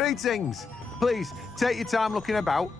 Greetings. Please, take your time looking about.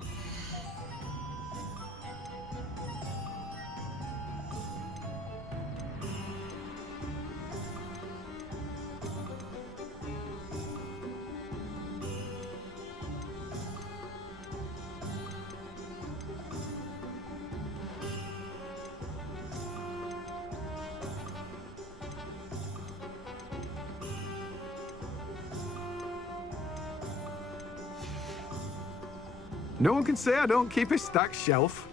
No one can say I don't keep a stacked shelf.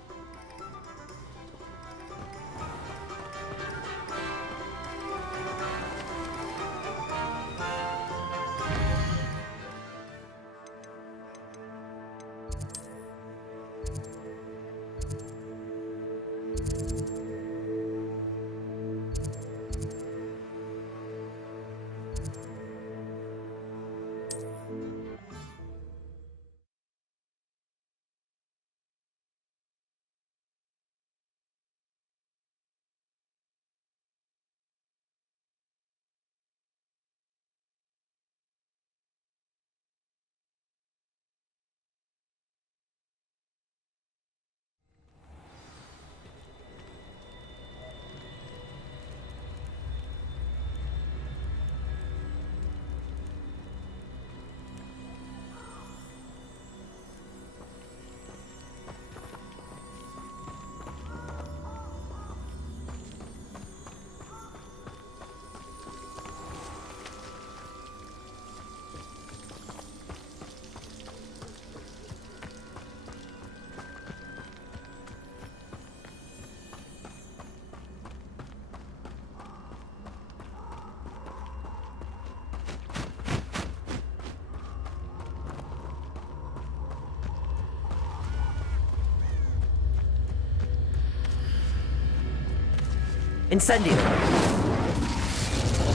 Incendio!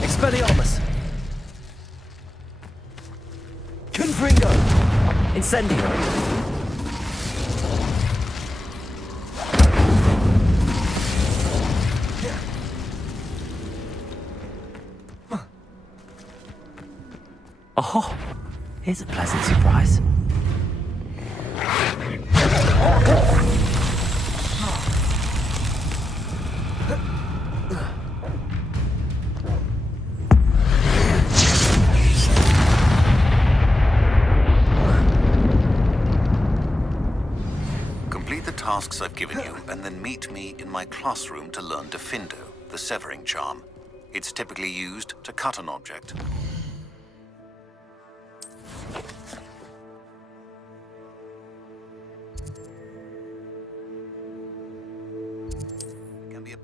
Expelliarmus! Confringo! Incendio! Oh, here's a pleasant surprise. Tasks I've given you, and then meet me in my classroom to learn Defindo, the severing charm. It's typically used to cut an object. It can be a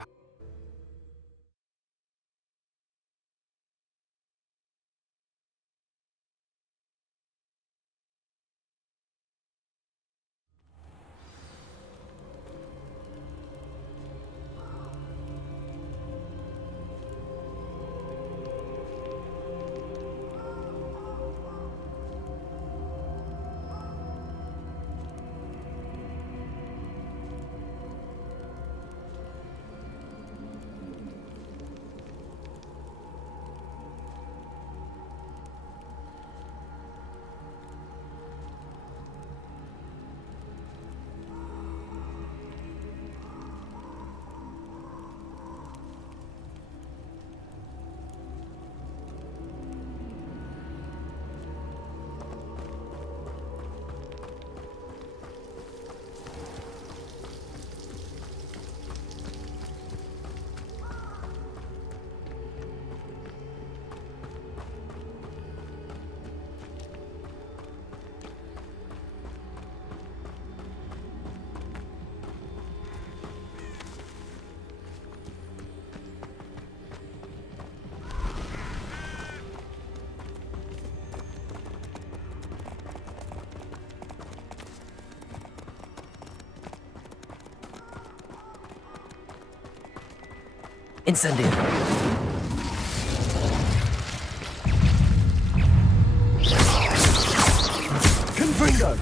Incendio! Confringo!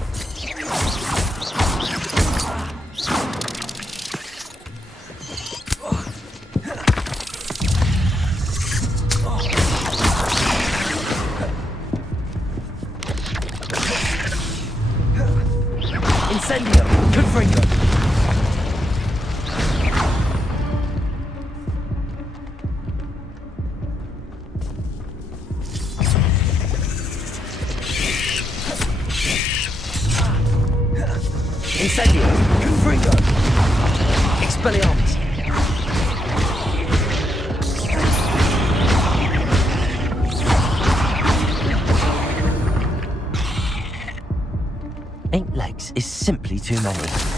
Incendio. Confringo. Expelliarmus. Eight legs is simply too many.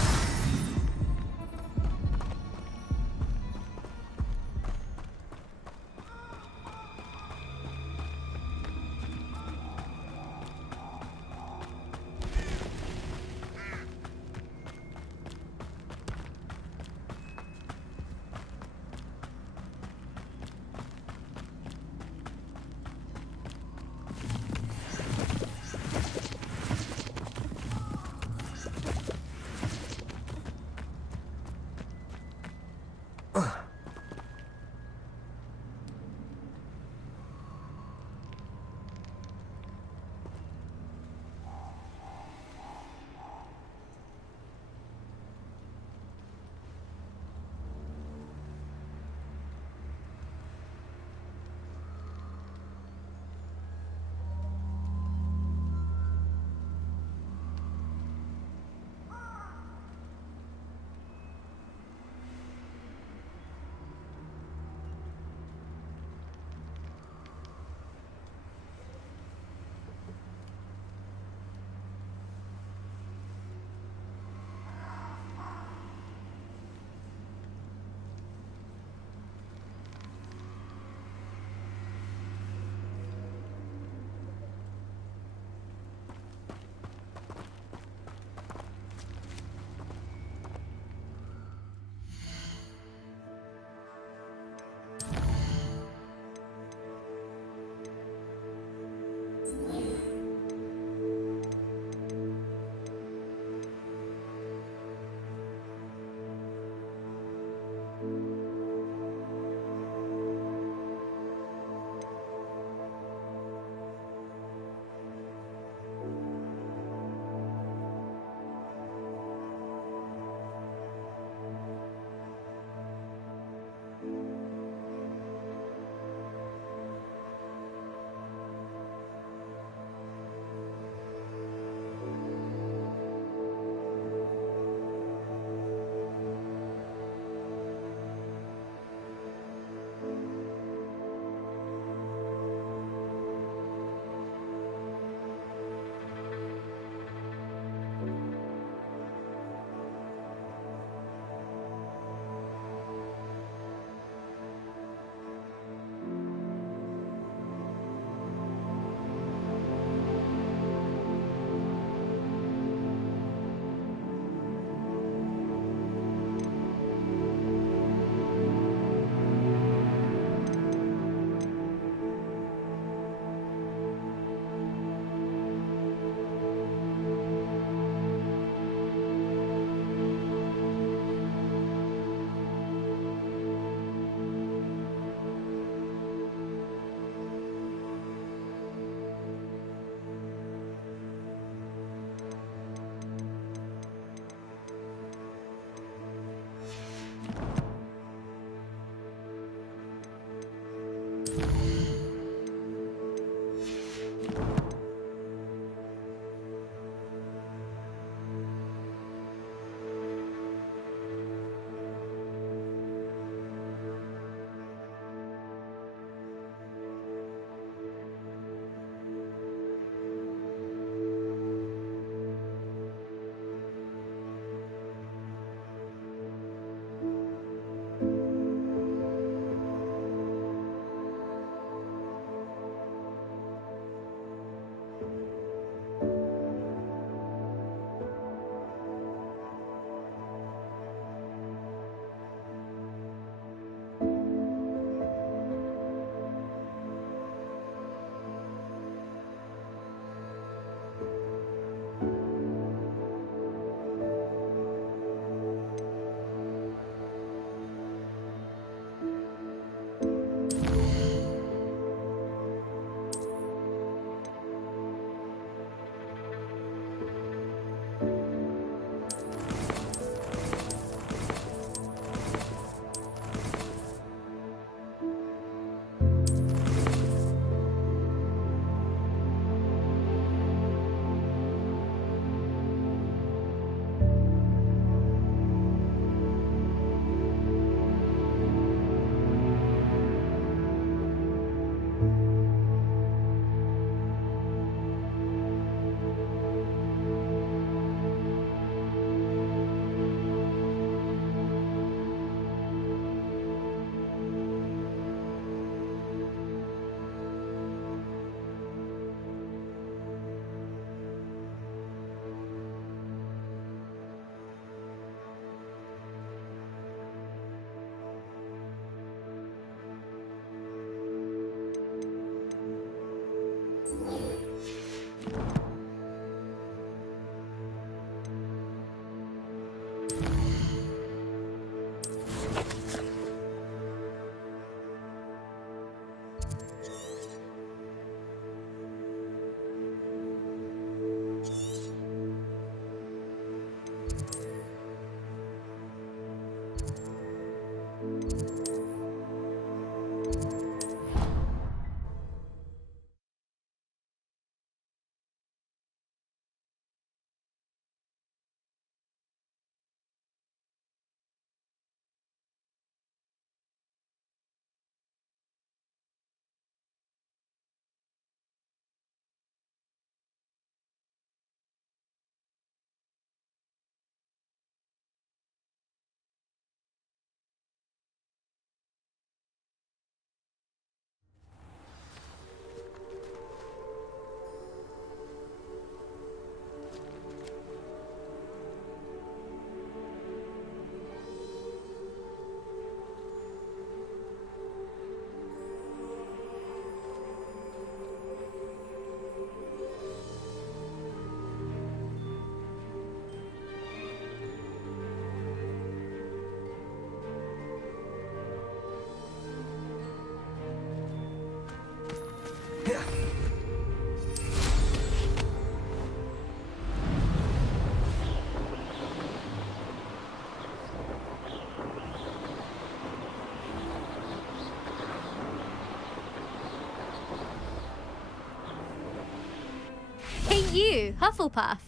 Hey you, Hufflepuff.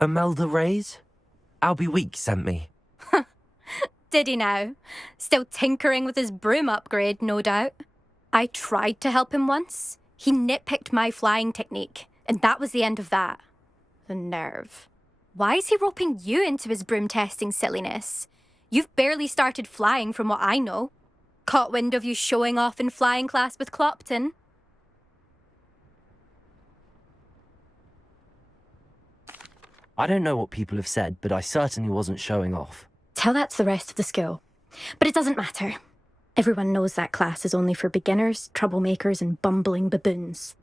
Imelda Reyes? Albie Weeks sent me. Did he now? Still tinkering with his broom upgrade, no doubt. I tried to help him once. He nitpicked my flying technique, and that was the end of that. The nerve. Why is he roping you into his broom testing silliness? You've barely started flying from what I know. Caught wind of you showing off in flying class with Clopton. I don't know what people have said, but I certainly wasn't showing off. Tell that to the rest of the school. But it doesn't matter. Everyone knows that class is only for beginners, troublemakers, and bumbling baboons.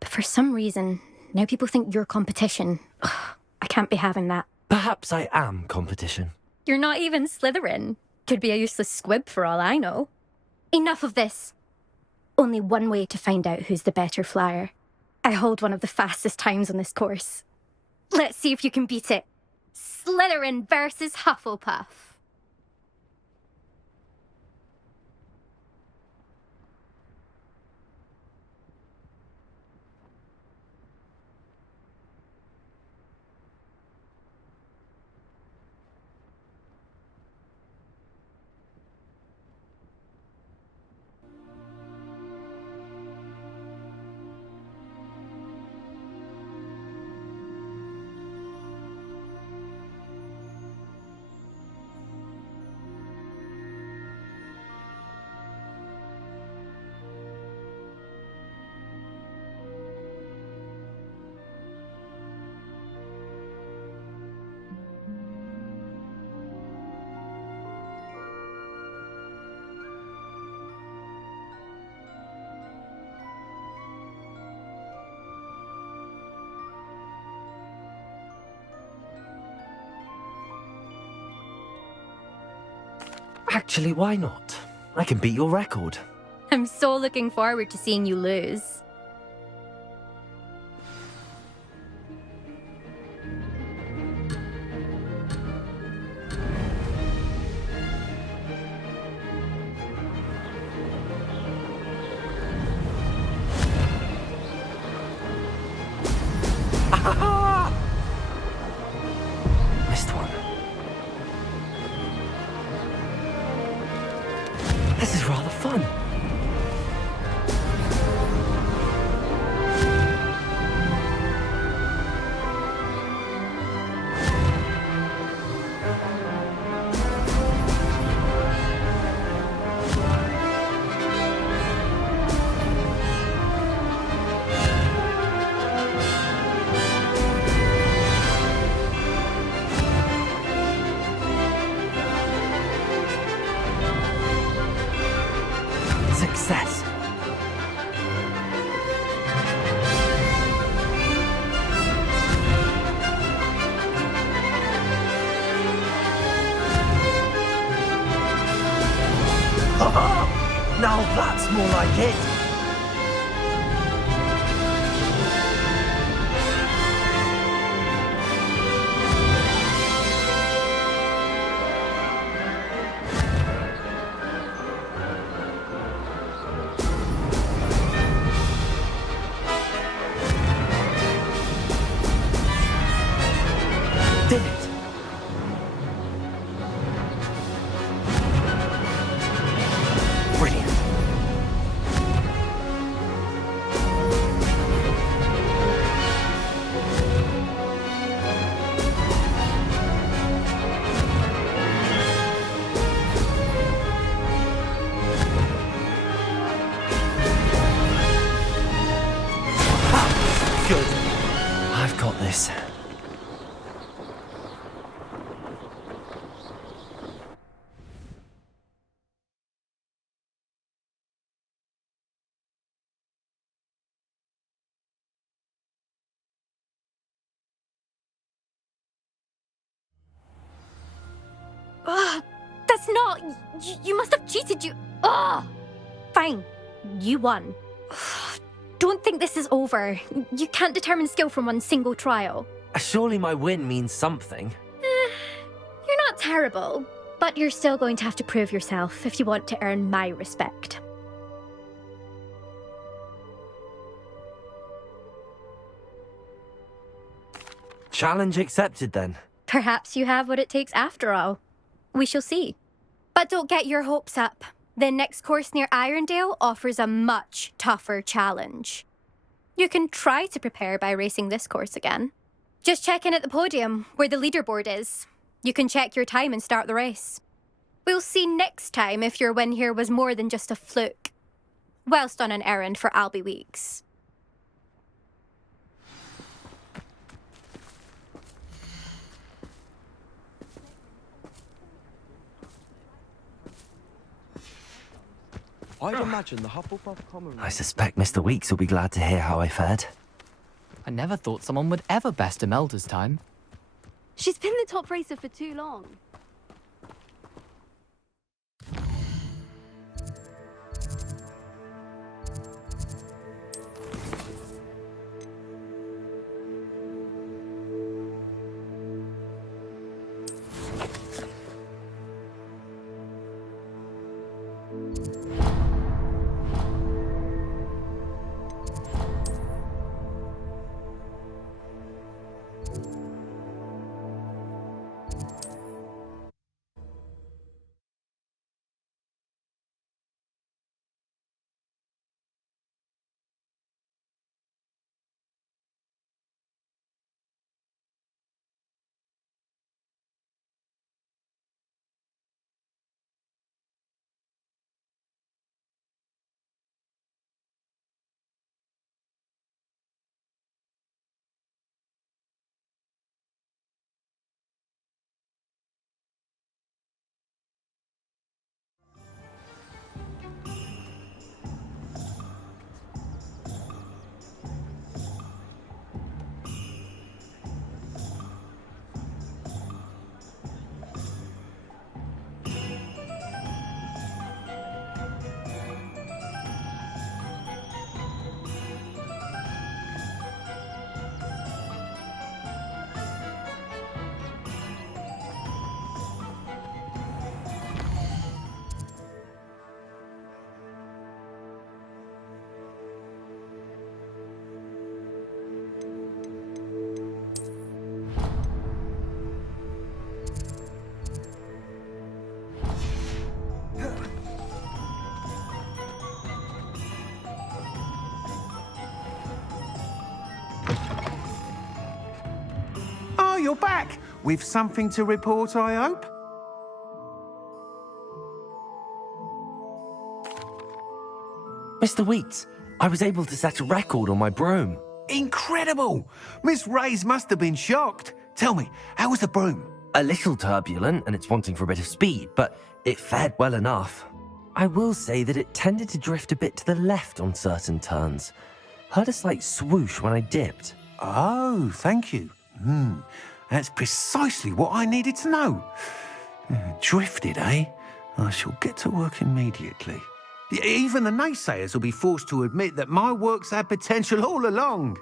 But for some reason, now people think you're competition. Ugh, I can't be having that. Perhaps I am competition. You're not even Slytherin. Could be a useless squib for all I know. Enough of this. Only one way to find out who's the better flyer. I hold one of the fastest times on this course. Let's see if you can beat it. Slytherin versus Hufflepuff. Actually, why not? I can beat your record. I'm so looking forward to seeing you lose. Missed one. This is rather fun. Now that's more like it. Did it. Brilliant. Good. I've got this. Ugh, that's not. You must have cheated. Ugh. Fine. You won. Ugh, don't think this is over. You can't determine skill from one single trial. Surely my win means something. You're not terrible, but you're still going to have to prove yourself if you want to earn my respect. Challenge accepted then. Perhaps you have what it takes after all. We shall see. But don't get your hopes up. The next course near Irondale offers a much tougher challenge. You can try to prepare by racing this course again. Just check in at the podium, where the leaderboard is. You can check your time and start the race. We'll see next time if your win here was more than just a fluke. Whilst on an errand for Albie Weeks. I'd imagine the Hufflepuff Common Room. I suspect Mr. Weeks will be glad to hear how I fared. I never thought someone would ever best Imelda's time. She's been the top racer for too long. Oh, you're back. With something to report, I hope? Mr. Weeks, I was able to set a record on my broom. Incredible! Miss Reyes must have been shocked. Tell me, how was the broom? A little turbulent, and it's wanting for a bit of speed, but it fared well enough. I will say that it tended to drift a bit to the left on certain turns. Heard a slight swoosh when I dipped. Oh, thank you. That's precisely what I needed to know. Drifted, eh? I shall get to work immediately. Even the naysayers will be forced to admit that my work's had potential all along.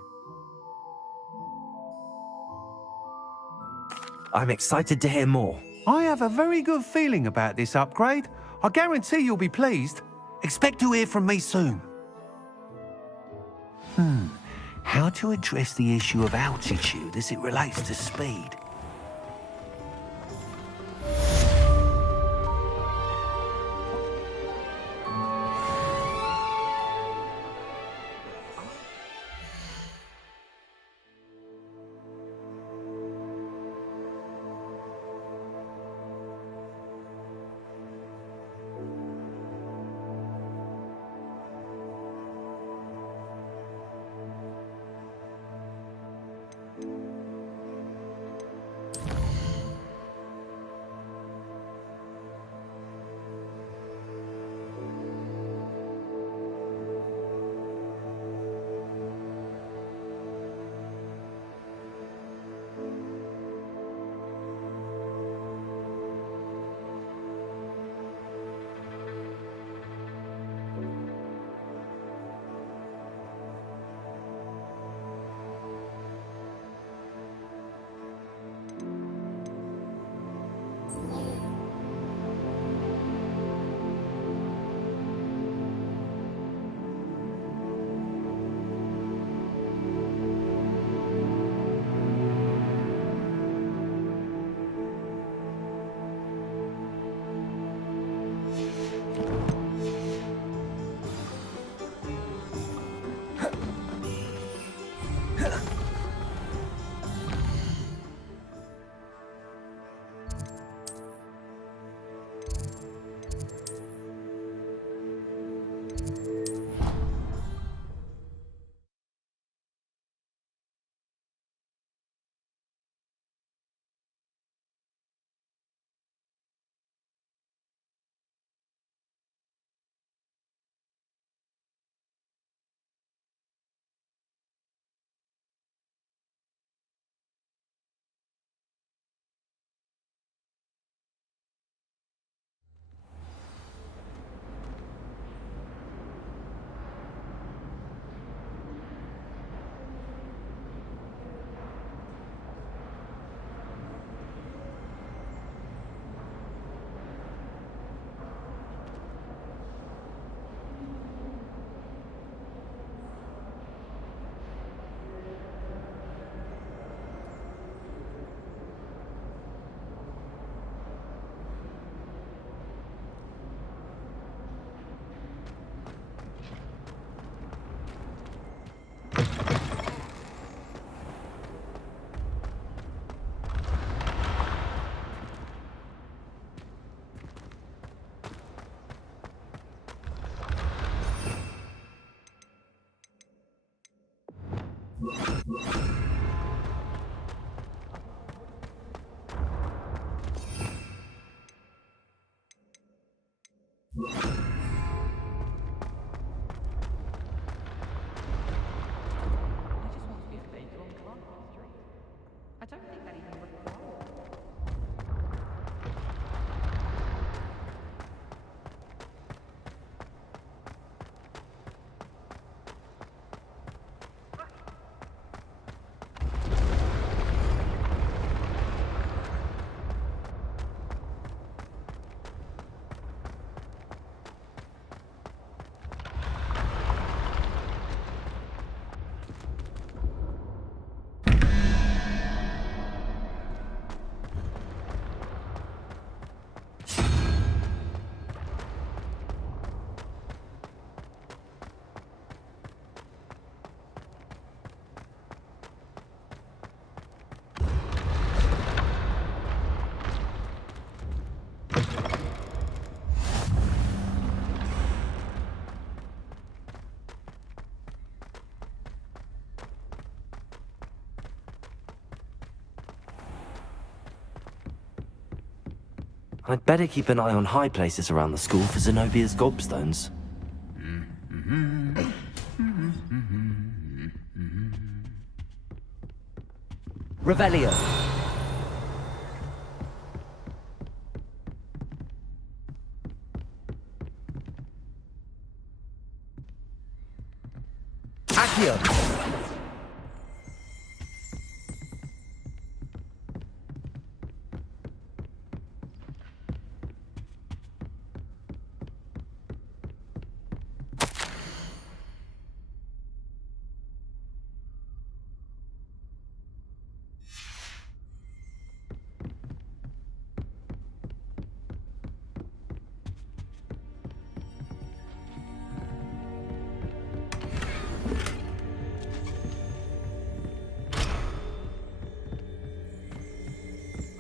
I'm excited to hear more. I have a very good feeling about this upgrade. I guarantee you'll be pleased. Expect to hear from me soon. How to address the issue of altitude as it relates to speed? I'd better keep an eye on high places around the school for Zenobia's gobstones. Revelio! Accio!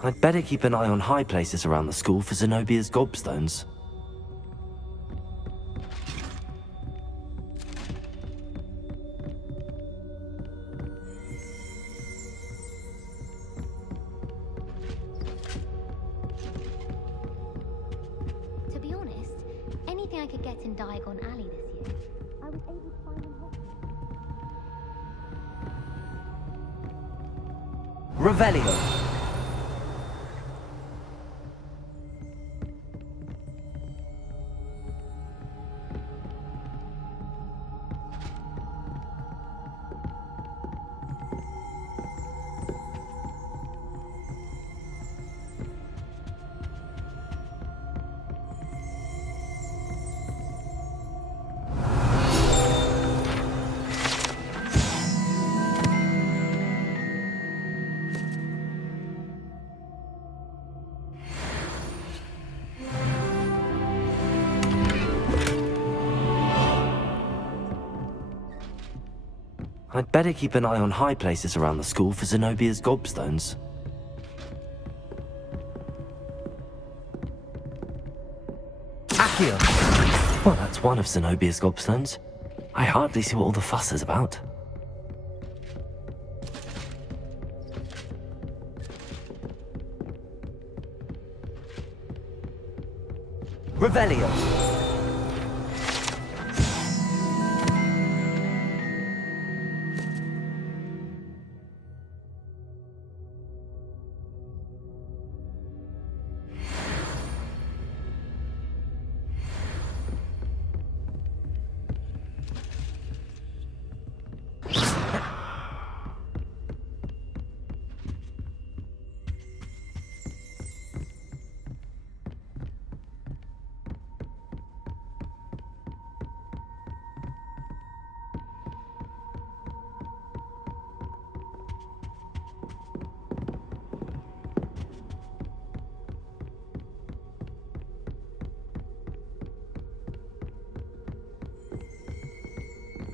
I'd better keep an eye on high places around the school for Zenobia's gobstones. To be honest, anything I could get in Diagon Alley this year, I was able to find in Hogwarts. Revelio! I'd better keep an eye on high places around the school for Zenobia's gobstones. Accio! Well, that's one of Zenobia's gobstones. I hardly see what all the fuss is about. Revelio!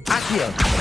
Accio!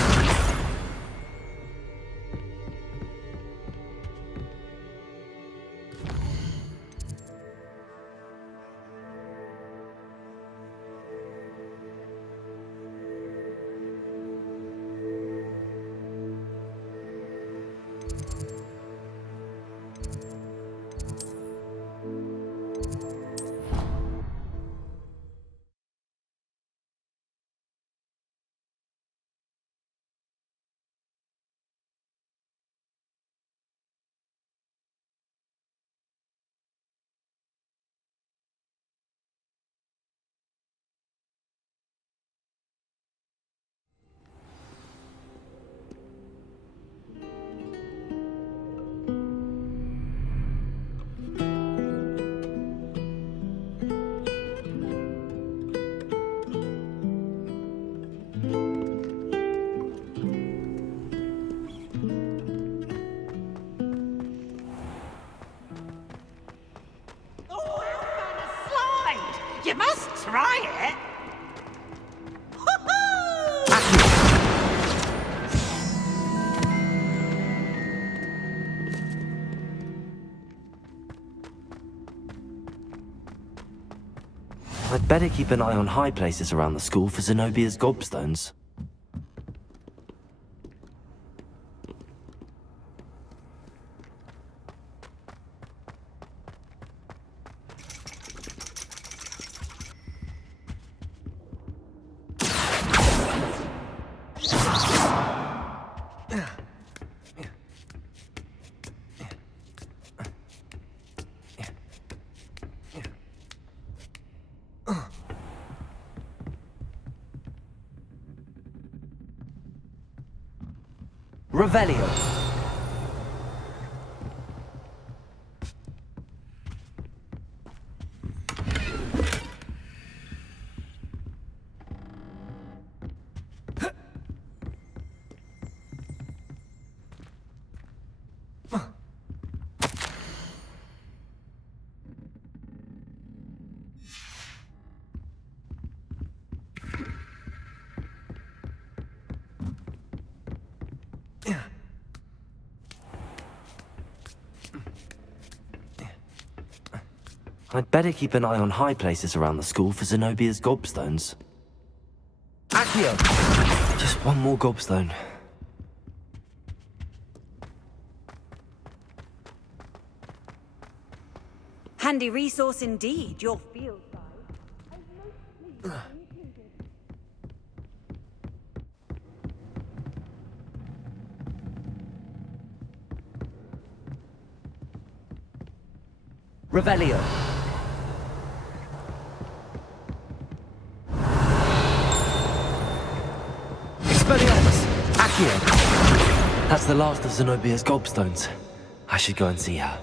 You must try it. I'd better keep an eye on high places around the school for Zenobia's gobstones. Revelio. I'd better keep an eye on high places around the school for Zenobia's gobstones. Accio! Just one more gobstone. Handy resource indeed, your field guide. Revelio. Expelliarmus! Accio! That's the last of Zenobia's gobstones. I should go and see her.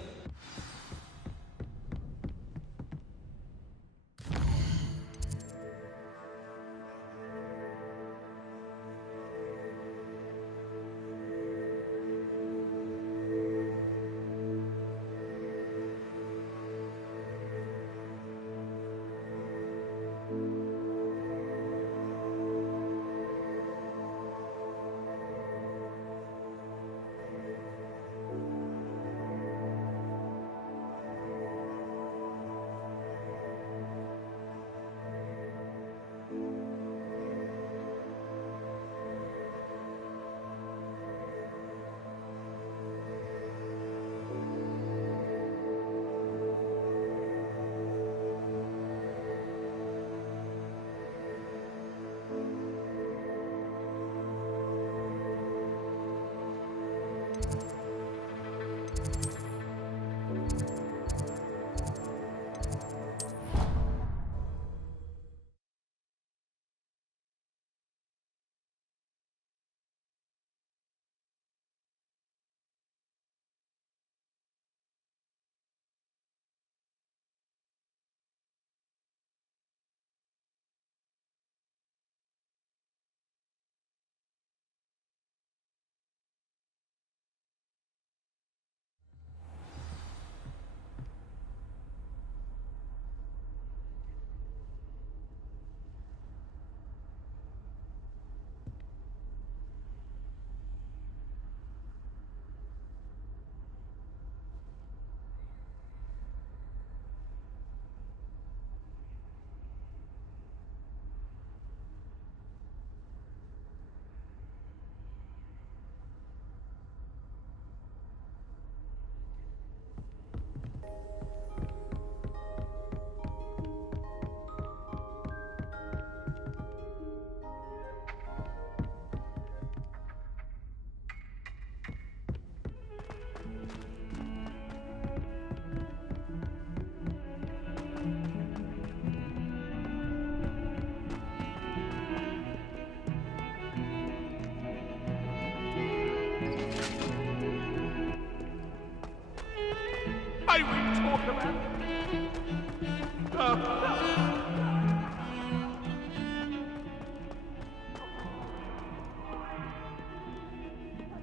I will talk about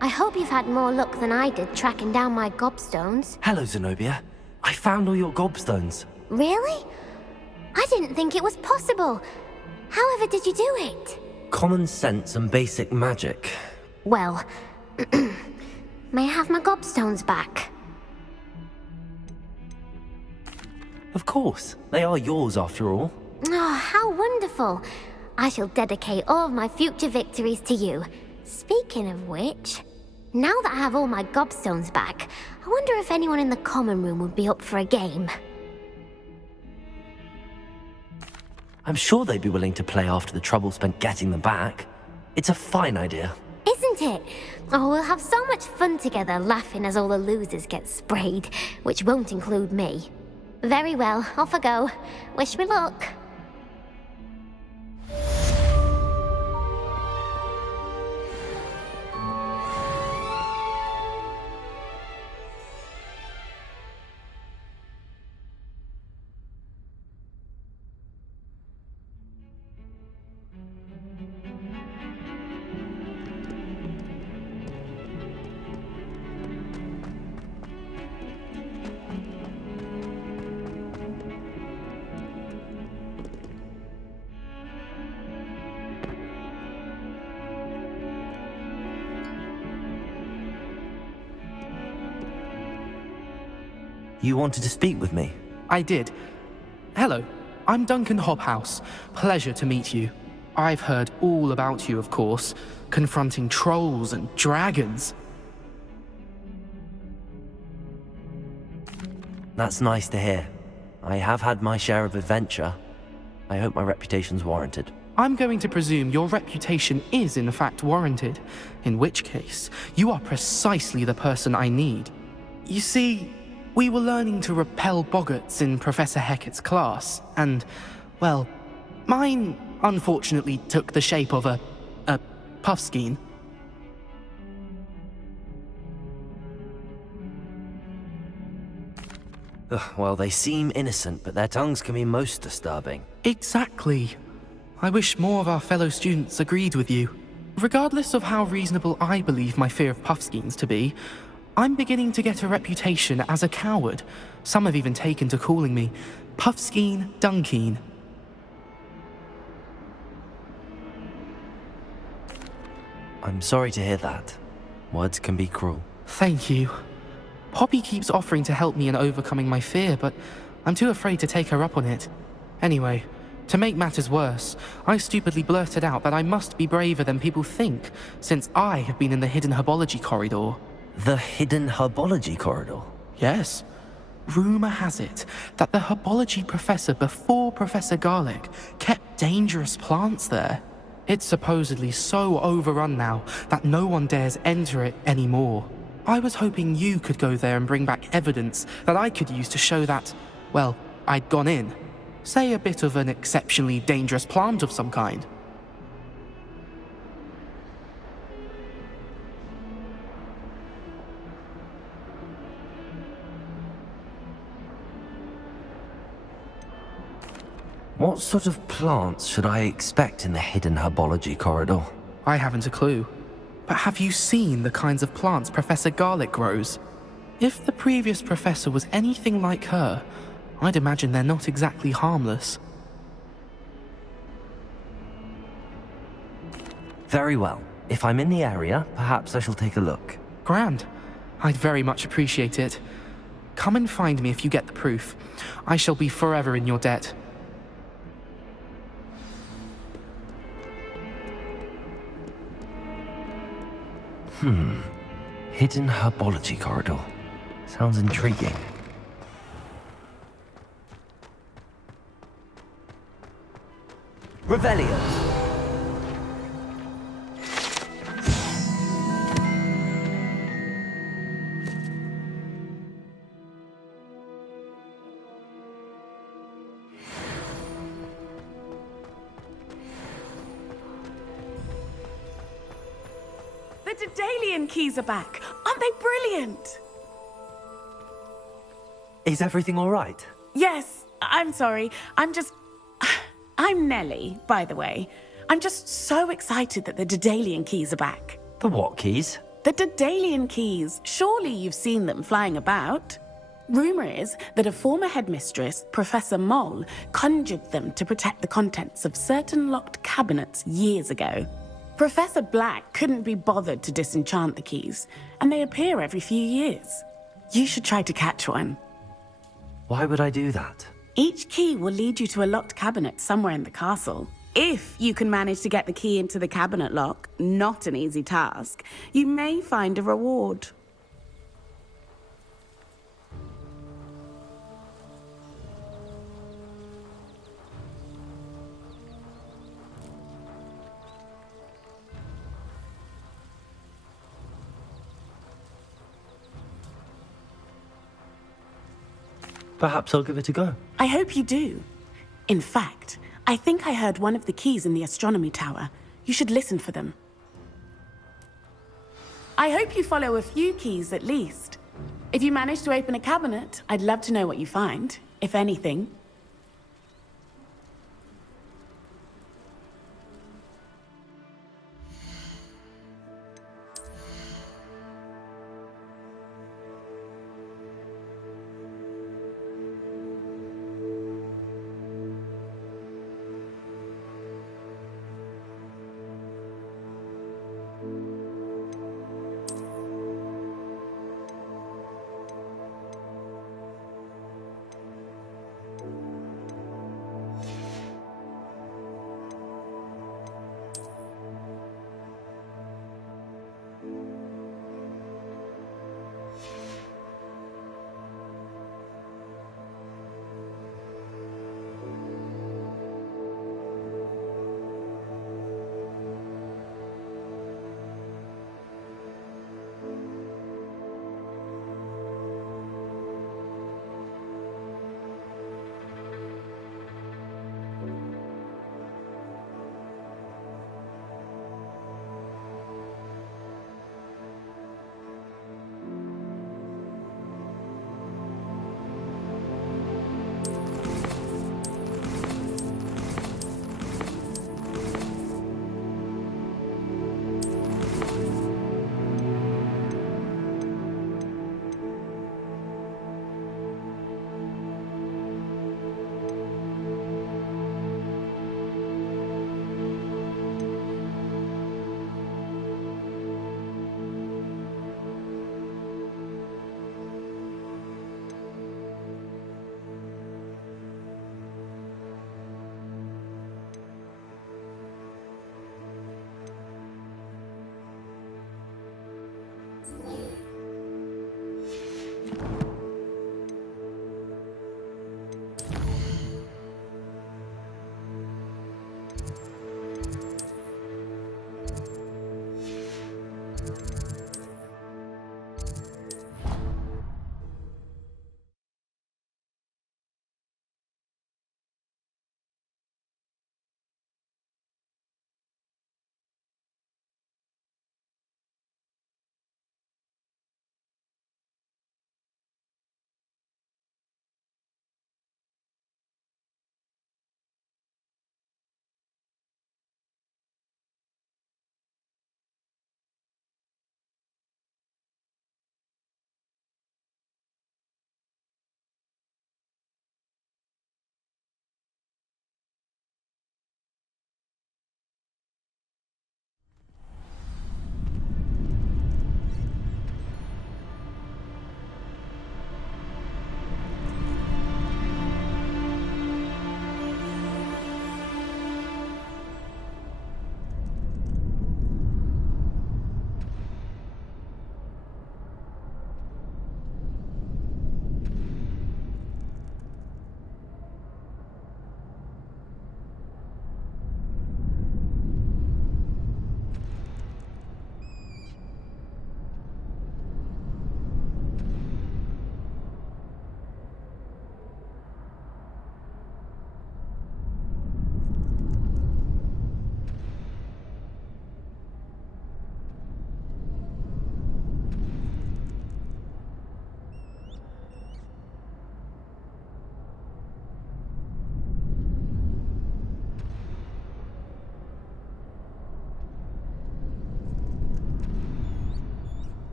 I hope you've had more luck than I did tracking down my gobstones. Hello, Zenobia. I found all your gobstones. Really? I didn't think it was possible. However did you do it? Common sense and basic magic. Well, may I have my gobstones back? Of course. They are yours after all. Oh, how wonderful. I shall dedicate all of my future victories to you. Speaking of which, now that I have all my gobstones back, I wonder if anyone in the common room would be up for a game. I'm sure they'd be willing to play after the trouble spent getting them back. It's a fine idea. Isn't it? Oh, we'll have so much fun together laughing as all the losers get sprayed, which won't include me. Very well, off I go. Wish me luck. You wanted to speak with me? I did. Hello, I'm Duncan Hobhouse. Pleasure to meet you. I've heard all about you, of course, confronting trolls and dragons. That's nice to hear. I have had my share of adventure. I hope my reputation's warranted. I'm going to presume your reputation is in fact warranted, in which case, you are precisely the person I need. You see, we were learning to repel boggarts in Professor Hecat's class, and, well, mine unfortunately took the shape of a puffskein. Well, they seem innocent, but their tongues can be most disturbing. Exactly. I wish more of our fellow students agreed with you. Regardless of how reasonable I believe my fear of puffskeins to be, I'm beginning to get a reputation as a coward. Some have even taken to calling me Puffskeen Dunkeen. I'm sorry to hear that. Words can be cruel. Thank you. Poppy keeps offering to help me in overcoming my fear, but I'm too afraid to take her up on it. Anyway, to make matters worse, I stupidly blurted out that I must be braver than people think, since I have been in the hidden herbology corridor. The hidden herbology corridor? Yes. Rumor has it that the herbology professor before Professor Garlic kept dangerous plants there. It's supposedly so overrun now that no one dares enter it anymore. I was hoping you could go there and bring back evidence that I could use to show that, well, I'd gone in. Say a bit of an exceptionally dangerous plant of some kind. What sort of plants should I expect in the hidden herbology corridor? I haven't a clue. But have you seen the kinds of plants Professor Garlic grows? If the previous professor was anything like her, I'd imagine they're not exactly harmless. Very well. If I'm in the area, perhaps I shall take a look. Grand. I'd very much appreciate it. Come and find me if you get the proof. I shall be forever in your debt. Hidden herbology corridor. Sounds intriguing. Revelio. The Daedalian keys are back. Aren't they brilliant? Is everything all right? Yes, I'm sorry. I'm Nellie, by the way. I'm just so excited that the Daedalian keys are back. The what keys? The Daedalian keys. Surely you've seen them flying about. Rumor is that a former headmistress, Professor Moll, conjured them to protect the contents of certain locked cabinets years ago. Professor Black couldn't be bothered to disenchant the keys, and they appear every few years. You should try to catch one. Why would I do that? Each key will lead you to a locked cabinet somewhere in the castle. If you can manage to get the key into the cabinet lock, not an easy task, you may find a reward. Perhaps I'll give it a go. I hope you do. In fact, I think I heard one of the keys in the astronomy tower. You should listen for them. I hope you follow a few keys at least. If you manage to open a cabinet, I'd love to know what you find, if anything.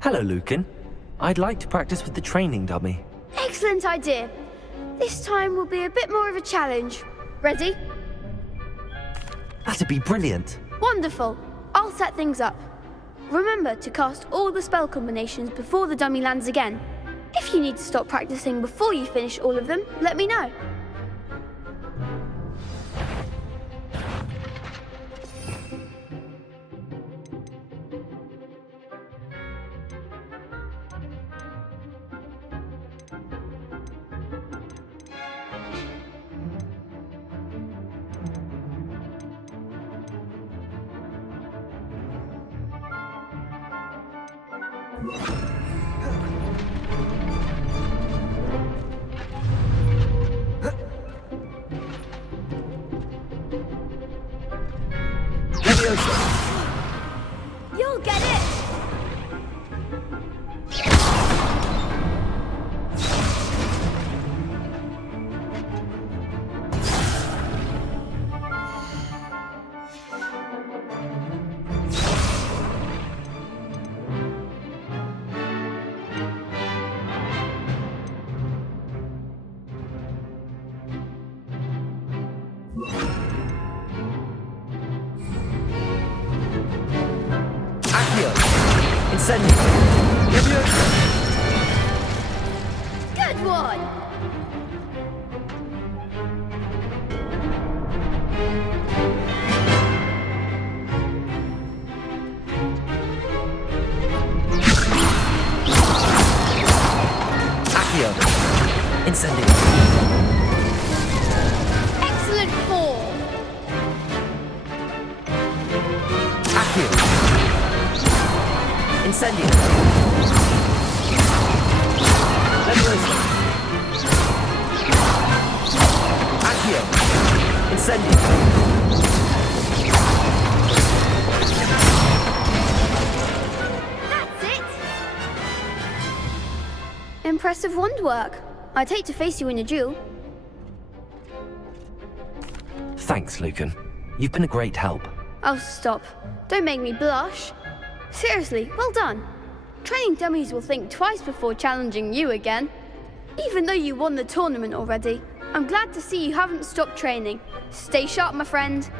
Hello, Lucan. I'd like to practice with the training dummy. Excellent idea. This time will be a bit more of a challenge. Ready? That'd be brilliant. Wonderful. I'll set things up. Remember to cast all the spell combinations before the dummy lands again. If you need to stop practicing before you finish all of them, let me know. You'll get it! Good one! Accio. Incendio. Excellent form! Accio. Incendio. Leviosa. Accio. Incendio. That's it! Impressive wand work. I'd hate to face you in a duel. Thanks, Lucan. You've been a great help. Oh, stop. Don't make me blush. Seriously, well done. Training dummies will think twice before challenging you again. Even though you won the tournament already, I'm glad to see you haven't stopped training. Stay sharp, my friend.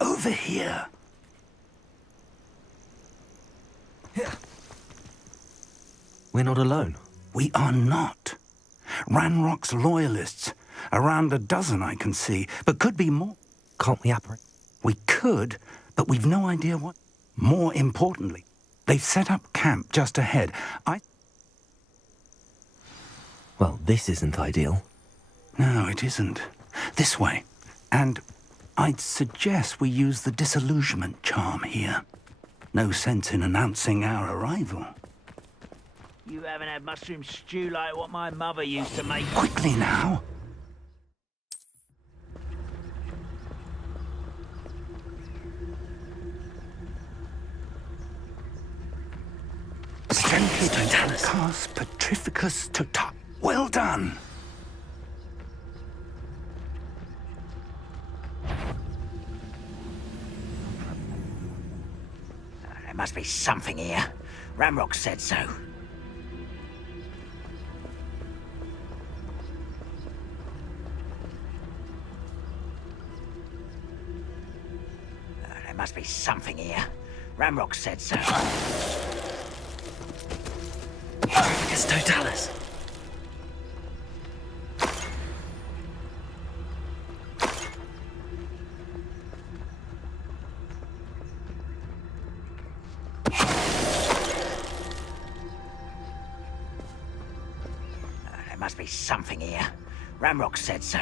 Over here. We're not alone. We are not. Ranrock's loyalists. Around a dozen I can see, but could be more. Can't we apprehend? We could, but we've no idea what. More importantly, they've set up camp just ahead. Well, this isn't ideal. No, it isn't. This way. And I'd suggest we use the disillusionment charm here. No sense in announcing our arrival. You haven't had mushroom stew like what my mother used to make. Quickly now. Totalis Petrificus Tota. Well done. There must be something here. Ramrock said so. There must be something here. Ramrock said so. Petrificus Totalis. There must be something here. Ramrock said so.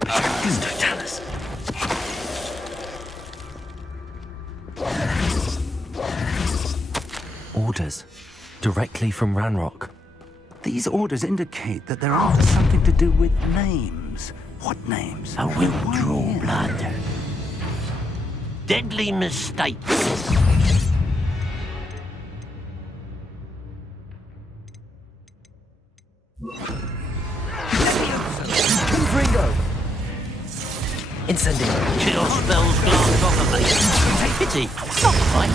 Petrificus Totalis. orders, directly from Ranrock. These orders indicate that they're after something to do with names. What names? I will draw blood. Deadly mistake. Confringo! Incendio. Chill spells glance off of me. Take pity. Stop fight.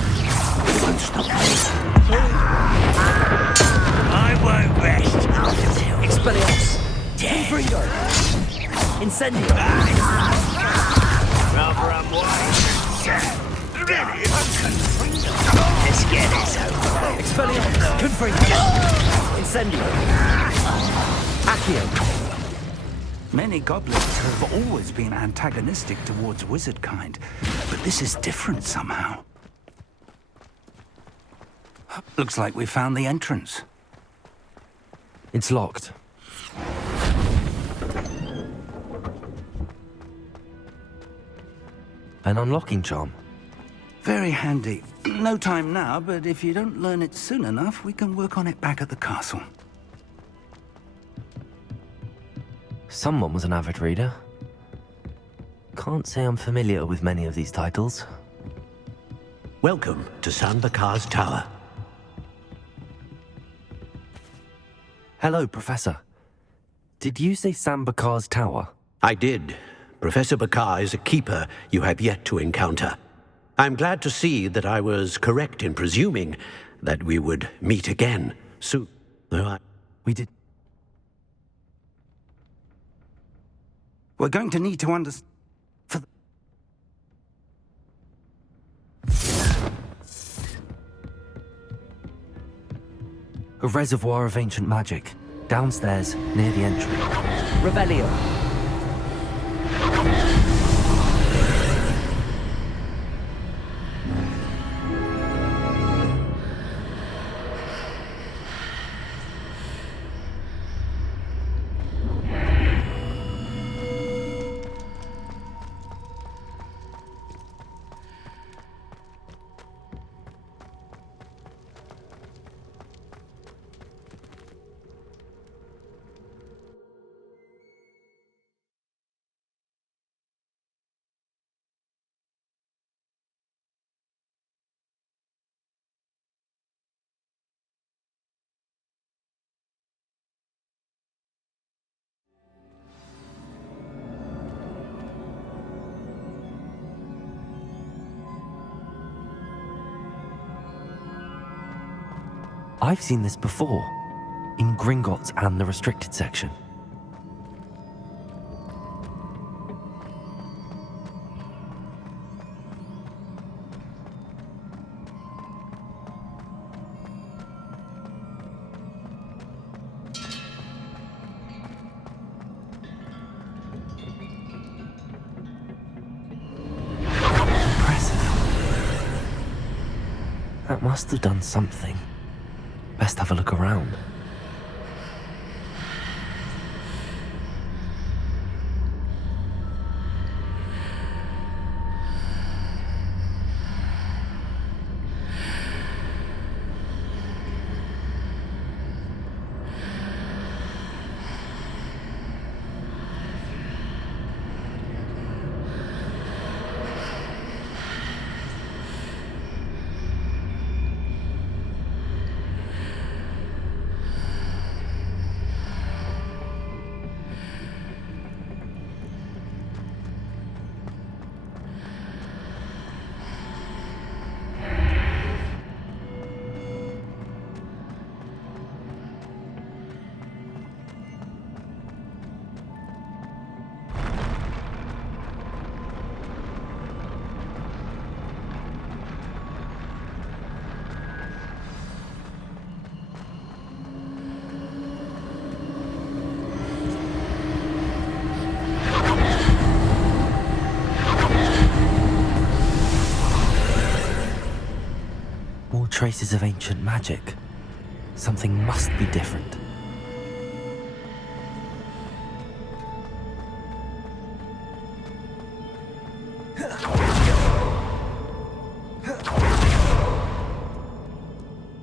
Won't stop me. I won't rest until Expelliarmus. dead. Confringo. Incendio. Rather unwise. Let's get this over. Expelliarmus. Confringo. Incendio. Accio. Many goblins have always been antagonistic towards wizard kind, but this is different somehow. Looks like we found the entrance. It's locked. An unlocking charm. Very handy. No time now, but if you don't learn it soon enough, we can work on it back at the castle. Someone was an avid reader. Can't say I'm familiar with many of these titles. Welcome to Sambakar's Tower. Hello, Professor. Did you say Sambakar's Tower? I did. Professor Bakar is a keeper you have yet to encounter. I'm glad to see that I was correct in presuming that we would meet again soon. We did. We're going to need to understand. A reservoir of ancient magic, downstairs near the entry. Revelio. I've seen this before, in Gringotts and the restricted section. Impressive. That must have done something. Best have a look around. Traces of ancient magic. Something must be different.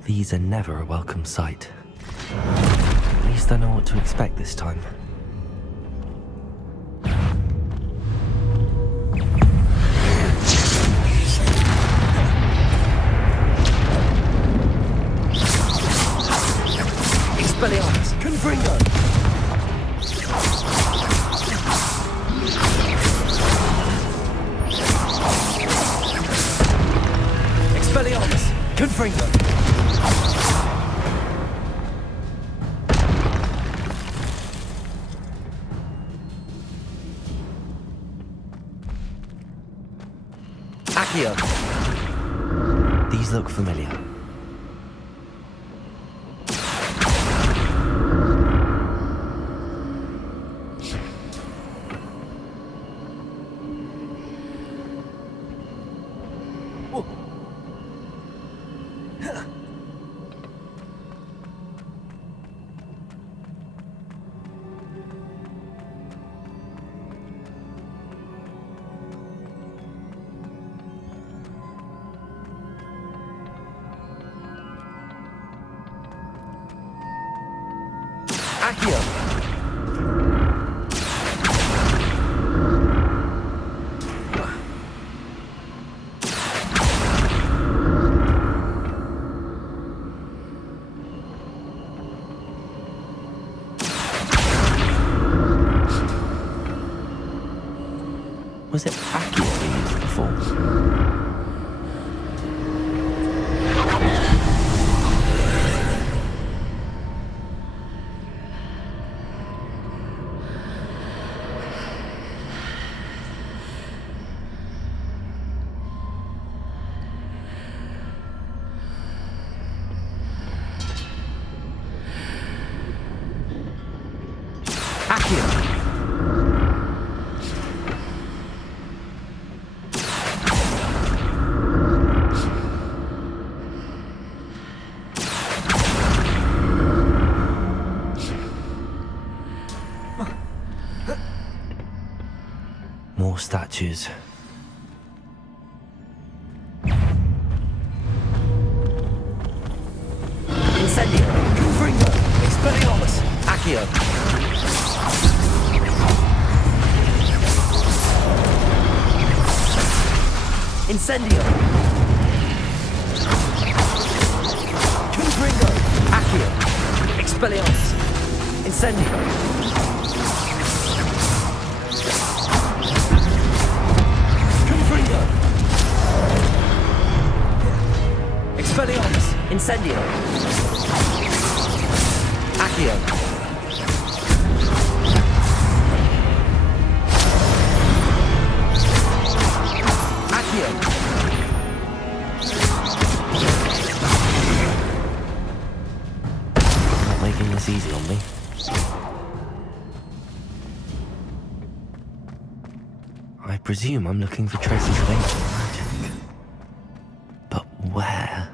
These are never a welcome sight. At least I know what to expect this time. Expelliarmus! Confringo! Expelliarmus! Confringo! Accio! These look familiar. Accio! Was it Accio we used before? More statues. Incendio! Confringo! Expelliarmus! Accio! Incendio! Confringo! Accio! Expelliarmus! Incendio! Confringo! Expelliarmus! Incendio! Accio! Accio! Not making this easy on me. I presume I'm looking for traces of ancient magic. But where?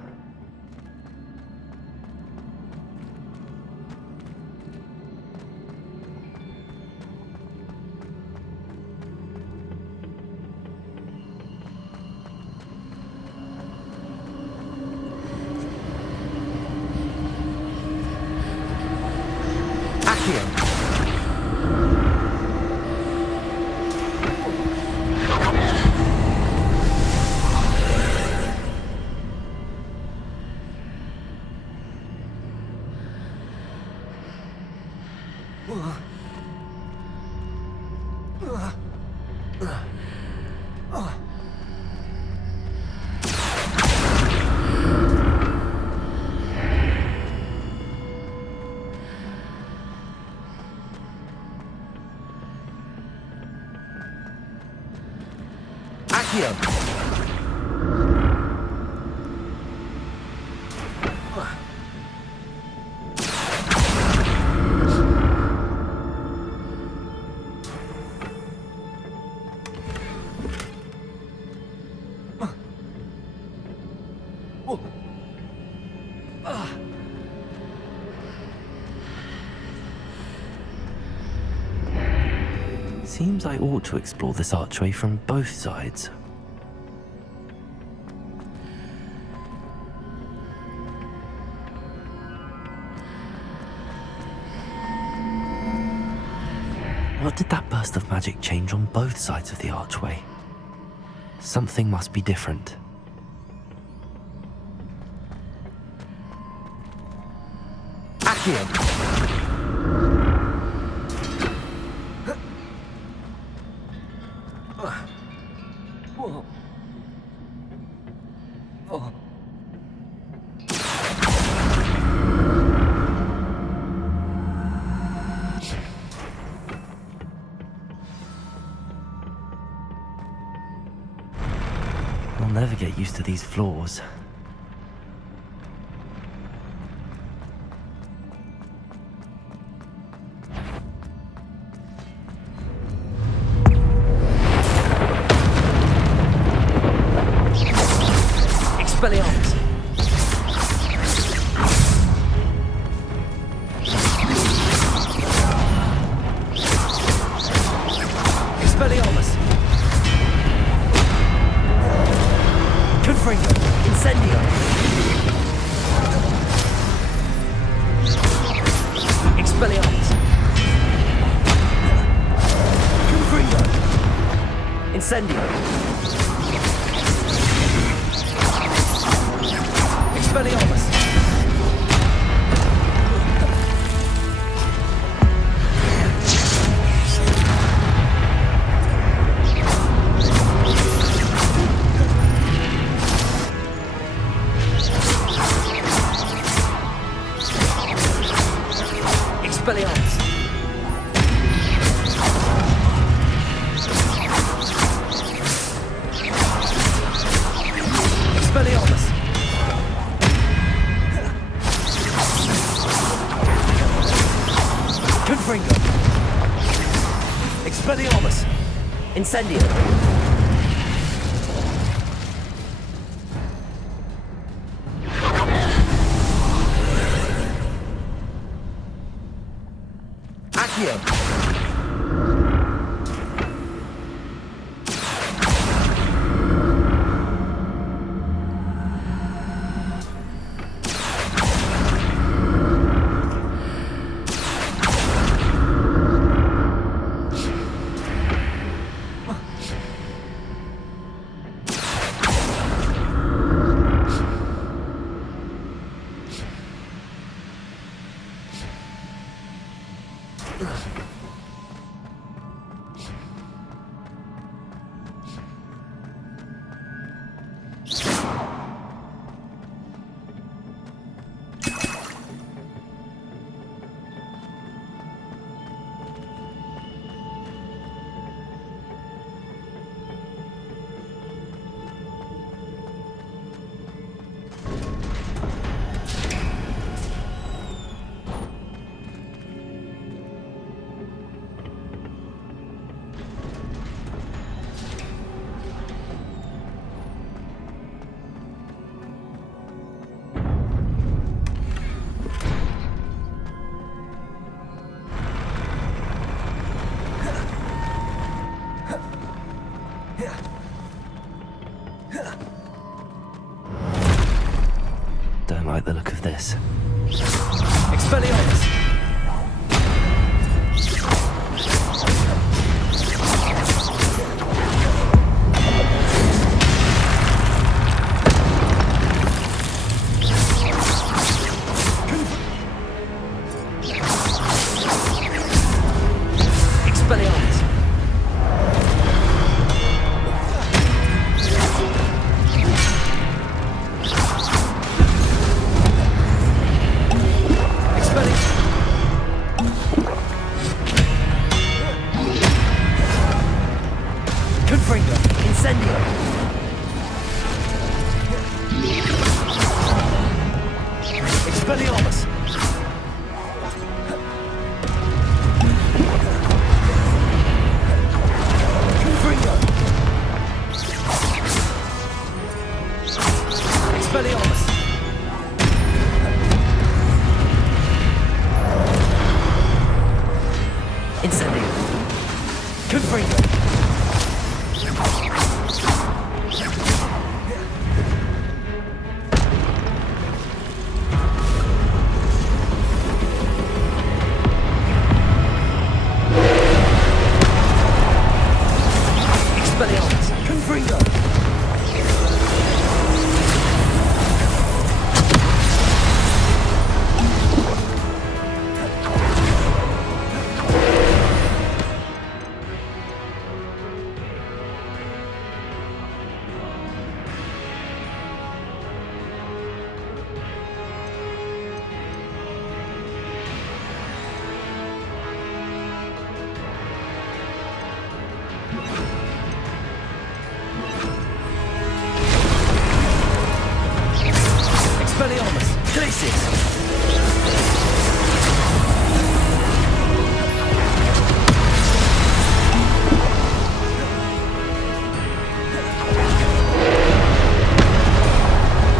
Seems I ought to explore this archway from both sides. What did that burst of magic change on both sides of the archway? Something must be different. Accio! I'll never get used to these floors. Expelliarmus! Expelliarmus! Confringo! Incendio! Expelliarmus! Confringo! Incendio! Expelliarmus! Expelliarmus! Expelliarmus! Confringo! Expelliarmus! Incendio! Accio! Don't like the look of this. Expelliarmus! Expelliarmus! Confringo! Incendio! Expelliarmus! Confringo! Expelliarmus! Incendio! Confringo! Expelliarmus! Glacius!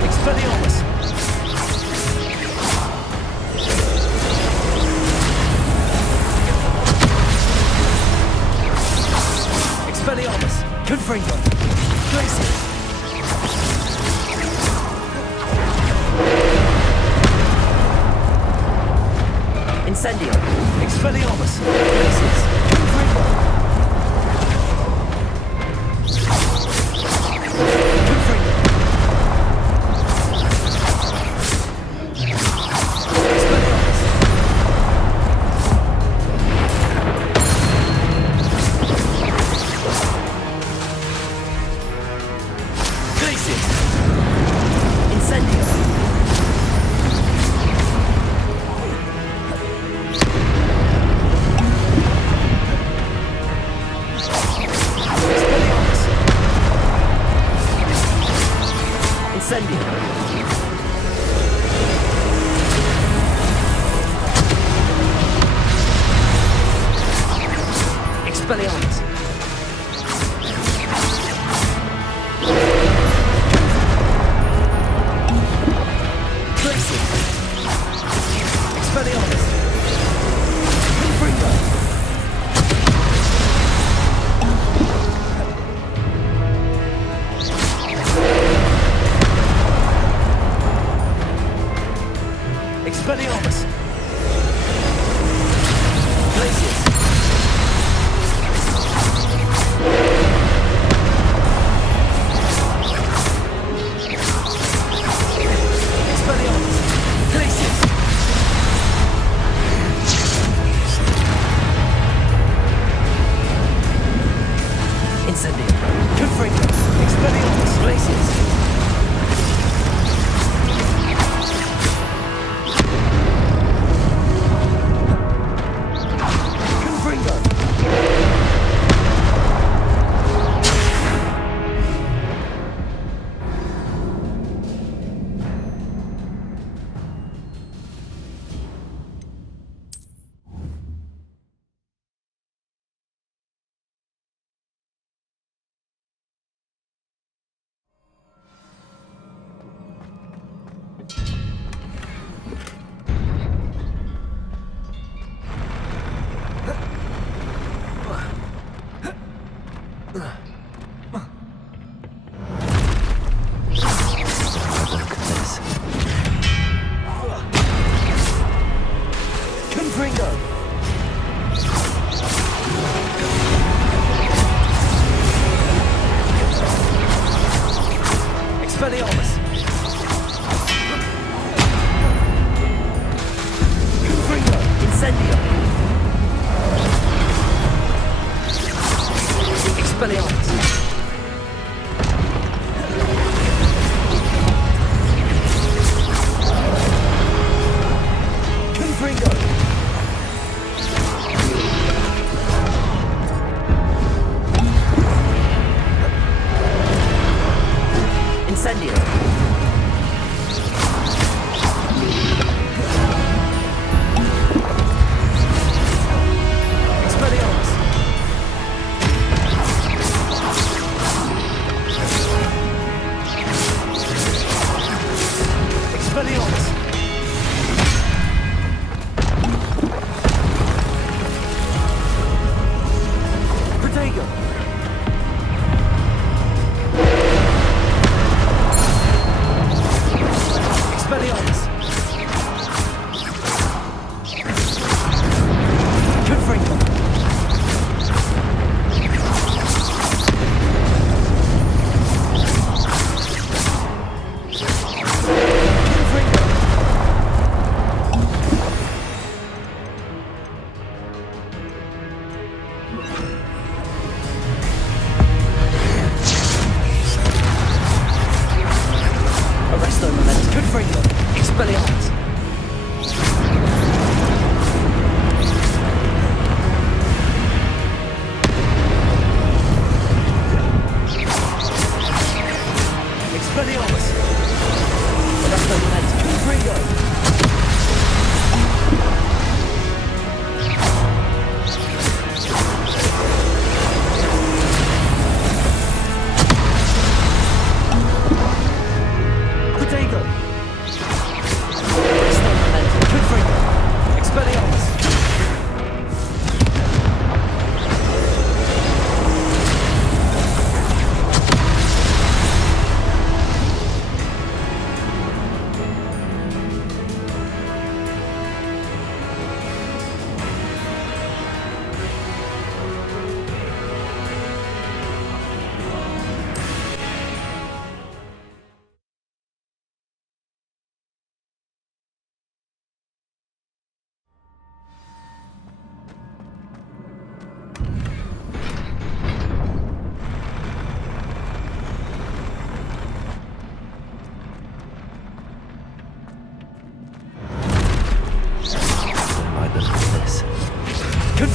Expelliarmus! Expelliarmus! Confringo! Glacius! Incendio! Expelliarmus! Glacius! Confringo! Confringo! Expelliarmus! Glacius! Incendio! Incendio! Expelliarmus! Glacius! Expelliarmus! Confringo! Expelliarmus! Glacius! Expelliarmus! Glacius! Incendio! Confringo! Expelliarmus! Glacius! Confringo! Expelliarmus! Confringo! Incendio! Expelliarmus! Confringo! Incendio! Expelliarmus! Expelliarmus! Protego! Expelliarmus! Confringo! Confringo! Arresto momentum. Confringo! Expelliarmus! Expelliarmus! Arresto momentum.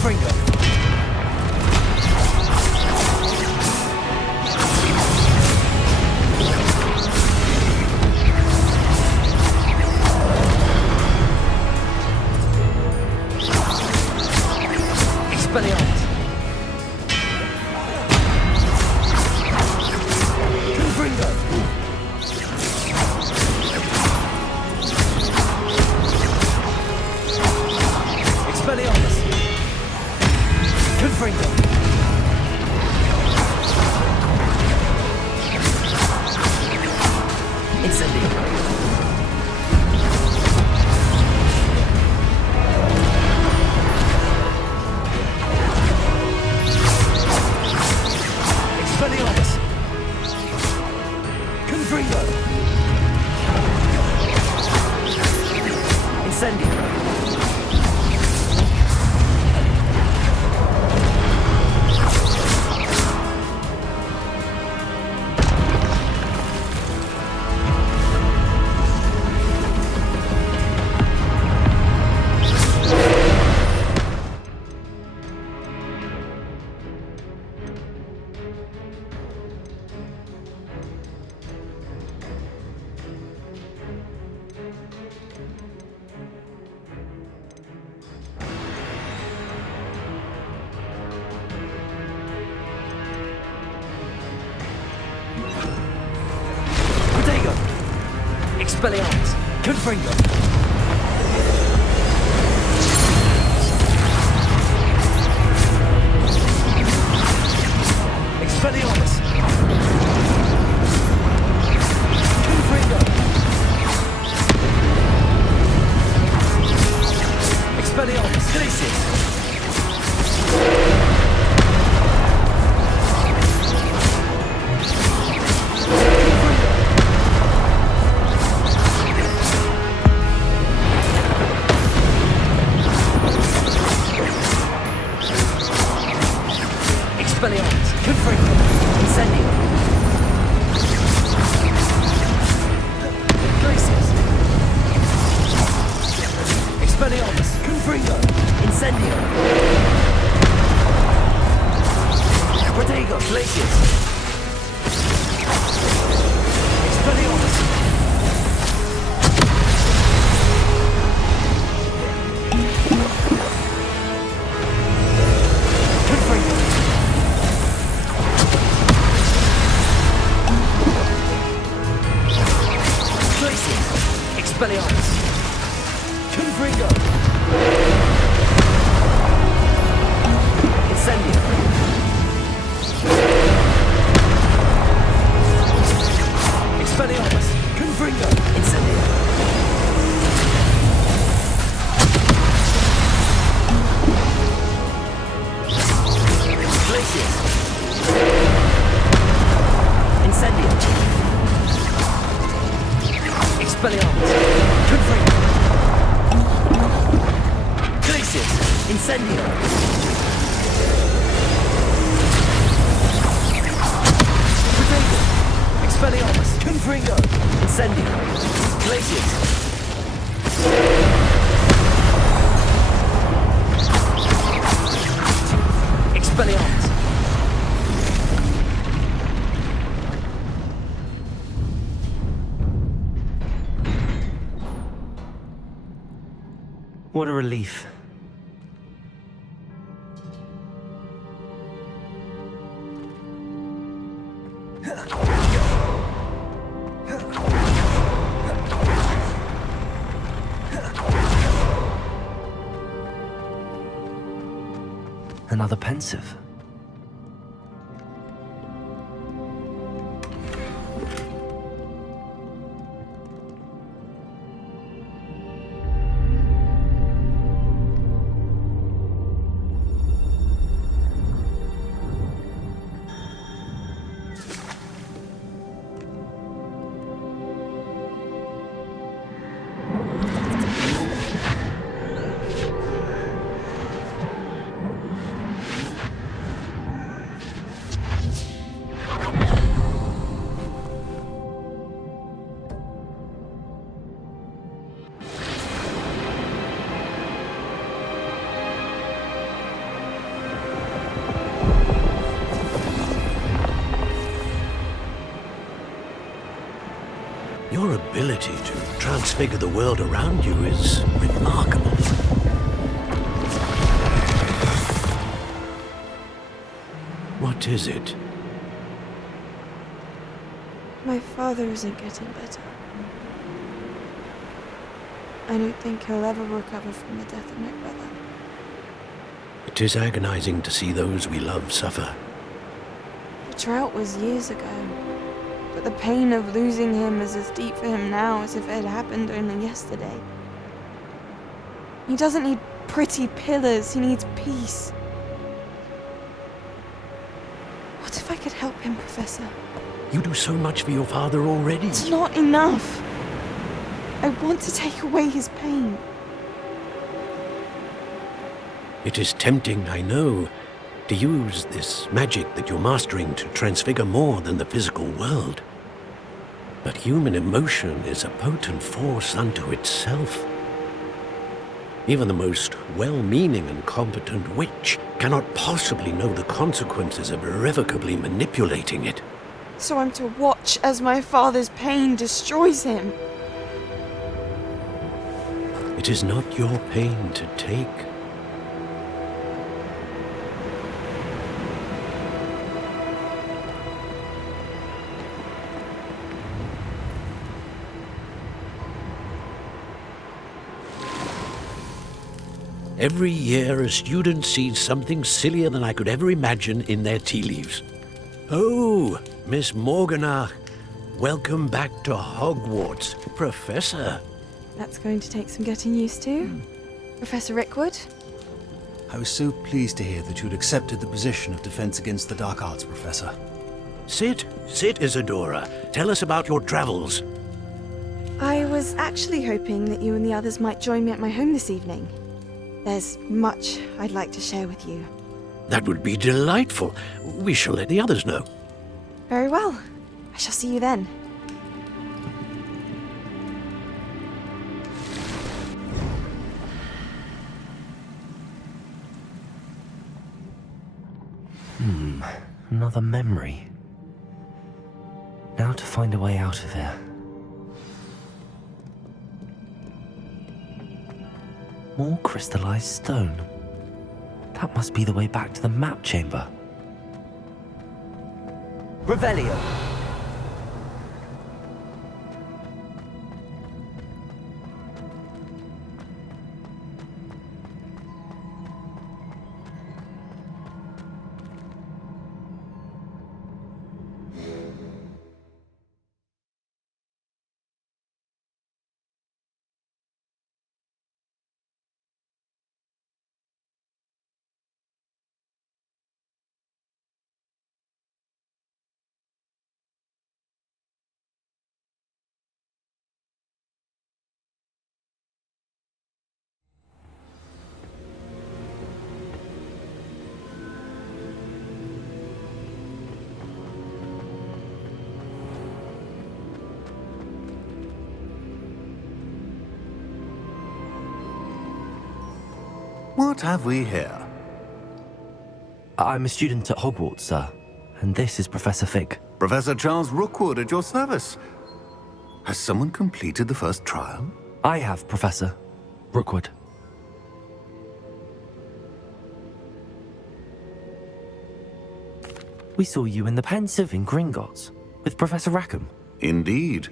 Confringo. Expelliarmus. Confringo. Expelliarmus. Confringo. Incendio. Expelliarmus. Confringo. Incendio. Protego. Expelliarmus. Confringo. Expelliarmus. Confringo. Expelliarmus. Glacius. Expelliarmus. Confringo. Incendio. Glacius. Expelliarmus. Confringo. Incendio. Protego. Glacius. Expelliarmus. Confringo. Glacius. Expelliarmus. Confringo. Incendio. Expelliarmus. Confringo. Incendio. Glacius. Incendio. Expelliarmus. Confringo. Glacius. Incendio. Protego. Expelliarmus. Confringo. Incendio. Glacius. Expelliarmus. What a relief. Another pensive. Your ability to transfigure the world around you is remarkable. What is it? My father isn't getting better. I don't think he'll ever recover from the death of my brother. It is agonizing to see those we love suffer. The drought was years ago, but the pain of losing him is as deep for him now as if it had happened only yesterday. He doesn't need pretty pillars, he needs peace. What if I could help him, Professor? You do so much for your father already. It's not enough. I want to take away his pain. It is tempting, I know, to use this magic that you're mastering to transfigure more than the physical world. But human emotion is a potent force unto itself. Even the most well-meaning and competent witch cannot possibly know the consequences of irrevocably manipulating it. So I'm to watch as my father's pain destroys him. It is not your pain to take. Every year, a student sees something sillier than I could ever imagine in their tea leaves. Oh, Miss Morganach, welcome back to Hogwarts, Professor. That's going to take some getting used to. Professor Rickwood? I was so pleased to hear that you'd accepted the position of Defense Against the Dark Arts, Professor. Sit, Isadora. Tell us about your travels. I was actually hoping that you and the others might join me at my home this evening. There's much I'd like to share with you. That would be delightful. We shall let the others know. Very well. I shall see you then. Another memory. Now to find a way out of here. More crystallized stone. That must be the way back to the map chamber. Revelio! What have we here? I'm a student at Hogwarts, sir. And this is Professor Fig. Professor Charles Rookwood at your service. Has someone completed the first trial? I have, Professor Rookwood. We saw you in the Pensive in Gringotts with Professor Rackham. Indeed.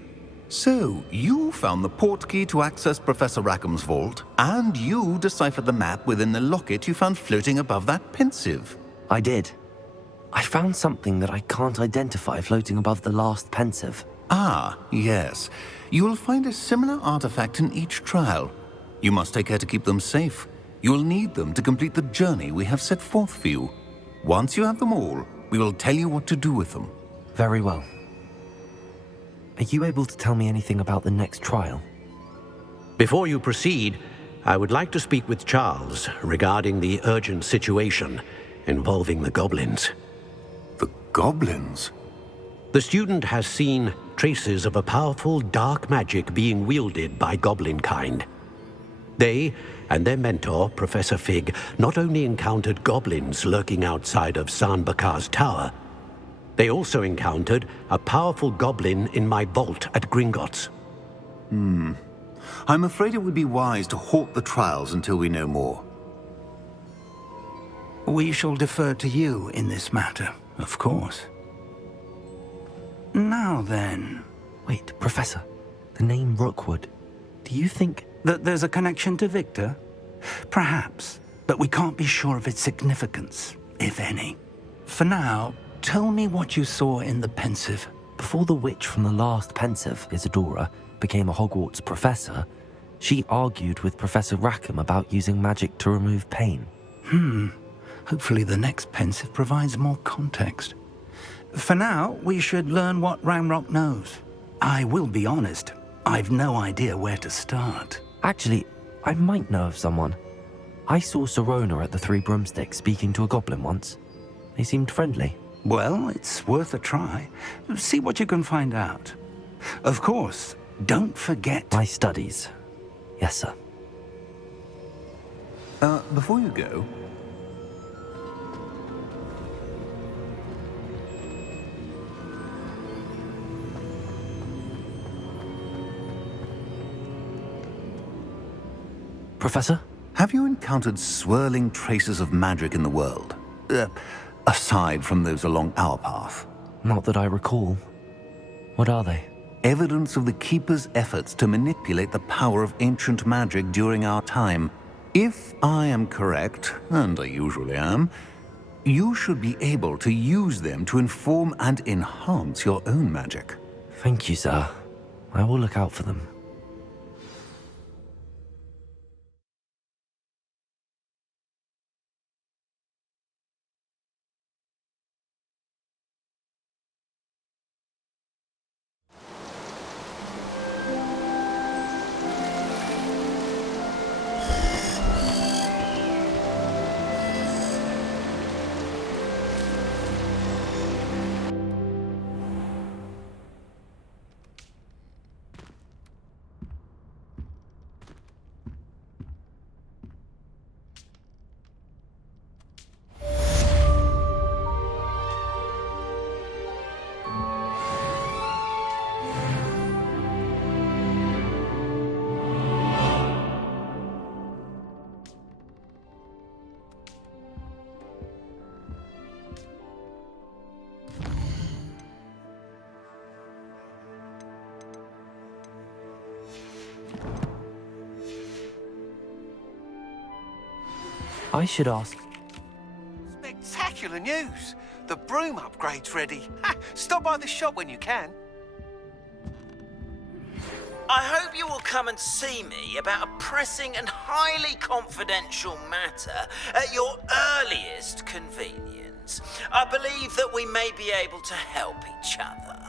So, you found the portkey to access Professor Rackham's vault, and you deciphered the map within the locket you found floating above that Pensive. I did. I found something that I can't identify floating above the last Pensive. Ah, yes. You will find a similar artifact in each trial. You must take care to keep them safe. You will need them to complete the journey we have set forth for you. Once you have them all, we will tell you what to do with them. Very well. Are you able to tell me anything about the next trial? Before you proceed, I would like to speak with Charles regarding the urgent situation involving the goblins. The goblins? The student has seen traces of a powerful dark magic being wielded by goblin kind. They and their mentor, Professor Fig, not only encountered goblins lurking outside of San Bakar's tower, They also encountered a powerful goblin in my vault at Gringotts. I'm afraid it would be wise to halt the trials until we know more. We shall defer to you in this matter, of course. Now then... Wait, Professor. The name Rookwood. Do you think... that there's a connection to Victor? Perhaps, but we can't be sure of its significance, if any. For now, tell me what you saw in the pensive. Before the witch from the last pensive, Isadora, became a Hogwarts professor, she argued with Professor Rackham about using magic to remove pain. Hopefully the next pensive provides more context. For now, we should learn what Ranrock knows. I will be honest, I've no idea where to start. Actually, I might know of someone. I saw Sirona at the Three Broomsticks speaking to a goblin once. They seemed friendly. Well, it's worth a try. See what you can find out. Of course, don't forget... My studies. Yes, sir. Before you go... Professor? Have you encountered swirling traces of magic in the world? Aside from those along our path? Not that I recall. What are they? Evidence of the Keeper's efforts to manipulate the power of ancient magic during our time. If I am correct, and I usually am, you should be able to use them to inform and enhance your own magic. Thank you, sir. I will look out for them. I should ask... Spectacular news! The broom upgrade's ready. Stop by the shop when you can. I hope you will come and see me about a pressing and highly confidential matter at your earliest convenience. I believe that we may be able to help each other.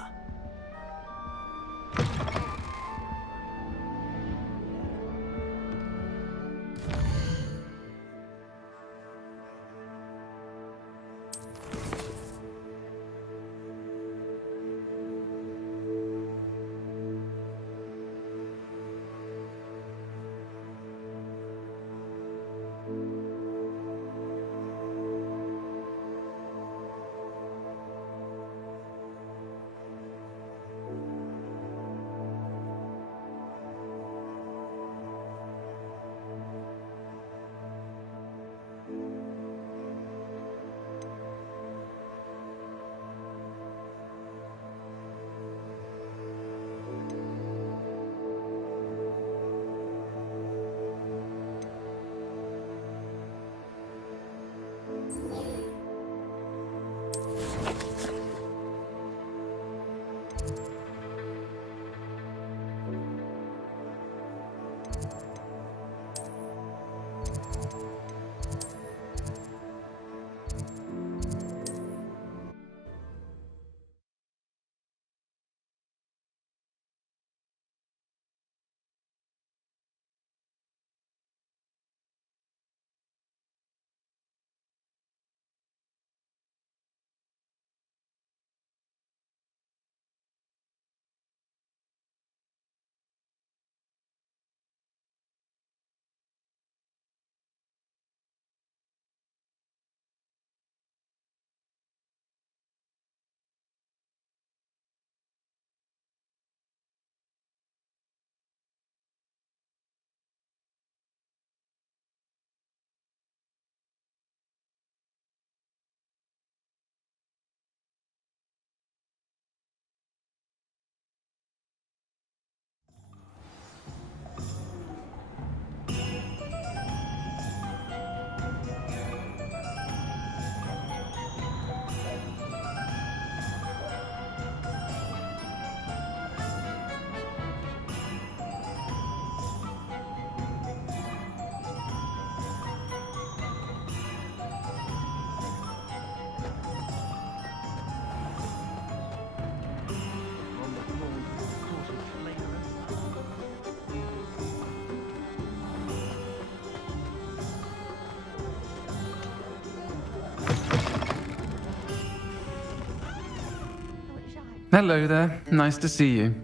Hello there. Nice to see you.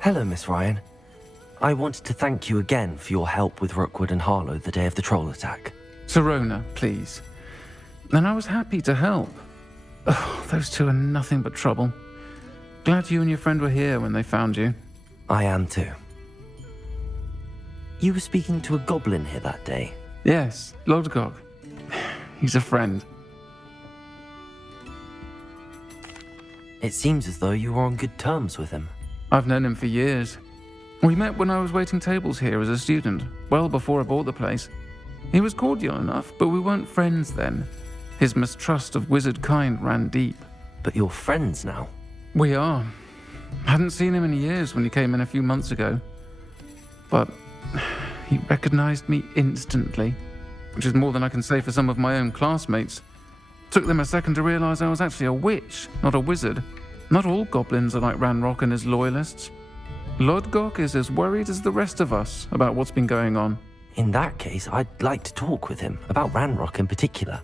Hello, Miss Ryan. I wanted to thank you again for your help with Rookwood and Harlow the day of the troll attack. Sirona, please. And I was happy to help. Oh, those two are nothing but trouble. Glad you and your friend were here when they found you. I am too. You were speaking to a goblin here that day? Yes, Lodgok. He's a friend. It seems as though you were on good terms with him. I've known him for years. We met when I was waiting tables here as a student, well before I bought the place. He was cordial enough, but we weren't friends then. His mistrust of wizard kind ran deep. But you're friends now? We are. Hadn't seen him in years when he came in a few months ago. But he recognized me instantly, which is more than I can say for some of my own classmates. Took them a second to realize I was actually a witch, not a wizard. Not all goblins are like Ranrock and his loyalists. Lodgok is as worried as the rest of us about what's been going on. In that case, I'd like to talk with him, about Ranrock in particular.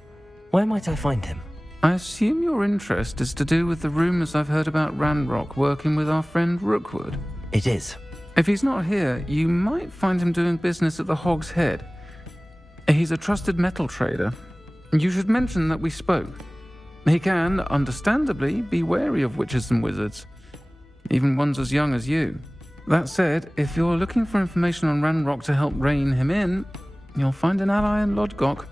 Where might I find him? I assume your interest is to do with the rumors I've heard about Ranrock working with our friend Rookwood. It is. If he's not here, you might find him doing business at the Hog's Head. He's a trusted metal trader. You should mention that we spoke. He can, understandably, be wary of witches and wizards, even ones as young as you. That said, if you're looking for information on Ranrock to help rein him in, you'll find an ally in Lodgok.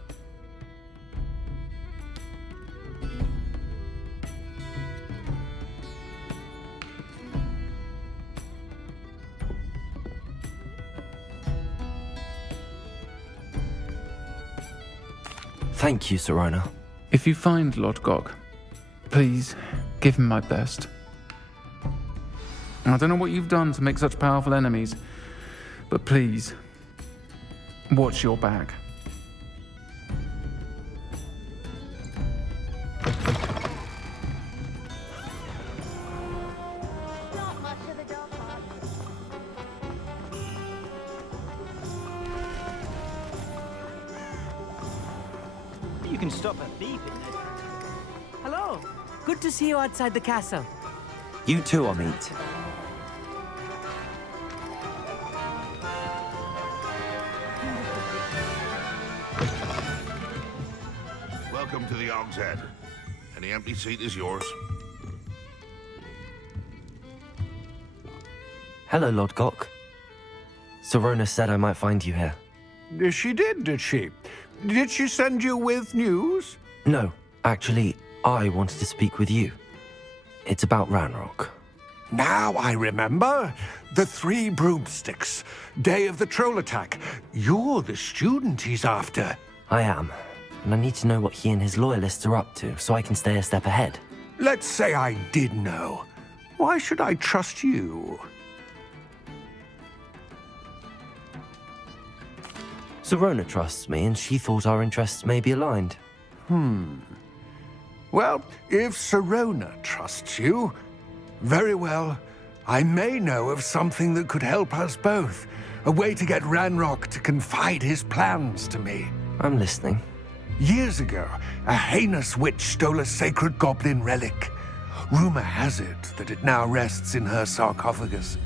Thank you, Sirona. If you find Lodgok, please give him my best. I don't know what you've done to make such powerful enemies, but please, watch your back. You can stop a thief. Hello. Good to see you outside the castle. You too, Amit. Welcome to the Hog's Head. Any empty seat is yours. Hello, Lodgok. Sirona said I might find you here. She did she? Did she send you with news? No, actually, I wanted to speak with you. It's about Ranrock. Now I remember. The 3 broomsticks. Day of the troll attack. You're the student he's after. I am, and I need to know what he and his loyalists are up to so I can stay a step ahead. Let's say I did know. Why should I trust you? Sirona trusts me, and she thought our interests may be aligned. Well, if Sirona trusts you, very well. I may know of something that could help us both. A way to get Ranrock to confide his plans to me. I'm listening. Years ago, a heinous witch stole a sacred goblin relic. Rumor has it that it now rests in her sarcophagus,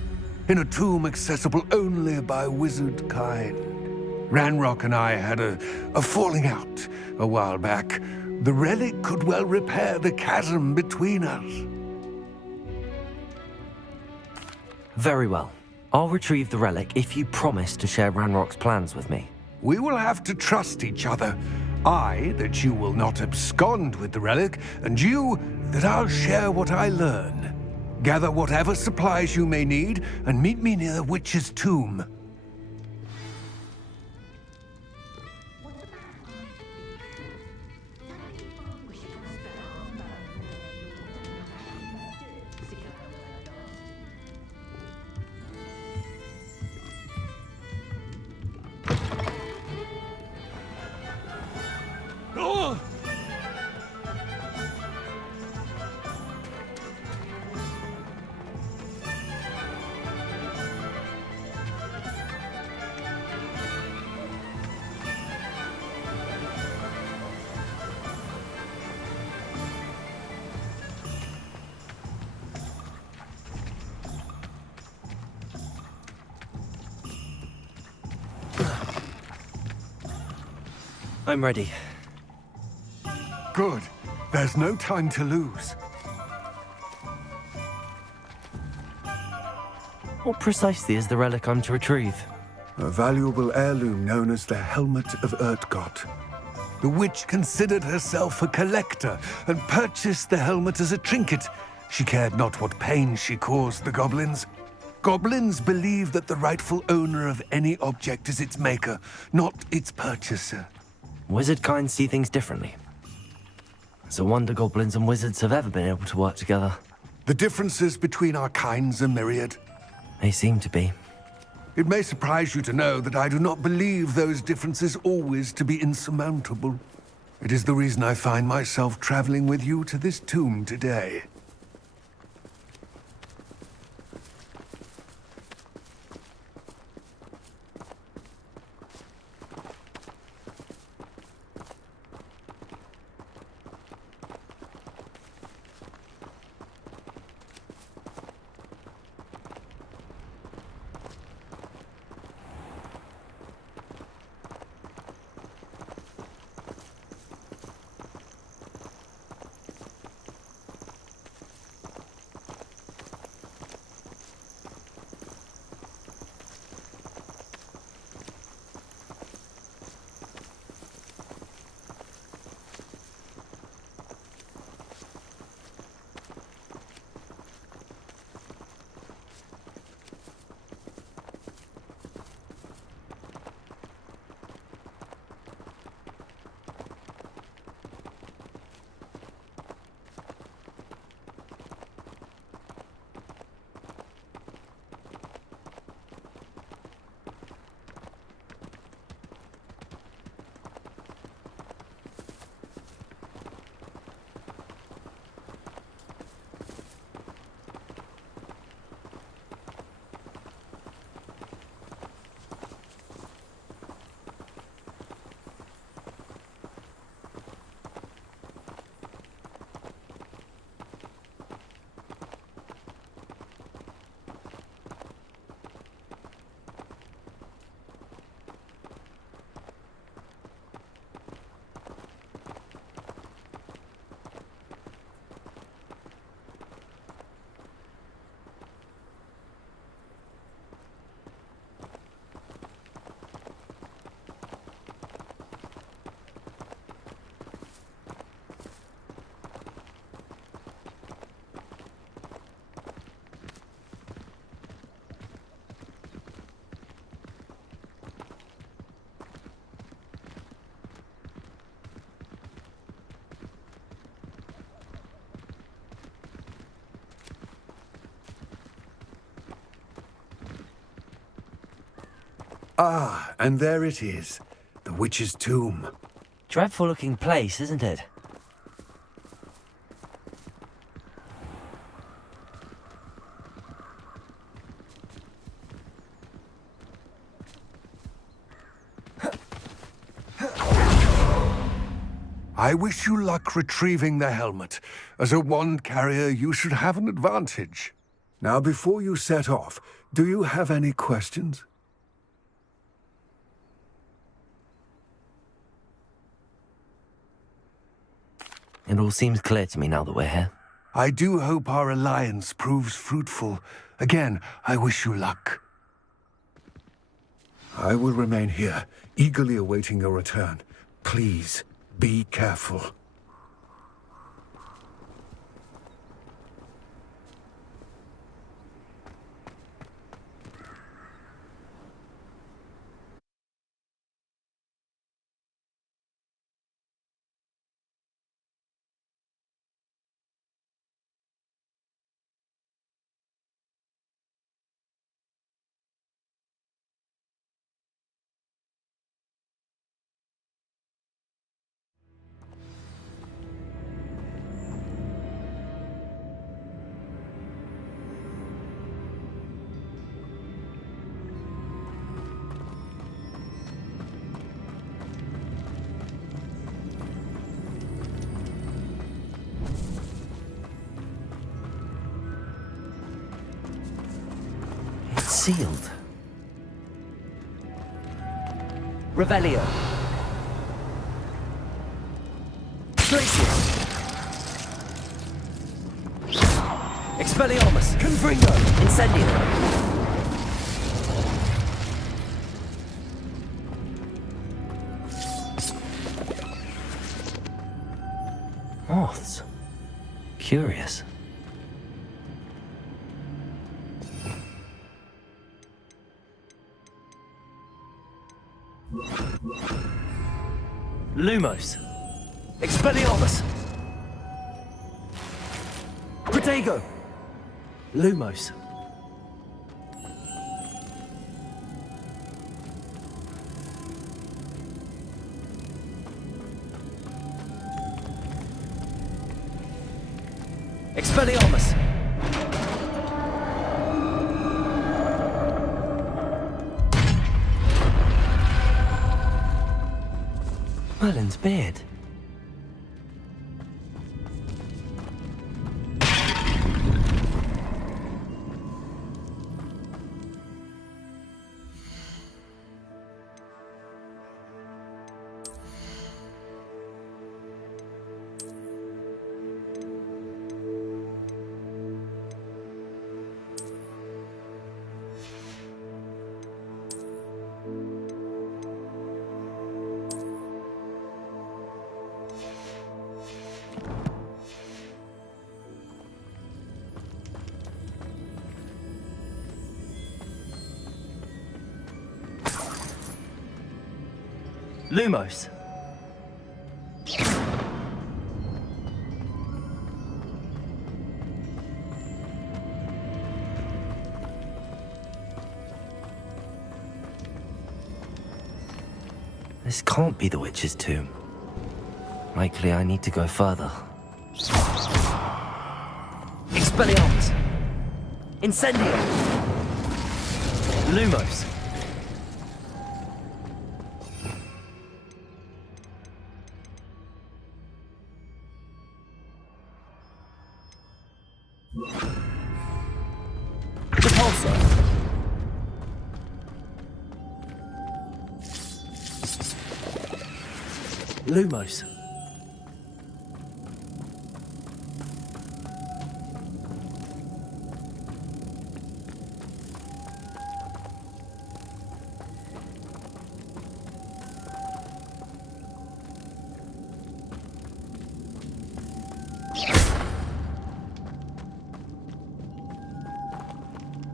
in a tomb accessible only by wizard kind. Ranrock and I had a falling out a while back. The relic could well repair the chasm between us. Very well. I'll retrieve the relic if you promise to share Ranrock's plans with me. We will have to trust each other. I, that you will not abscond with the relic, and you, that I'll share what I learn. Gather whatever supplies you may need, and meet me near the witch's tomb. I'm ready. Good. There's no time to lose. What precisely is the relic I'm to retrieve? A valuable heirloom known as the Helmet of Urtgott. The witch considered herself a collector and purchased the helmet as a trinket. She cared not what pain she caused the goblins. Goblins believe that the rightful owner of any object is its maker, not its purchaser. Wizard kind see things differently. It's a wonder goblins and wizards have ever been able to work together. The differences between our kinds are myriad. They seem to be. It may surprise you to know that I do not believe those differences always to be insurmountable. It is the reason I find myself traveling with you to this tomb today. Ah, and there it is. The witch's tomb. Dreadful looking place, isn't it? I wish you luck retrieving the helmet. As a wand carrier, you should have an advantage. Now, before you set off, do you have any questions? It all seems clear to me now that we're here. I do hope our alliance proves fruitful. Again, I wish you luck. I will remain here, eagerly awaiting your return. Please, be careful. Sealed. Revelio. Glacius! Expelliarmus! Confringo! Incendio! Moths. Curious. Lumos. Expelliarmus. Protego. Lumos. Expelliarmus. Merlin's beard. Lumos. This can't be the witch's tomb. Likely I need to go further. Expelliarmus! Incendio! Lumos! Repulsor! Lumos.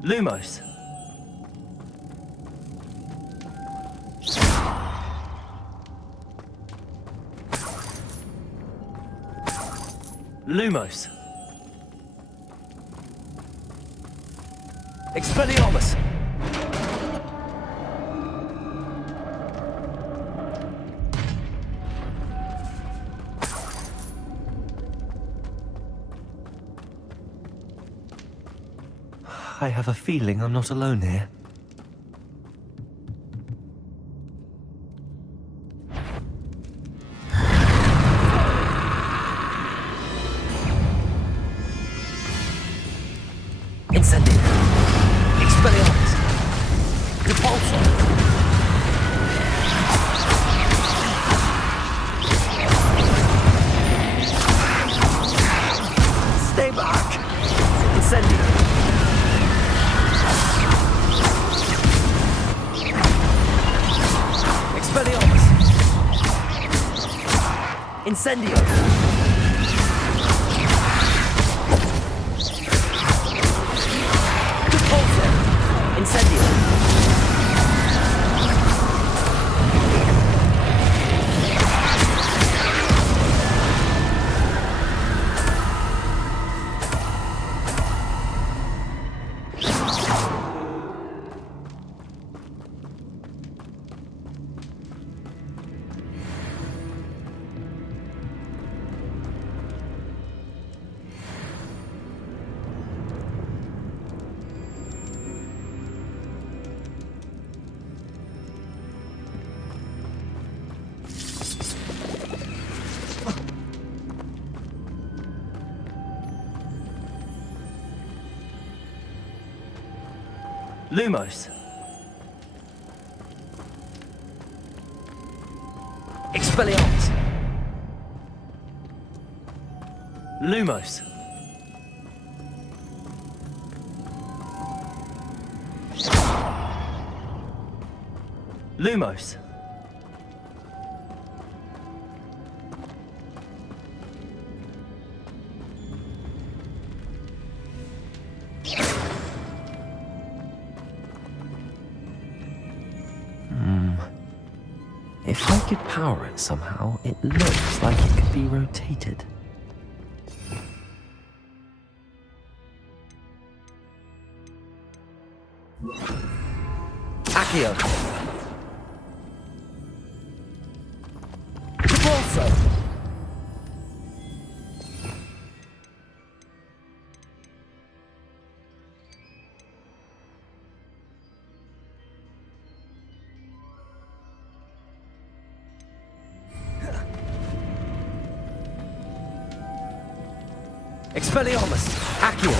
Lumos. Lumos. Expelliarmus. I have a feeling I'm not alone here. Incendio. Expelliarmus. Repulsor. Stay back. Incendio. Expelliarmus. Incendio. Incendio. Lumos. Expelliarmus. Lumos. Lumos. If I could power it somehow, it looks like it could be rotated. Accio. Propulso. Expelliarmus. Accio.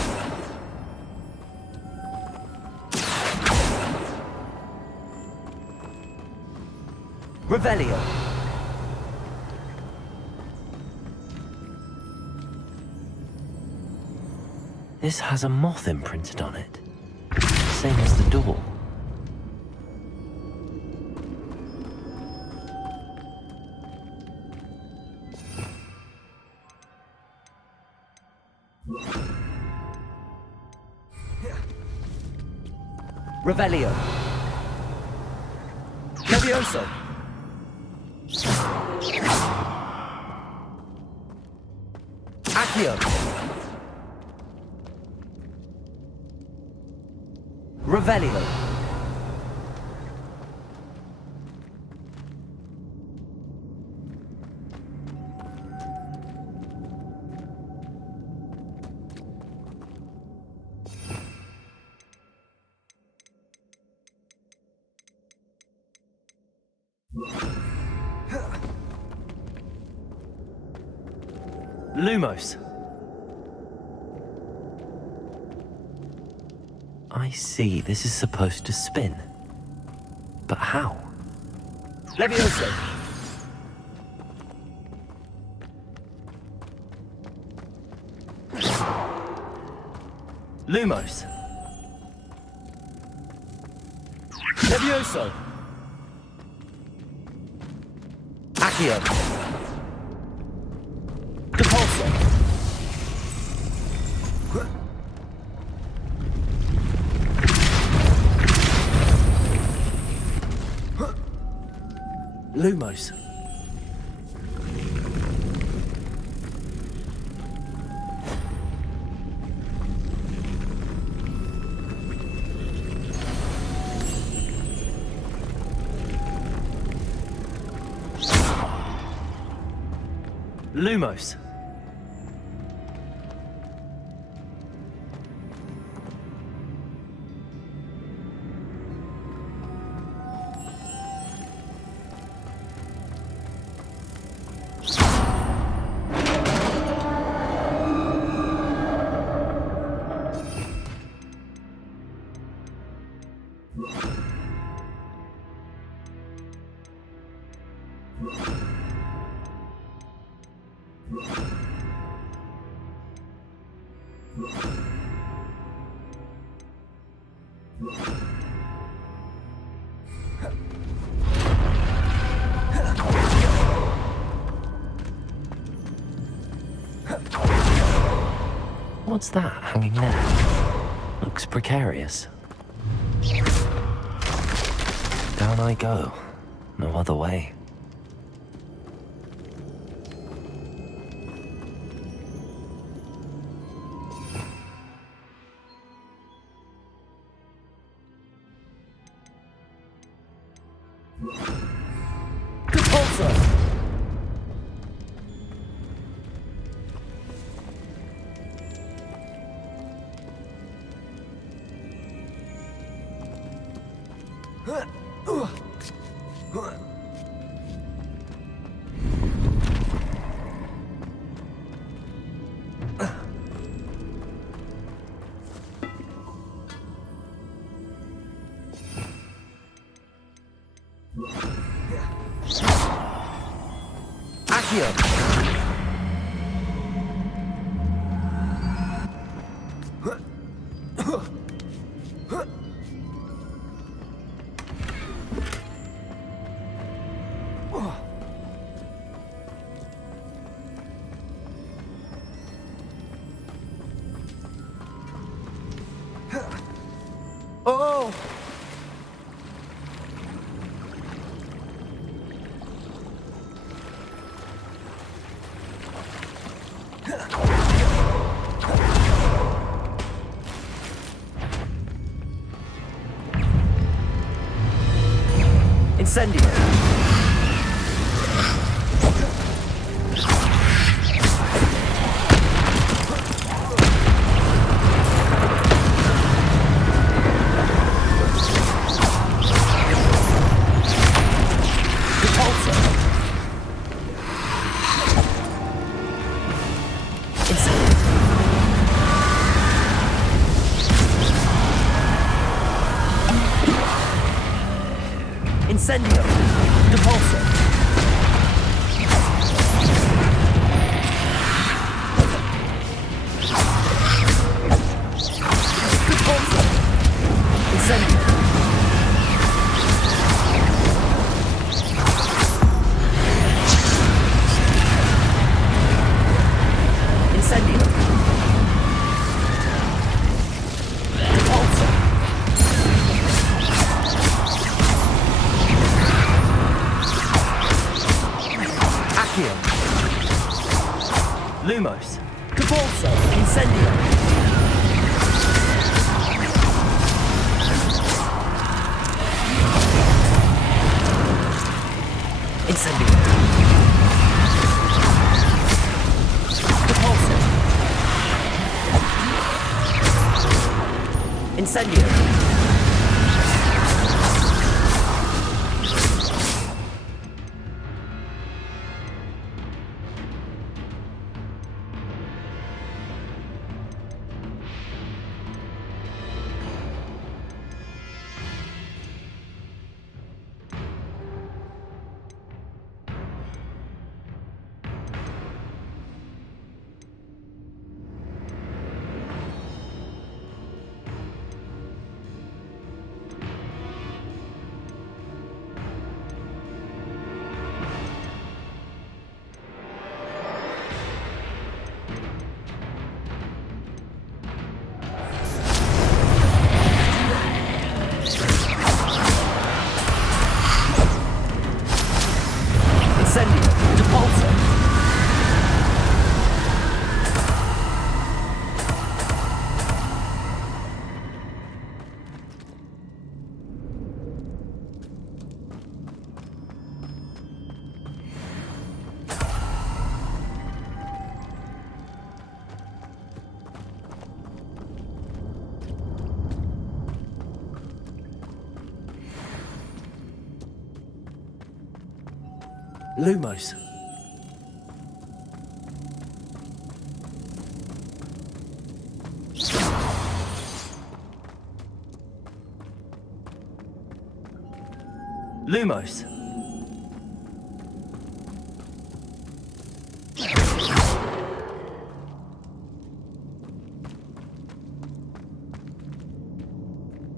Revelio. This has a moth imprinted on it. Same as the door. Revelio. Levioso. Accio. Revelio. Lumos. I see, this is supposed to spin. But how? Levioso. Lumos. Levioso. Accio. Propulso. Lumos. Lumos. What's that hanging there? Looks precarious. Down I go. No other way. Accio. Incendio. Incendio. Depulso. Depulso. Incendio. Incendio. Depulso. Accio. Lumos. Depulso. Incendio. Incendio. Depulso. Incendio. Incendio. Depulso. Lumos. Lumos.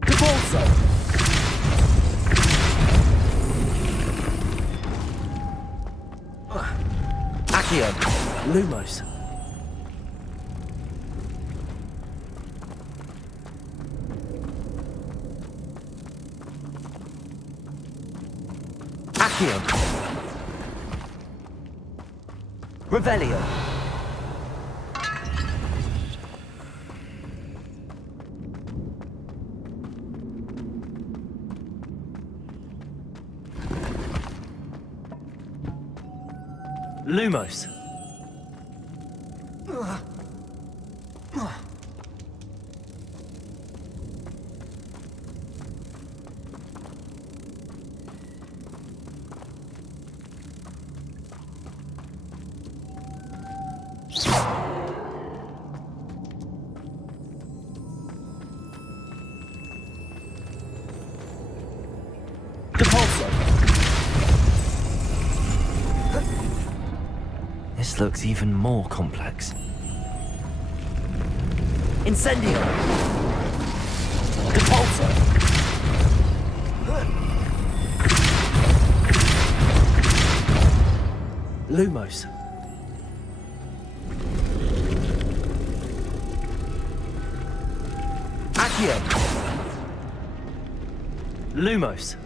Depulso. Accio. Lumos. Accio. Revelio. Lumos. Depulso. This looks even more complex. Incendio. Depulso. Lumos. Accio. Lumos.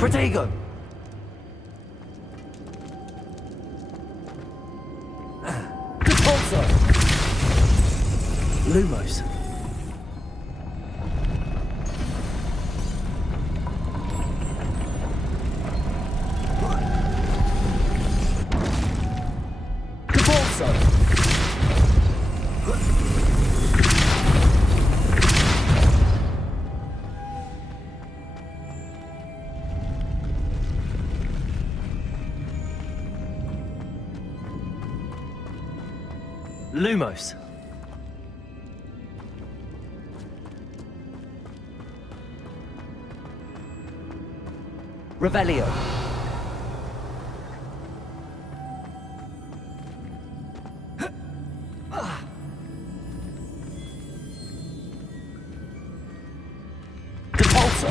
Protego! Depulso! Lumos. Depulso! Lumos. Revelio. Depulso.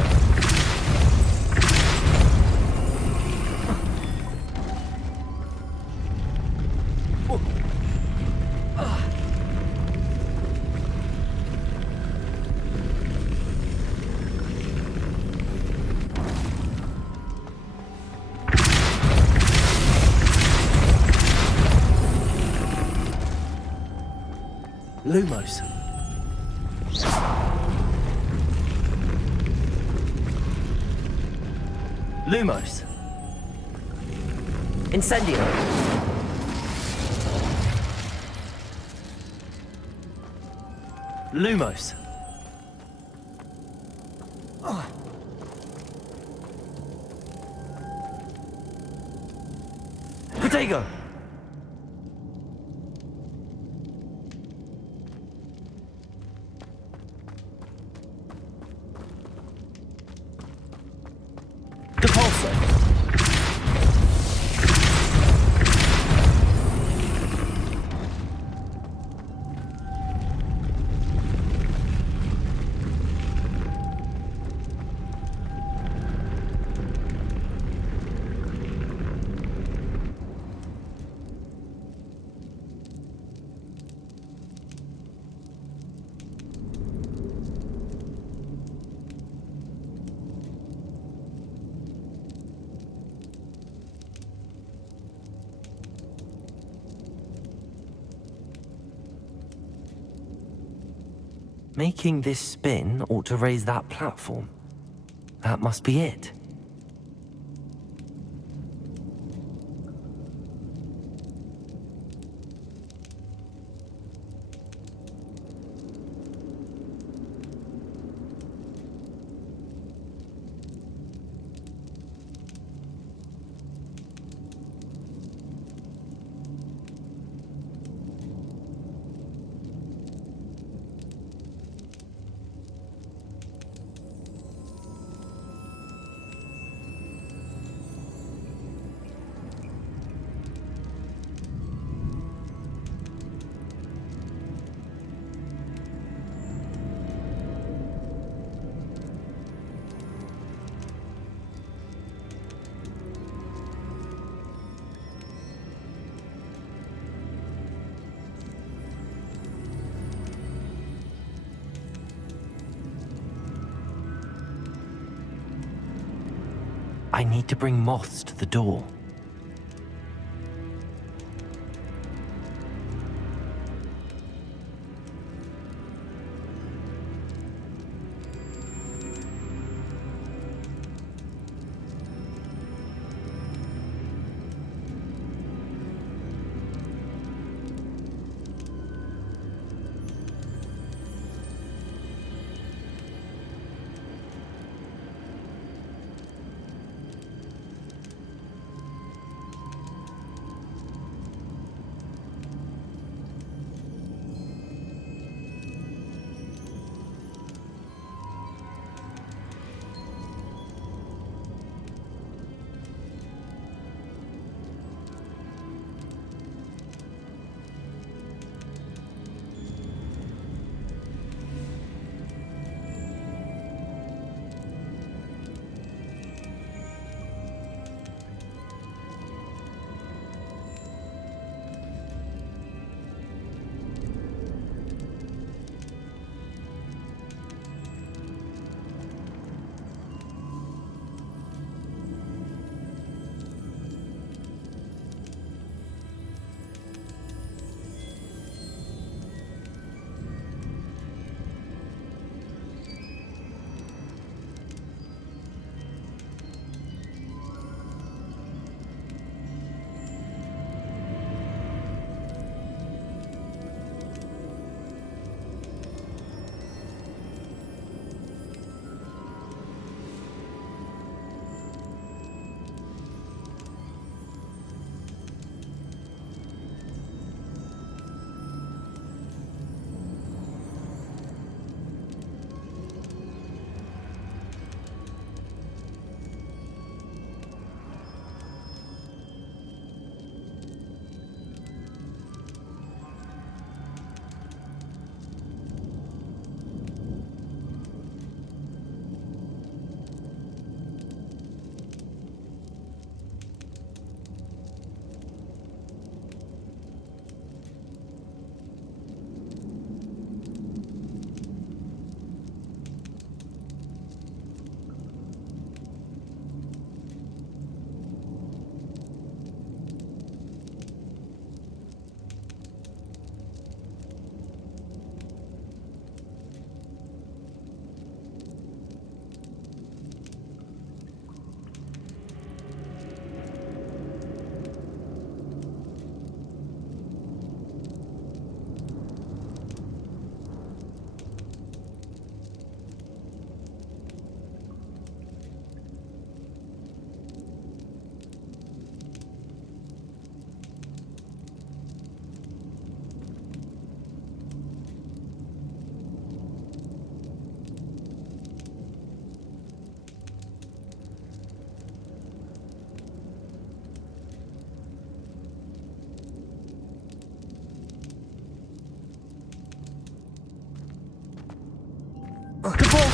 Lumos. Lumos. Incendio. Lumos. Protego. Depulso. Making this spin ought to raise that platform. That must be it. I need to bring moths to the door.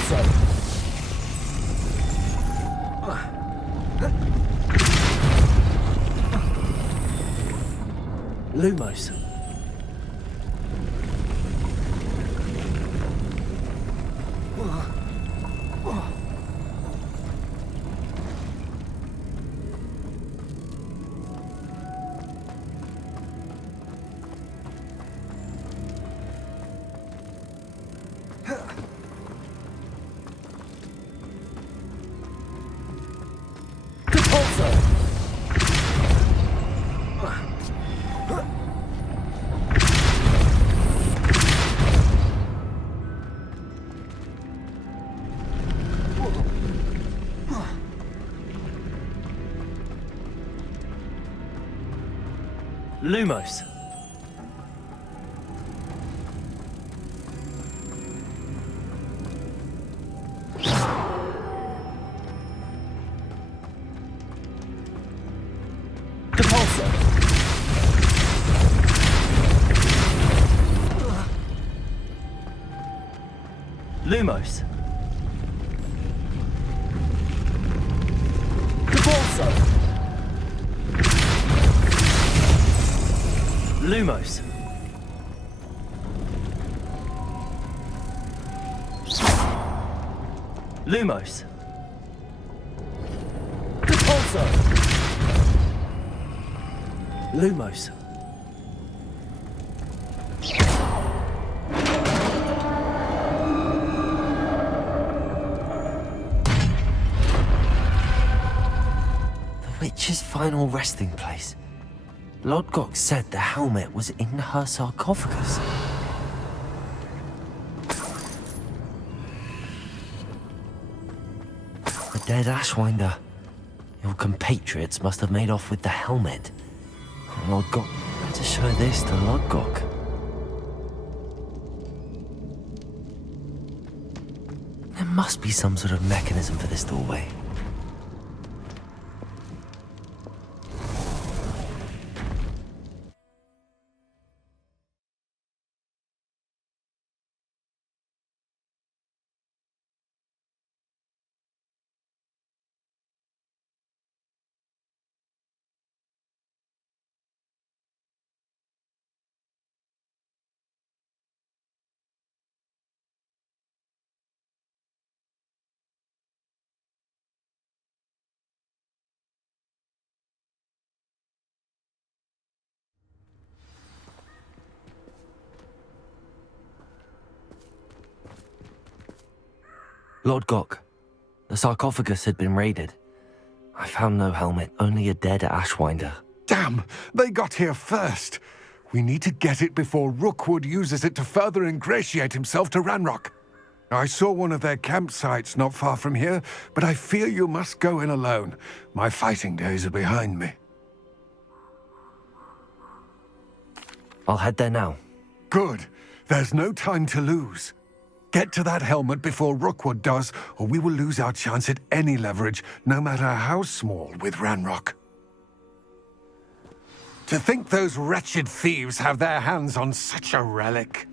Repulsor! Lumos. Lumos. Repulsor. Lumos. Repulsor. Lumos. Lumos. Repulsor. Lumos. The witch's final resting place. Lodgok said the helmet was in her sarcophagus. The dead Ashwinder. Your compatriots must have made off with the helmet. Lodgok, better show this to Lodgok. There must be some sort of mechanism for this doorway. Lodgok, the sarcophagus had been raided. I found no helmet, only a dead Ashwinder. Damn! They got here first! We need to get it before Rookwood uses it to further ingratiate himself to Ranrock. I saw one of their campsites not far from here, but I fear you must go in alone. My fighting days are behind me. I'll head there now. Good. There's no time to lose. Get to that helmet before Rookwood does, or we will lose our chance at any leverage, no matter how small, with Ranrock. To think those wretched thieves have their hands on such a relic.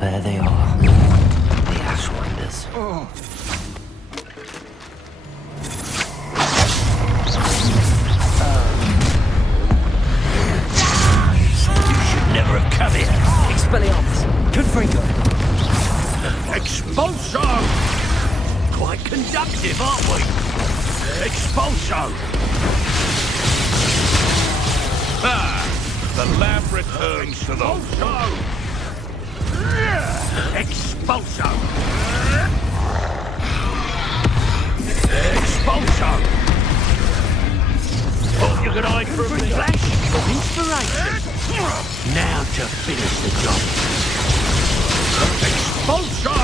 There they are, the Ashwinders. You should never have come here. Expelliarmus! Confringo! Expulso! Quite conductive, aren't we? Expulso! Ah! The lab returns to the... Expulso! Expulso! Thought you could hide from me. Flash of inspiration. Now to finish the job. Expulso!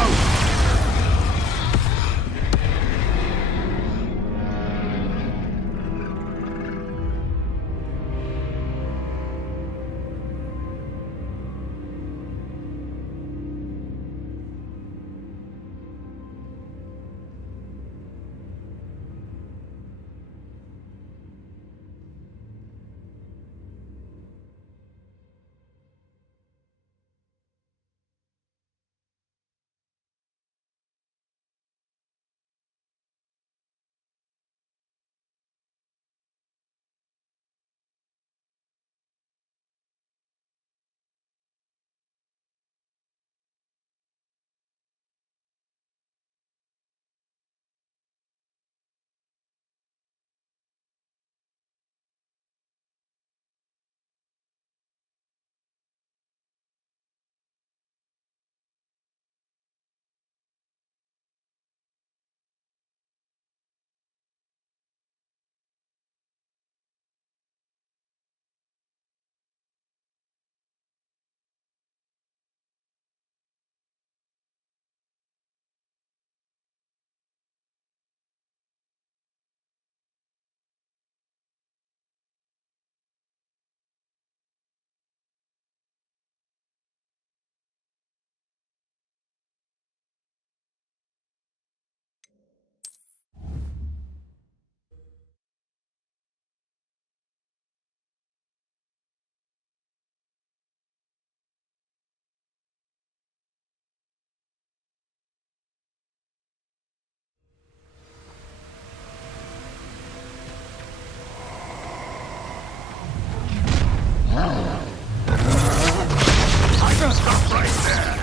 Stop right there!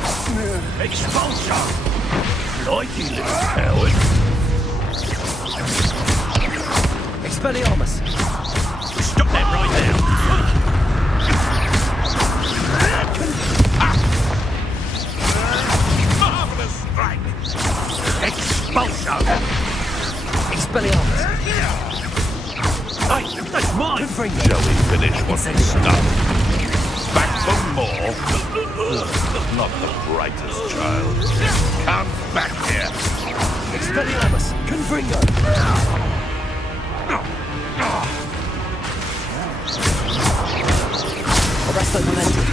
Expulsion! Flighty little coward! Expelliarmus! Stop them right now! Marvelous strike! Expulsion! Expelliarmus! Hey, that's mine! Shall we finish what we started? Back for more? Not the brightest child. Come back here. Expelliarmus! Confringo! Arresto Momentum!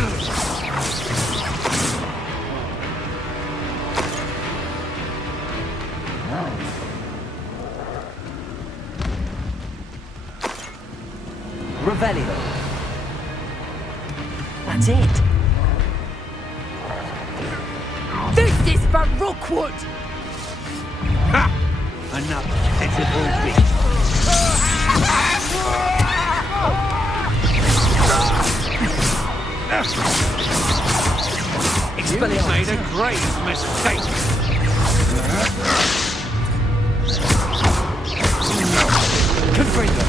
Revelio! That's it! This is for Rookwood! Ha! Another pitiful bitch. You made a great mistake. Confringo!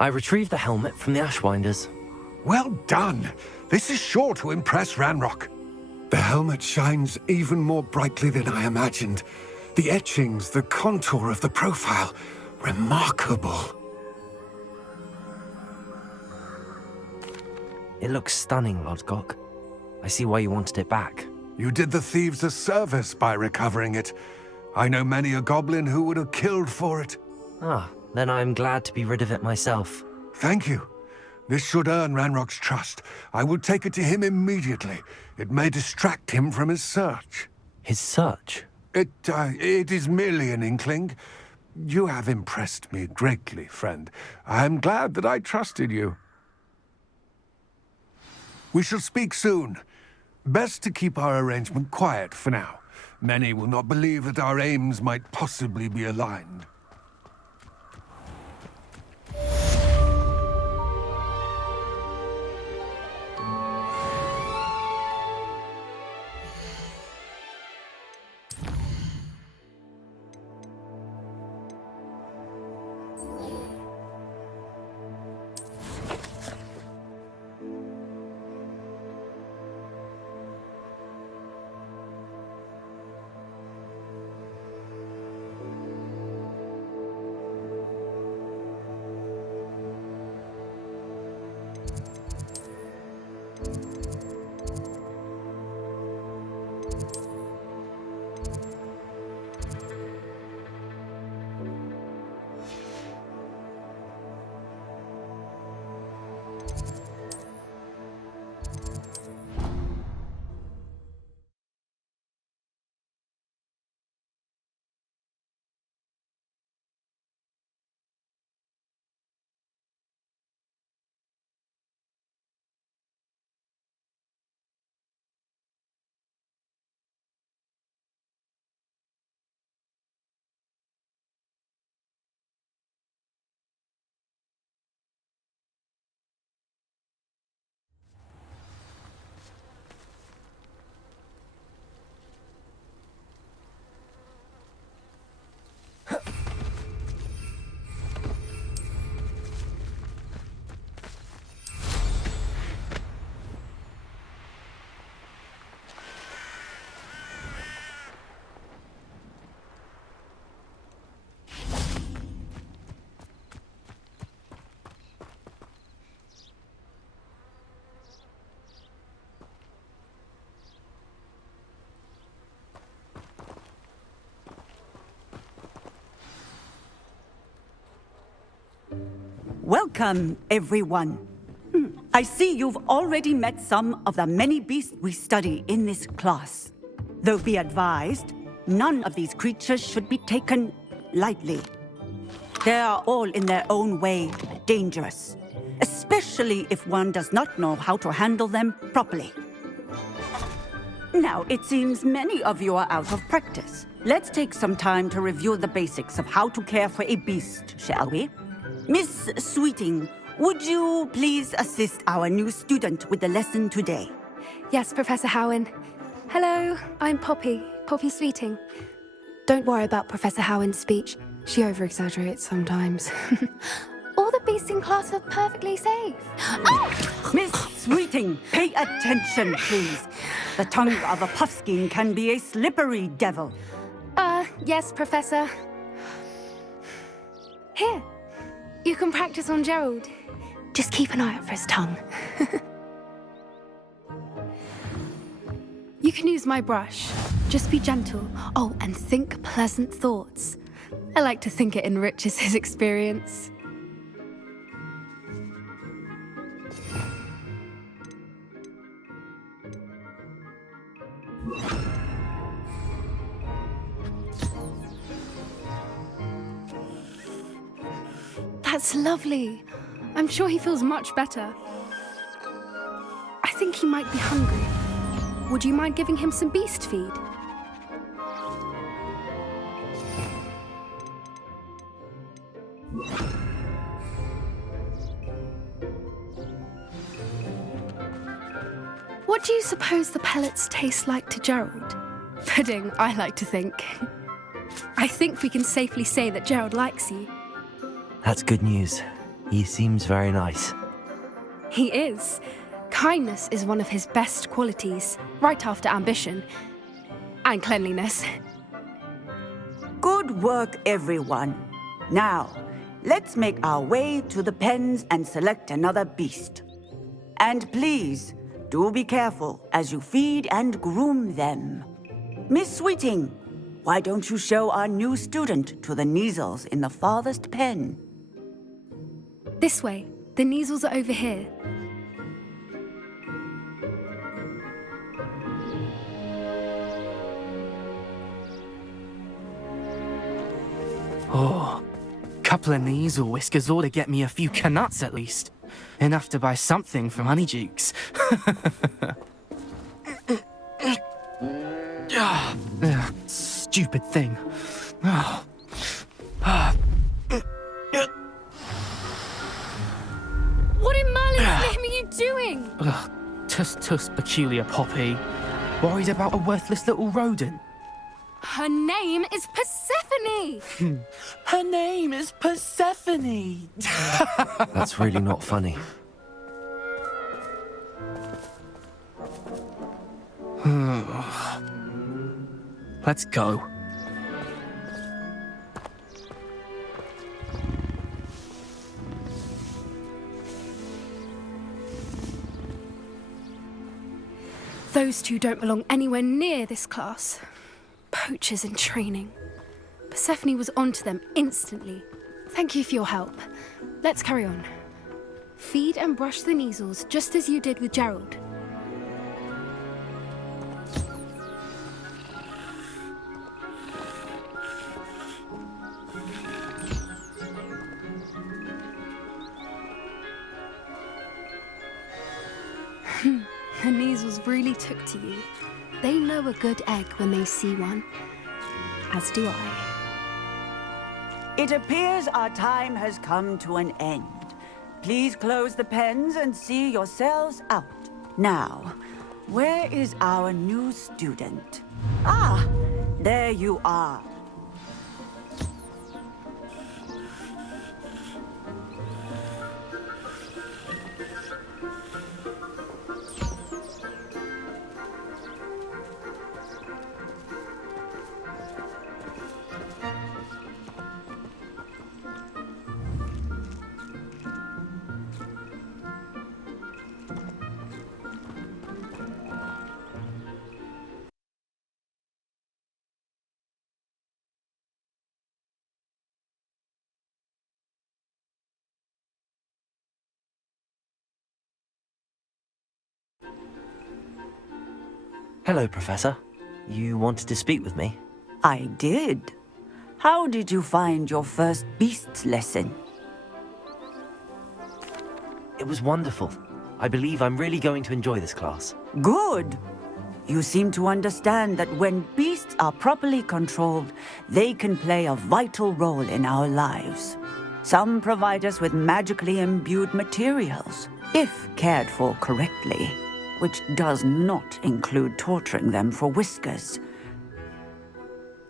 I retrieved the helmet from the Ashwinders. Well done. This is sure to impress Ranrock. The helmet shines even more brightly than I imagined. The etchings, the contour of the profile, remarkable. It looks stunning, Lodgok. I see why you wanted it back. You did the thieves a service by recovering it. I know many a goblin who would have killed for it. Ah, then I'm glad to be rid of it myself. Thank you. This should earn Ranrock's trust. I will take it to him immediately. It may distract him from his search. His search? It is merely an inkling. You have impressed me greatly, friend. I am glad that I trusted you. We shall speak soon. Best to keep our arrangement quiet for now. Many will not believe that our aims might possibly be aligned. Welcome, everyone. I see you've already met some of the many beasts we study in this class. Though be advised, none of these creatures should be taken lightly. They are all in their own way dangerous, especially if one does not know how to handle them properly. Now, it seems many of you are out of practice. Let's take some time to review the basics of how to care for a beast, shall we? Miss Sweeting, would you please assist our new student with the lesson today? Yes, Professor Howen. Hello, I'm Poppy Sweeting. Don't worry about Professor Howen's speech. She over-exaggerates sometimes. All the beasts in class are perfectly safe. Oh! Miss Sweeting, pay attention, please. The tongue of a puffskein can be a slippery devil. Yes, Professor. Here, you can practice on Gerald. Just keep an eye out for his tongue. You can use my brush. Just be gentle. Oh, and think pleasant thoughts. I like to think it enriches his experience. That's lovely. I'm sure he feels much better. I think he might be hungry. Would you mind giving him some beast feed? What do you suppose the pellets taste like to Gerald? Pudding, I like to think. I think we can safely say that Gerald likes you. That's good news. He seems very nice. He is. Kindness is one of his best qualities, right after ambition. And cleanliness. Good work, everyone. Now, let's make our way to the pens and select another beast. And please, do be careful as you feed and groom them. Miss Sweeting, why don't you show our new student to the Neasels in the farthest pen? This way. The Neasels are over here. Oh, couple of Neasel whiskers ought to get me a few canuts at least. Enough to buy something from Honeydukes. Stupid thing. What in Merlin's name are you doing? Tuss, peculiar Poppy. Worried about a worthless little rodent? Her name is Persephone! Her name is Persephone. That's really not funny. Let's go. Those two don't belong anywhere near this class. Poachers in training. Persephone was onto them instantly. Thank you for your help. Let's carry on. Feed and brush the measles just as you did with Gerald. The measles really took to you. They know a good egg when they see one. As do I. It appears our time has come to an end. Please close the pens and see yourselves out. Now, where is our new student? Ah, there you are. Hello, Professor. You wanted to speak with me? I did. How did you find your first beasts lesson? It was wonderful. I believe I'm really going to enjoy this class. Good. You seem to understand that when beasts are properly controlled, they can play a vital role in our lives. Some provide us with magically imbued materials, if cared for correctly, which does not include torturing them for whiskers.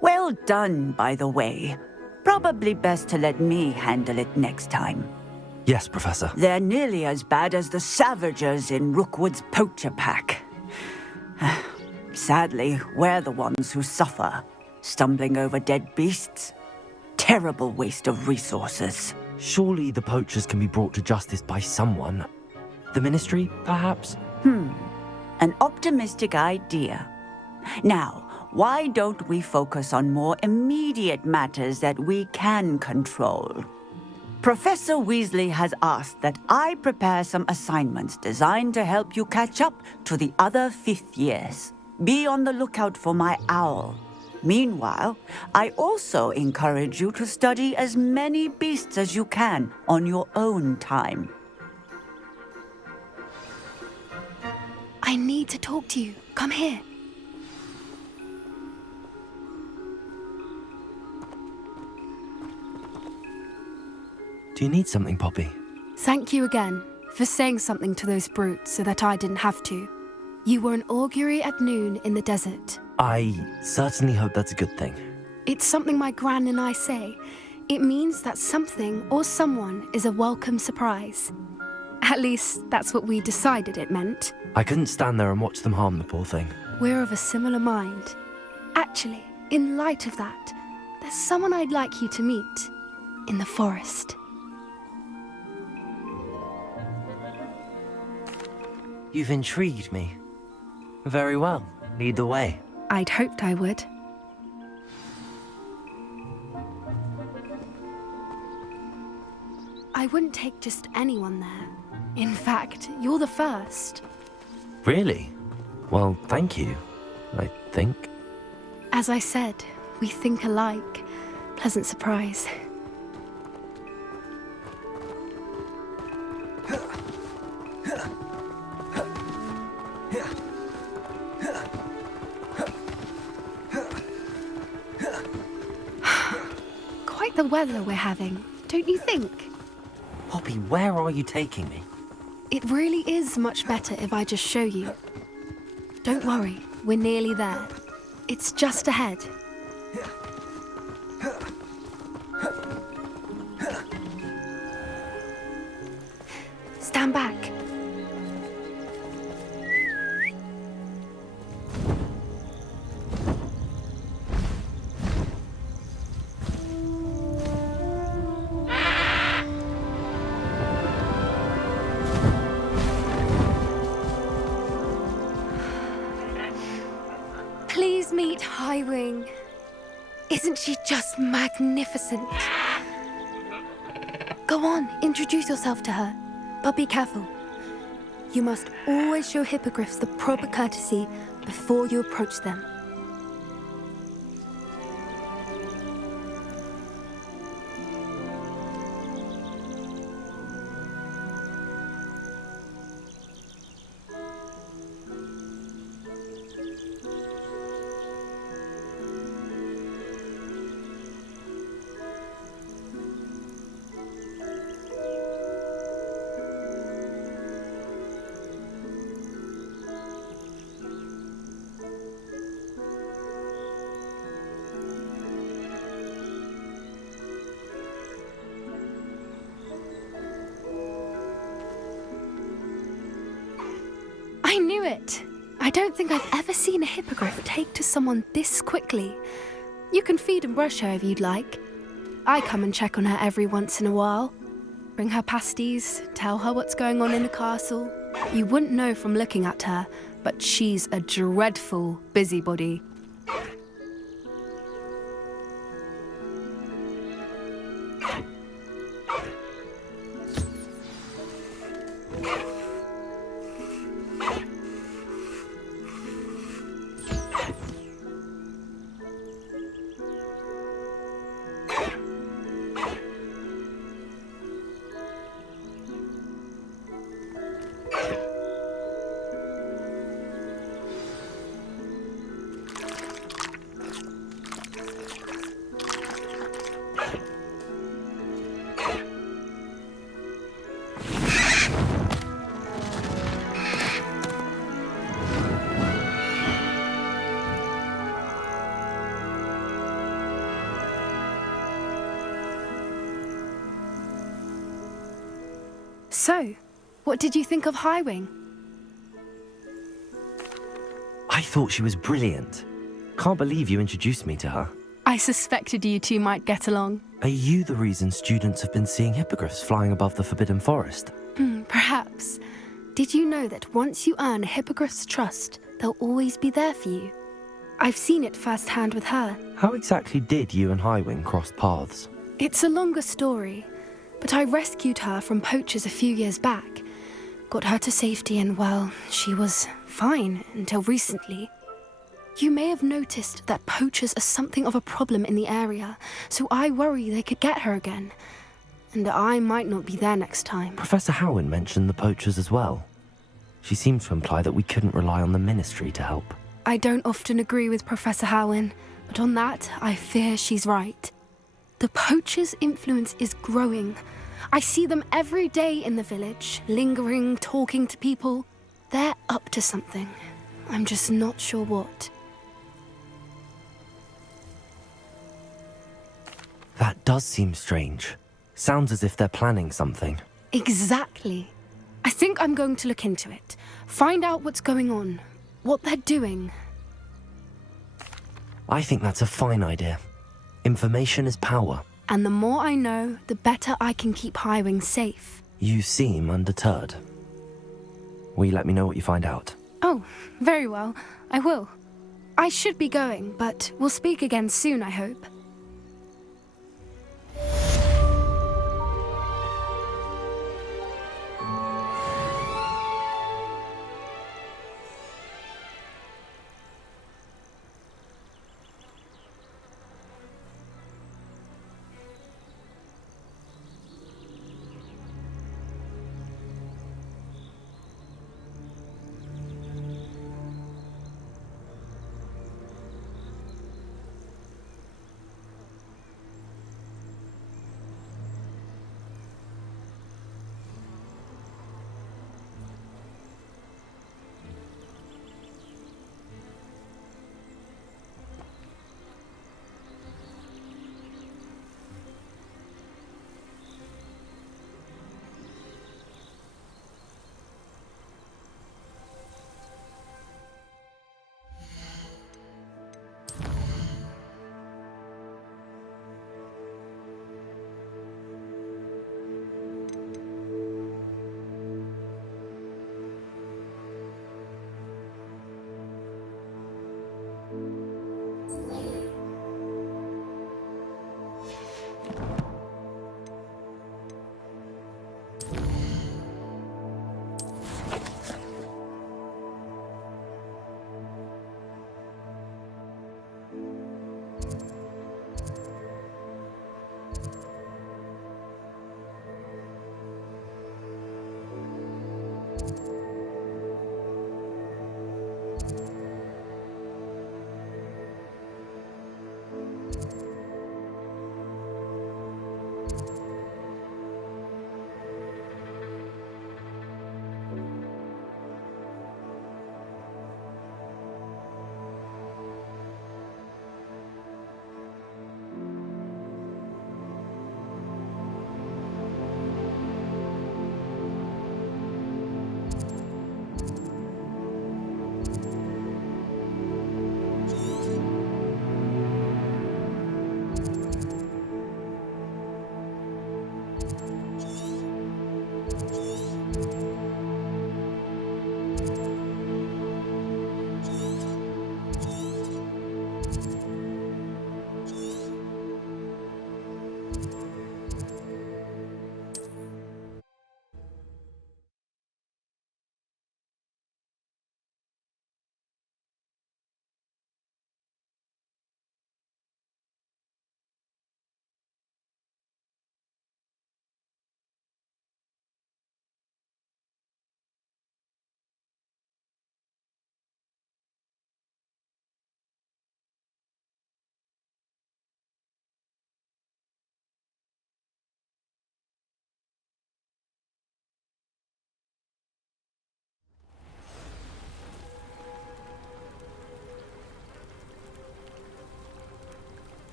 Well done, by the way. Probably best to let me handle it next time. Yes, Professor. They're nearly as bad as the Savagers in Rookwood's poacher pack. Sadly, we're the ones who suffer, stumbling over dead beasts. Terrible waste of resources. Surely the poachers can be brought to justice by someone. The Ministry, perhaps? An optimistic idea. Now, why don't we focus on more immediate matters that we can control? Professor Weasley has asked that I prepare some assignments designed to help you catch up to the other fifth years. Be on the lookout for my owl. Meanwhile, I also encourage you to study as many beasts as you can on your own time. I need to talk to you. Come here. Do you need something, Poppy? Thank you again for saying something to those brutes so that I didn't have to. You were an augury at noon in the desert. I certainly hope that's a good thing. It's something my gran and I say. It means that something or someone is a welcome surprise. At least, that's what we decided it meant. I couldn't stand there and watch them harm the poor thing. We're of a similar mind. Actually, in light of that, there's someone I'd like you to meet in the forest. You've intrigued me. Very well. Lead the way. I'd hoped I would. I wouldn't take just anyone there. In fact, you're the first. Really? Well, thank you, I think. As I said, we think alike. Pleasant surprise. the weather we're having, don't you think? Poppy, where are you taking me? It really is much better if I just show you. Don't worry, we're nearly there. It's just ahead. Stand back. Please meet Highwing. Isn't she just magnificent? Go on, introduce yourself to her. But be careful. You must always show hippogriffs the proper courtesy before you approach them. I knew it! I don't think I've ever seen a hippogriff take to someone this quickly. You can feed and brush her if you'd like. I come and check on her every once in a while. Bring her pasties, tell her what's going on in the castle. You wouldn't know from looking at her, but she's a dreadful busybody. So, what did you think of Highwing? I thought she was brilliant. Can't believe you introduced me to her. I suspected you two might get along. Are you the reason students have been seeing hippogriffs flying above the Forbidden Forest? Perhaps. Did you know that once you earn a hippogriff's trust, they'll always be there for you? I've seen it firsthand with her. How exactly did you and Highwing cross paths? It's a longer story, but I rescued her from poachers a few years back. Got her to safety and, well, she was fine until recently. You may have noticed that poachers are something of a problem in the area, so I worry they could get her again. And I might not be there next time. Professor Howen mentioned the poachers as well. She seemed to imply that we couldn't rely on the Ministry to help. I don't often agree with Professor Howen, but on that, I fear she's right. The poachers' influence is growing. I see them every day in the village, lingering, talking to people. They're up to something. I'm just not sure what. That does seem strange. Sounds as if they're planning something. Exactly. I think I'm going to look into it. Find out what's going on, what they're doing. I think that's a fine idea. Information is power. And the more I know, the better I can keep Highwing safe. You seem undeterred. Will you let me know what you find out? Oh, very well. I will. I should be going, but we'll speak again soon, I hope.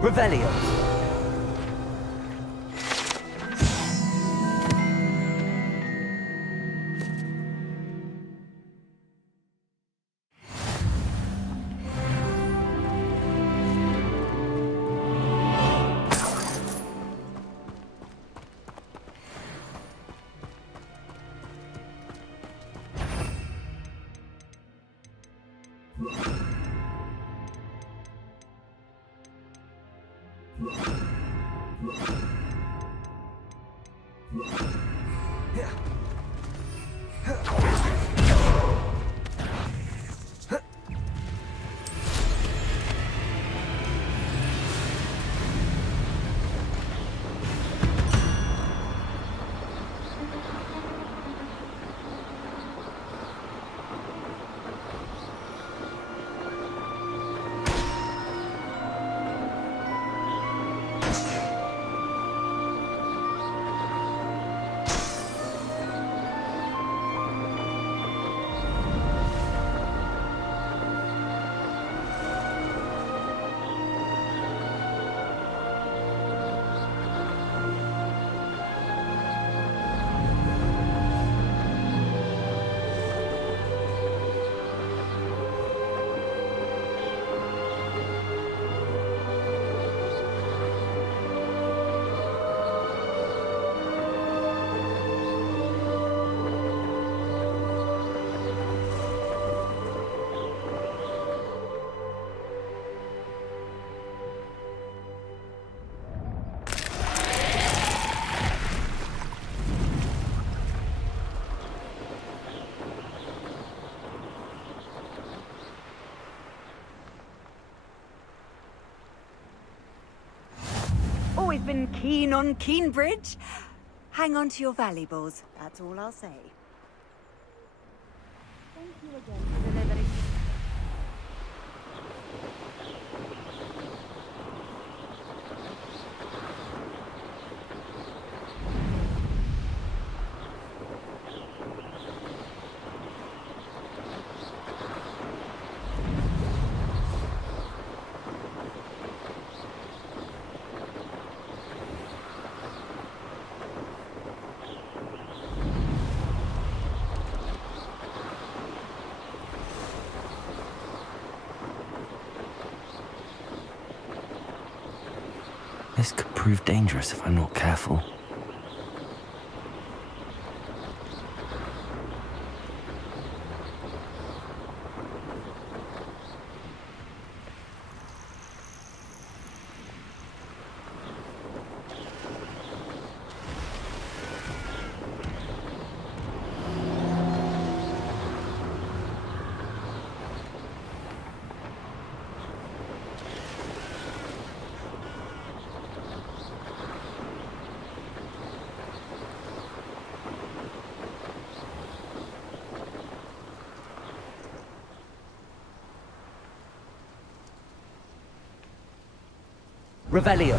Revelio. Always been keen on Keenbridge. Hang on to your valuables, that's all I'll say. Thank you again for delivering. This could prove dangerous if I'm not careful. Revelio.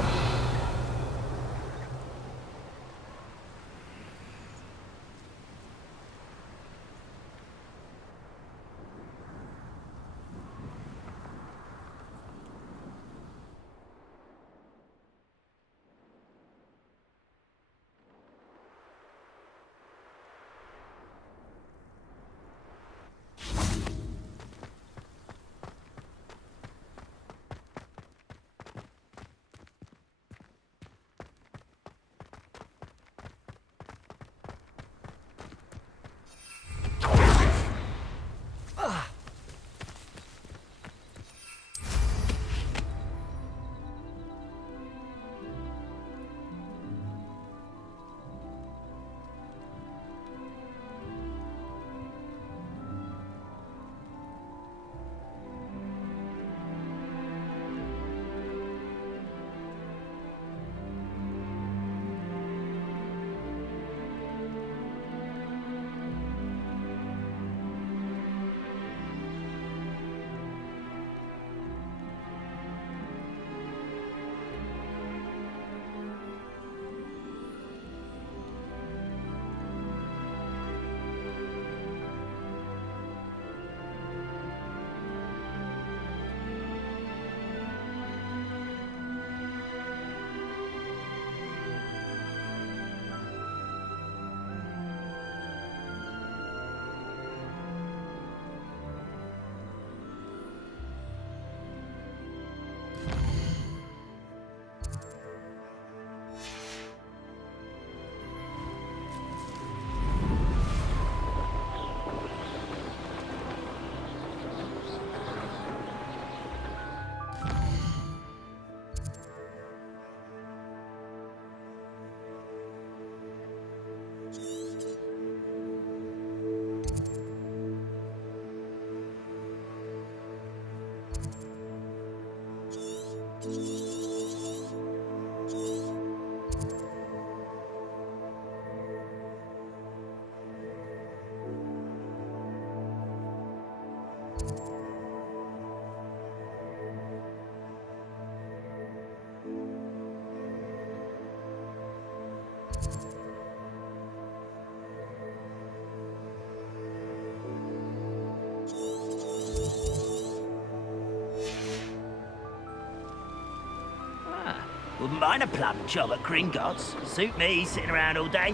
Wouldn't mind a plum job at Gringotts. Suit me, sitting around all day.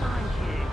Thank you.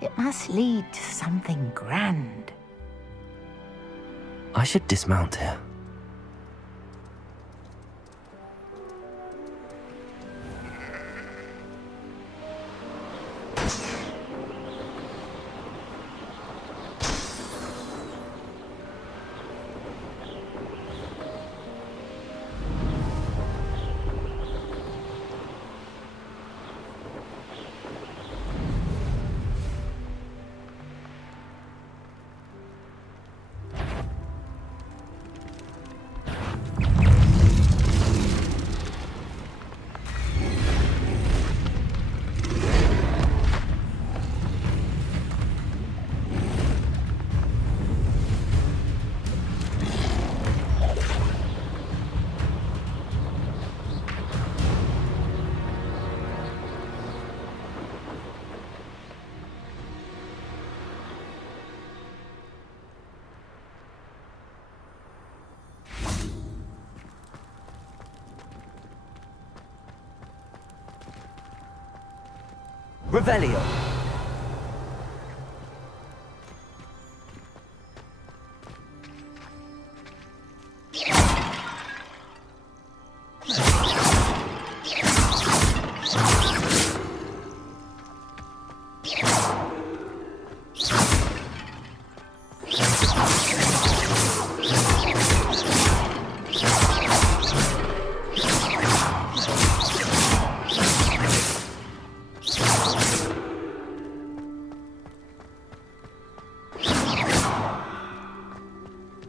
It must lead to something grand. I should dismount here. Revelio.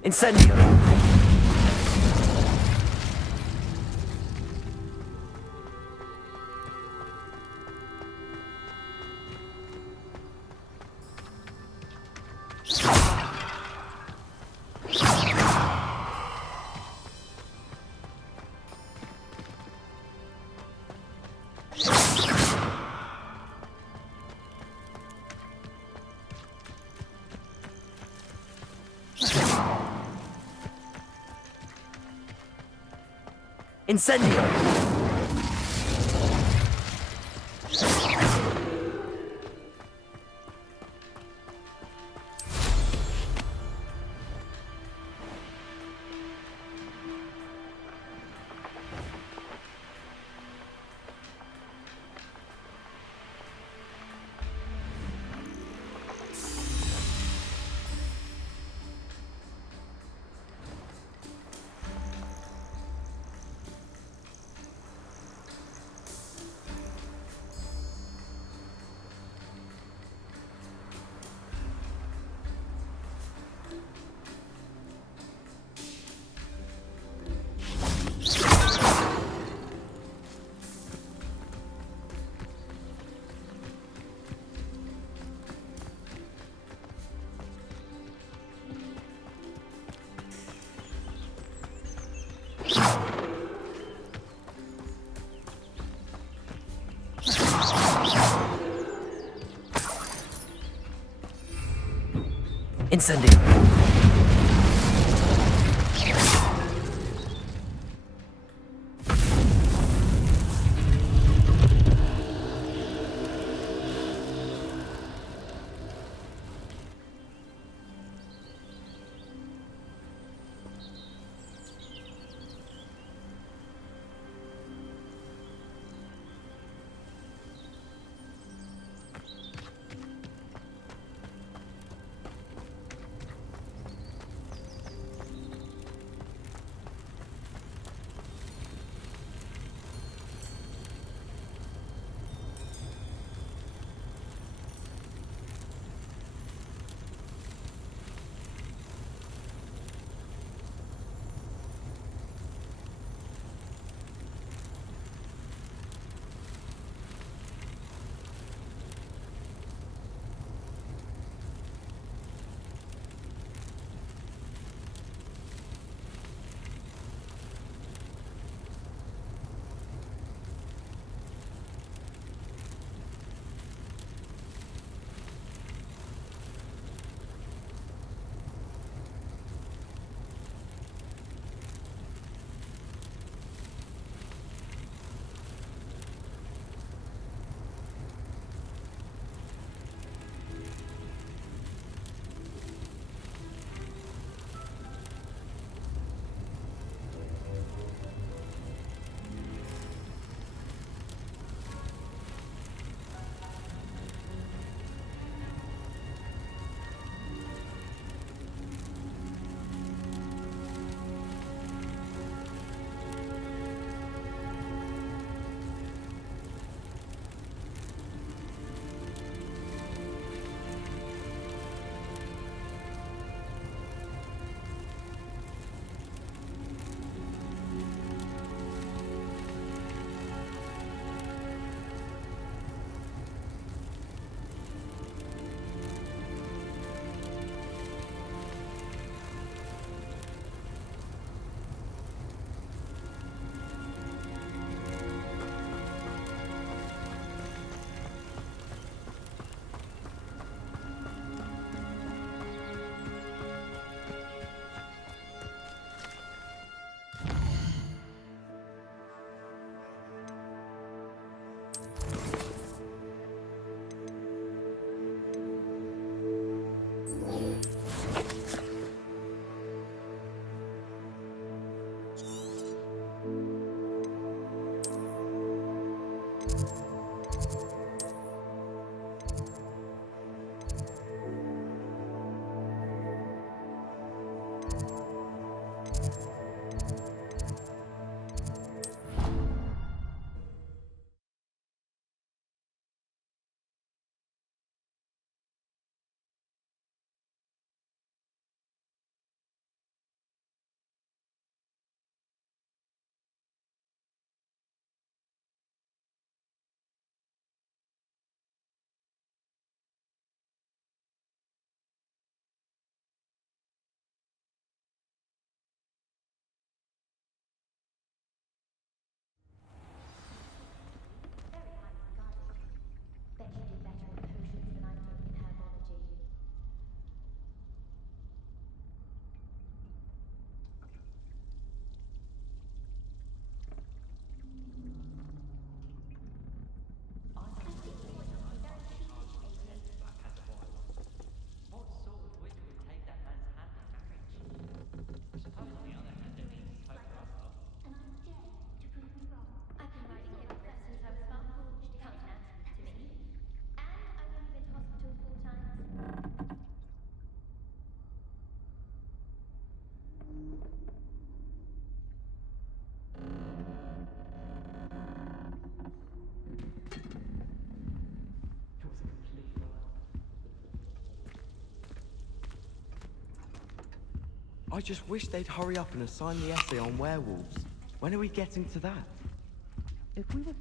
Incendio. Incendio! Incendio. I just wish they'd hurry up and assign the essay on werewolves. When are we getting to that? If we were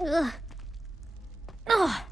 Ugh. Ugh.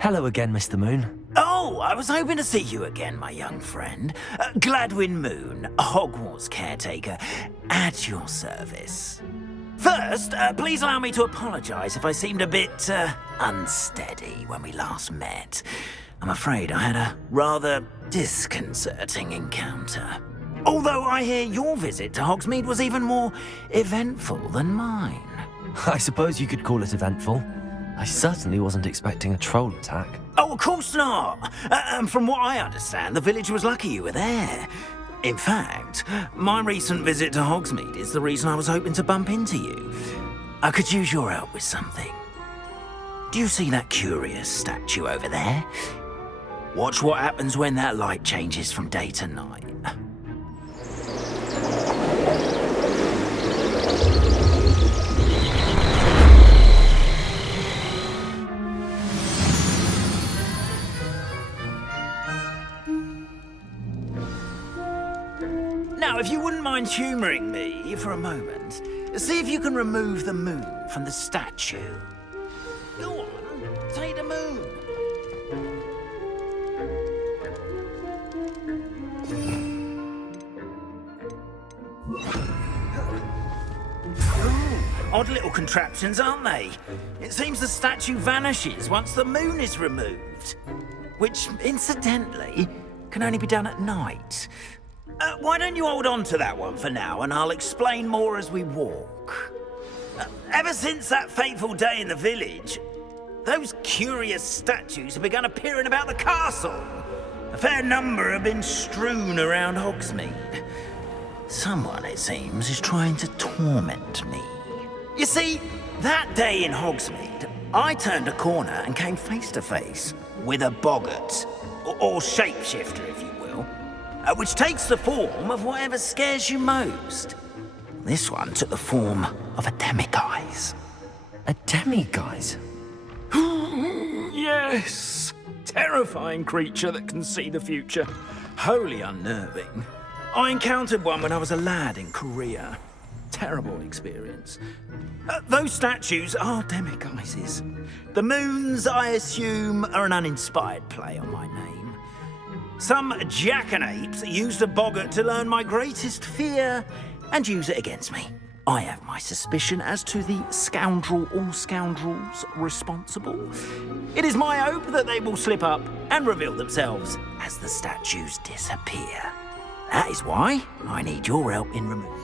Hello again, Mr. Moon. Oh, I was hoping to see you again, my young friend. Gladwin Moon, Hogwarts caretaker, at your service. First, please allow me to apologise if I seemed a bit unsteady when we last met. I'm afraid I had a rather disconcerting encounter. Although I hear your visit to Hogsmeade was even more eventful than mine. I suppose you could call it eventful. I certainly wasn't expecting a troll attack. Oh, of course not. From what I understand, the village was lucky you were there. In fact, my recent visit to Hogsmeade is the reason I was hoping to bump into you. I could use your help with something. Do you see that curious statue over there? Watch what happens when that light changes from day to night. Now, if you wouldn't mind humouring me for a moment, see if you can remove the moon from the statue. Go on, take the moon. Odd little contraptions, aren't they? It seems the statue vanishes once the moon is removed. Which, incidentally, can only be done at night. Why don't you hold on to that one for now, and I'll explain more as we walk. Ever since that fateful day in the village, those curious statues have begun appearing about the castle. A fair number have been strewn around Hogsmeade. Someone, it seems, is trying to torment me. You see, that day in Hogsmeade, I turned a corner and came face to face with a boggart, or shapeshifter, if you will, which takes the form of whatever scares you most. This one took the form of a demiguise. A demiguise? Yes! Terrifying creature that can see the future. Wholly unnerving. I encountered one when I was a lad in Korea. Terrible experience. Those statues are demiguises. The moons, I assume, are an uninspired play on my name. Some jackanapes used a boggart to learn my greatest fear and use it against me. I have my suspicion as to the scoundrel or scoundrels responsible. It is my hope that they will slip up and reveal themselves as the statues disappear. That is why I need your help in removing.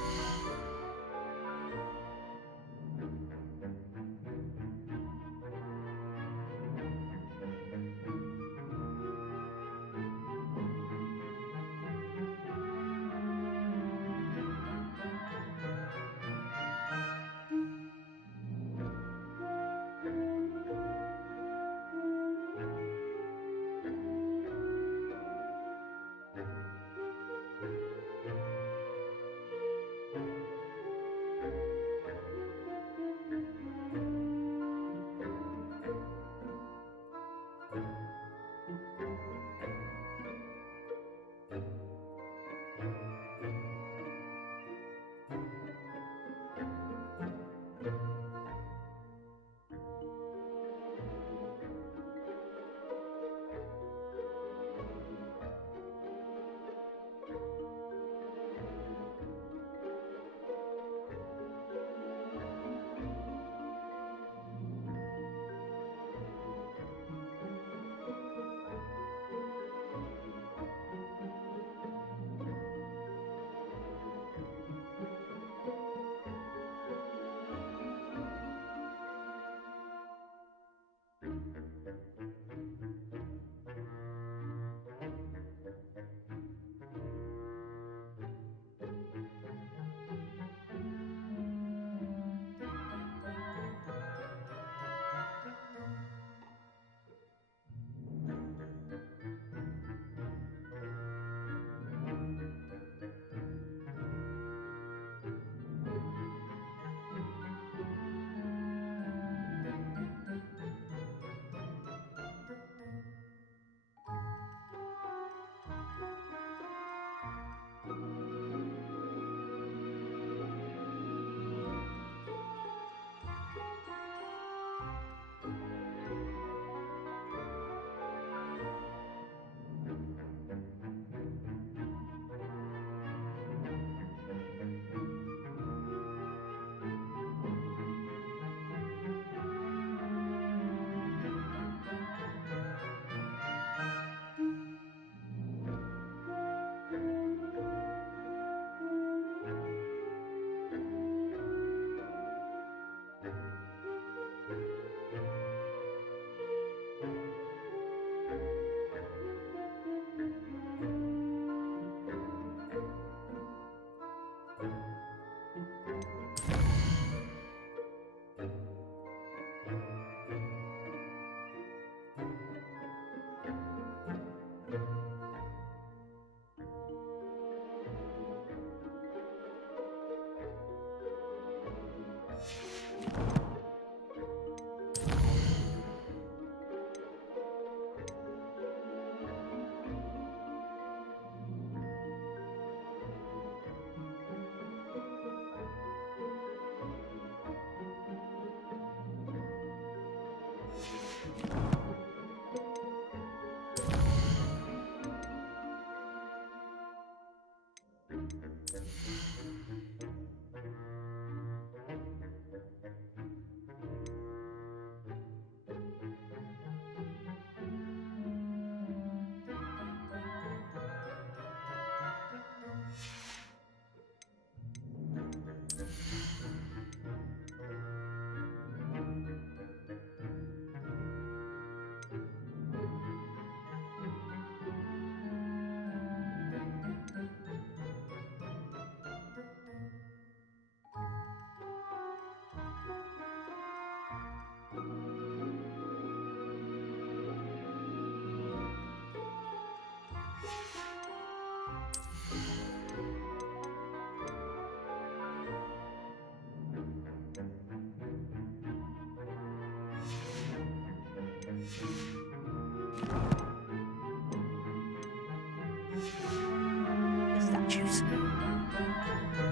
Statues.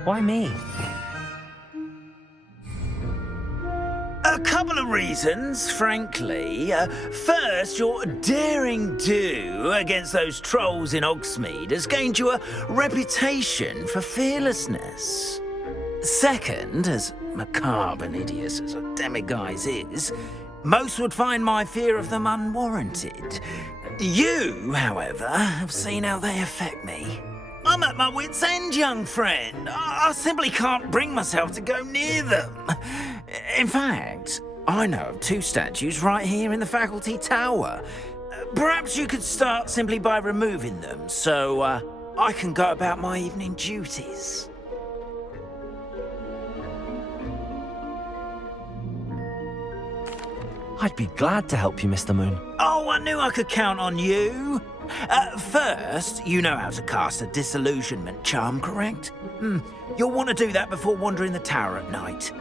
Why me? A couple of reasons, frankly. First, your daring do against those trolls in Hogsmeade has gained you a reputation for fearlessness. Second, as macabre and hideous as a demiguise is, most would find my fear of them unwarranted. You, however, have seen how they affect me. I'm at my wit's end, young friend. I simply can't bring myself to go near them. In fact, I know of 2 statues right here in the faculty tower. Perhaps you could start simply by removing them, so I can go about my evening duties. I'd be glad to help you, Mr. Moon. Oh, I knew I could count on you. First, you know how to cast a disillusionment charm, correct? You'll want to do that before wandering the tower at night.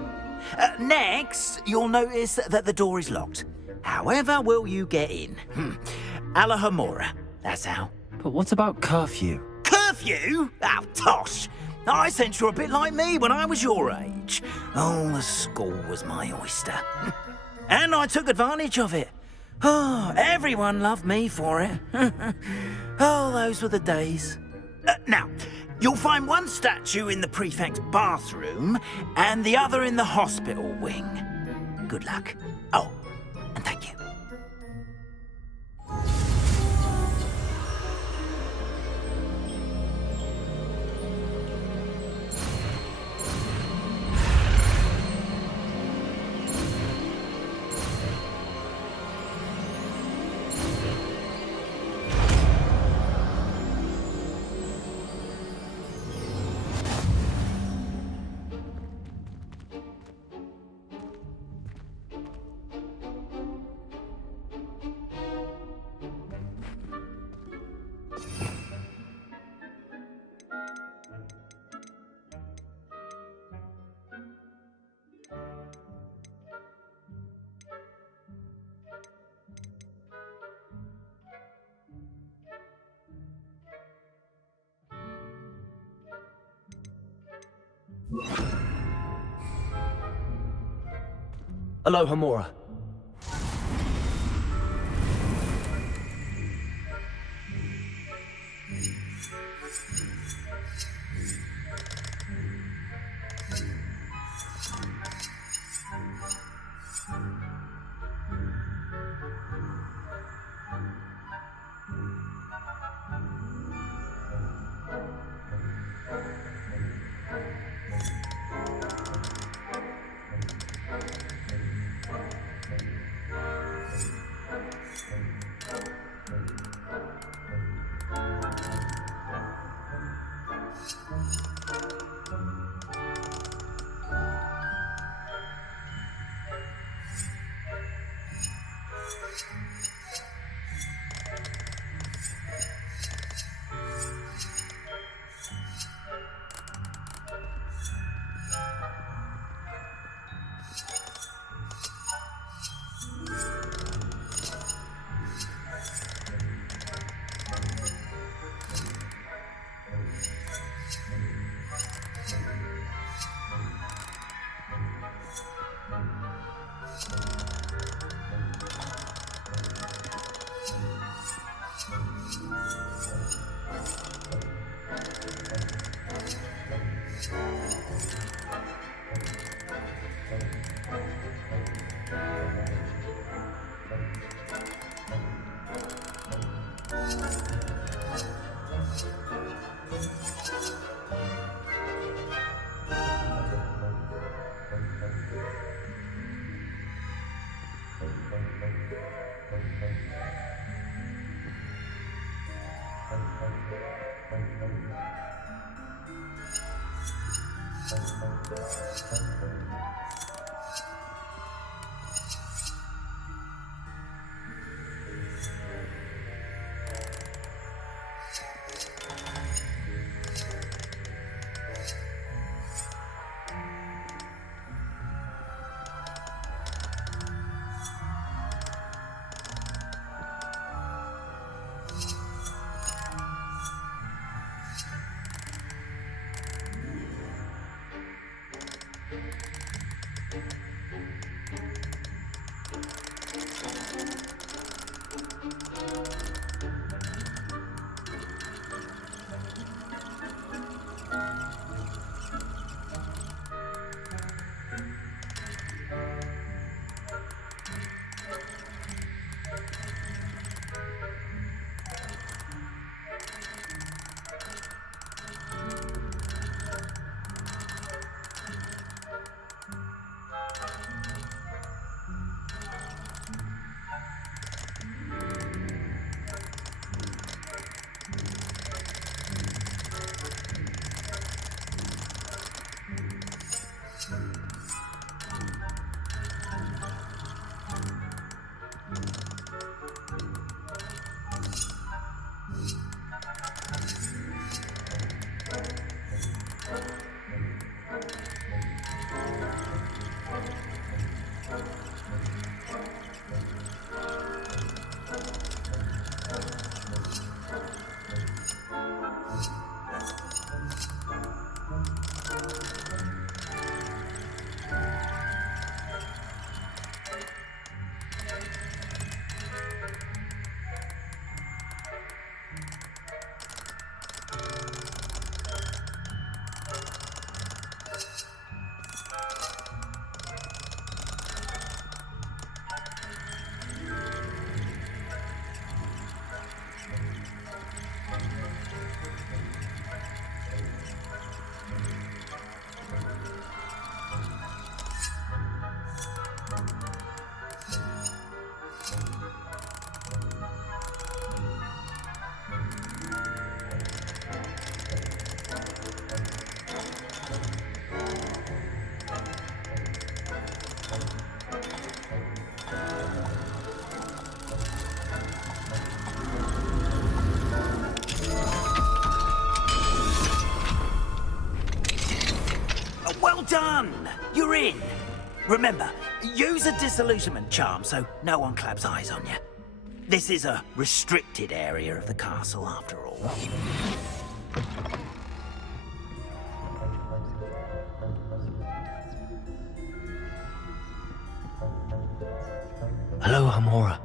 Next, you'll notice that the door is locked. However will you get in? Alahomora, that's how. But what about curfew? Curfew? Oh, tosh! I sense you're a bit like me when I was your age. Oh, the school was my oyster. And I took advantage of it. Oh, everyone loved me for it. Oh, those were the days. Now, you'll find one statue in the prefect's bathroom and the other in the hospital wing. Good luck. Oh, and thank you. Alohomora. Well done! You're in. Remember, use a disillusionment charm so no one claps eyes on you. This is a restricted area of the castle, after all. Hello, Hamora.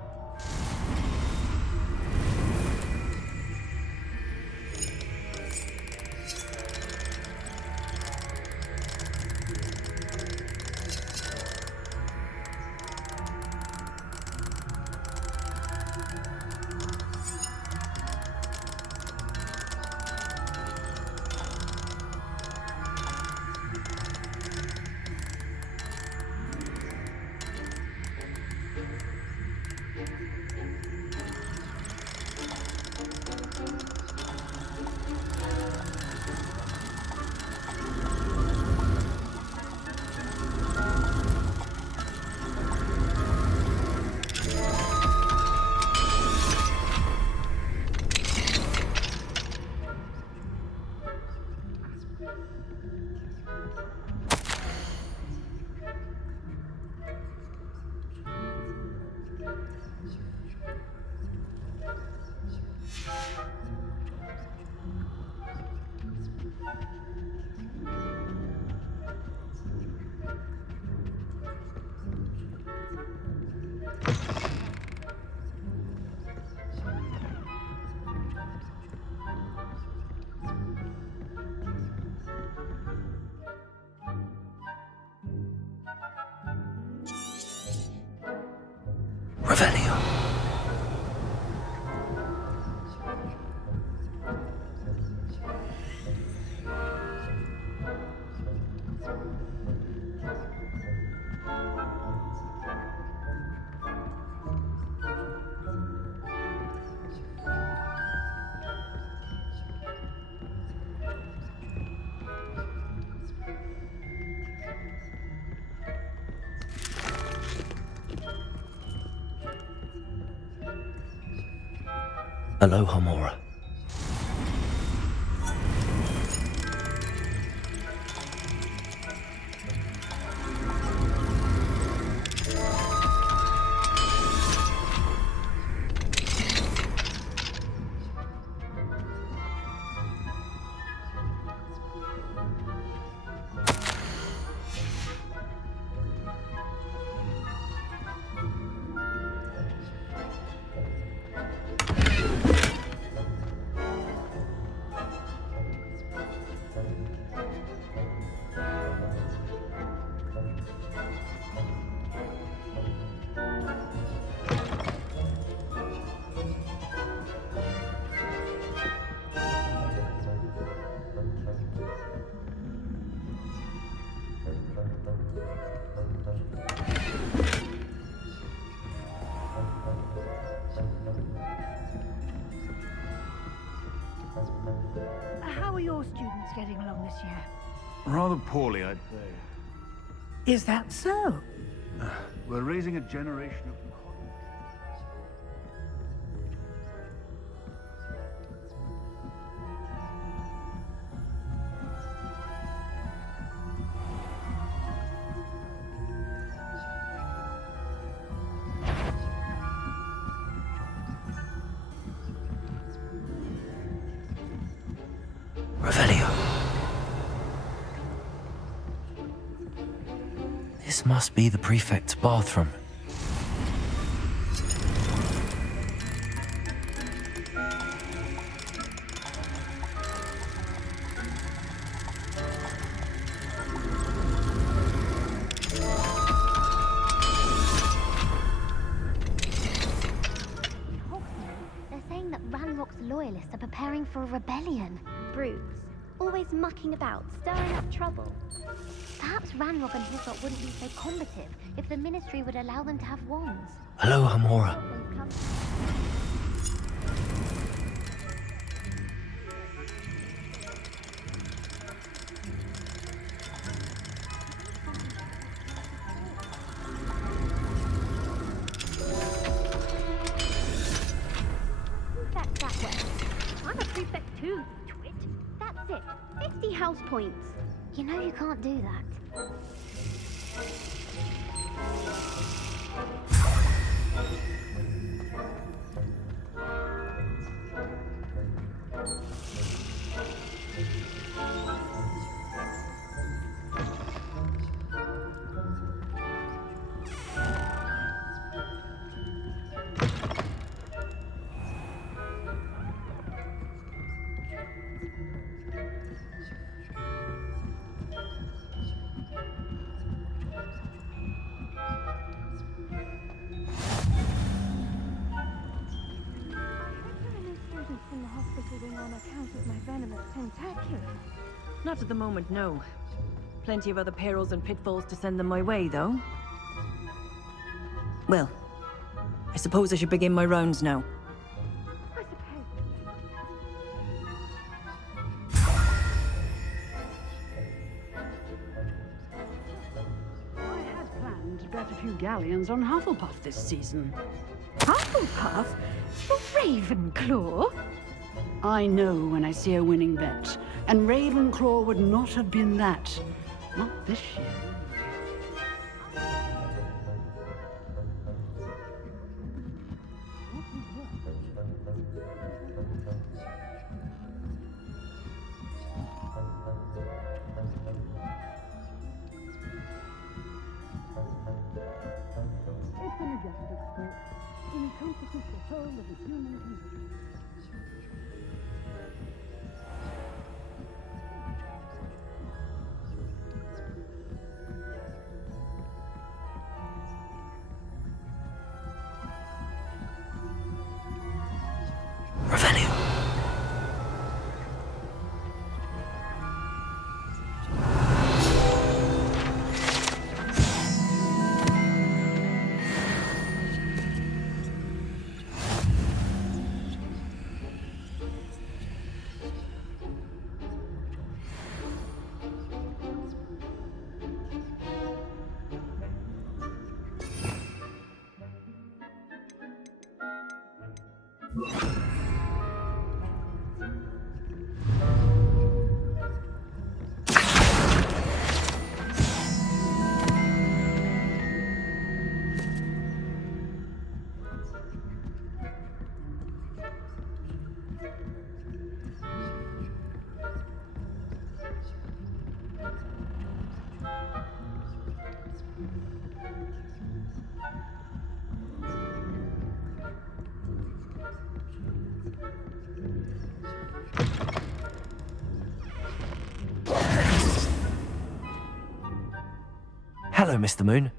Aloha, Mora. How are your students getting along this year? Rather poorly, I'd say. Is that so? We're raising a generation of... Revelio. This must be the prefect's bathroom. They're saying that Ranrock's loyalists are preparing for a rebellion. Brutes, always mucking about, stirring up trouble. Perhaps Ranrock and his lot wouldn't be so combative if the Ministry would allow them to have wands. Aloha, Mora. Prefect that way. I'm a prefect too, twit. That's it. 50 house points. You know you can't do that. In the hospital wing on account of my venomous tentaculum. Not at the moment, no. Plenty of other perils and pitfalls to send them my way, though. Well, I suppose I should begin my rounds now. I had planned to bet a few galleons on Hufflepuff this season. Hufflepuff? Ravenclaw? I know when I see a winning bet, and Ravenclaw would not have been that. Not this year. It's an adjusted sport. Encompasses the whole of the human condition. Revelio. Hello, Mr. Moon.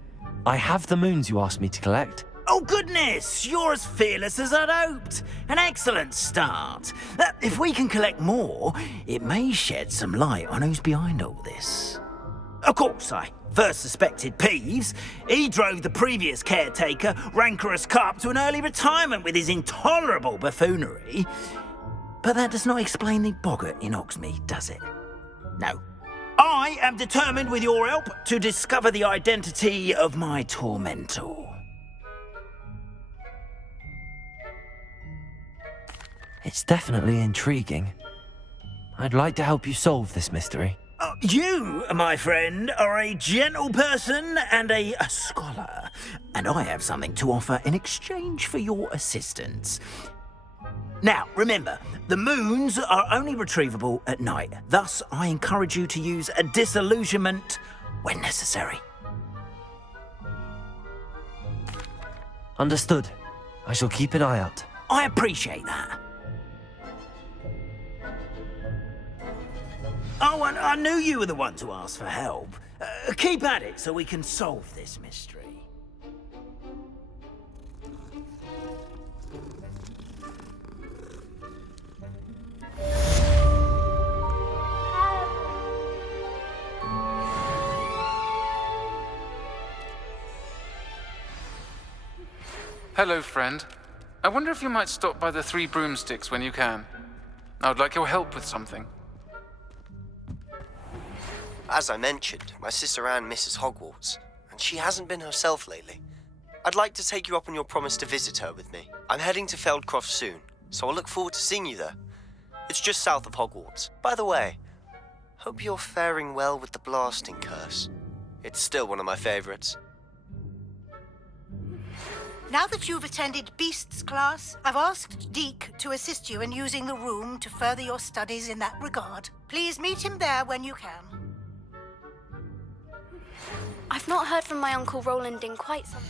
I have the moons you asked me to collect. Oh goodness, you're as fearless as I'd hoped. An excellent start. If we can collect more, it may shed some light on who's behind all this. Of course, I first suspected Peeves. He drove the previous caretaker, Rancorous Carp, to an early retirement with his intolerable buffoonery. But that does not explain the boggart in Hogsmeade, does it? No. I am determined, with your help, to discover the identity of my tormentor. It's definitely intriguing. I'd like to help you solve this mystery. You, my friend, are a gentle person and a scholar, and I have something to offer in exchange for your assistance. Now, remember, the moons are only retrievable at night. Thus, I encourage you to use a disillusionment when necessary. Understood. I shall keep an eye out. I appreciate that. Oh, and I knew you were the one to ask for help. Keep at it so we can solve this mystery. Hello, friend. I wonder if you might stop by the Three Broomsticks when you can. I would like your help with something. As I mentioned, my sister Anne misses Hogwarts, and she hasn't been herself lately. I'd like to take you up on your promise to visit her with me. I'm heading to Feldcroft soon, so I'll look forward to seeing you there. It's just south of Hogwarts. By the way, hope you're faring well with the blasting curse. It's still one of my favorites. Now that you've attended Beasts class, I've asked Deke to assist you in using the room to further your studies in that regard. Please meet him there when you can. I've not heard from my Uncle Roland in quite some...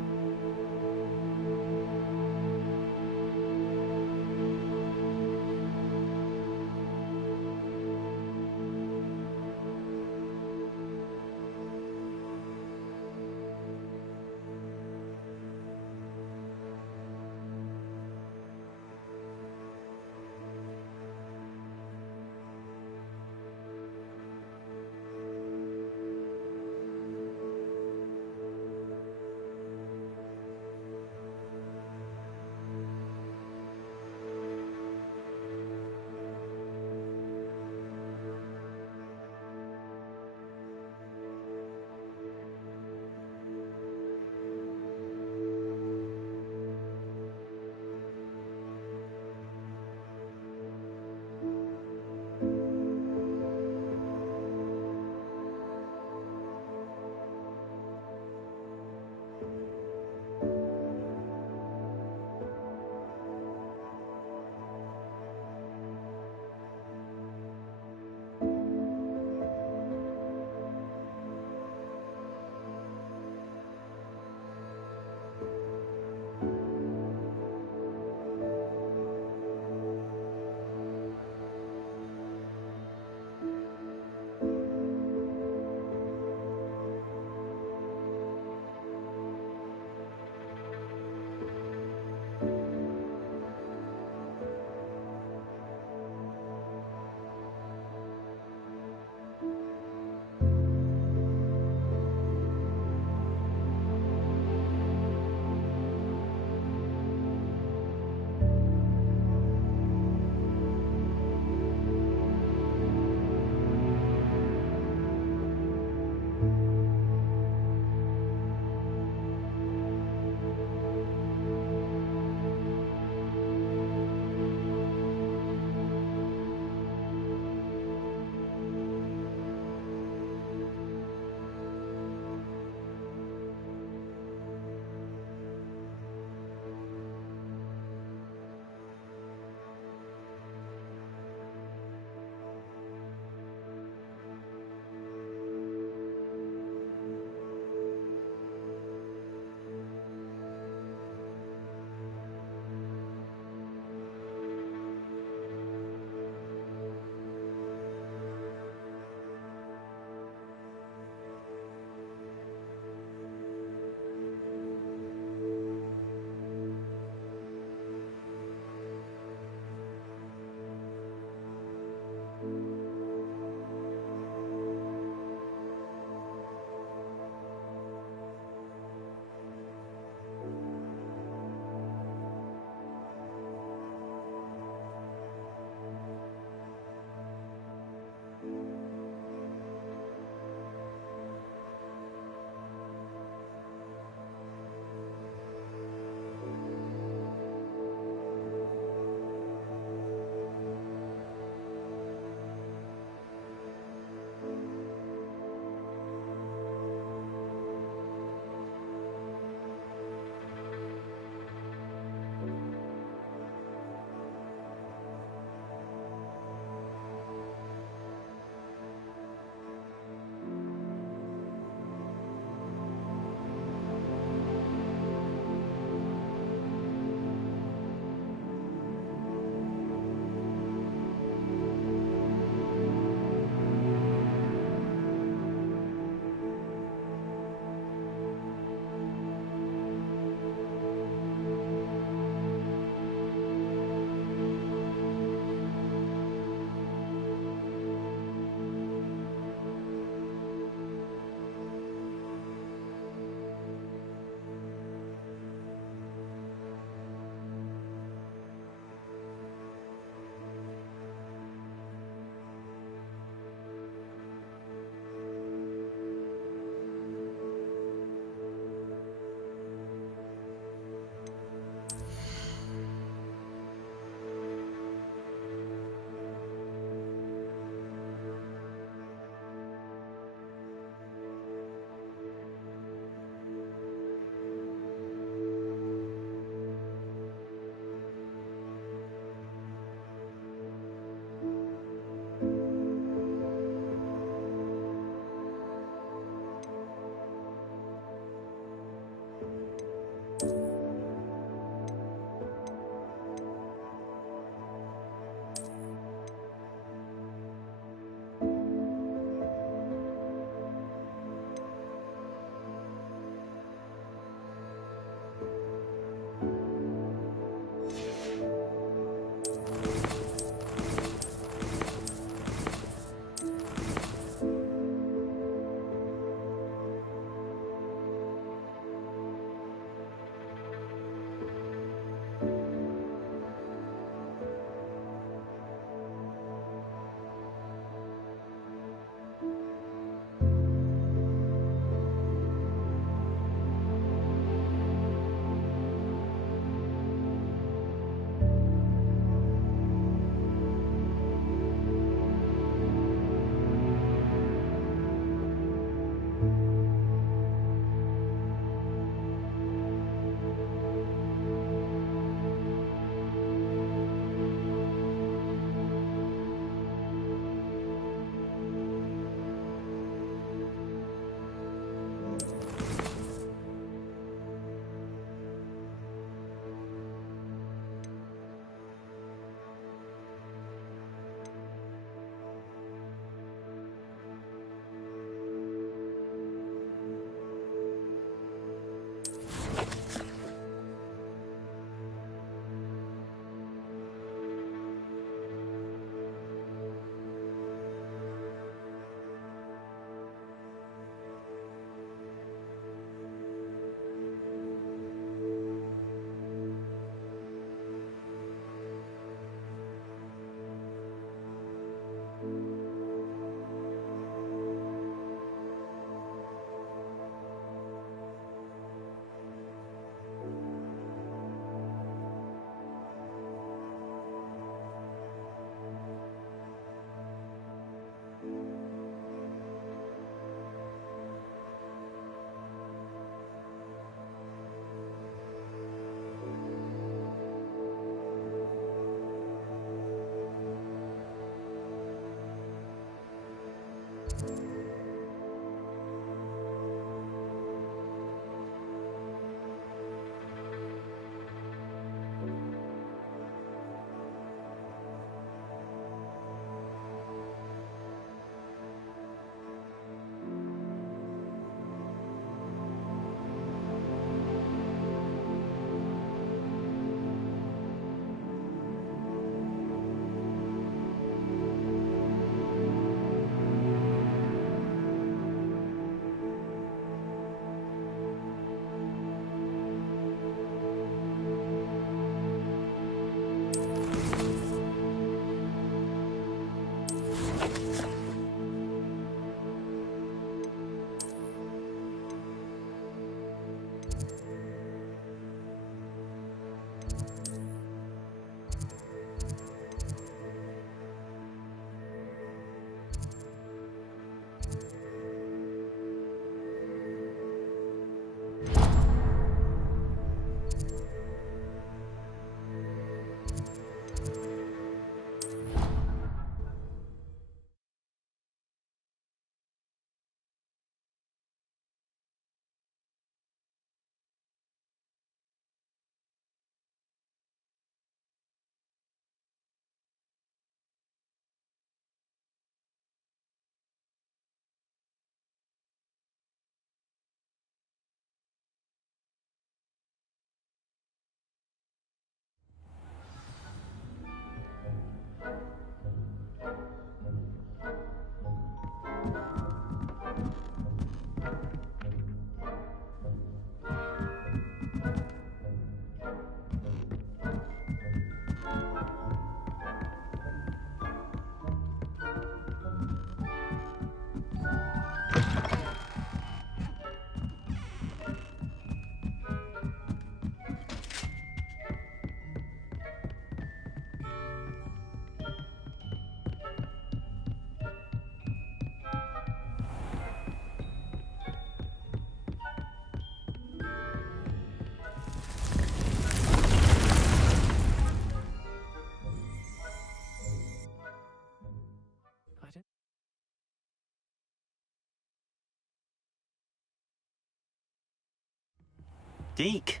Deke?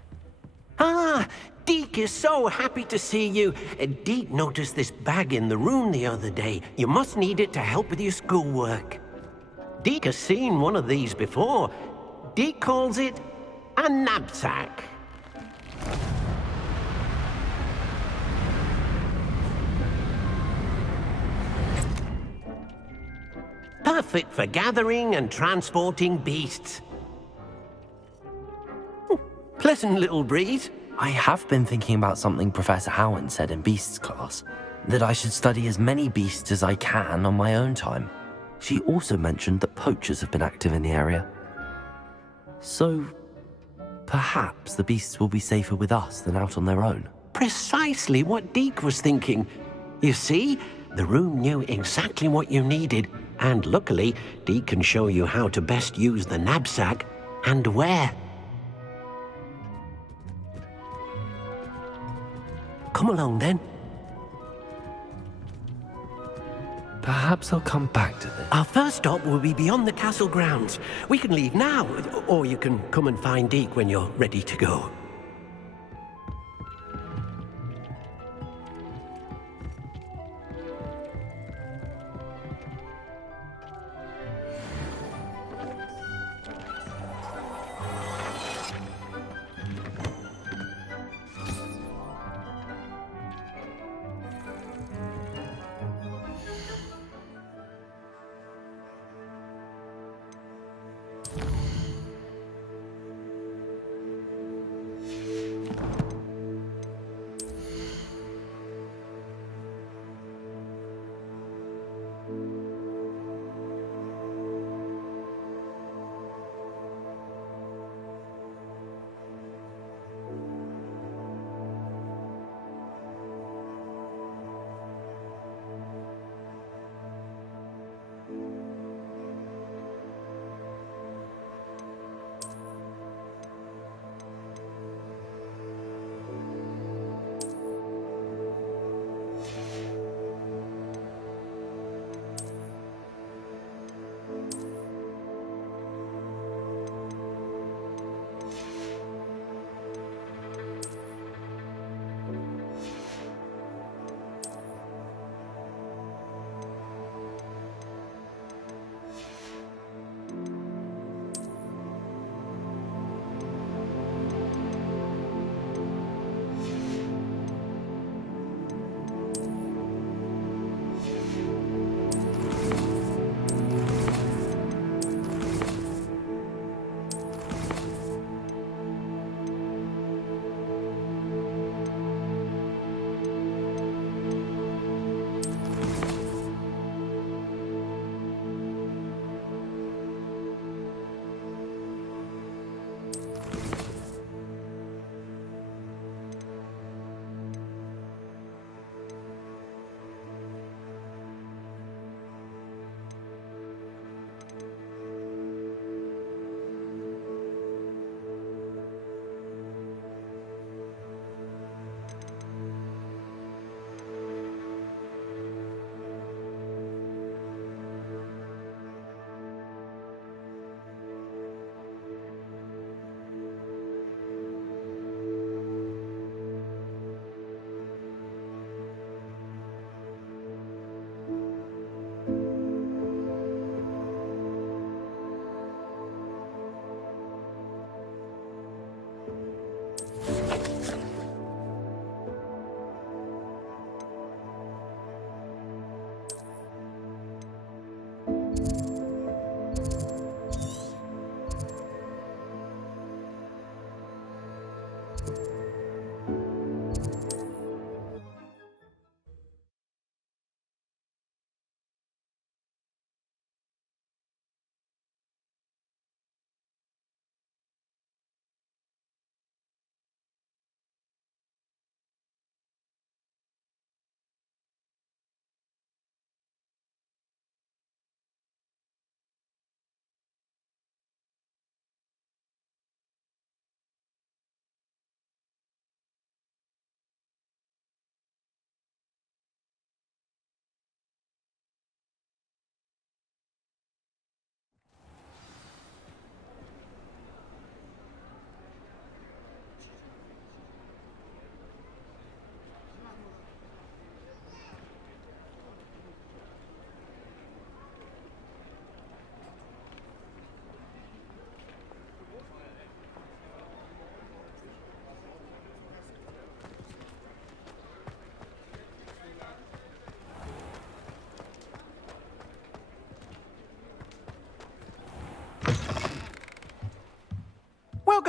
Ah, Deke is so happy to see you. Deke noticed this bag in the room the other day. You must need it to help with your schoolwork. Deke has seen one of these before. Deke calls it a knapsack. Perfect for gathering and transporting beasts. Pleasant little breeze. I have been thinking about something Professor Howin said in Beasts class, that I should study as many beasts as I can on my own time. She also mentioned that poachers have been active in the area. So, perhaps the beasts will be safer with us than out on their own. Precisely what Deke was thinking. You see, the room knew exactly what you needed, and luckily, Deke can show you how to best use the knapsack and where. Come along then. Perhaps I'll come back to this. Our first stop will be beyond the castle grounds. We can leave now, or you can come and find Deke when you're ready to go.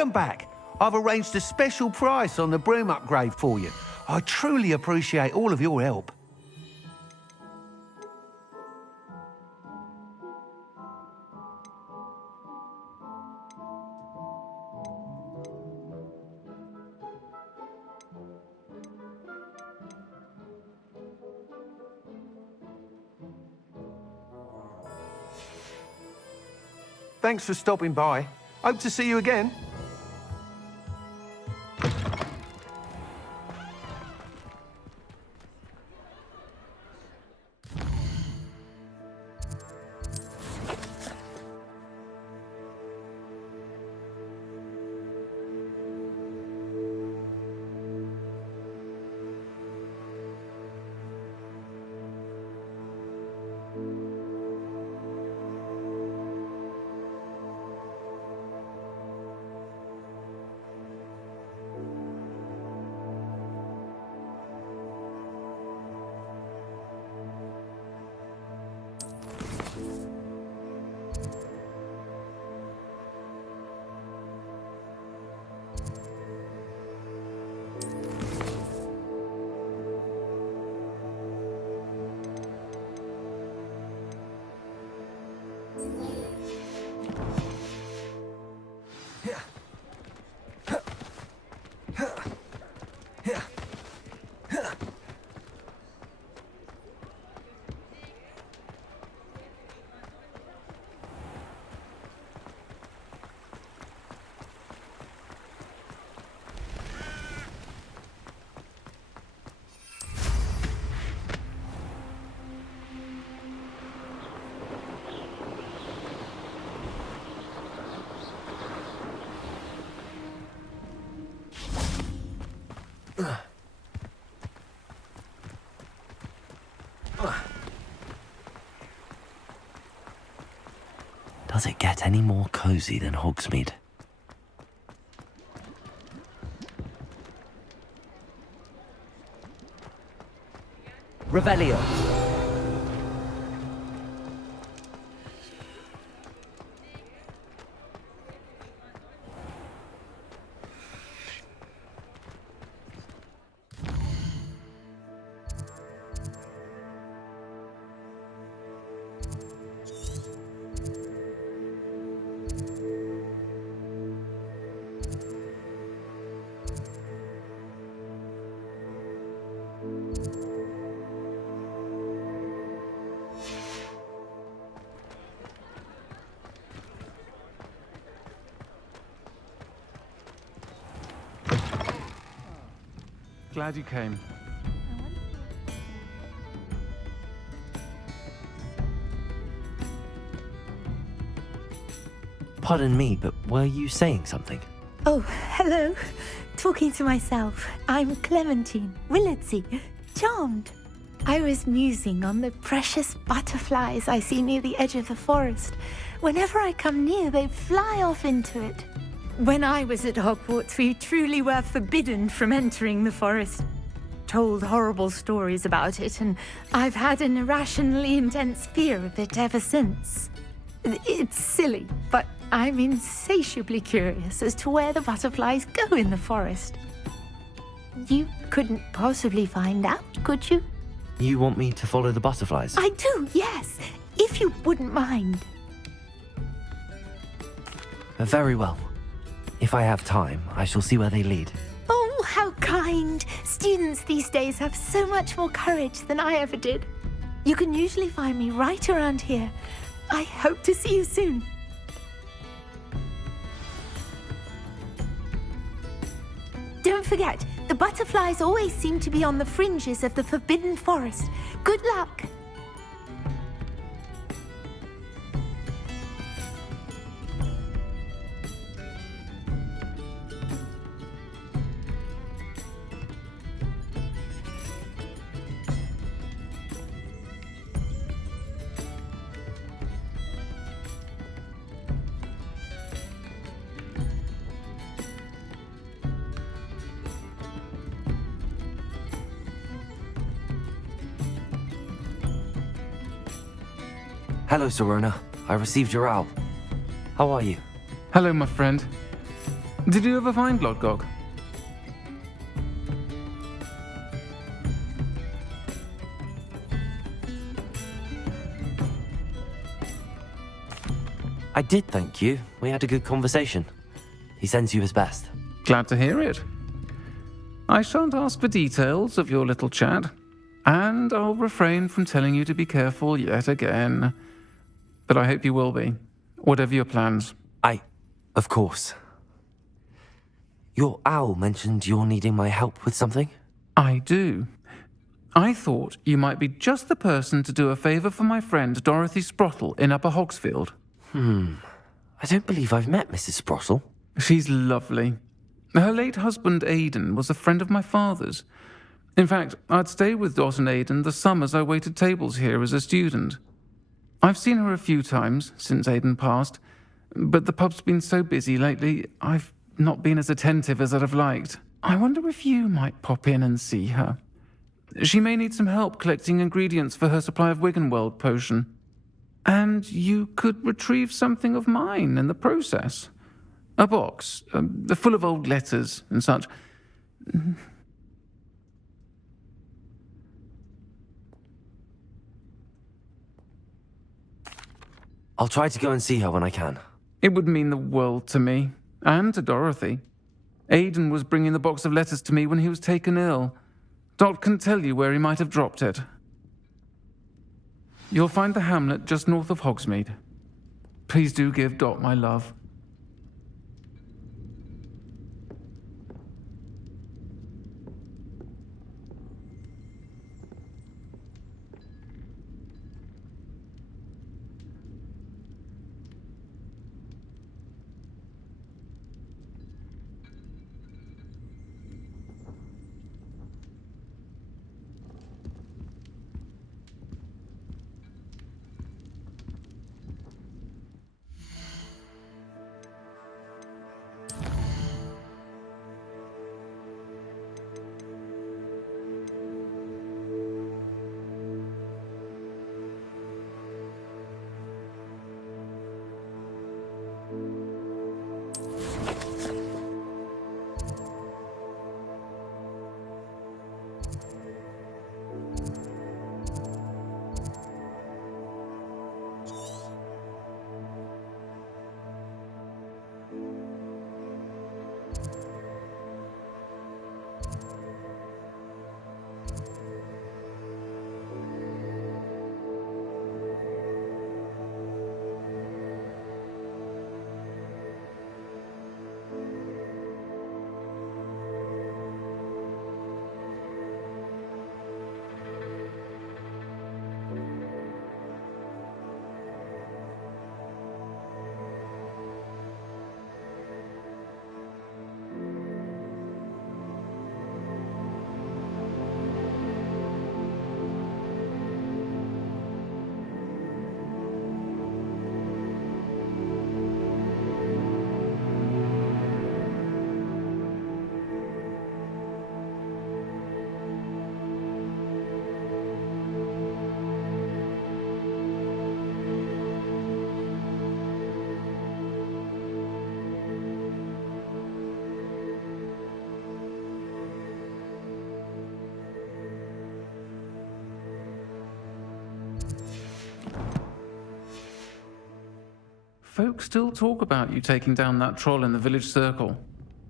Welcome back. I've arranged a special price on the broom upgrade for you. I truly appreciate all of your help. Thanks for stopping by. Hope to see you again. Does it get any more cozy than Hogsmeade? Revelio. Glad you came. Pardon me, but were you saying something? Oh, hello. Talking to myself. I'm Clementine Willardsey. Charmed. I was musing on the precious butterflies I see near the edge of the forest. Whenever I come near, they fly off into it. When I was at Hogwarts, we truly were forbidden from entering the forest. Told horrible stories about it, and I've had an irrationally intense fear of it ever since. It's silly, but I'm insatiably curious as to where the butterflies go in the forest. You couldn't possibly find out, could you? You want me to follow the butterflies? I do, yes, if you wouldn't mind. Very well. If I have time, I shall see where they lead. Oh, how kind! Students these days have so much more courage than I ever did. You can usually find me right around here. I hope to see you soon. Don't forget, the butterflies always seem to be on the fringes of the Forbidden Forest. Good luck! Hello, Sorona. I received your owl. How are you? Hello, my friend. Did you ever find Lodgok? I did, thank you. We had a good conversation. He sends you his best. Glad to hear it. I shan't ask for details of your little chat, and I'll refrain from telling you to be careful yet again. But I hope you will be, whatever your plans. Of course. Your owl mentioned you're needing my help with something? I do. I thought you might be just the person to do a favour for my friend Dorothy Sprottle in Upper Hogsfield. I don't believe I've met Mrs. Sprottle. She's lovely. Her late husband Aidan was a friend of my father's. In fact, I'd stay with Dot and Aidan the summers I waited tables here as a student. I've seen her a few times since Aidan passed, but the pub's been so busy lately, I've not been as attentive as I'd have liked. I wonder if you might pop in and see her. She may need some help collecting ingredients for her supply of Wiggenweld potion. And you could retrieve something of mine in the process. A box, full of old letters and such. I'll try to go and see her when I can. It would mean the world to me, and to Dorothy. Aidan was bringing the box of letters to me when he was taken ill. Dot can tell you where he might have dropped it. You'll find the hamlet just north of Hogsmeade. Please do give Dot my love. Folks still talk about you taking down that troll in the village circle.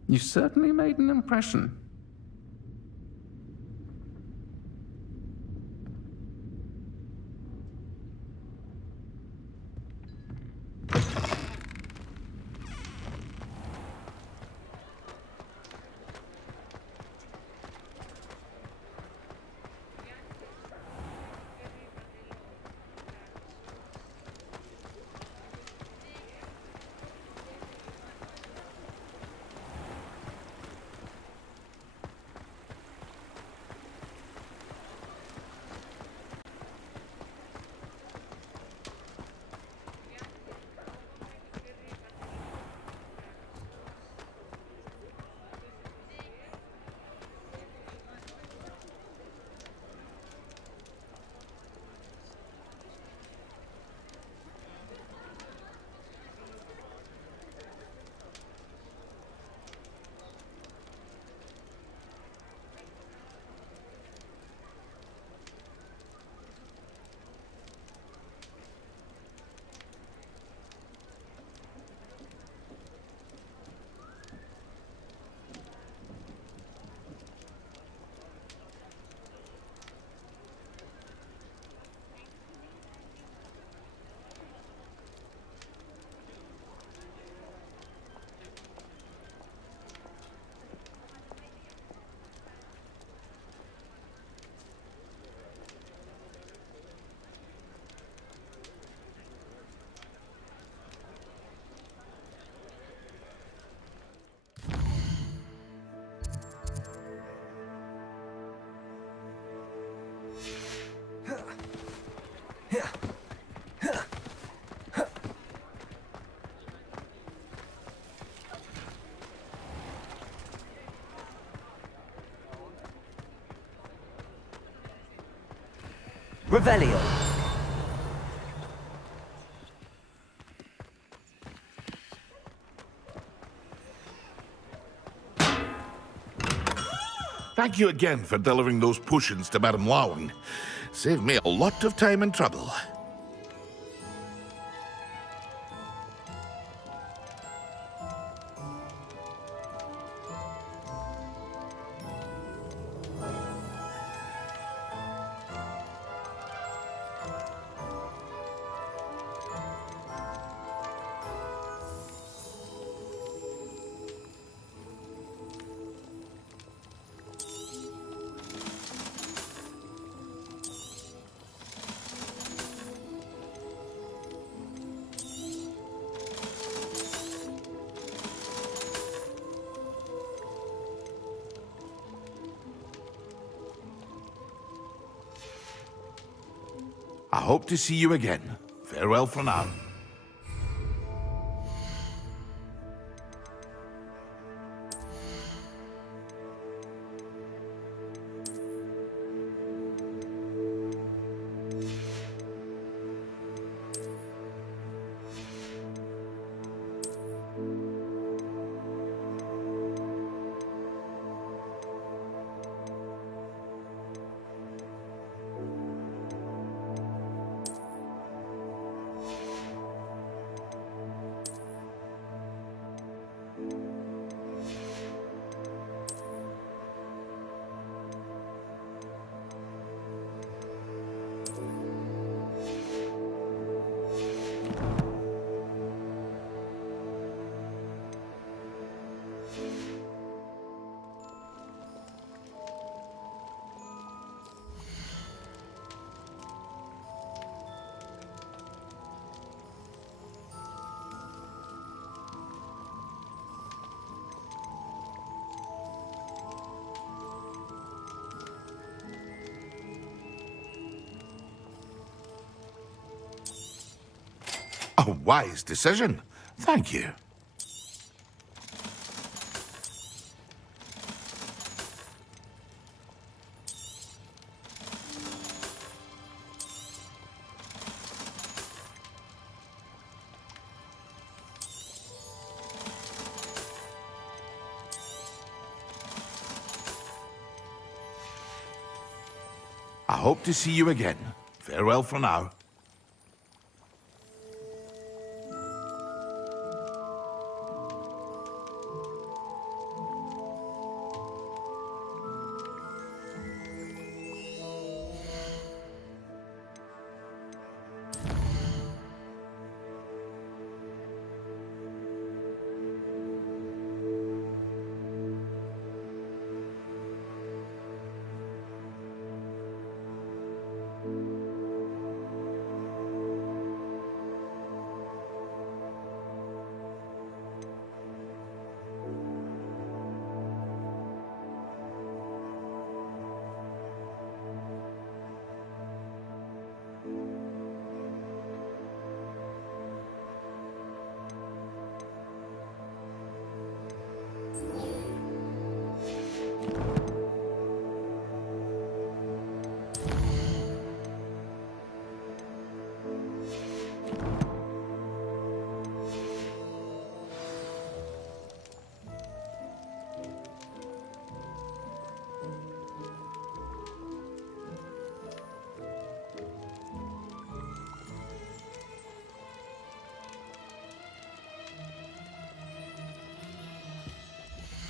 You certainly made an impression. Revelio. Thank you again for delivering those potions to Madame Lawing. Saved me a lot of time and trouble. I hope to see you again. Farewell for now. A wise decision. Thank you. I hope to see you again. Farewell for now.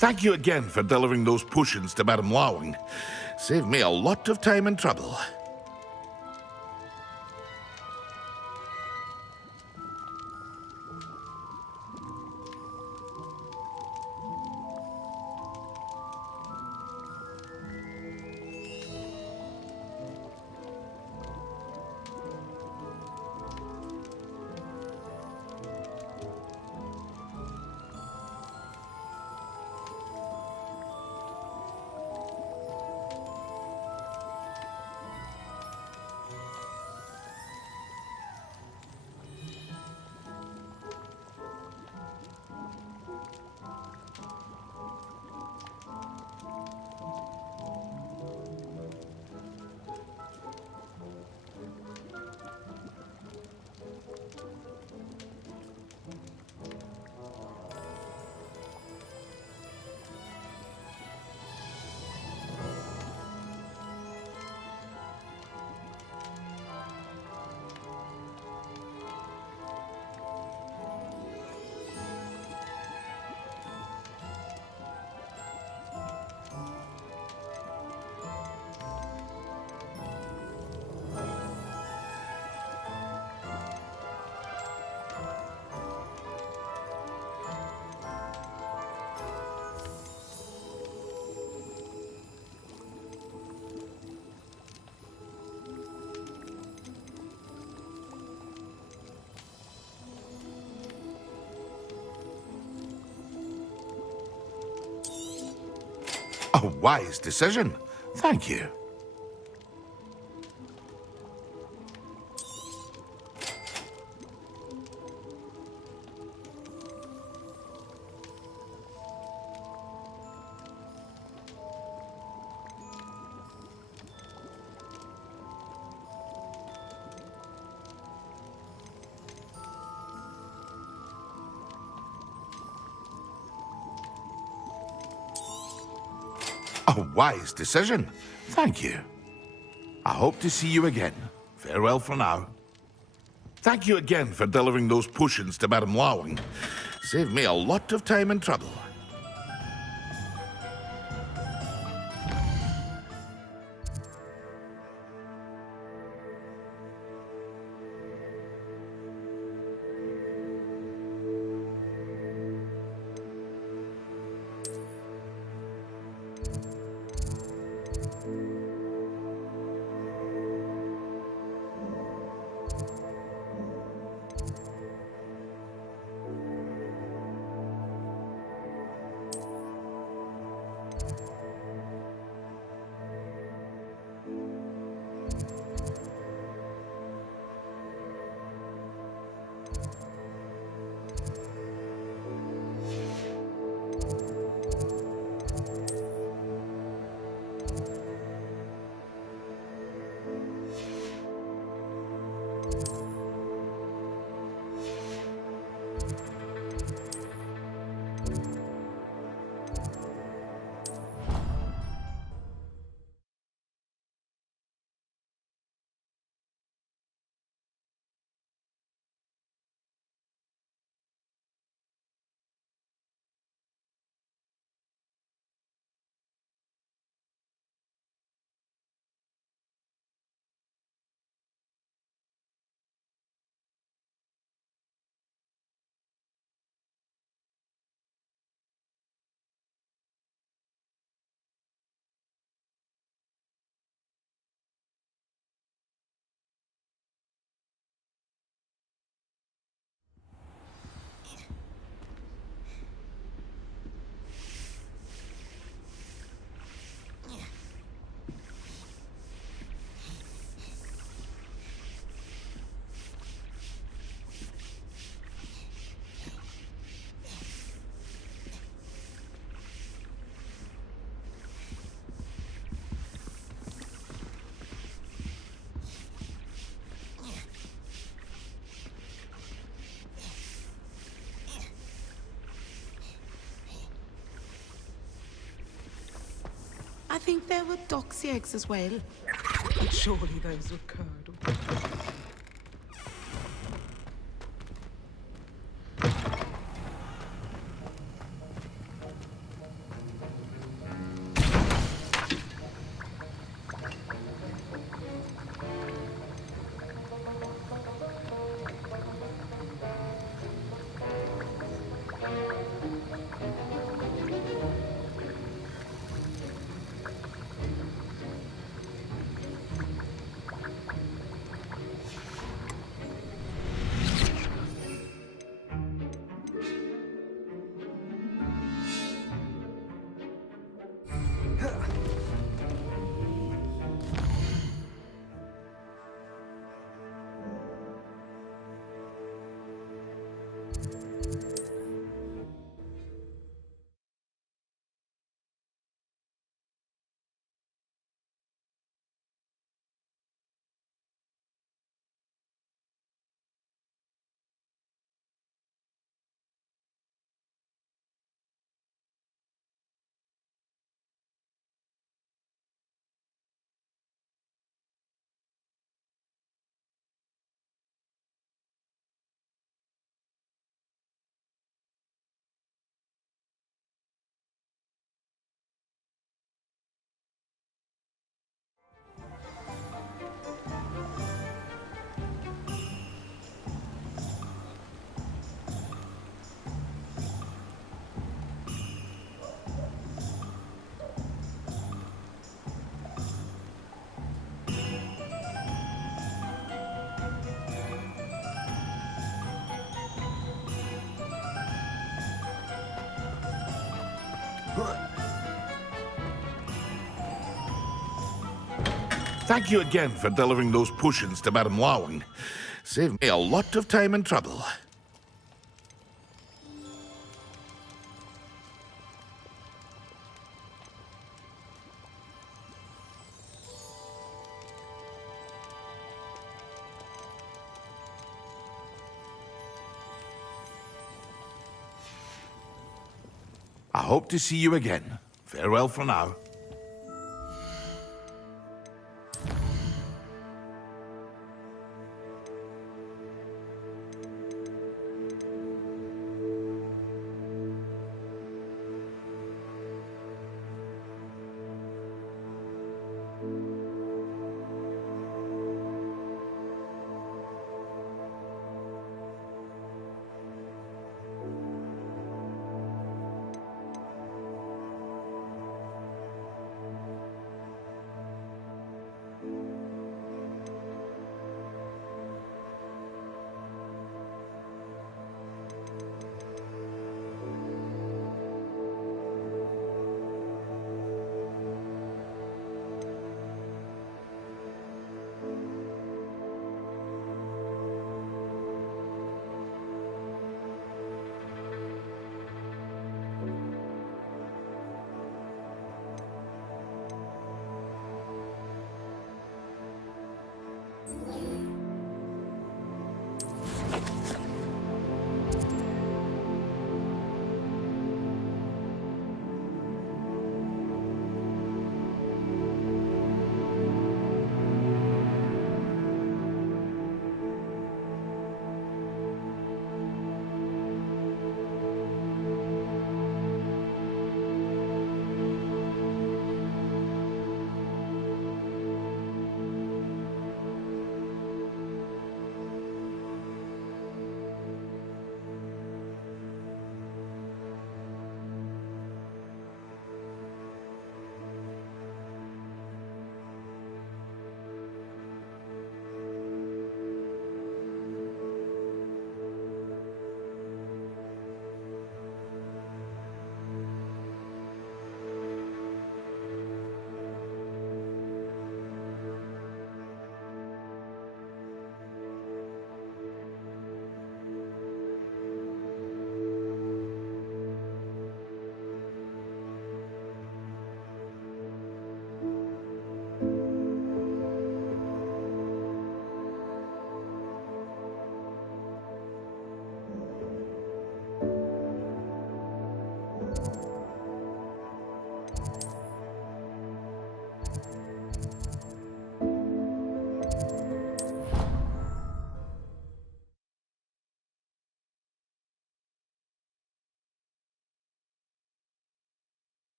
Thank you again for delivering those potions to Madame Lawing. Saved me a lot of time and trouble. A wise decision. Thank you. A wise decision. Thank you. I hope to see you again. Farewell for now. Thank you again for delivering those potions to Madame Lawing. Saved me a lot of time and trouble. I think there were doxy eggs as well. But surely those were curdled. Thank you again for delivering those potions to Madame Lawing. Saved me a lot of time and trouble. I hope to see you again. Farewell for now.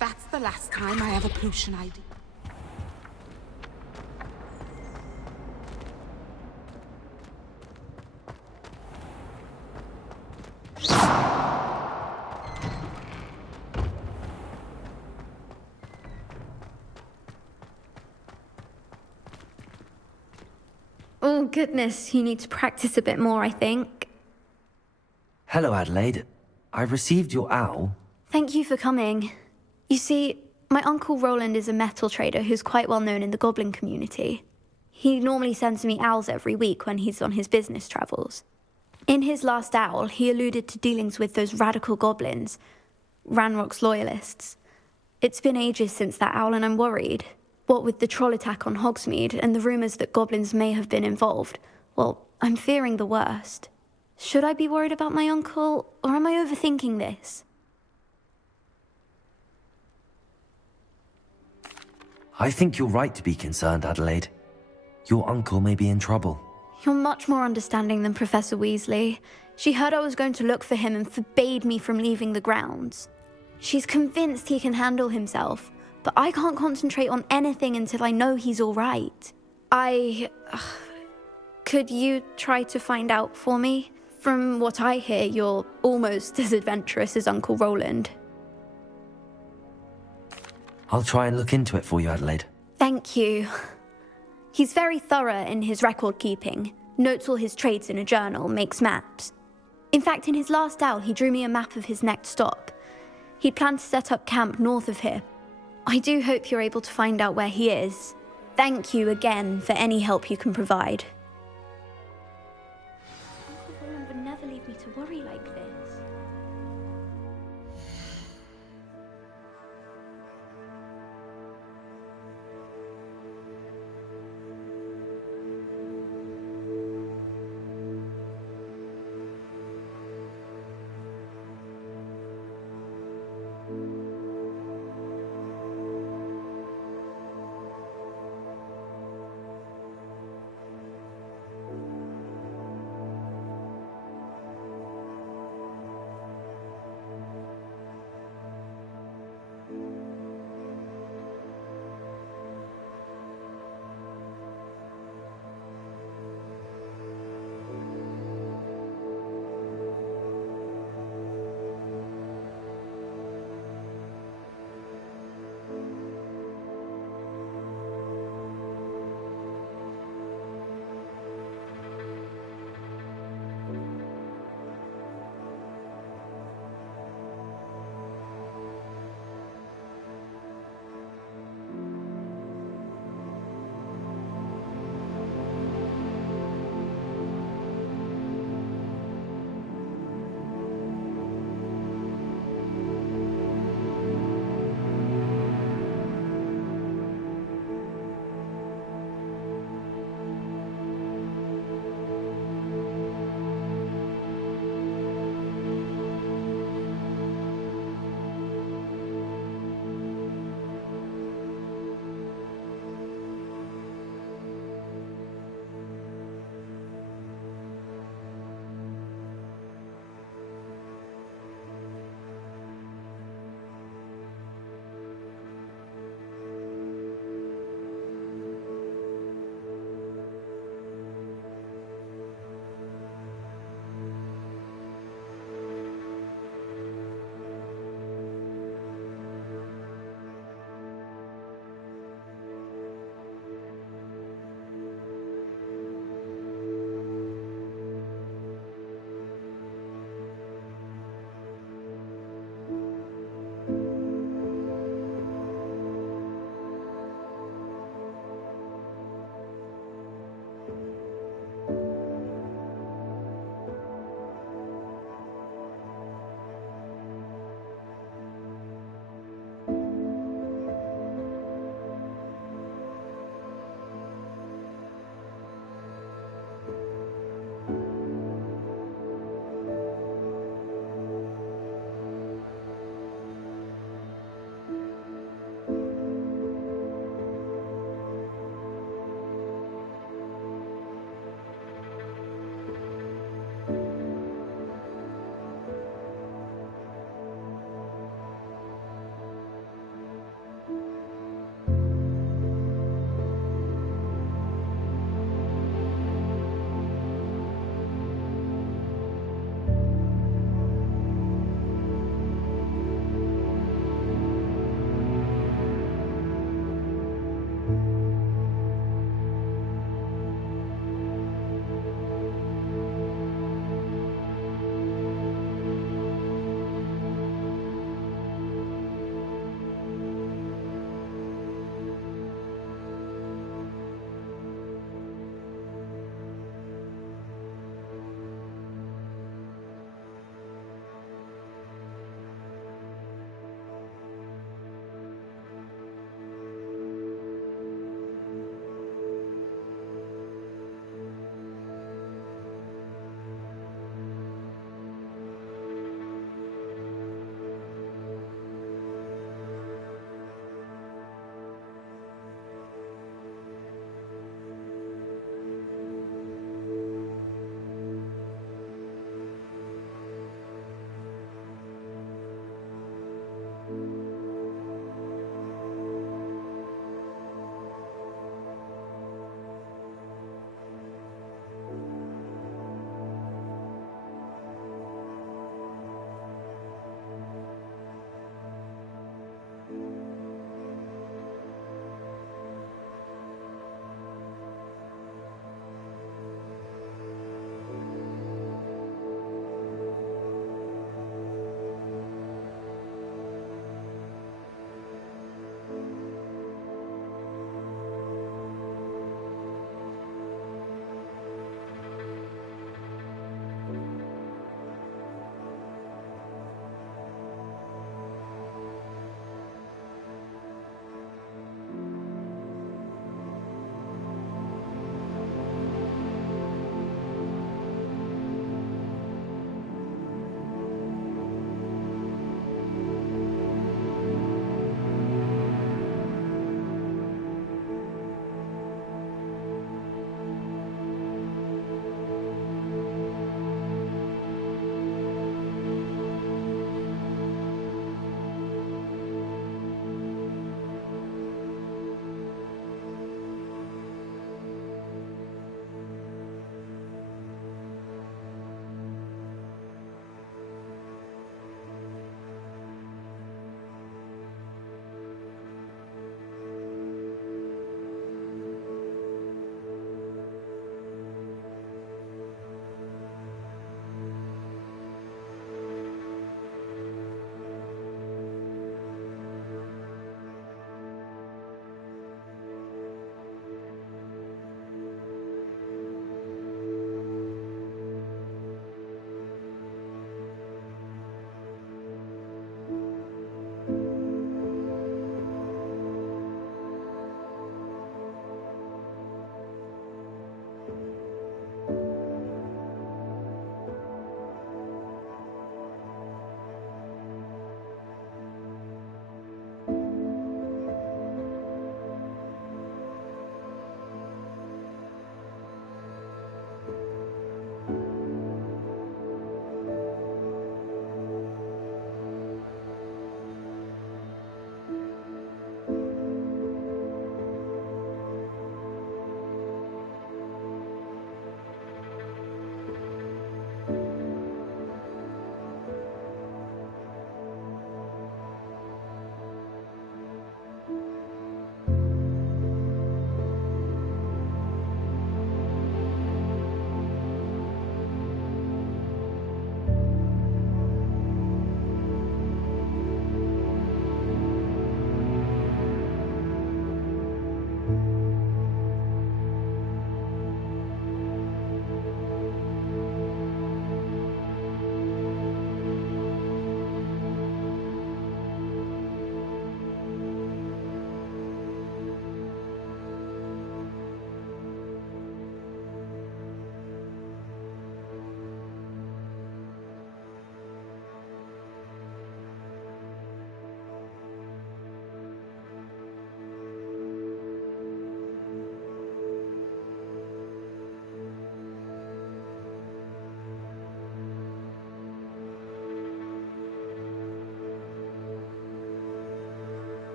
That's the last time I have a pollution ID. Oh, goodness, you need to practice a bit more, I think. Hello, Adelaide. I received your owl. Thank you for coming. You see, my Uncle Roland is a metal trader who's quite well known in the goblin community. He normally sends me owls every week when he's on his business travels. In his last owl, he alluded to dealings with those radical goblins, Ranrock's loyalists. It's been ages since that owl and I'm worried. What with the troll attack on Hogsmeade and the rumours that goblins may have been involved, well, I'm fearing the worst. Should I be worried about my uncle, or am I overthinking this? I think you're right to be concerned, Adelaide. Your uncle may be in trouble. You're much more understanding than Professor Weasley. She heard I was going to look for him and forbade me from leaving the grounds. She's convinced he can handle himself, but I can't concentrate on anything until I know he's all right. Could you try to find out for me? From what I hear, you're almost as adventurous as Uncle Roland. I'll try and look into it for you, Adelaide. Thank you. He's very thorough in his record keeping, notes all his trades in a journal, makes maps. In fact, in his last owl, he drew me a map of his next stop. He planned to set up camp north of here. I do hope you're able to find out where he is. Thank you again for any help you can provide. Uncle Roland would never leave me to worry like this.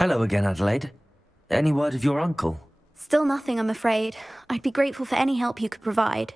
Hello again, Adelaide. Any word of your uncle? Still nothing, I'm afraid. I'd be grateful for any help you could provide.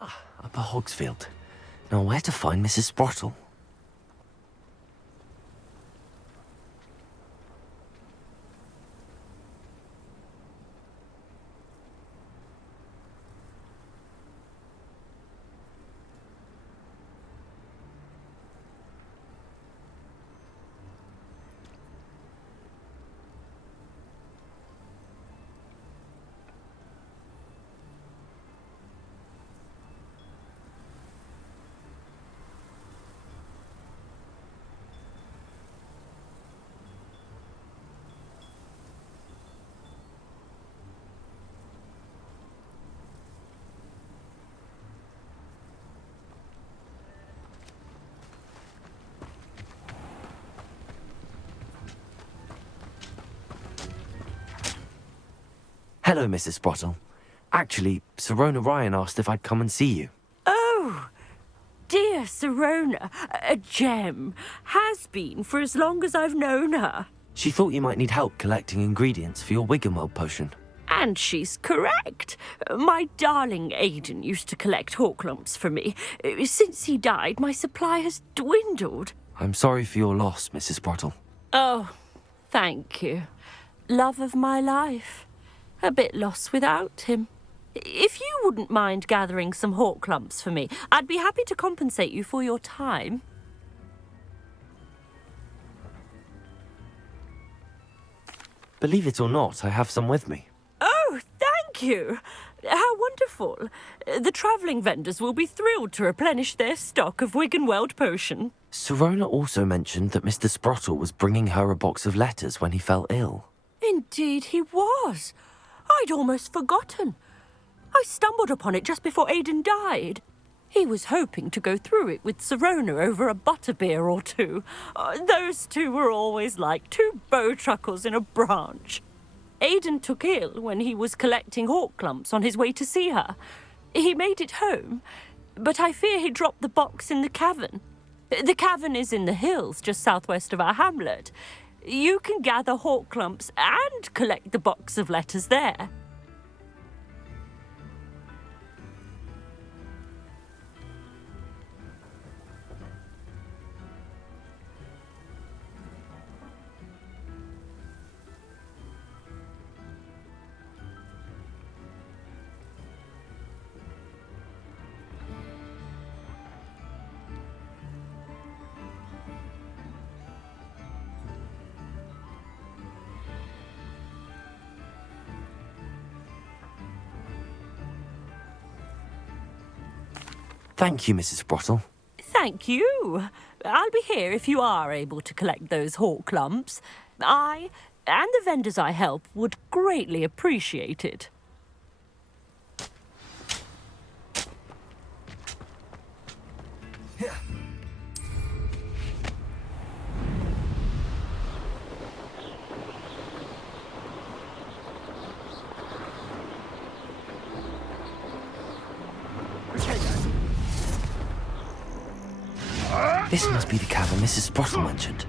Upper Hogsfield. Now, where to find Mrs. Sprottle? Hello, Mrs. Sprottle. Actually, Sirona Ryan asked if I'd come and see you. Oh, dear Sirona, a gem. Has been for as long as I've known her. She thought you might need help collecting ingredients for your Wiggenweld potion. And she's correct. My darling Aidan used to collect Horklumps for me. Since he died, my supply has dwindled. I'm sorry for your loss, Mrs. Sprottle. Oh, thank you. Love of my life. A bit lost without him. If you wouldn't mind gathering some Horklumps for me, I'd be happy to compensate you for your time. Believe it or not, I have some with me. Oh, thank you. How wonderful. The travelling vendors will be thrilled to replenish their stock of Wiggenweld potion. Sirona also mentioned that Mr. Sprottle was bringing her a box of letters when he fell ill. Indeed he was. I'd almost forgotten. I stumbled upon it just before Aidan died. He was hoping to go through it with Sirona over a butterbeer or two. Those two were always like two bowtruckles in a branch. Aidan took ill when he was collecting Horklumps on his way to see her. He made it home, but I fear he dropped the box in the cavern. The cavern is in the hills just southwest of our hamlet. You can gather Horklumps and collect the box of letters there. Thank you, Mrs. Sprottle. Thank you. I'll be here if you are able to collect those Horklumps. I and the vendors I help would greatly appreciate it. This must be the cavern Mrs. Sprottle mentioned.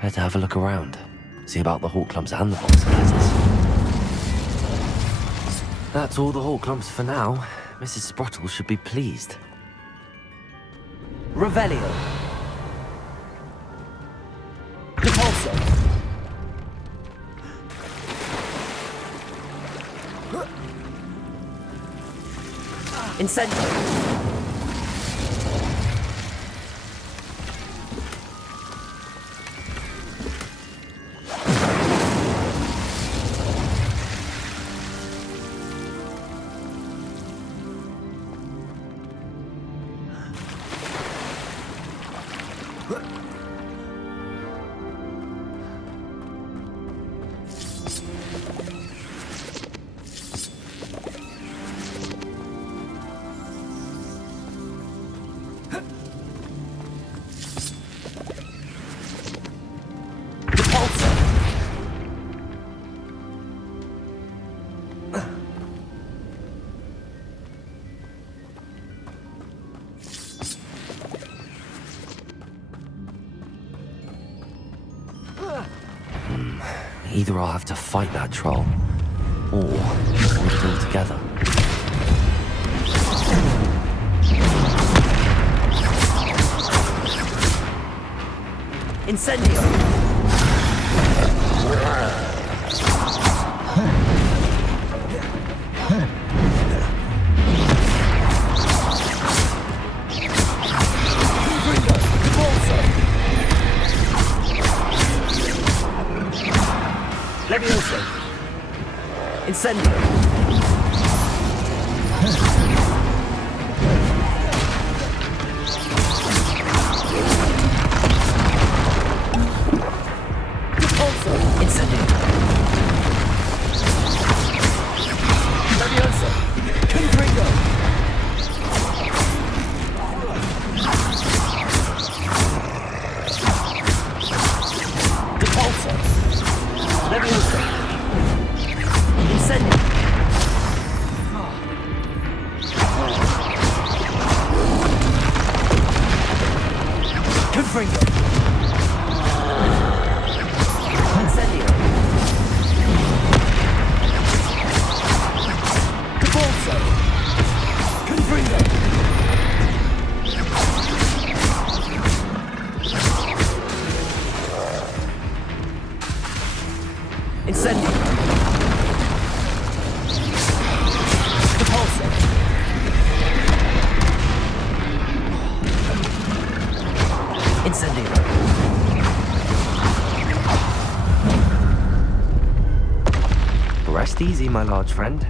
Better have a look around. See about the Horklumps and the box of letters. That's all the Horklumps for now. Mrs. Sprottle should be pleased. Revelio. Repulso. Incendio. Either I'll have to fight that troll, or avoid it altogether. Incendio! Levioso! Incendio! Incendio! Levioso! Confringo! Depulso! Levioso! Incendio! Confringo! Incendio! Depulso! Confringo! Incendio! Depulso! Incendio! Rest easy, my large friend.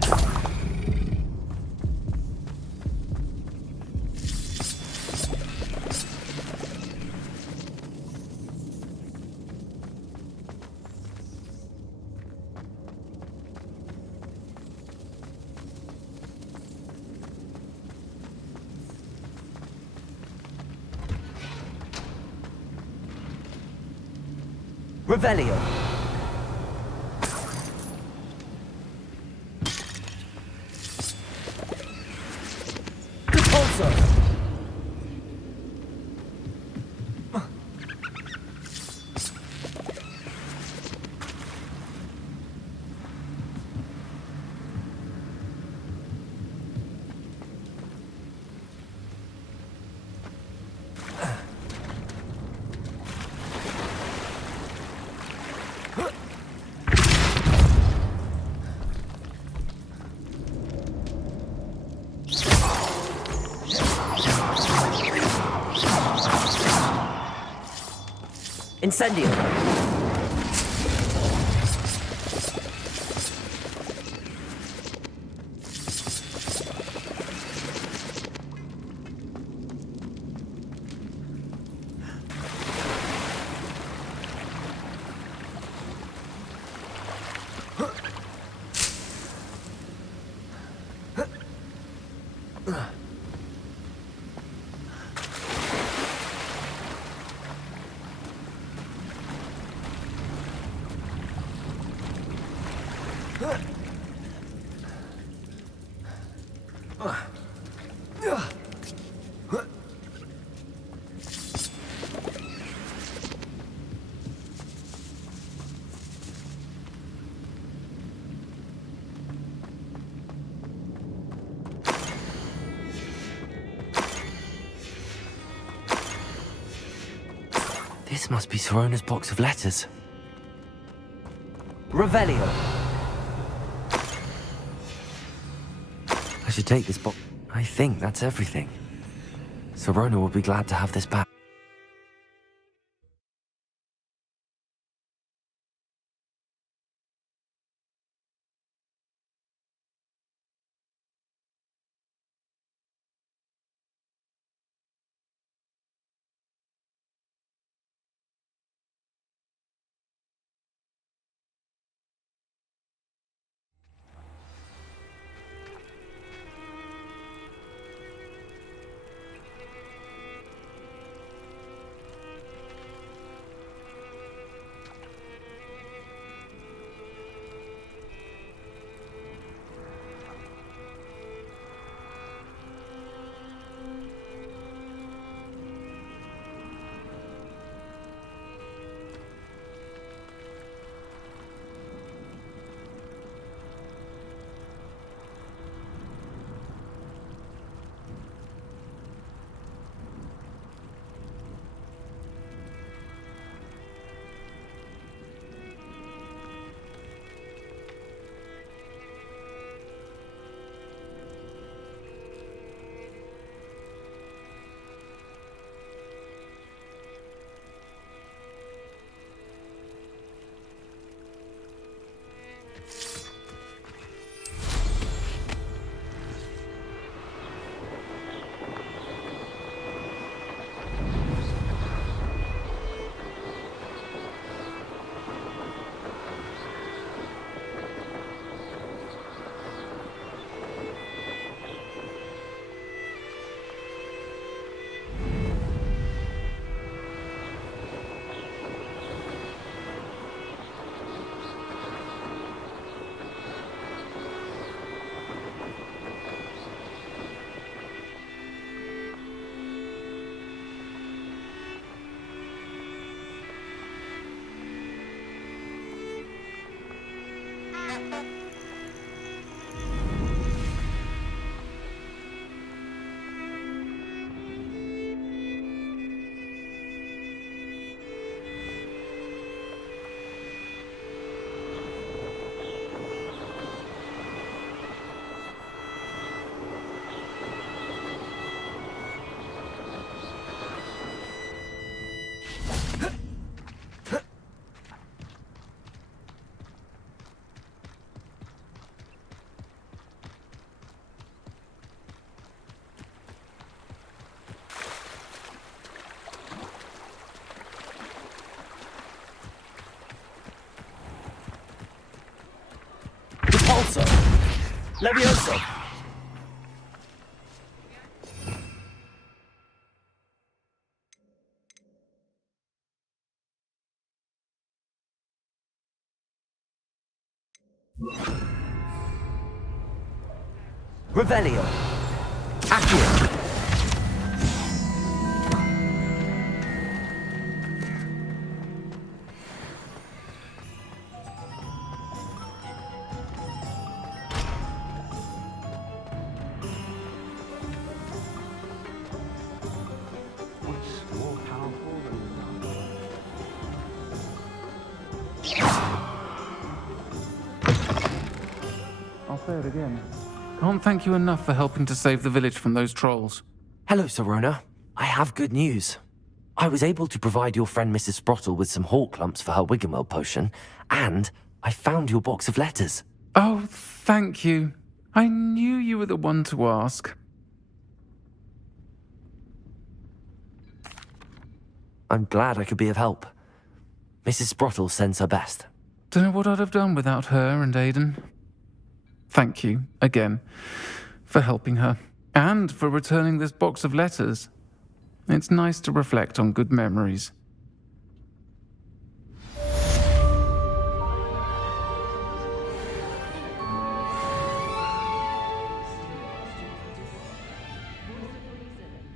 Revelio. Depulso. Incendio. This must be Sirona's box of letters. Revelio. I should take this box. I think that's everything. Sirona will be glad to have this back. Levioso! Revelio! Accio! What's more powerful than the I'll say it again. Can't thank you enough for helping to save the village from those trolls. Hello, Sirona. I have good news. I was able to provide your friend Mrs. Sprottle with some hawk lumps for her Wiggenweld potion, and I found your box of letters. Oh, thank you. I knew you were the one to ask. I'm glad I could be of help. Mrs. Sprottle sends her best. Don't know what I'd have done without her and Aidan. Thank you, again, for helping her, and for returning this box of letters. It's nice to reflect on good memories.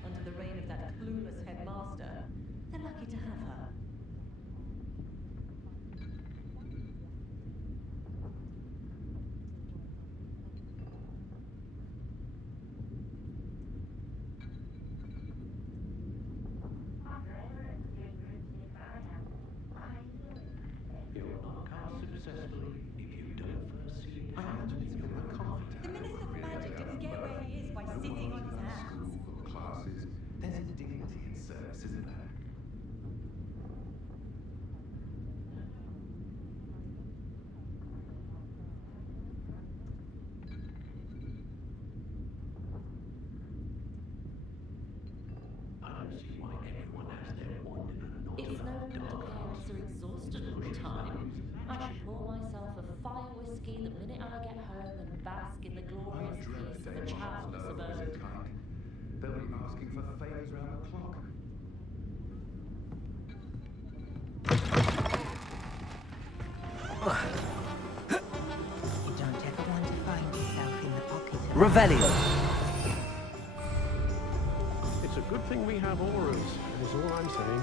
Under the reign of that clueless headmaster. They're lucky to have her. You're not cast successfully if you don't first see imagining you're a confident. The Minister for Magic didn't get where he is by sitting on his hands. School or classes, there's a dignity in service, isn't there? I don't see why everyone has their wand in a knot. It's no wonder parents are exhausted all the time. I should pour myself a fire whiskey the minute I get home and bask in the glorious peace of a childless abode. They'll be asking for favors round the clock. You don't ever want to find yourself in the pocket of... Revelio! It's a good thing we have auras, is all I'm saying.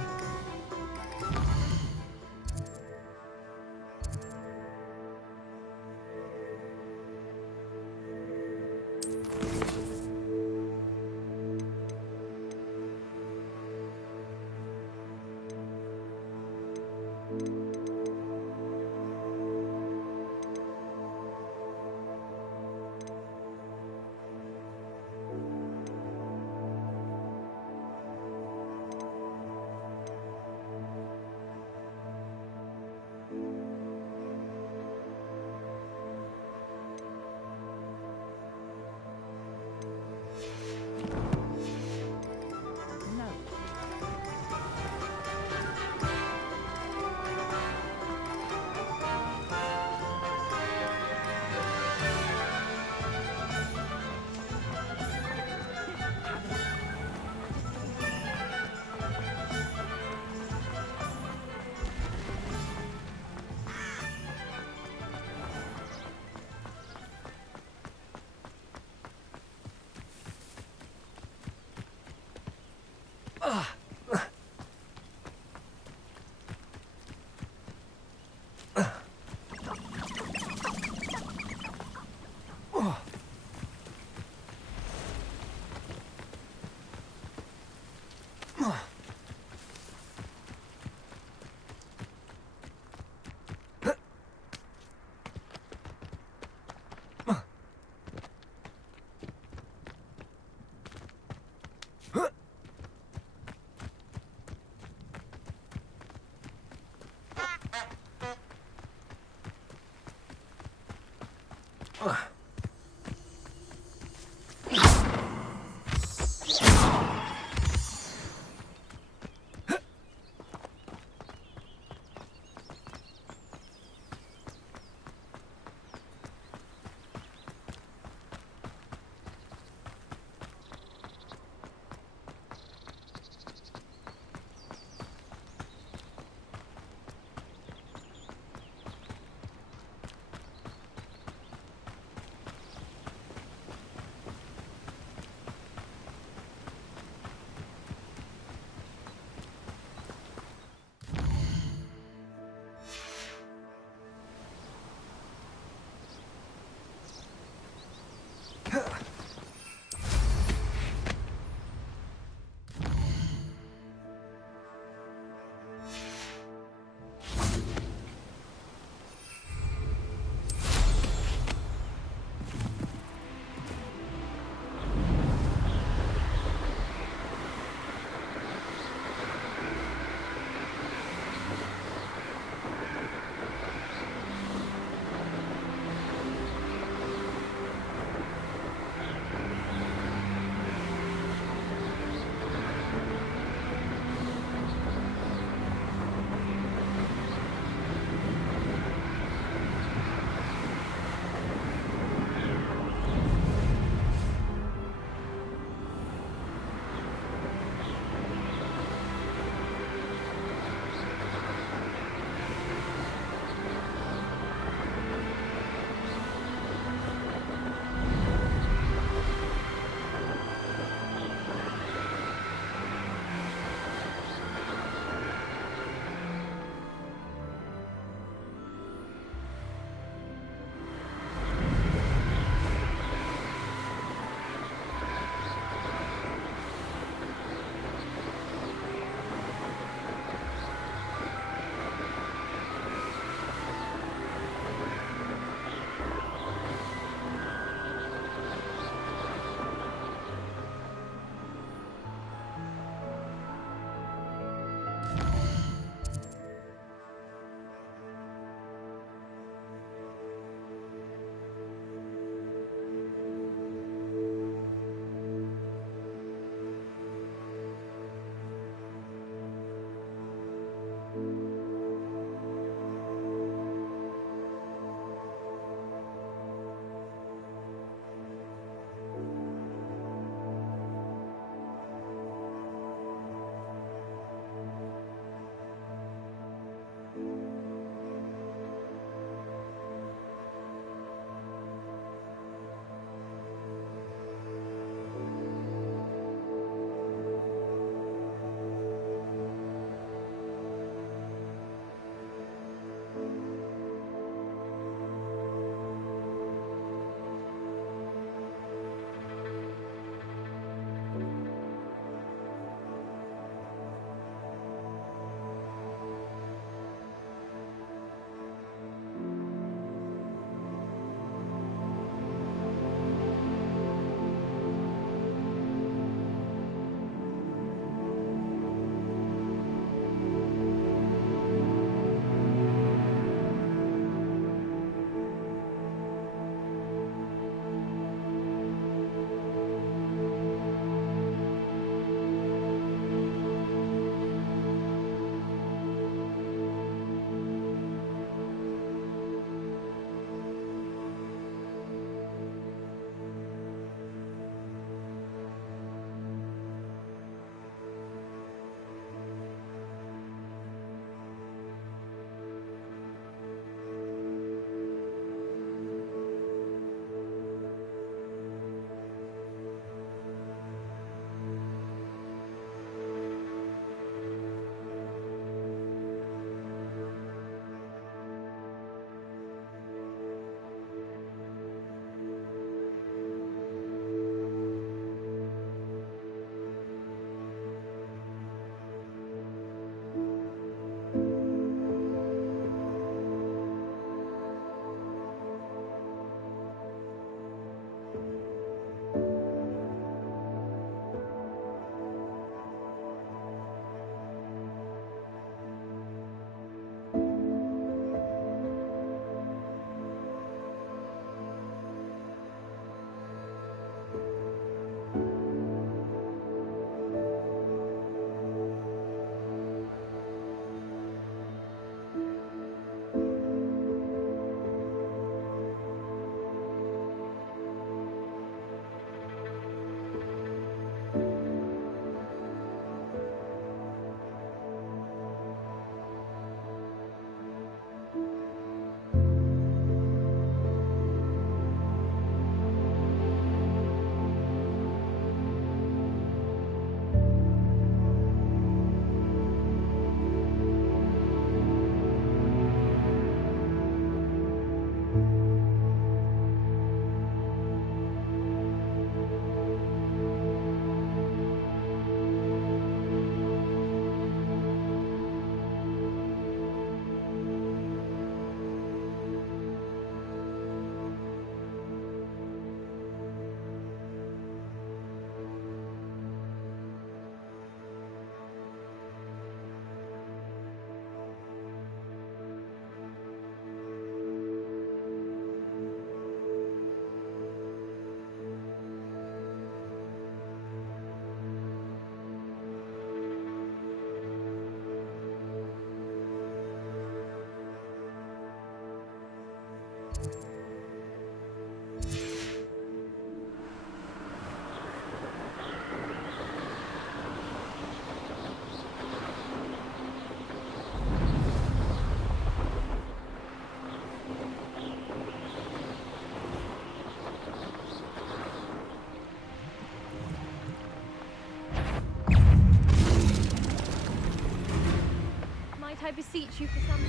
I beseech you for some...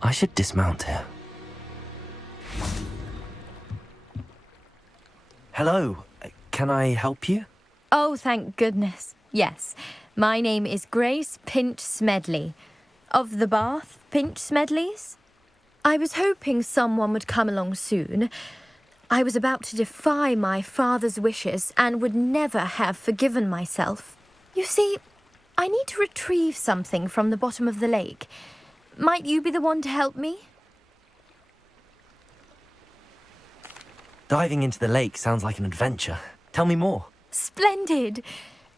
I should dismount here. Hello, can I help you? Oh, thank goodness. Yes. My name is Grace Pinch Smedley. Of the Bath Pinch Smedleys? I was hoping someone would come along soon. I was about to defy my father's wishes and would never have forgiven myself. You see, I need to retrieve something from the bottom of the lake. Might you be the one to help me? Diving into the lake sounds like an adventure. Tell me more. Splendid!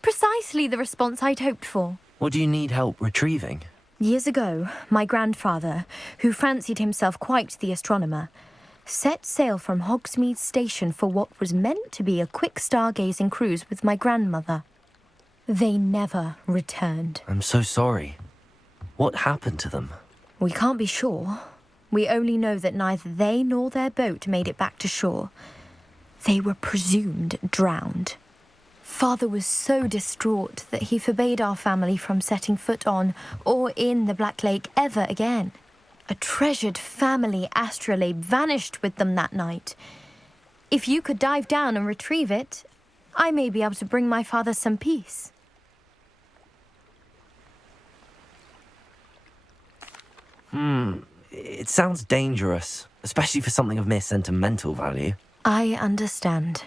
Precisely the response I'd hoped for. What do you need help retrieving? Years ago, my grandfather, who fancied himself quite the astronomer, set sail from Hogsmeade Station for what was meant to be a quick stargazing cruise with my grandmother. They never returned. I'm so sorry. What happened to them? We can't be sure. We only know that neither they nor their boat made it back to shore. They were presumed drowned. Father was so distraught that he forbade our family from setting foot on or in the Black Lake ever again. A treasured family astrolabe vanished with them that night. If you could dive down and retrieve it, I may be able to bring my father some peace. It sounds dangerous, especially for something of mere sentimental value. I understand.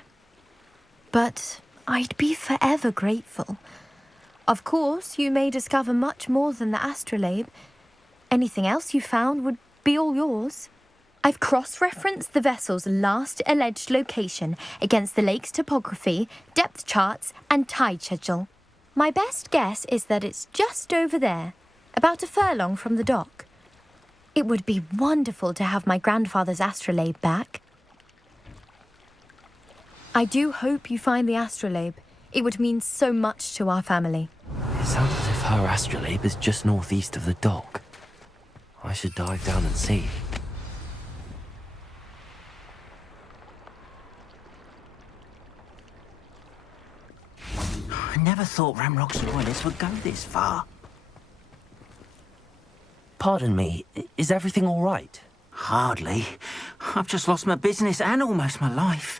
But I'd be forever grateful. Of course, you may discover much more than the astrolabe. Anything else you found would be all yours. I've cross-referenced the vessel's last alleged location against the lake's topography, depth charts, and tide schedule. My best guess is that it's just over there, about a furlong from the dock. It would be wonderful to have my grandfather's astrolabe back. I do hope you find the astrolabe. It would mean so much to our family. It sounds as if her astrolabe is just northeast of the dock. I should dive down and see. I never thought Ramrock's loyalists would go this far. Pardon me, is everything all right? Hardly. I've just lost my business and almost my life.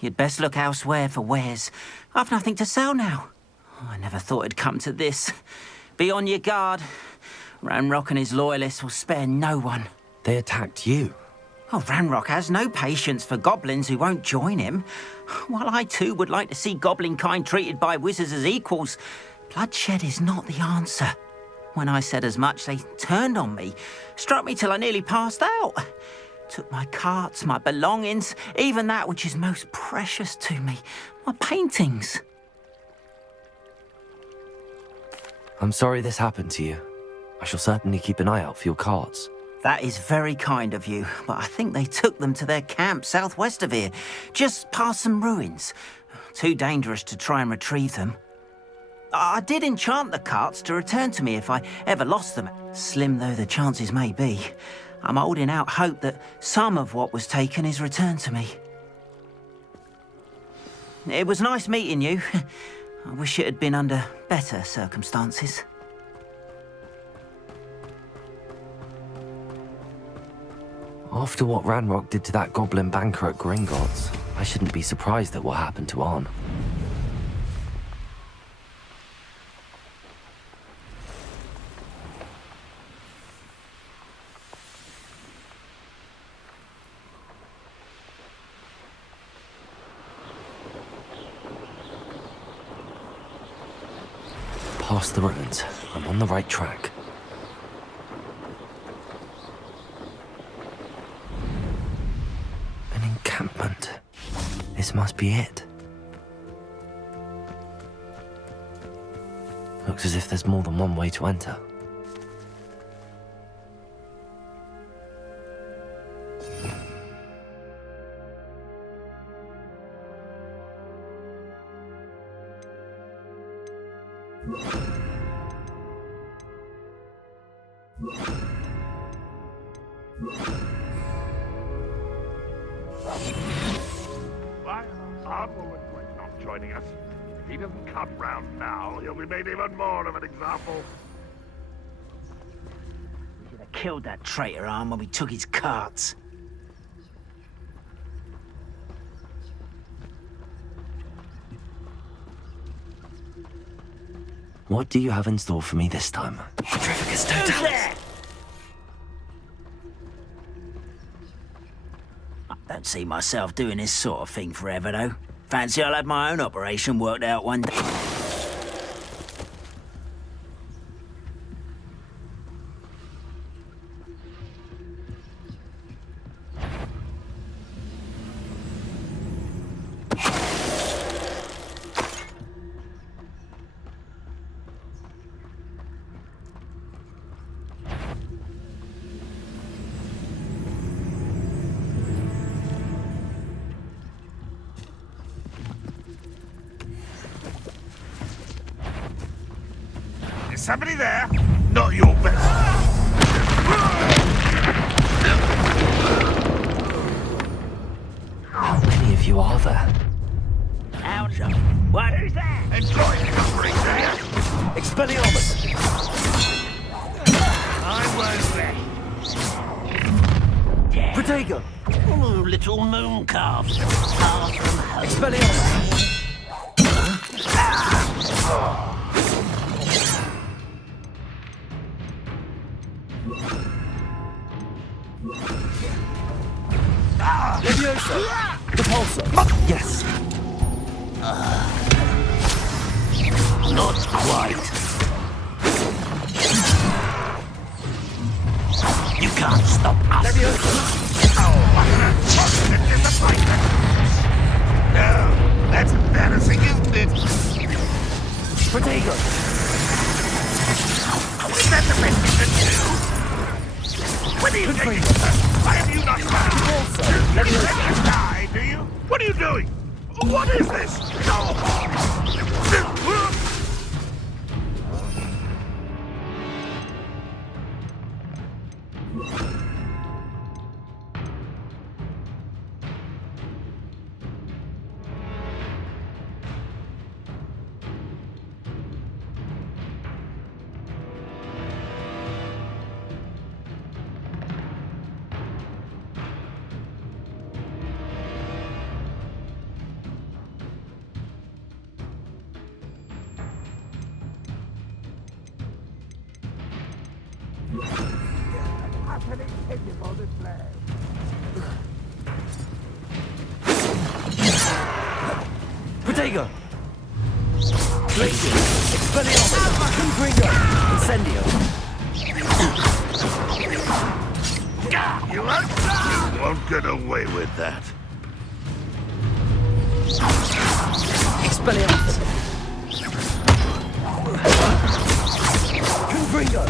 You'd best look elsewhere for wares. I've nothing to sell now. I never thought it'd come to this. Be on your guard. Ranrock and his loyalists will spare no one. They attacked you? Oh, Ranrock has no patience for goblins who won't join him. While I too would like to see goblin kind treated by wizards as equals, bloodshed is not the answer. When I said as much, they turned on me, struck me till I nearly passed out. Took my carts, my belongings, even that which is most precious to me, my paintings. I'm sorry this happened to you. I shall certainly keep an eye out for your carts. That is very kind of you, but I think they took them to their camp southwest of here, just past some ruins. Too dangerous to try and retrieve them. I did enchant the carts to return to me if I ever lost them. Slim though the chances may be, I'm holding out hope that some of what was taken is returned to me. It was nice meeting you. I wish it had been under better circumstances. After what Ranrock did to that goblin banker at Gringotts, I shouldn't be surprised at what happened to Arn. Past the ruins. I'm on the right track. An encampment. This must be it. Looks as if there's more than one way to enter. joining us. If he doesn't come round now, he'll be made even more of an example. We should have killed that traitor arm when we took his carts. What do you have in store for me this time? Petrificus Totalis! I don't see myself doing this sort of thing forever, though. Fancy I'll have my own operation worked out one day. Is somebody there? Not your best. How many of you are there? Hounds up. What? Who's there? Enjoy covering there. Expelliarmus! I was there. Protego! Oh, little moon calf. Far from home. Expelliarmus! Leviosa! Repulsor! Yes! Not quite. You can't stop us. No, that's embarrassing, isn't it? Protego! Is that the best you can do? When are you taking Why have you not found? You let him die, do you? What are you doing? What is this? Protego! Glacier! Expelliarmus! Confringo! Incendio! You won't get away with that. Expelliarmus! Confringo!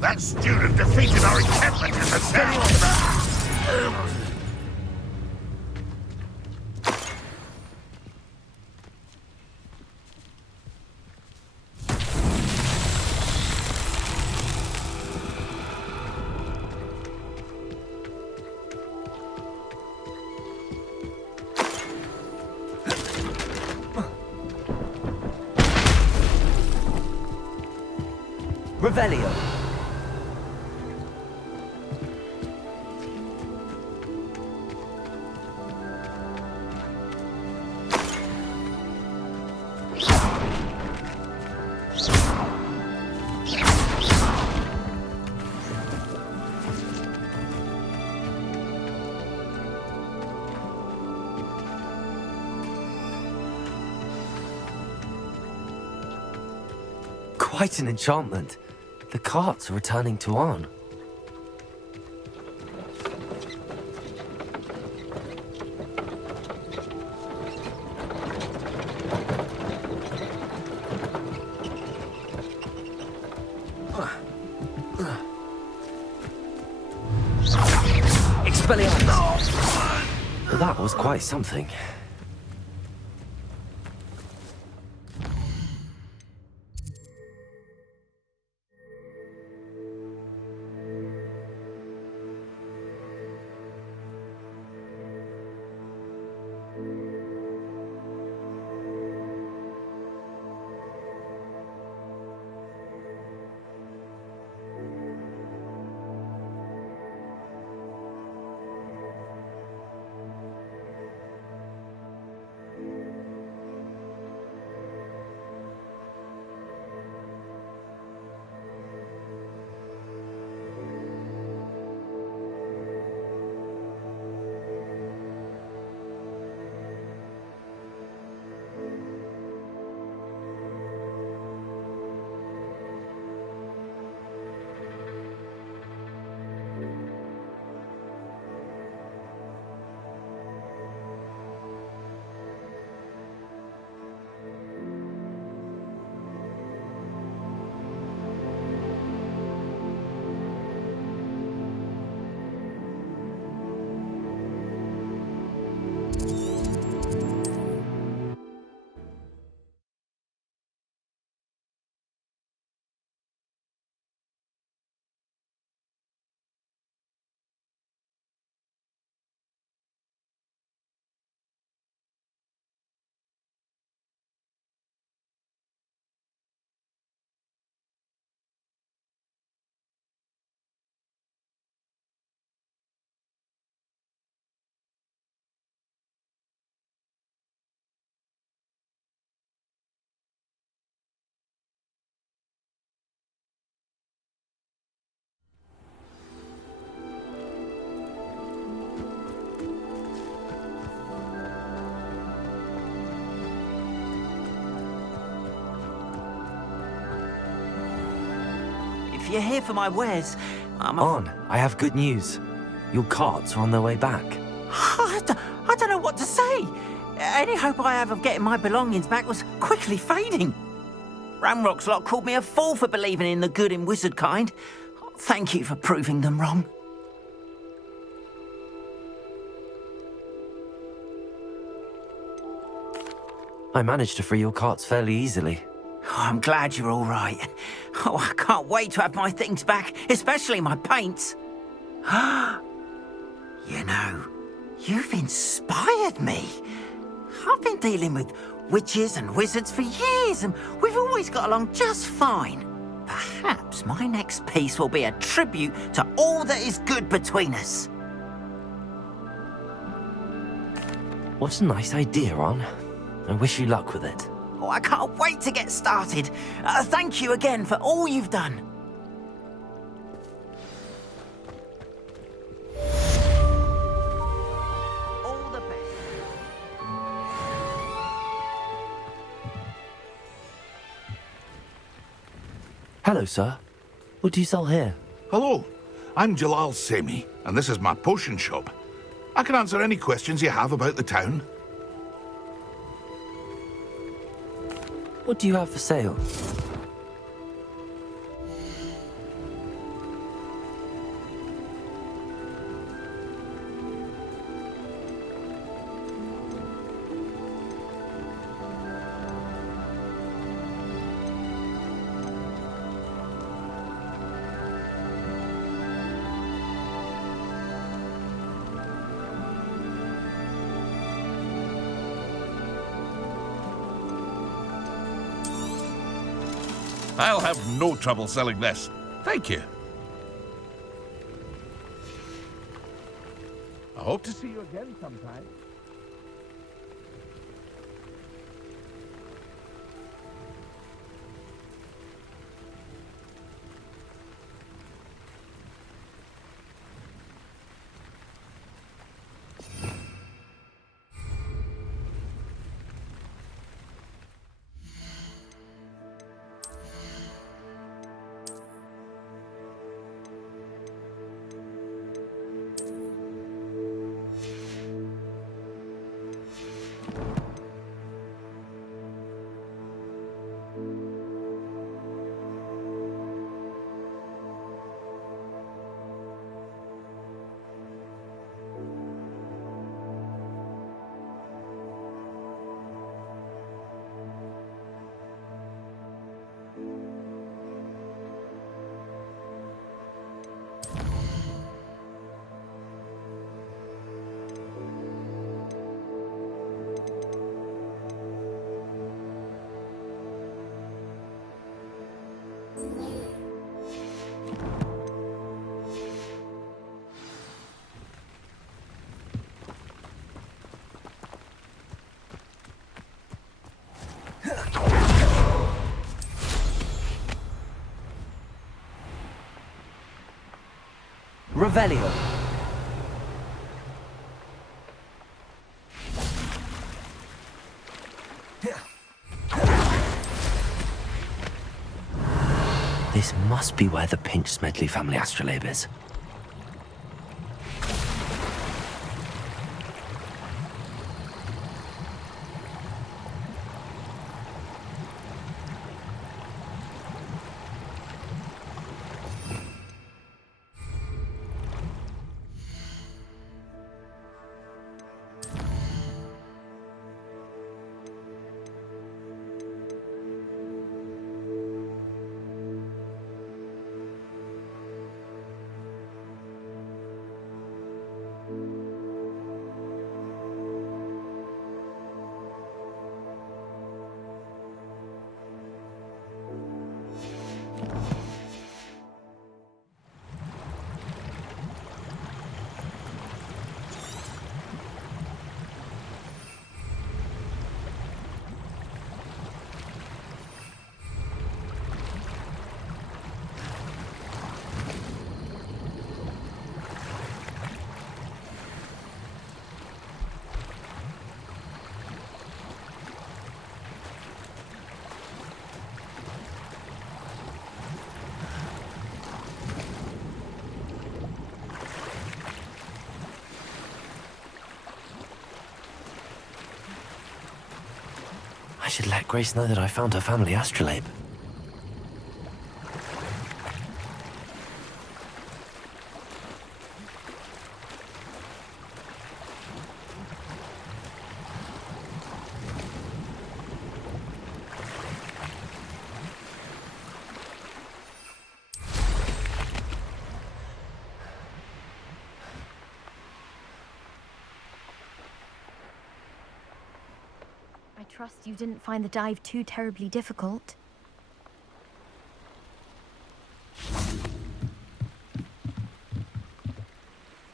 That student defeated our encampment in the south. Revelio! Quite an enchantment. The carts are returning to Arn. Expelliarmus! That was quite something. if you're here for my wares, On, I have good news. Your carts are on their way back. I don't know what to say. Any hope I have of getting my belongings back was quickly fading. Ramrock's lot called me a fool for believing in the good in wizard kind. Thank you for proving them wrong. I managed to free your carts fairly easily. Oh, I'm glad you're all right. Oh, I can't wait to have my things back, especially my paints. You know, you've inspired me. I've been dealing with witches and wizards for years, and we've always got along just fine. Perhaps my next piece will be a tribute to all that is good between us. What a nice idea, Ron. I wish you luck with it. Oh, I can't wait to get started. Thank you again for all you've done. All the best. Hello, sir. What do you sell here? Hello, I'm Jalal Semi, and this is my potion shop. I can answer any questions you have about the town. What do you have for sale? I'll have no trouble selling this. Thank you. I hope to see you again sometime. Revelio. This must be where the Pinch Smedley family astrolabe is. I should let Grace know that I found her family astrolabe. I trust you didn't find the dive too terribly difficult.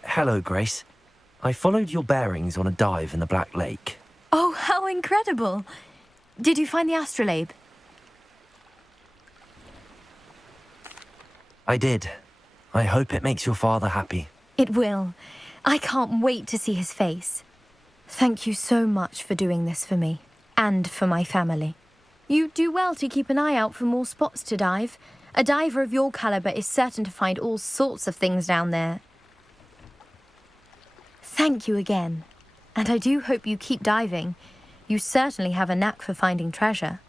Hello, Grace. I followed your bearings on a dive in the Black Lake. Oh, how incredible! Did you find the astrolabe? I did. I hope it makes your father happy. It will. I can't wait to see his face. Thank you so much for doing this for me, and for my family. You do well to keep an eye out for more spots to dive. A diver of your caliber is certain to find all sorts of things down there. Thank you again, and I do hope you keep diving. You certainly have a knack for finding treasure.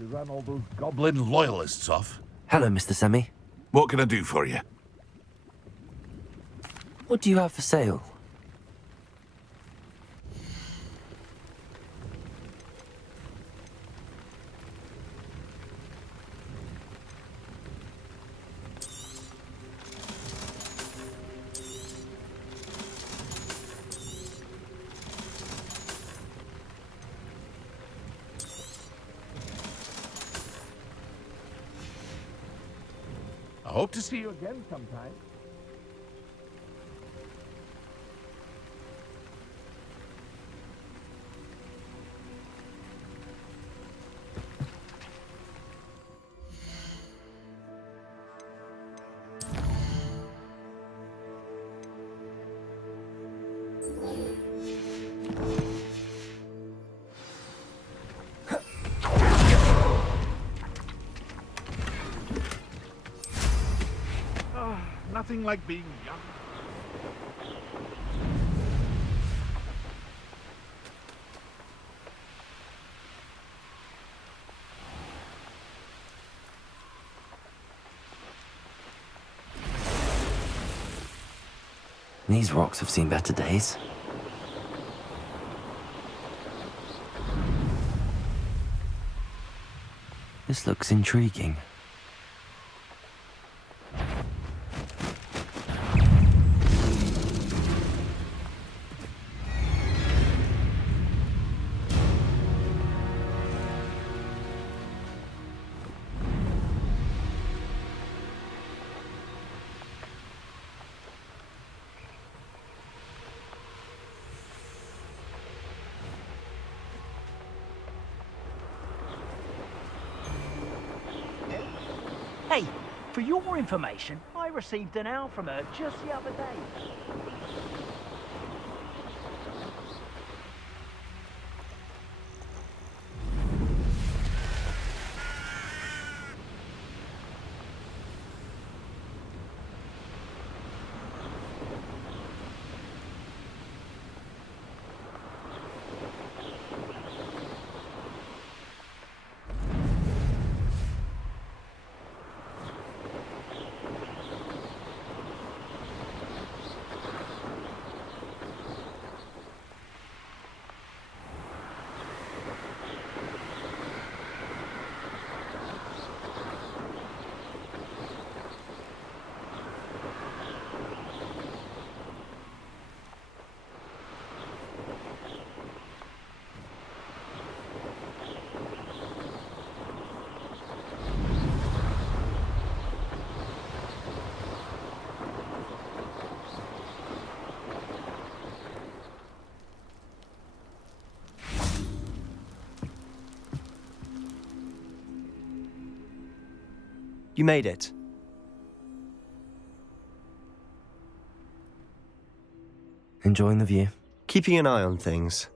You ran all those goblin loyalists off. Hello, Mr. Semi. What can I do for you? What do you have for sale? I hope to see you again sometime. Nothing like being young. These rocks have seen better days. This looks intriguing. Hey, for your information, I received an owl from her just the other day. You made it. Enjoying the view? Keeping an eye on things.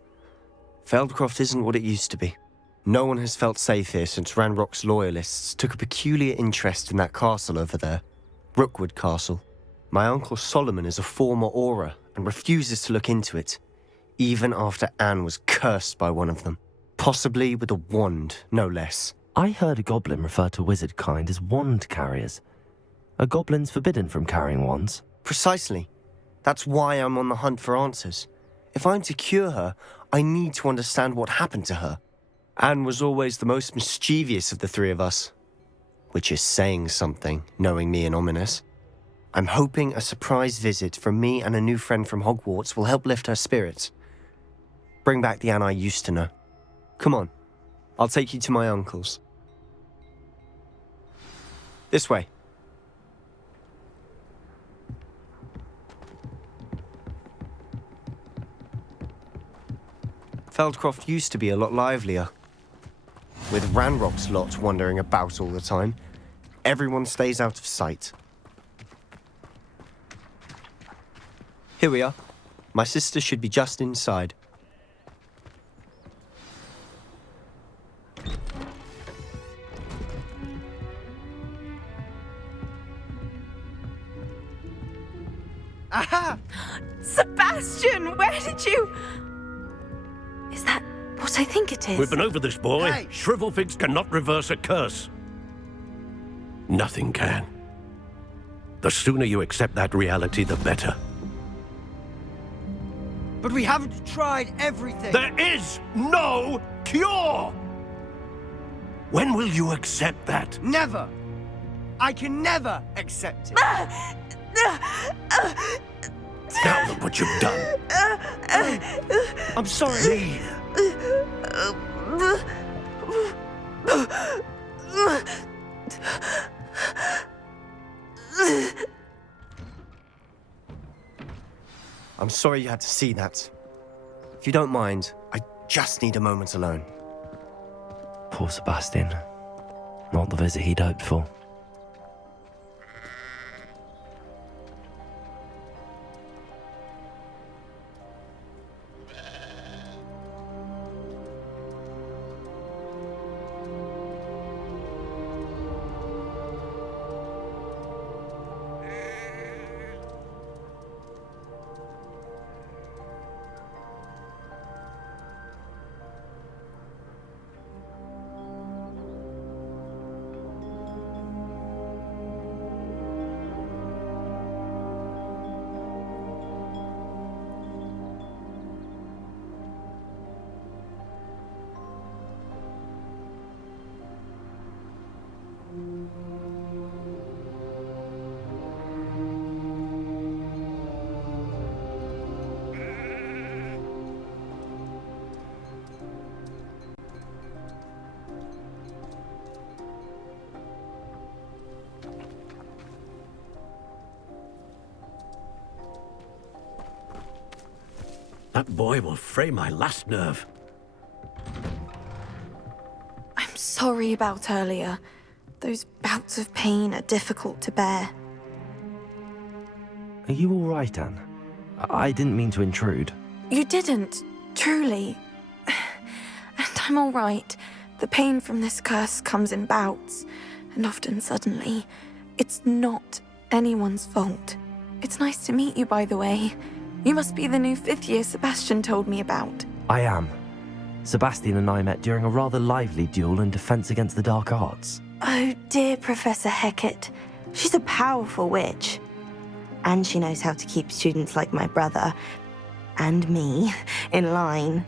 Feldcroft isn't what it used to be. No one has felt safe here since Ranrock's loyalists took a peculiar interest in that castle over there. Rookwood Castle. My uncle Solomon is a former Auror and refuses to look into it, even after Anne was cursed by one of them. Possibly with a wand, no less. I heard a goblin refer to wizard kind as wand carriers. Are goblins forbidden from carrying wands? Precisely. That's why I'm on the hunt for answers. If I'm to cure her, I need to understand what happened to her. Anne was always the most mischievous of the three of us. Which is saying something, knowing me and Ominous. I'm hoping a surprise visit from me and a new friend from Hogwarts will help lift her spirits. Bring back the Anne I used to know. Come on, I'll take you to my uncle's. This way. Feldcroft used to be a lot livelier. With Ranrock's lot wandering about all the time, everyone stays out of sight. Here we are. My sister should be just inside. Aha! Sebastian, where did you... Is that what I think it is? We've been over this, boy. Hey. Shrivelfigs cannot reverse a curse. Nothing can. The sooner you accept that reality, the better. But we haven't tried everything. There is no cure! When will you accept that? Never. I can never accept it. Now look what you've done. I'm sorry. Leave. I'm sorry you had to see that. If you don't mind, I just need a moment alone. Poor Sebastian. Not the visit he'd hoped for. That boy will fray my last nerve. I'm sorry about earlier. Those bouts of pain are difficult to bear. Are you all right, Anne? I didn't mean to intrude. You didn't, truly. And I'm all right. The pain from this curse comes in bouts, and often suddenly. It's not anyone's fault. It's nice to meet you, by the way. You must be the new 5th year Sebastian told me about. I am. Sebastian and I met during a rather lively duel in defense against the dark arts. Oh dear, Professor Hecat. She's a powerful witch. And she knows how to keep students like my brother, and me, in line.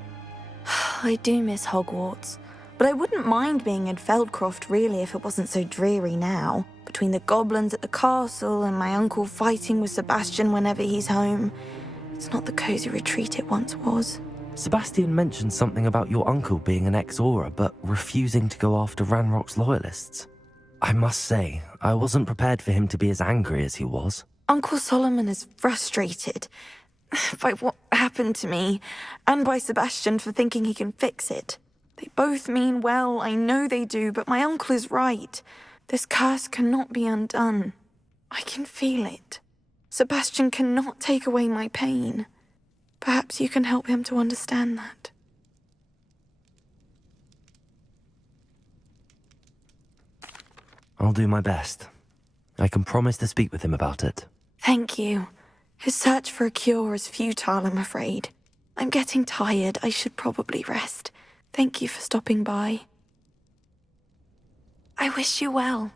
I do miss Hogwarts, but I wouldn't mind being in Feldcroft really if it wasn't so dreary now. Between the goblins at the castle and my uncle fighting with Sebastian whenever he's home. It's not the cosy retreat it once was. Sebastian mentioned something about your uncle being an ex-Auror, but refusing to go after Ranrock's loyalists. I must say, I wasn't prepared for him to be as angry as he was. Uncle Solomon is frustrated by what happened to me, and by Sebastian for thinking he can fix it. They both mean well, I know they do, but my uncle is right. This curse cannot be undone. I can feel it. Sebastian cannot take away my pain. Perhaps you can help him to understand that. I'll do my best. I can promise to speak with him about it. Thank you. His search for a cure is futile, I'm afraid. I'm getting tired. I should probably rest. Thank you for stopping by. I wish you well.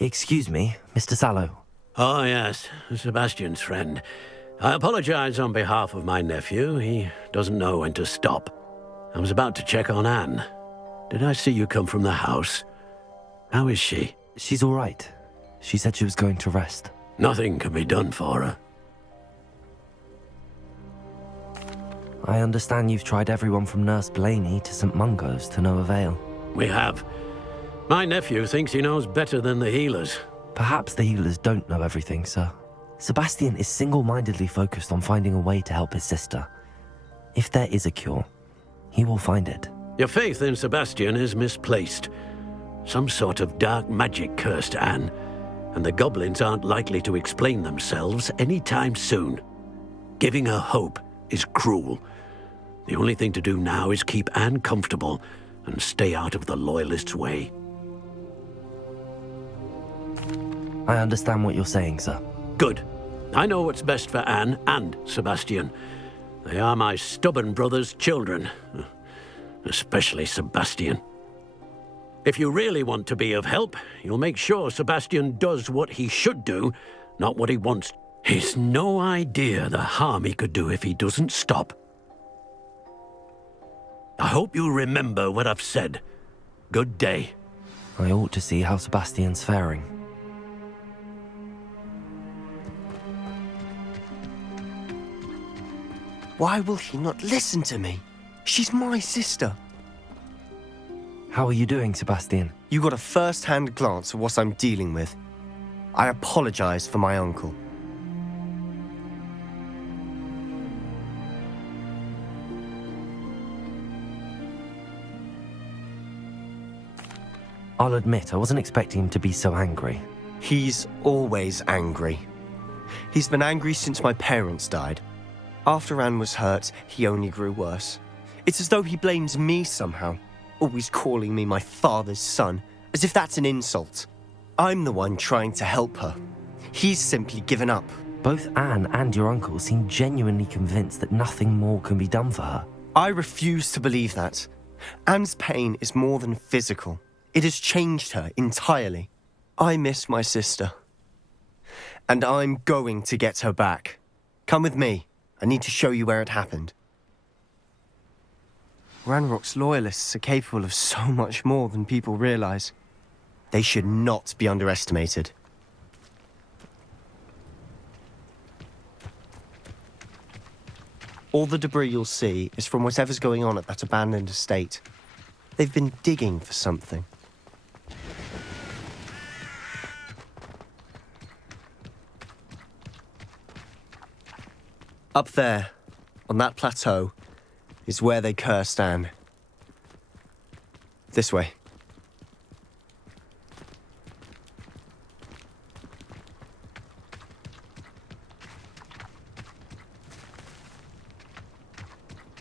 Excuse me, Mr. Sallow. Oh, yes, Sebastian's friend. I apologize on behalf of my nephew. He doesn't know when to stop. I was about to check on Anne. Did I see you come from the house? How is she? She's all right. She said she was going to rest. Nothing can be done for her. I understand you've tried everyone from Nurse Blaney to St. Mungo's to no avail. We have. My nephew thinks he knows better than the healers. Perhaps the healers don't know everything, sir. Sebastian is single-mindedly focused on finding a way to help his sister. If there is a cure, he will find it. Your faith in Sebastian is misplaced. Some sort of dark magic cursed Anne, and the goblins aren't likely to explain themselves anytime soon. Giving her hope is cruel. The only thing to do now is keep Anne comfortable and stay out of the Loyalists' way. I understand what you're saying, sir. Good. I know what's best for Anne and Sebastian. They are my stubborn brother's children. Especially Sebastian. If you really want to be of help, you'll make sure Sebastian does what he should do, not what he wants. He's no idea the harm he could do if he doesn't stop. I hope you'll remember what I've said. Good day. I ought to see how Sebastian's faring. Why will he not listen to me? She's my sister. How are you doing, Sebastian? You got a first-hand glance at what I'm dealing with. I apologize for my uncle. I'll admit, I wasn't expecting him to be so angry. He's always angry. He's been angry since my parents died. After Anne was hurt, he only grew worse. It's as though he blames me somehow, always calling me my father's son, as if that's an insult. I'm the one trying to help her. He's simply given up. Both Anne and your uncle seem genuinely convinced that nothing more can be done for her. I refuse to believe that. Anne's pain is more than physical. It has changed her entirely. I miss my sister. And I'm going to get her back. Come with me. I need to show you where it happened. Ranrock's loyalists are capable of so much more than people realize. They should not be underestimated. All the debris you'll see is from whatever's going on at that abandoned estate. They've been digging for something. Up there, on that plateau, is where they cursed Anne. This way.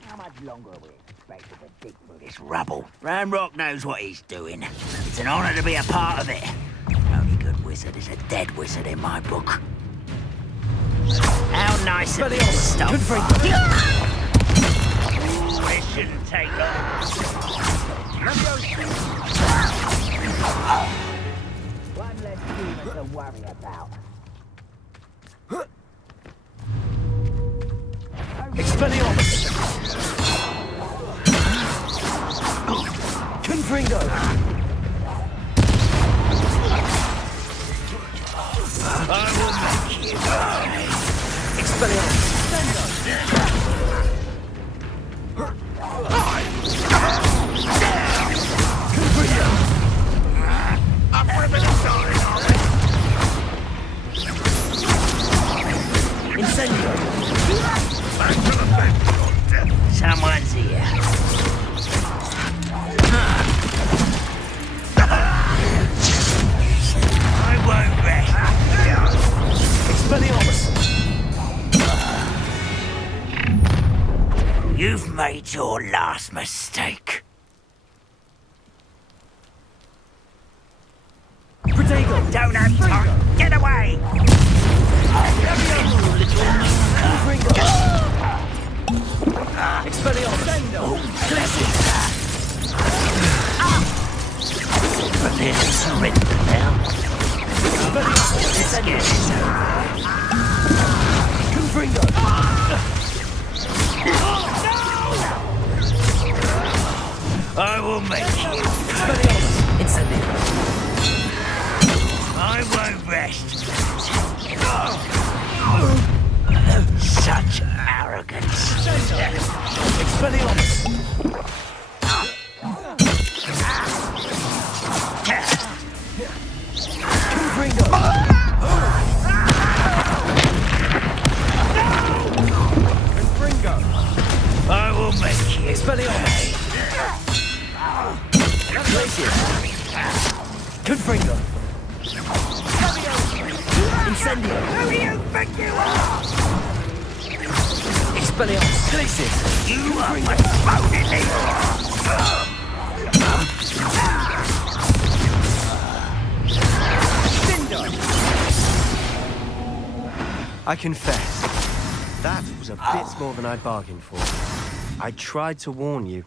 How much longer are we expected to dig through this rubble? Ramrock knows what he's doing. It's an honor to be a part of it. The only good wizard is a dead wizard in my book. How nice of you to stop by. It shouldn't take long. One less demon to worry about. Expelliarmus! Confringo! I will make you die. Expelliarmus! Confringo! I'm ripping it down! Incendio! Back to the bed, your death! Someone's here. I won't rest. Expelliarmus! You've made your last mistake. Protego! Don't have time. Get away! Expelliarmus! But there's a surrender now. Confringo! I will make you. Expelliarmus! Incendio! I won't rest. Such arrogance. Expelliarmus! Confringo! Confringo! I will make you. Expelliarmus! Glacius! Confringo! Incendio! Who do you think you are? Expelliarmus! Glacius! You are my phony I confess, that was a bit more than I'd bargained for. I tried to warn you.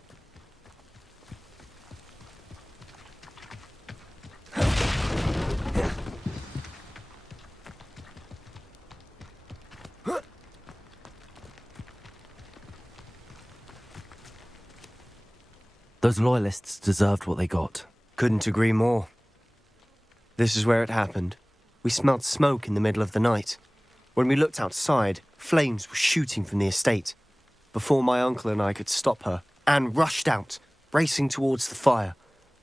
Those loyalists deserved what they got. Couldn't agree more. This is where it happened. We smelled smoke in the middle of the night. When we looked outside, flames were shooting from the estate. Before my uncle and I could stop her, Anne rushed out, racing towards the fire,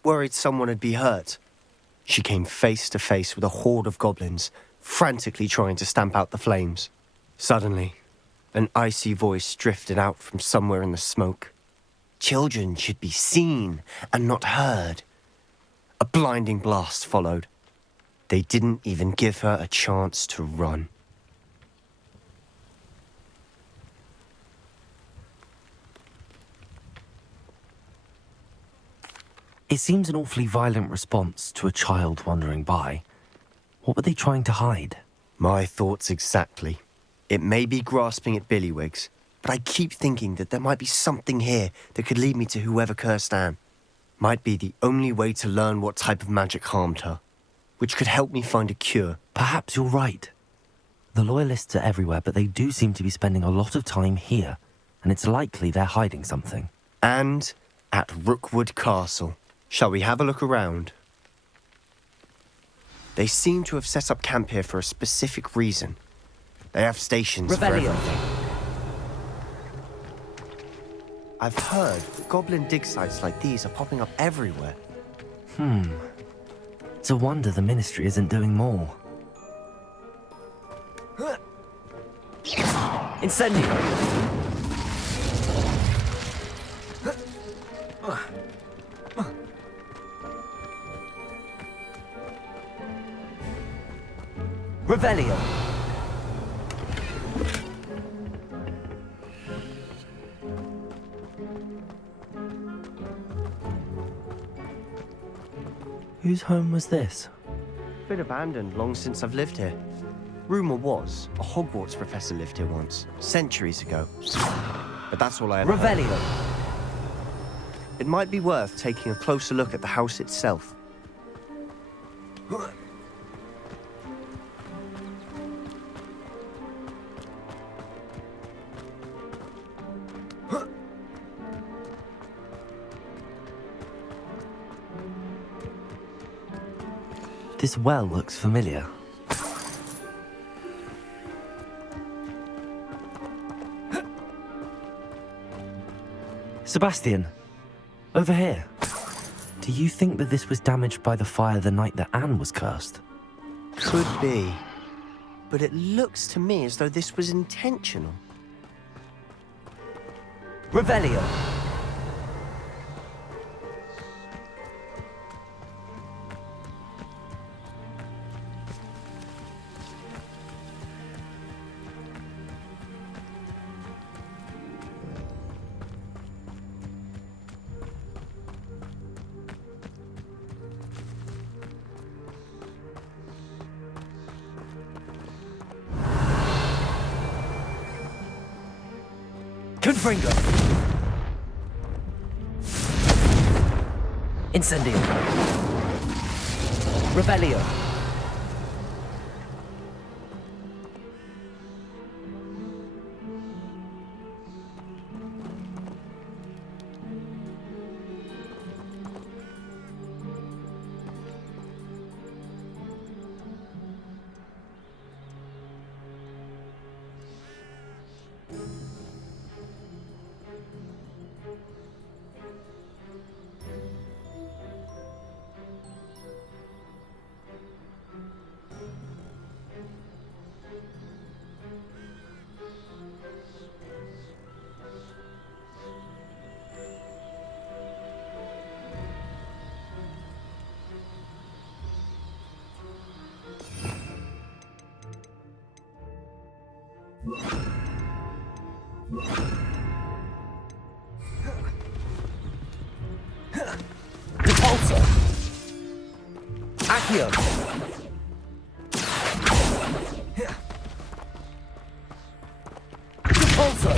worried someone had been hurt. She came face to face with a horde of goblins, frantically trying to stamp out the flames. Suddenly, an icy voice drifted out from somewhere in the smoke. Children should be seen and not heard. A blinding blast followed. They didn't even give her a chance to run. It seems an awfully violent response to a child wandering by. What were they trying to hide? My thoughts exactly. It may be grasping at Billywigs, but I keep thinking that there might be something here that could lead me to whoever cursed Anne. Might be the only way to learn what type of magic harmed her, which could help me find a cure. Perhaps you're right. The loyalists are everywhere, but they do seem to be spending a lot of time here, and it's likely they're hiding something. And at Rookwood Castle. Shall we have a look around? They seem to have set up camp here for a specific reason. They have stations for Revelio. everything. I've heard that goblin dig sites like these are popping up everywhere. It's a wonder the Ministry isn't doing more. Incendio! Revelio! Whose home was this? Been abandoned long since I've lived here. Rumour was, a Hogwarts professor lived here once, centuries ago. But that's all I ever heard. Revelio! It might be worth taking a closer look at the house itself. This well looks familiar. Sebastian, over here. Do you think that this was damaged by the fire the night that Anne was cursed? Could be. But it looks to me as though this was intentional. Revelio! Confringo! Incendio! Revelio! Repulsor! Accio! Repulsor!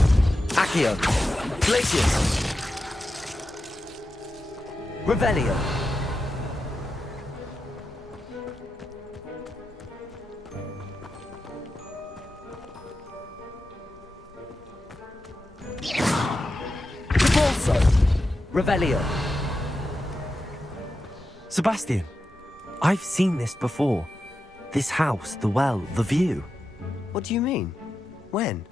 Accio! Glacius! Revelio! Repulsor! Revelio! Sebastian, I've seen this before. This house, the well, the view. What do you mean? When?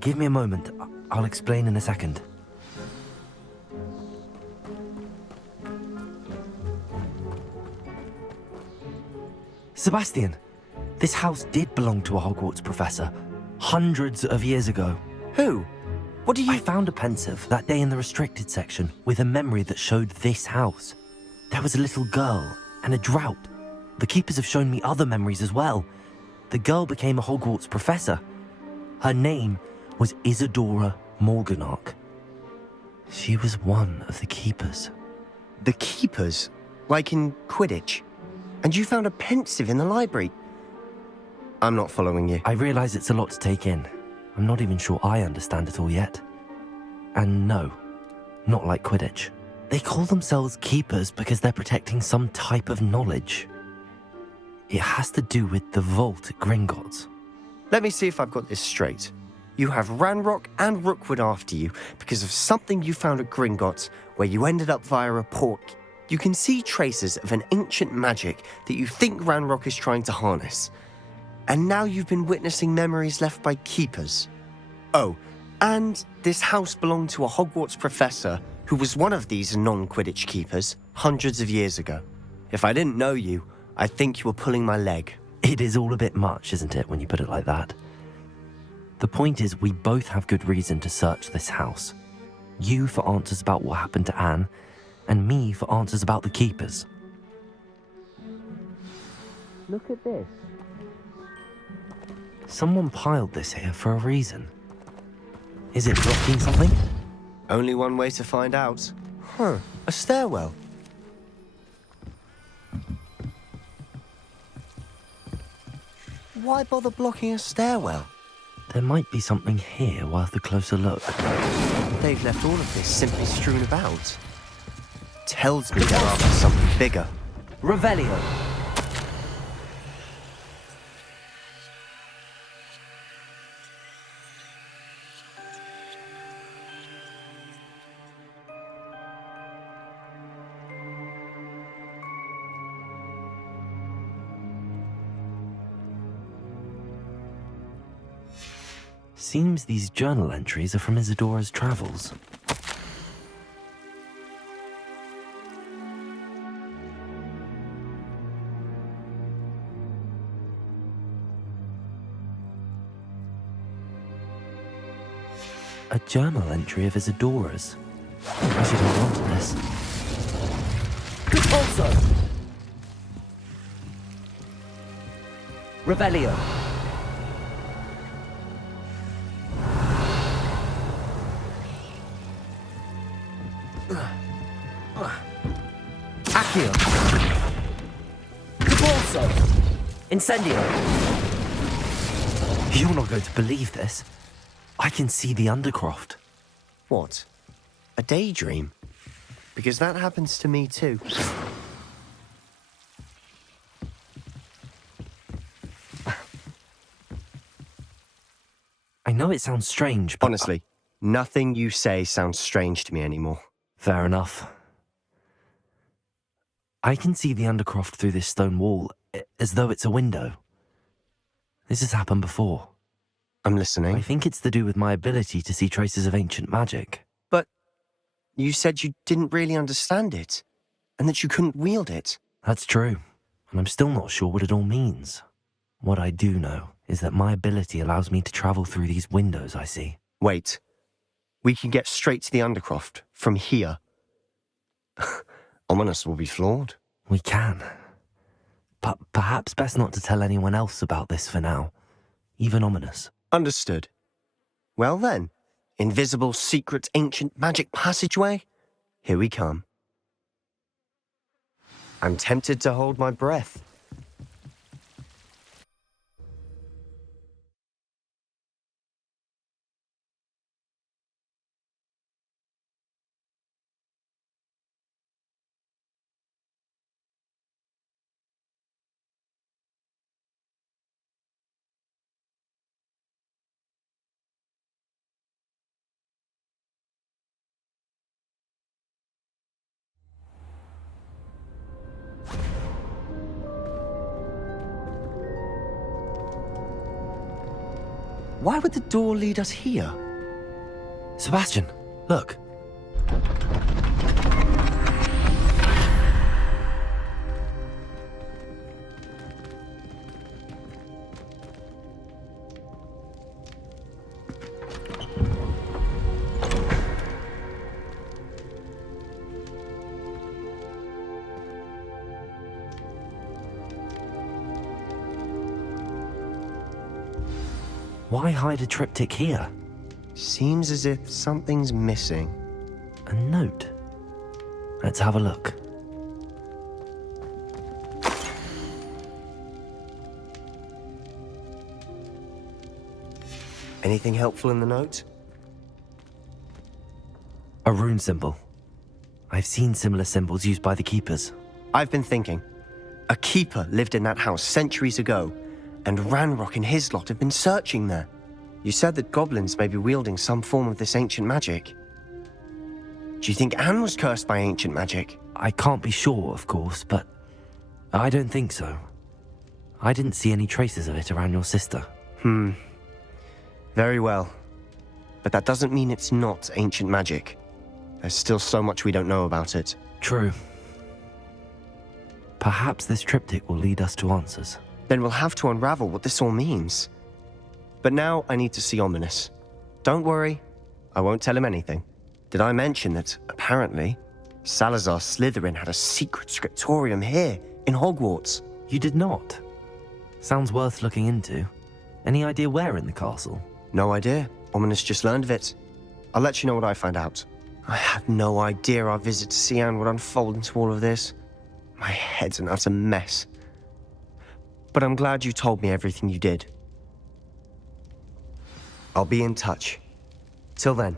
Give me a moment. I'll explain in a second. Sebastian, this house did belong to a Hogwarts professor. Hundreds of years ago. Who? What do you... I found a pensive that day in the restricted section with a memory that showed this house. There was a little girl and a drought. The keepers have shown me other memories as well. The girl became a Hogwarts professor. Her name was Isadora Morganach. She was one of the keepers. The keepers? Like in Quidditch? And you found a pensive in the library? I'm not following you. I realize it's a lot to take in. I'm not even sure I understand it all yet. And no, not like Quidditch. They call themselves keepers because they're protecting some type of knowledge. It has to do with the vault at Gringotts. Let me see if I've got this straight. You have Ranrock and Rookwood after you because of something you found at Gringotts where you ended up via a port. You can see traces of an ancient magic that you think Ranrock is trying to harness. And now you've been witnessing memories left by keepers. Oh, And this house belonged to a Hogwarts professor who was one of these non-Quidditch keepers hundreds of years ago. If I didn't know you, I'd think you were pulling my leg. It is all a bit much, isn't it, when you put it like that? The point is, we both have good reason to search this house. You for answers about what happened to Anne, and me for answers about the keepers. Look at this. Someone piled this here for a reason. Is it blocking something? Only one way to find out. A stairwell. Why bother blocking a stairwell? There might be something here worth a closer look. They've left all of this simply strewn about. Tells me they're after something bigger. Revelio. Seems these journal entries are from Isadora's travels. A journal entry of Isadora's. I should hold on to this. Also, Revelio. Accio. Caborso. Incendio. You're not going to believe this. I can see the Undercroft. What? A daydream? Because that happens to me too. I know it sounds strange, but... Honestly, nothing you say sounds strange to me anymore. Fair enough. I can see the Undercroft through this stone wall, as though it's a window. This has happened before. I'm listening. I think it's to do with my ability to see traces of ancient magic. But you said you didn't really understand it, and that you couldn't wield it. That's true, and I'm still not sure what it all means. What I do know is that my ability allows me to travel through these windows I see. Wait. We can get straight to the Undercroft from here. Ominous will be flawed. We can. But perhaps best not to tell anyone else about this for now. Even Ominous. Understood. Well then, invisible, secret, ancient magic passageway? Here we come. I'm tempted to hold my breath. Why would the door lead us here? Sebastian, look. Why hide a triptych here? Seems as if something's missing. A note. Let's have a look. Anything helpful in the note? A rune symbol. I've seen similar symbols used by the keepers. I've been thinking. A keeper lived in that house centuries ago, and Ranrock and his lot have been searching there. You said that goblins may be wielding some form of this ancient magic. Do you think Anne was cursed by ancient magic? I can't be sure, of course, but I don't think so. I didn't see any traces of it around your sister. Very well. but that doesn't mean it's not ancient magic. There's still so much we don't know about it. True. Perhaps this triptych will lead us to answers. Then we'll have to unravel what this all means. But now I need to see Ominous. Don't worry, I won't tell him anything. Did I mention that, apparently, Salazar Slytherin had a secret scriptorium here, in Hogwarts? You did not. Sounds worth looking into. Any idea where in the castle? No idea. Ominous just learned of it. I'll let you know what I find out. I had no idea our visit to Cian would unfold into all of this. My head's an utter mess. But I'm glad you told me everything you did. I'll be in touch. Till then.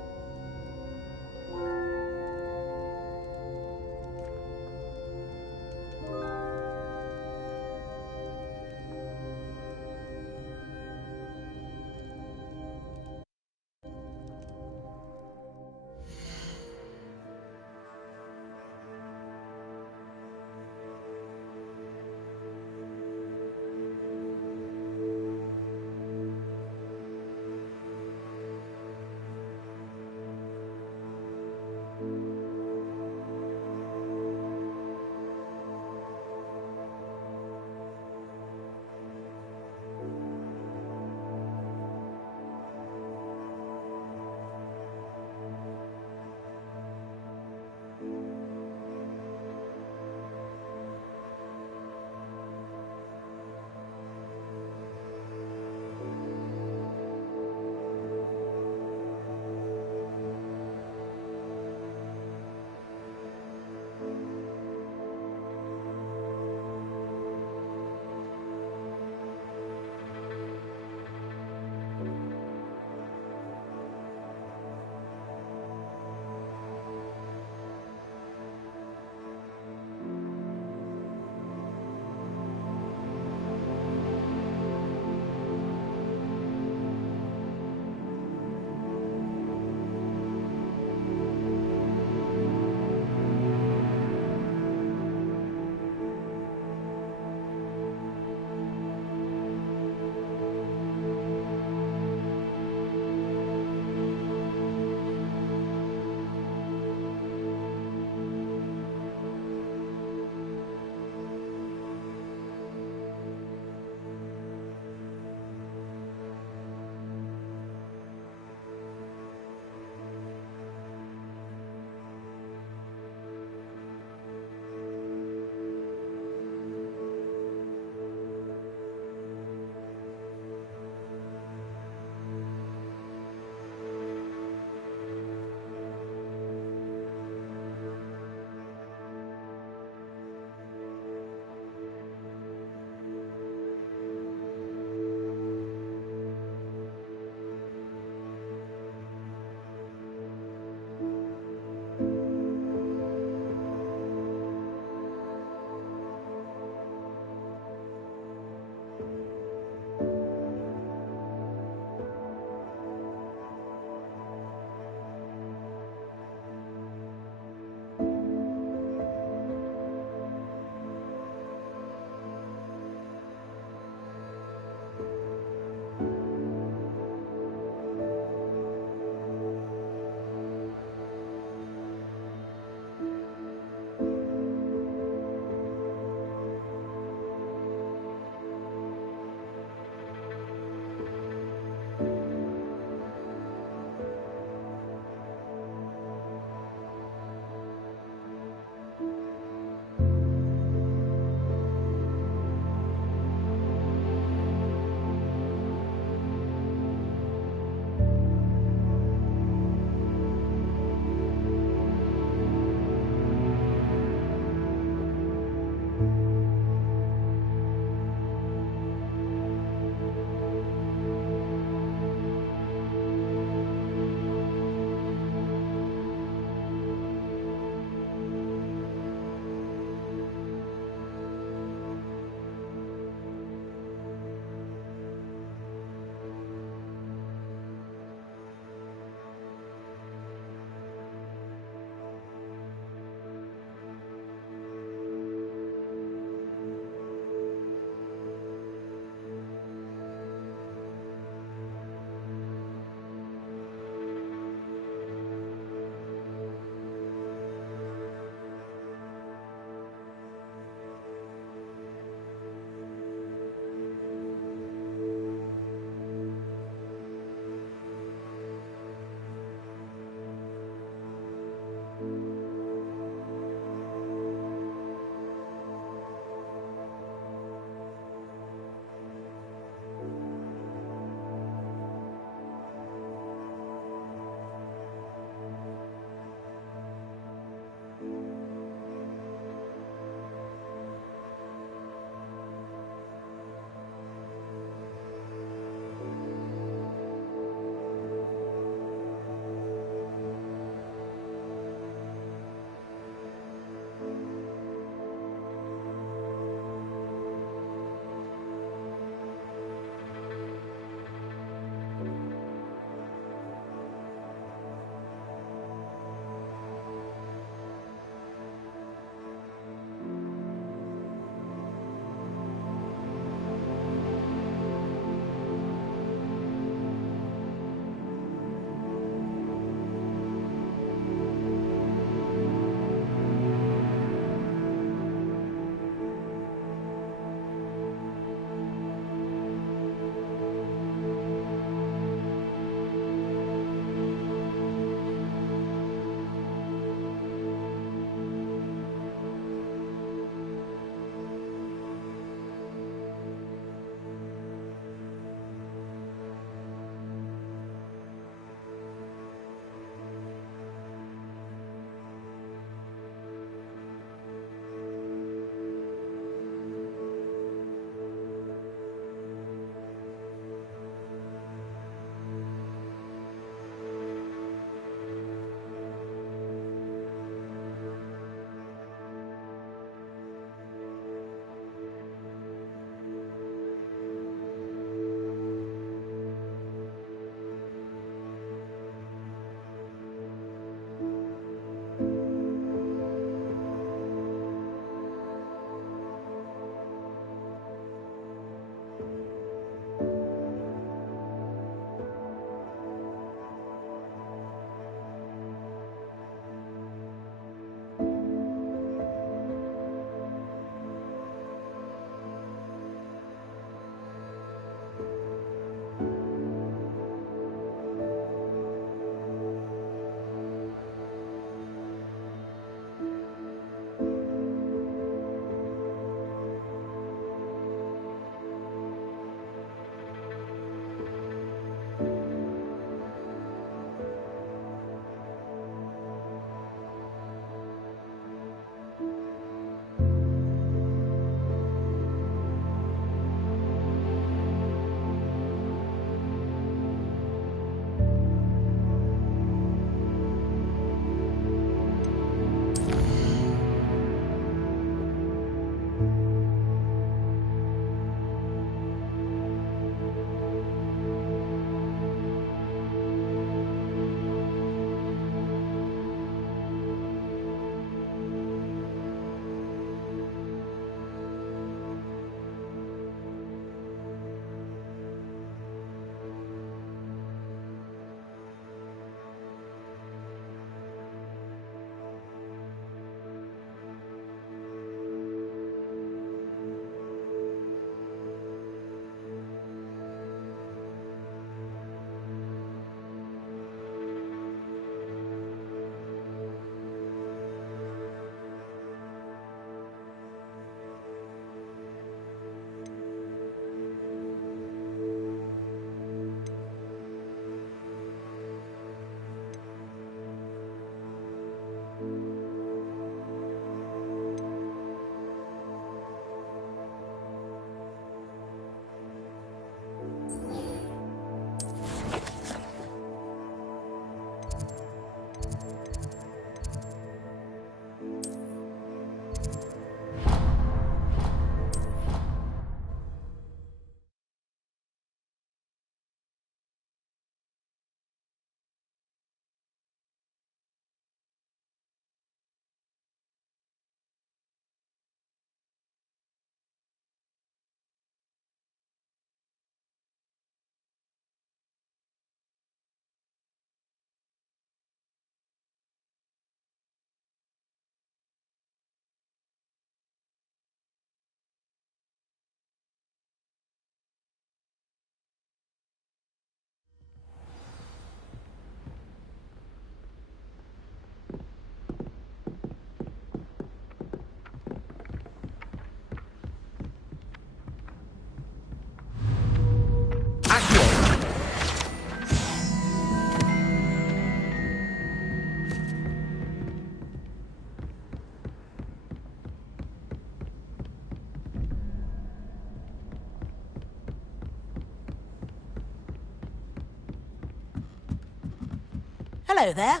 Hello there.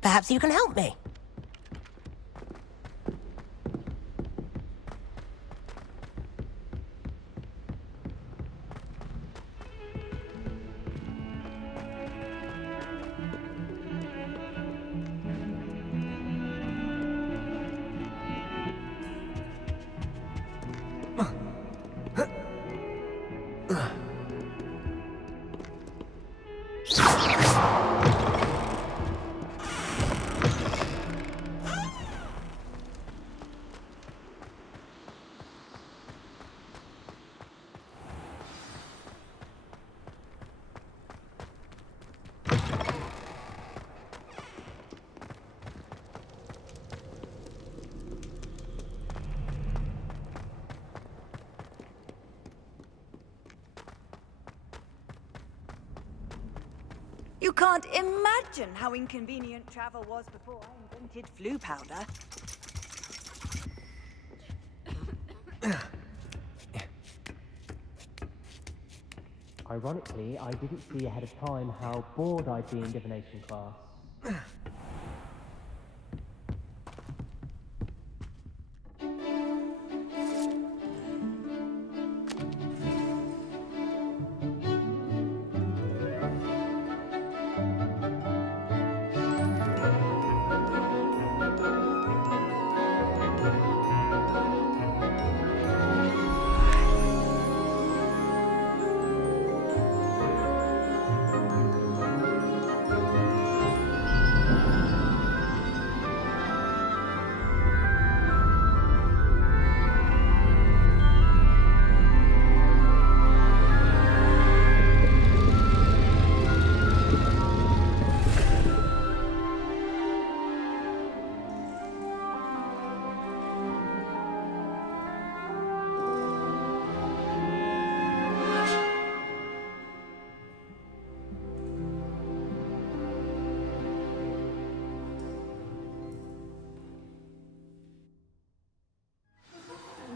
Perhaps you can help me. You can't imagine how inconvenient travel was before I invented flu powder. Ironically, I didn't see ahead of time how bored I'd be in divination class.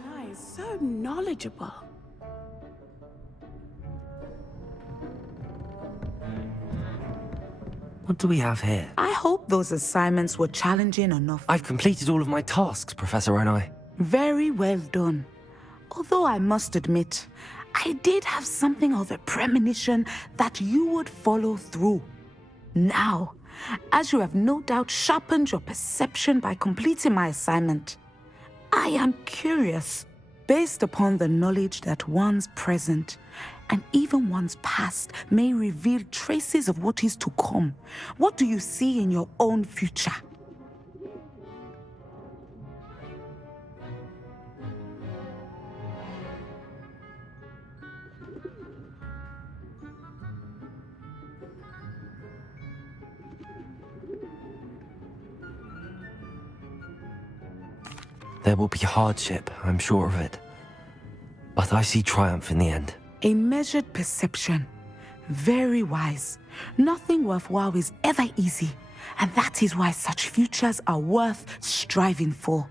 Nice, so knowledgeable. What do we have here? I hope those assignments were challenging enough. I've completed all of my tasks, Professor Onai. Very well done. Although I must admit, I did have something of a premonition that you would follow through. Now, as you have no doubt sharpened your perception by completing my assignment, I am curious, based upon the knowledge that one's present and even one's past may reveal traces of what is to come. What do you see in your own future? There will be hardship, I'm sure of it. But I see triumph in the end. A measured perception. Very wise. Nothing worthwhile is ever easy, and that is why such futures are worth striving for.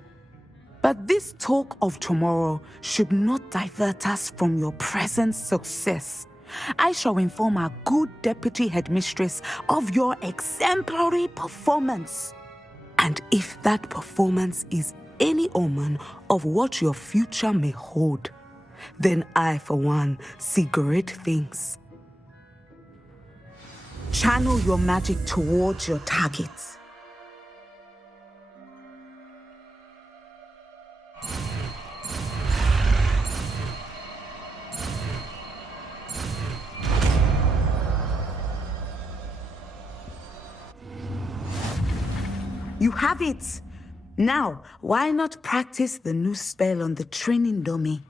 But this talk of tomorrow should not divert us from your present success. I shall inform our good deputy headmistress of your exemplary performance. And if that performance is any omen of what your future may hold, then I, for one, see great things. Channel your magic towards your targets. You have it! Now, why not practice the new spell on the training dummy?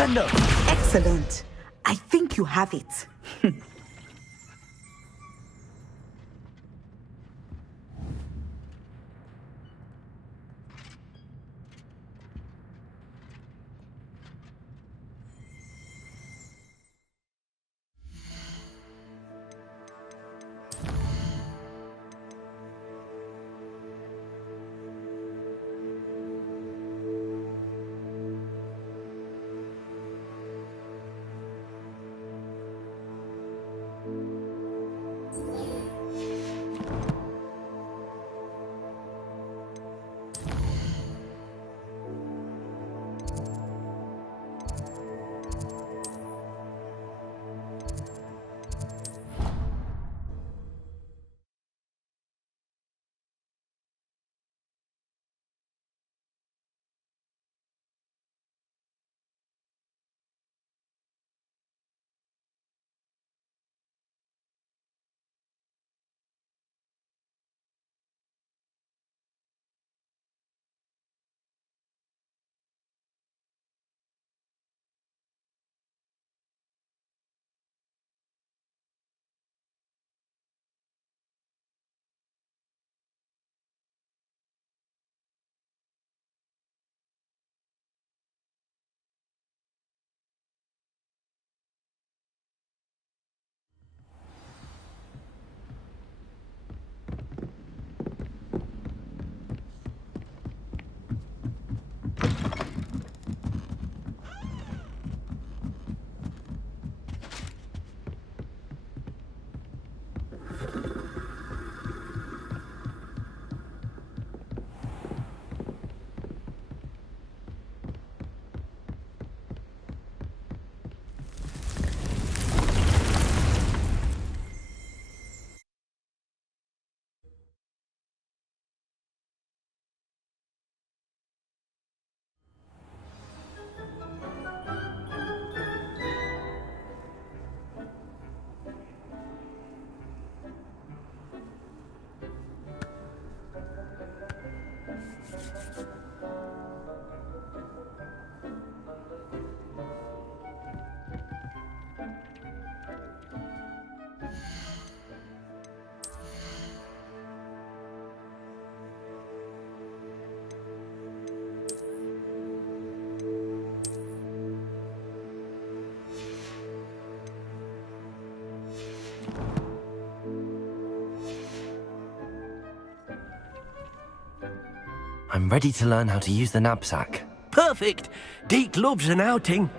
enough. Excellent. I think you have it. I'm ready to learn how to use the knapsack. Perfect. Deke loves an outing.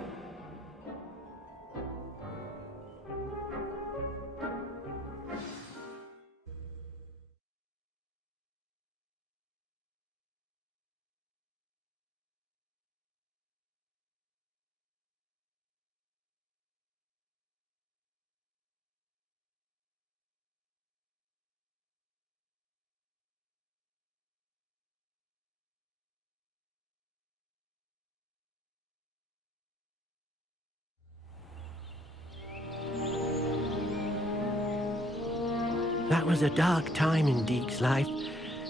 That was a dark time in Deke's life.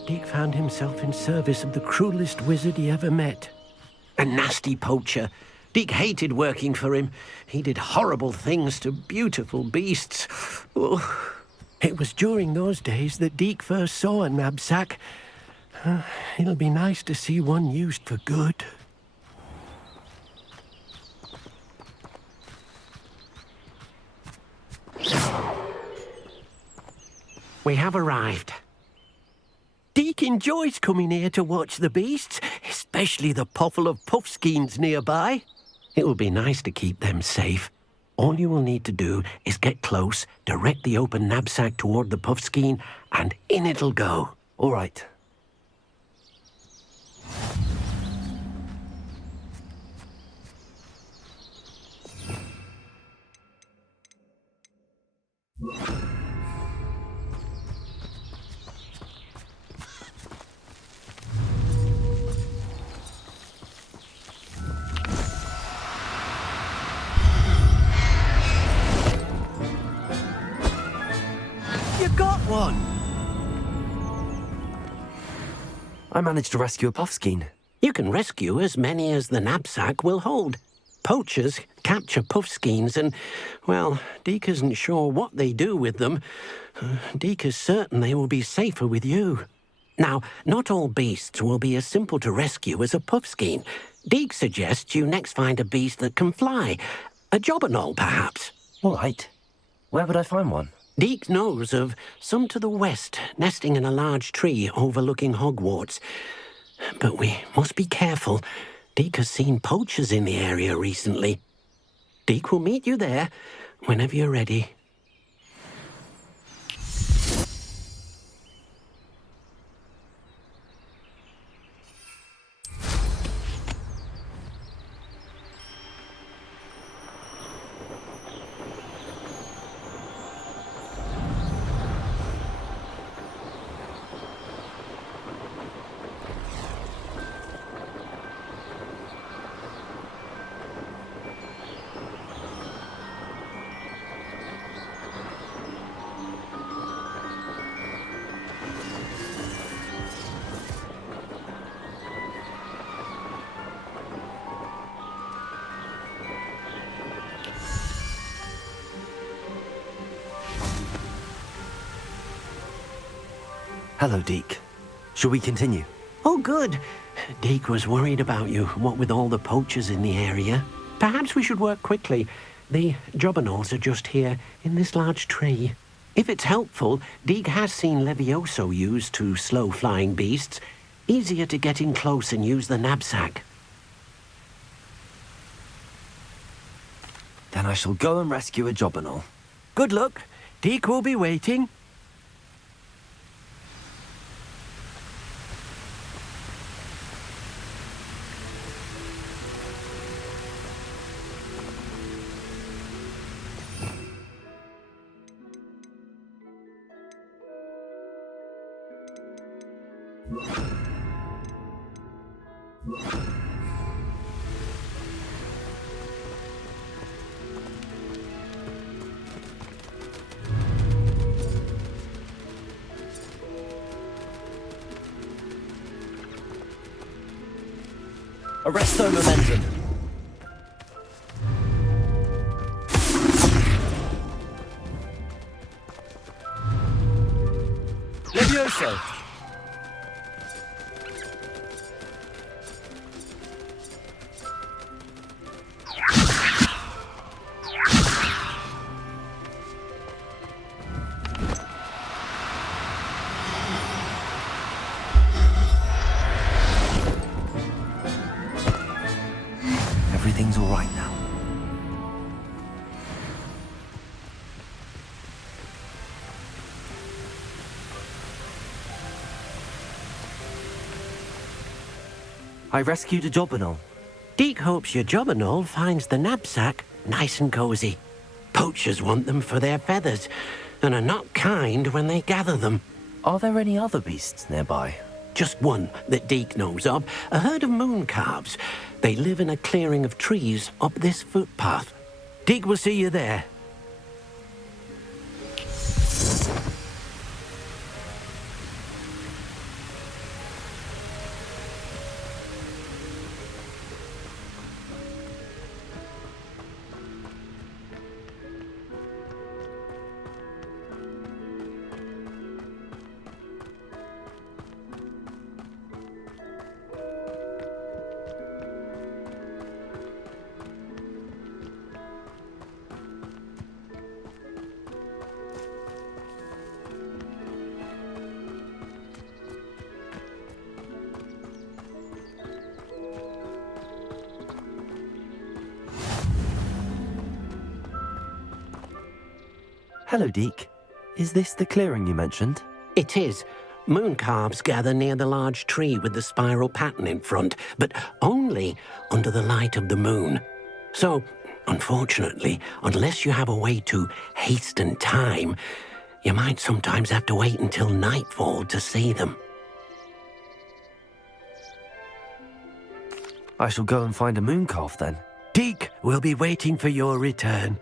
Deke found himself in service of the cruelest wizard he ever met. A nasty poacher. Deke hated working for him. He did horrible things to beautiful beasts. Oh. It was during those days that Deke first saw a knapsack. It'll be nice to see one used for good. We have arrived. Deke enjoys coming here to watch the beasts, especially the puffle of puffskeins nearby. It will be nice to keep them safe. All you will need to do is get close, direct the open knapsack toward the puffskein, and in it'll go. All right. You got one! I managed to rescue a puffskein. You can rescue as many as the knapsack will hold. Poachers capture puffskeins and, well, Deke isn't sure what they do with them. Deke is certain they will be safer with you. Now, not all beasts will be as simple to rescue as a puffskein. Deke suggests you next find a beast that can fly. A jobberknoll, perhaps. All right. Where would I find one? Deke knows of some to the west, nesting in a large tree overlooking Hogwarts. But we must be careful. Deke has seen poachers in the area recently. Deke will meet you there whenever you're ready. Hello, Deke. Shall we continue? Oh, good. Deke was worried about you, what with all the poachers in the area. Perhaps we should work quickly. The jobberknolls are just here, in this large tree. If it's helpful, Deke has seen Levioso used to slow flying beasts. Easier to get in close and use the knapsack. Then I shall go and rescue a jobberknoll. Good luck. Deke will be waiting. Arresto momentum. Levioso. Everything's all right now. I rescued a jobberknoll. Deke hopes your jobberknoll finds the knapsack nice and cozy. Poachers want them for their feathers, and are not kind when they gather them. Are there any other beasts nearby? Just one that Deke knows of, a herd of moon calves. They live in a clearing of trees up this footpath. Deke will see you there. Hello, Deke. Is this the clearing you mentioned? It is. Moon calves gather near the large tree with the spiral pattern in front, but only under the light of the moon. So, unfortunately, unless you have a way to hasten time, you might sometimes have to wait until nightfall to see them. I shall go and find a moon calf then. Deke will be waiting for your return.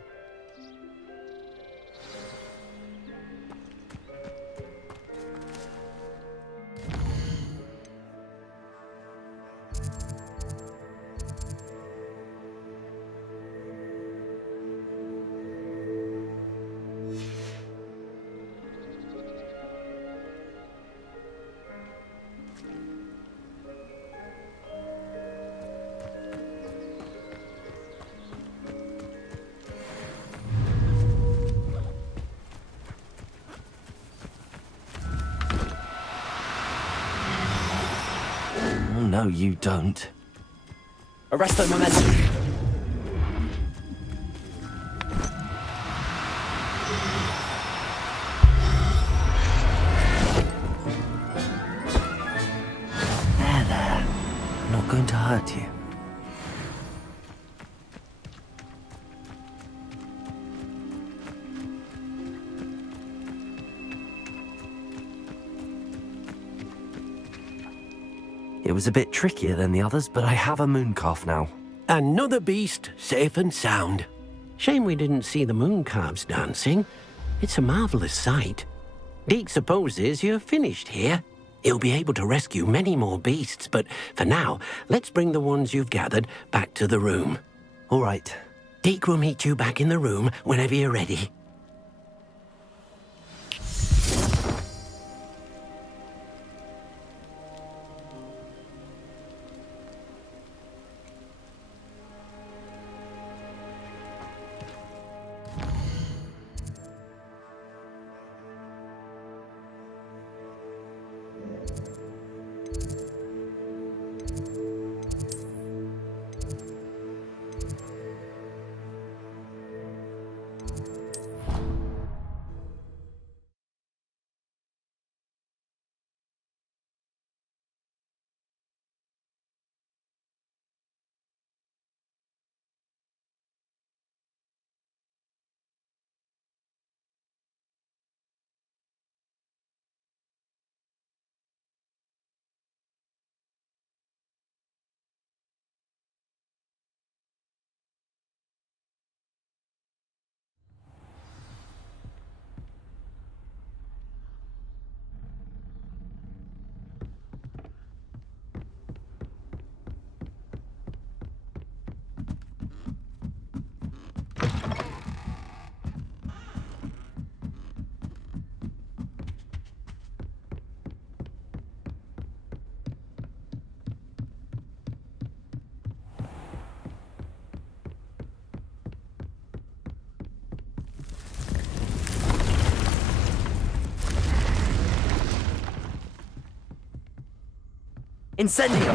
Oh, no, you don't. Arresto momentum! There. I'm not going to hurt you. It was a bit trickier than the others, but I have a mooncalf now. Another beast, safe and sound. Shame we didn't see the mooncalves dancing. It's a marvelous sight. Deke supposes you're finished here. He'll be able to rescue many more beasts, but for now, let's bring the ones you've gathered back to the room. All right. Deke will meet you back in the room whenever you're ready. Incendio!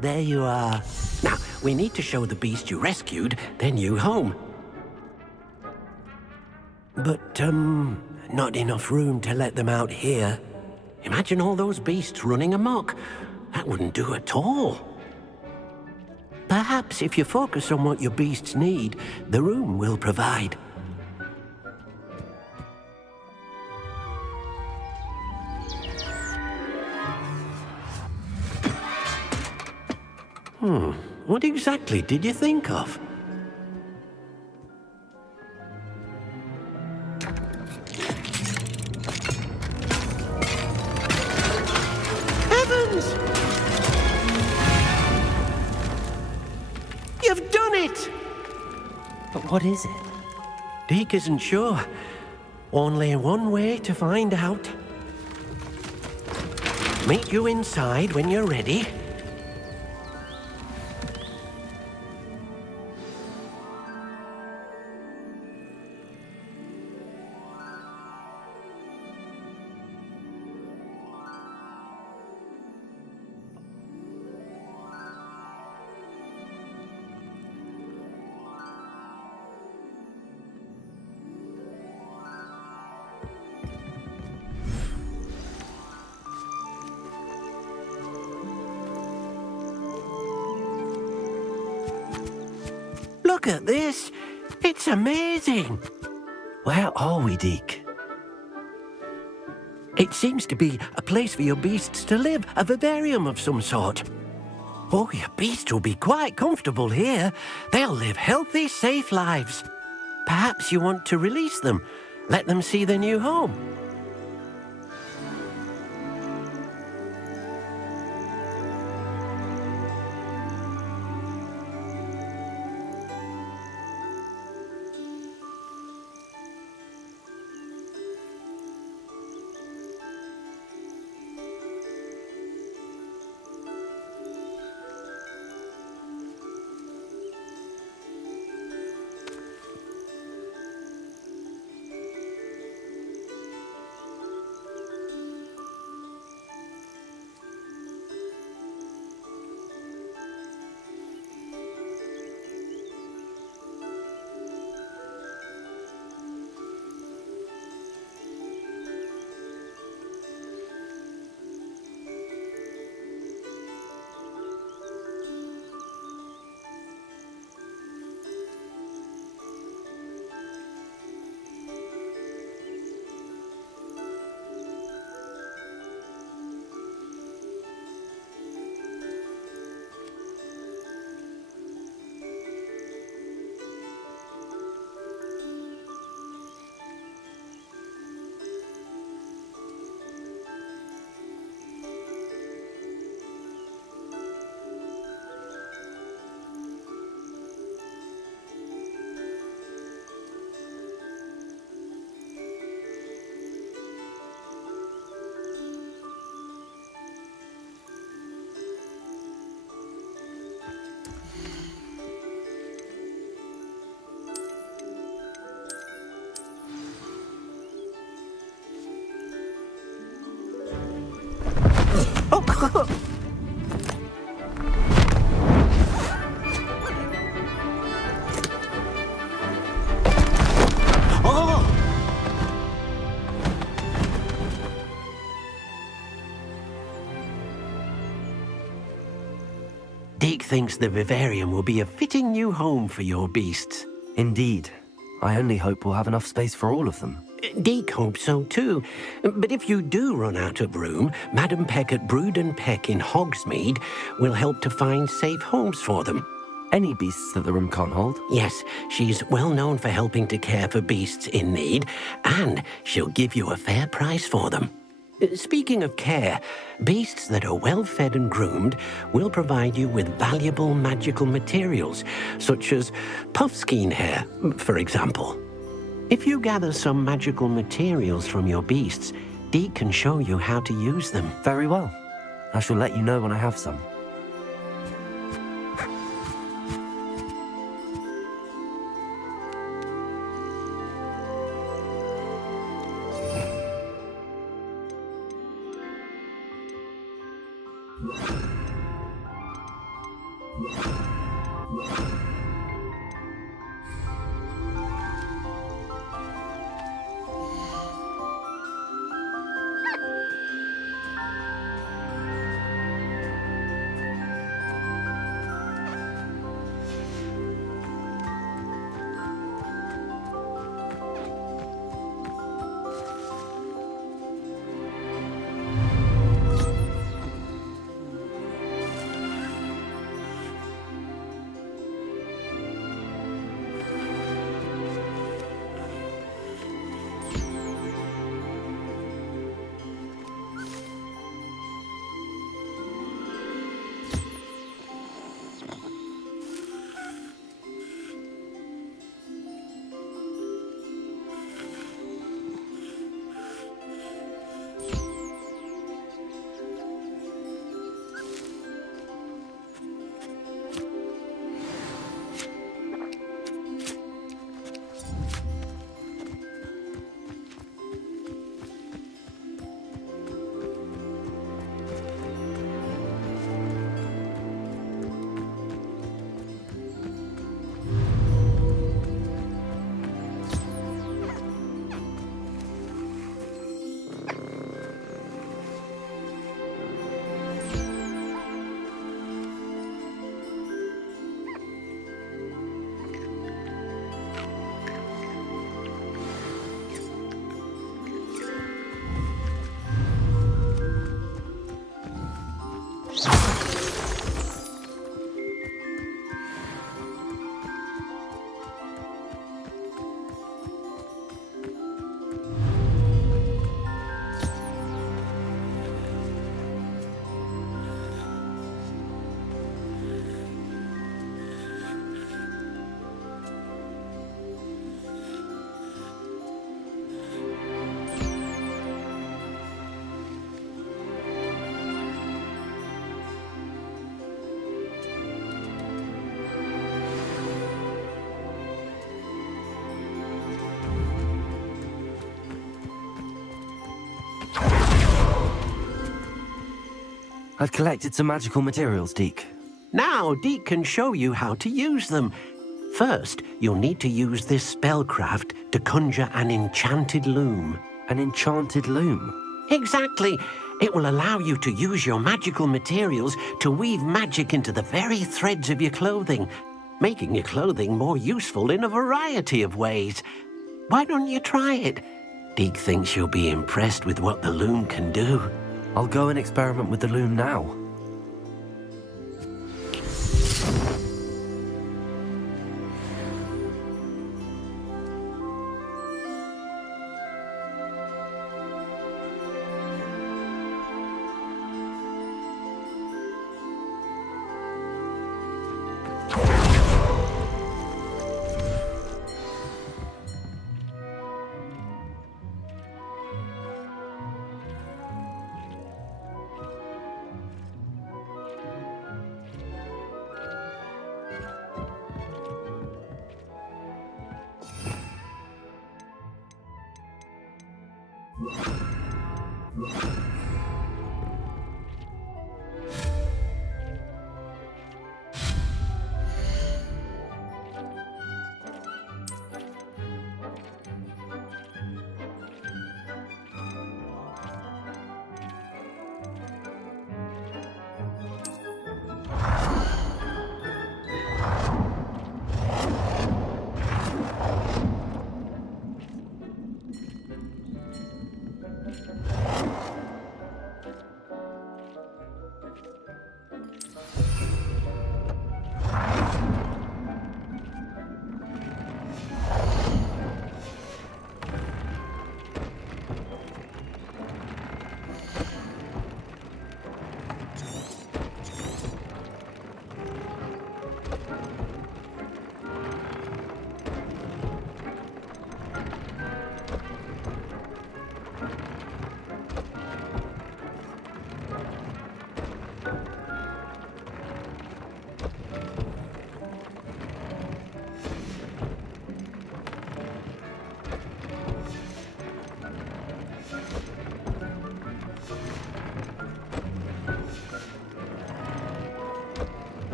There you are. Now, we need to show the beast you rescued their new home. But, not enough room to let them out here. Imagine all those beasts running amok. That wouldn't do at all. Perhaps if you focus on what your beasts need, the room will provide. What exactly did you think of? Heavens! You've done it! But what is it? Deke isn't sure. Only one way to find out. Meet you inside when you're ready. Look at this. It's amazing. Where are we, Deke? It seems to be a place for your beasts to live, a vivarium of some sort. Oh, your beasts will be quite comfortable here. They'll live healthy, safe lives. Perhaps you want to release them, let them see their new home. thinks the vivarium will be a fitting new home for your beasts. Indeed. I only hope we'll have enough space for all of them. Deke hopes so too. But if you do run out of room, Madam Peck at Brood and Peck in Hogsmeade will help to find safe homes for them. Any beasts that the room can't hold? Yes, she's well known for helping to care for beasts in need, and she'll give you a fair price for them. Speaking of care, beasts that are well fed and groomed will provide you with valuable magical materials, such as puffskein hair, for example. If you gather some magical materials from your beasts, Deke can show you how to use them. Very well. I shall let you know when I have some. I've collected some magical materials, Deke. Now Deke can show you how to use them. First, you'll need to use this spellcraft to conjure an enchanted loom. An enchanted loom? Exactly. It will allow you to use your magical materials to weave magic into the very threads of your clothing, making your clothing more useful in a variety of ways. Why don't you try it? Deke thinks you'll be impressed with what the loom can do. I'll go and experiment with the loom now.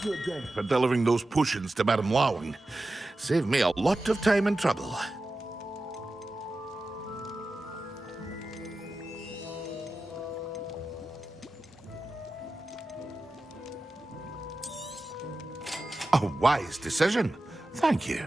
Thank you again for delivering those potions to Madame Lowing. Saved me a lot of time and trouble. A wise decision. Thank you.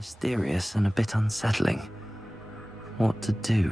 Mysterious and a bit unsettling. What to do?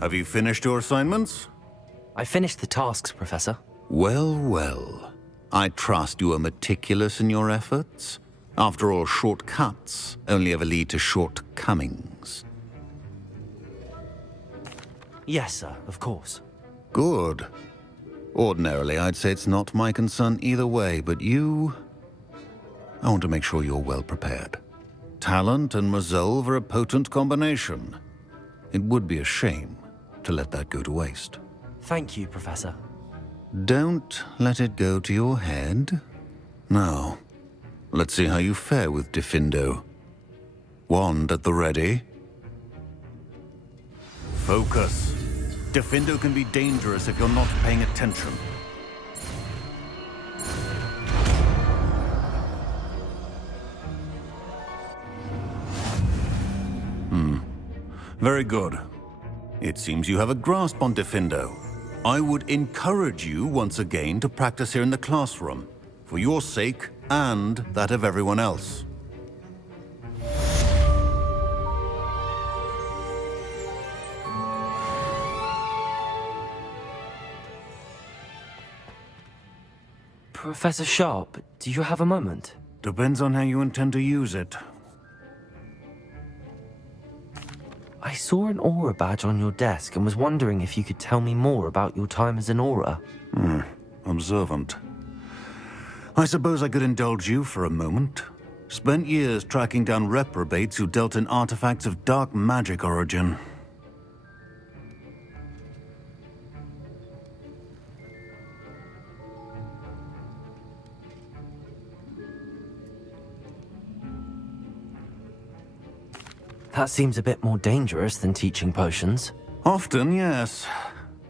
Have you finished your assignments? I finished the tasks, Professor. Well, well. I trust you are meticulous in your efforts. After all, shortcuts only ever lead to shortcomings. Yes, sir, of course. Good. Ordinarily, I'd say it's not my concern either way, but you... I want to make sure you're well prepared. Talent and resolve are a potent combination. It would be a shame to let that go to waste. Thank you, Professor. Don't let it go to your head. Now, let's see how you fare with Diffindo. Wand at the ready. Focus. Diffindo can be dangerous if you're not paying attention. Very good. It seems you have a grasp on Diffindo. I would encourage you once again to practice here in the classroom, for your sake and that of everyone else. Professor Sharp, do you have a moment? Depends on how you intend to use it. I saw an aura badge on your desk and was wondering if you could tell me more about your time as an aura. Observant. I suppose I could indulge you for a moment. Spent years tracking down reprobates who dealt in artifacts of dark magic origin. That seems a bit more dangerous than teaching potions. Often, yes.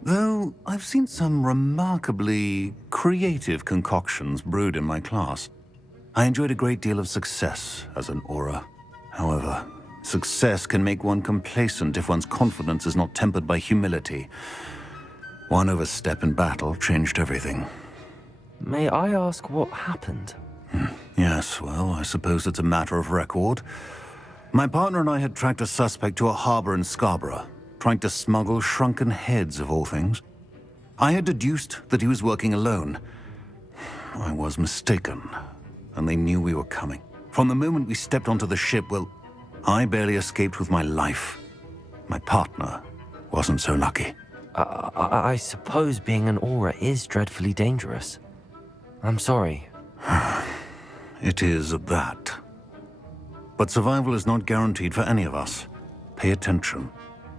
Though I've seen some remarkably creative concoctions brewed in my class. I enjoyed a great deal of success as an aura. However, success can make one complacent if one's confidence is not tempered by humility. One overstep in battle changed everything. May I ask what happened? Yes, well, I suppose it's a matter of record. My partner and I had tracked a suspect to a harbor in Scarborough, trying to smuggle shrunken heads of all things. I had deduced that he was working alone. I was mistaken, and they knew we were coming. From the moment we stepped onto the ship, well, I barely escaped with my life. My partner wasn't so lucky. I suppose being an aura is dreadfully dangerous. I'm sorry. It is at that. But survival is not guaranteed for any of us. Pay attention.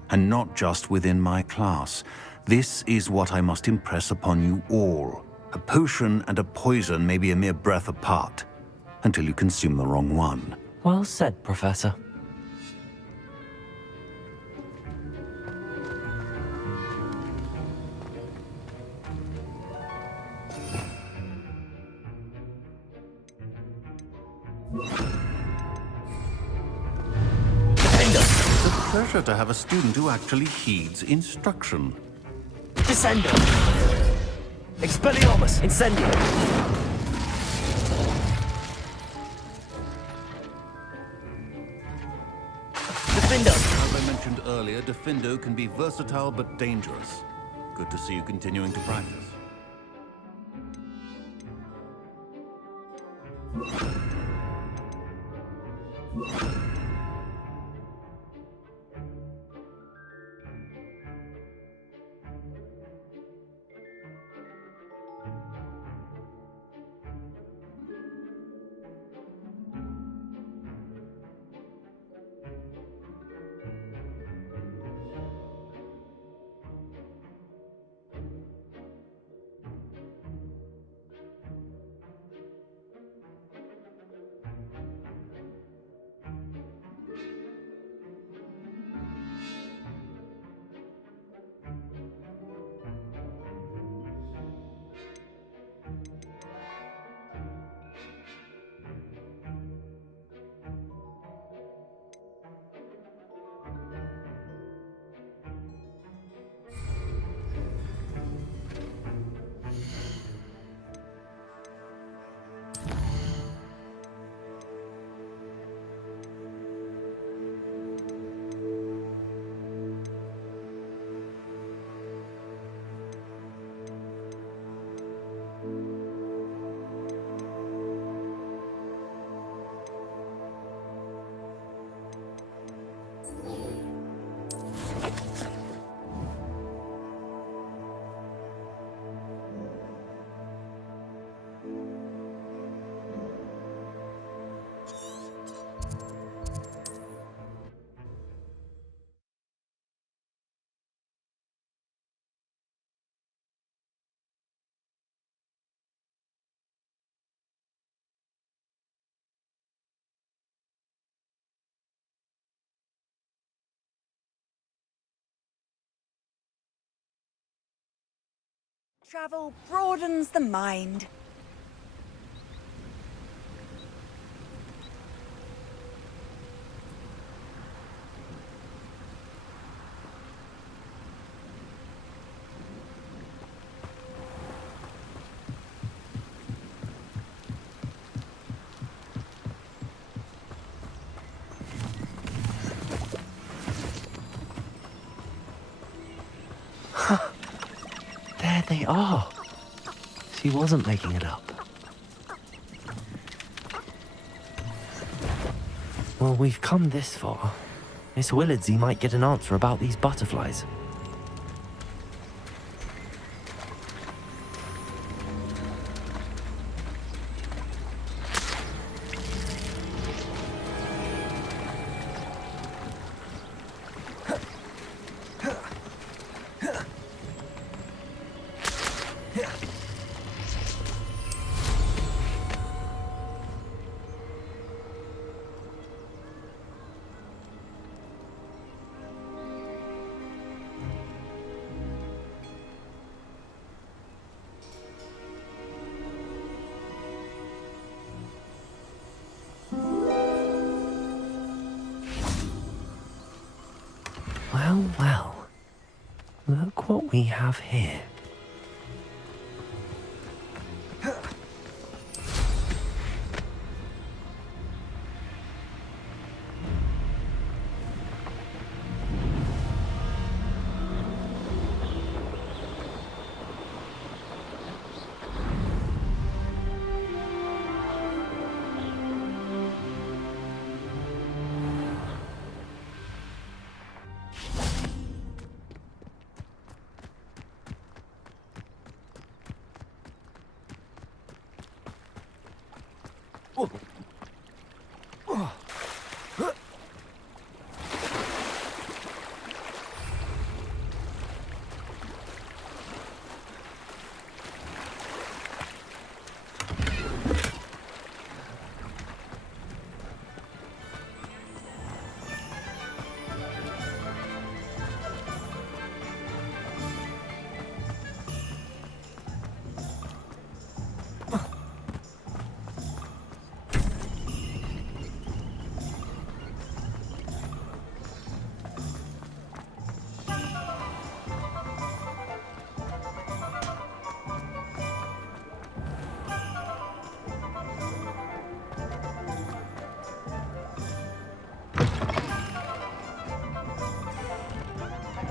And not just within my class. This is what I must impress upon you all. A potion and a poison may be a mere breath apart, until you consume the wrong one. Well said, Professor. It's a pleasure to have a student who actually heeds instruction. Descendo! Expelliarmus! Incendio! Diffindo! As I mentioned earlier, Diffindo can be versatile but dangerous. Good to see you continuing to practice. Travel broadens the mind. There they are. She wasn't making it up. Well, we've come this far. Miss Willardsey might get an answer about these butterflies. Well, well. Look what we have here.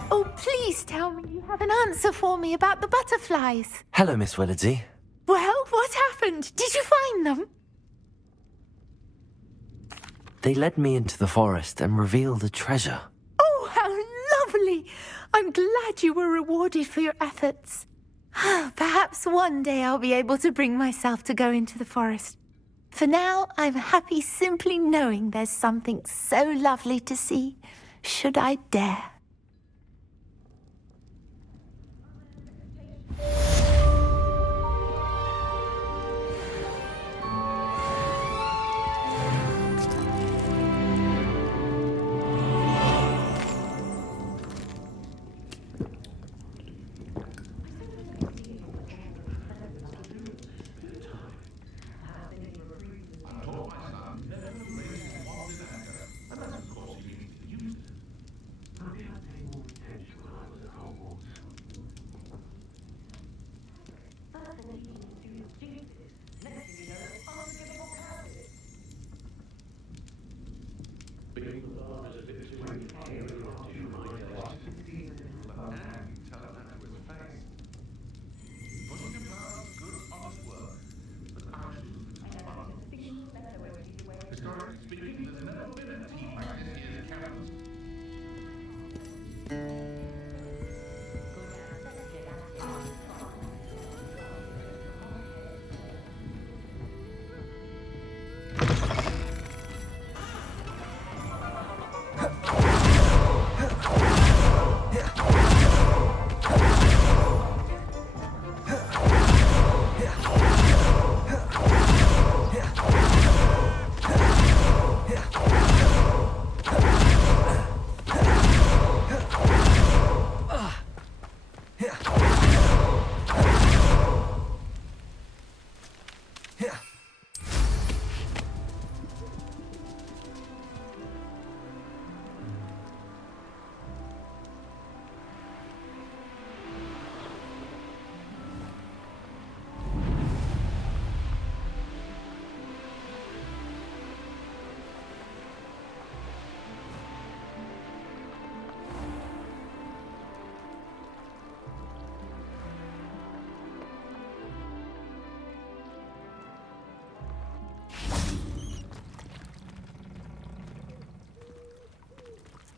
Oh, please tell me you have an answer for me about the butterflies. Hello, Miss Willardsey. Well, what happened? Did you find them? They led me into the forest and revealed a treasure. Oh, how lovely! I'm glad you were rewarded for your efforts. Perhaps one day I'll be able to bring myself to go into the forest. For now, I'm happy simply knowing there's something so lovely to see, should I dare.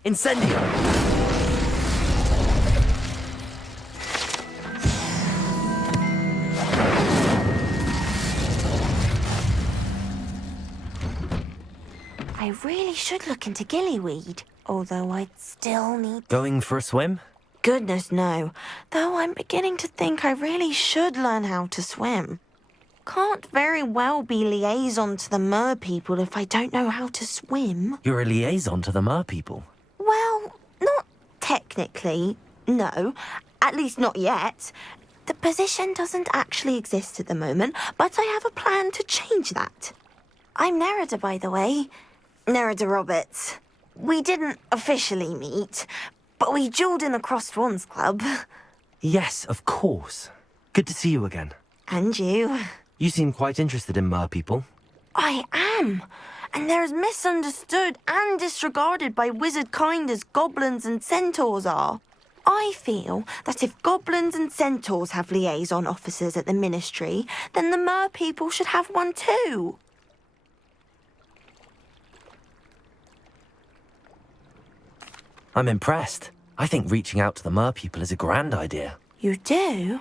Incendio! I really should look into gillyweed, although I'd still need... Going for a swim? Goodness, no. Though I'm beginning to think I really should learn how to swim. Can't very well be liaison to the mer people if I don't know how to swim. You're a liaison to the mer people. Well, not technically, no. At least not yet. The position doesn't actually exist at the moment, but I have a plan to change that. I'm Nerida, by the way. Nerida Roberts. We didn't officially meet, but we duelled in the Crossed Swans Club. Yes, of course. Good to see you again. And you. You seem quite interested in mer people. I am. And they're as misunderstood and disregarded by wizard kind as goblins and centaurs are. I feel that if goblins and centaurs have liaison officers at the ministry, then the mer people should have one too. I'm impressed. I think reaching out to the mer people is a grand idea. You do?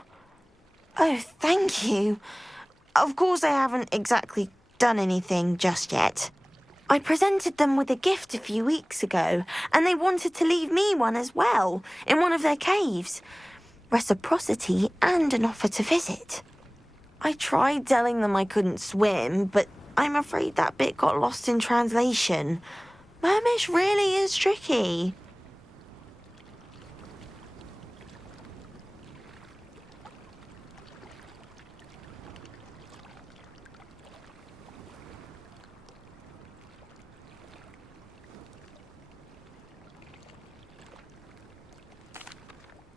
Oh, thank you. Of course I haven't exactly done anything just yet. I presented them with a gift a few weeks ago, and they wanted to leave me one as well, in one of their caves. Reciprocity and an offer to visit. I tried telling them I couldn't swim, but I'm afraid that bit got lost in translation. Mermish really is tricky.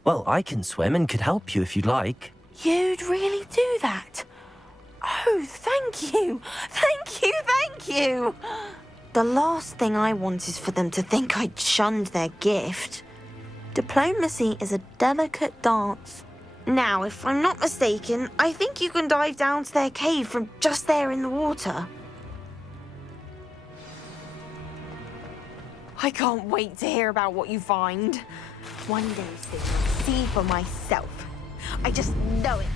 Well, I can swim and could help you if you'd like. You'd really do that? Oh, thank you! Thank you, thank you! The last thing I want is for them to think I'd shunned their gift. Diplomacy is a delicate dance. Now, if I'm not mistaken, I think you can dive down to their cave from just there in the water. I can't wait to hear about what you find. One day soon, I'll see for myself. I just know it.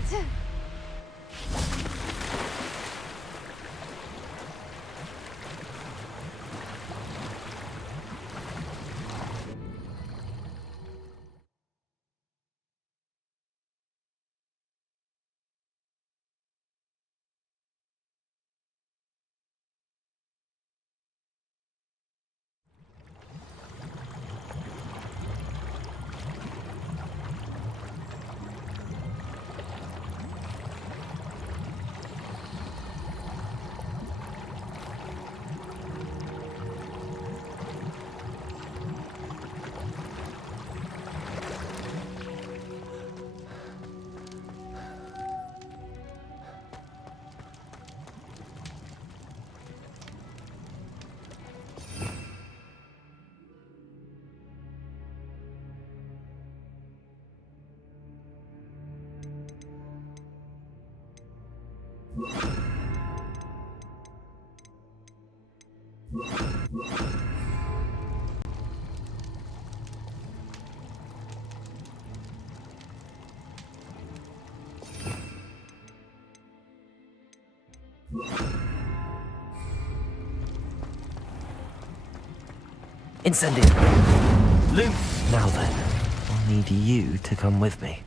Incendio! Luke! Now then, I'll need you to come with me.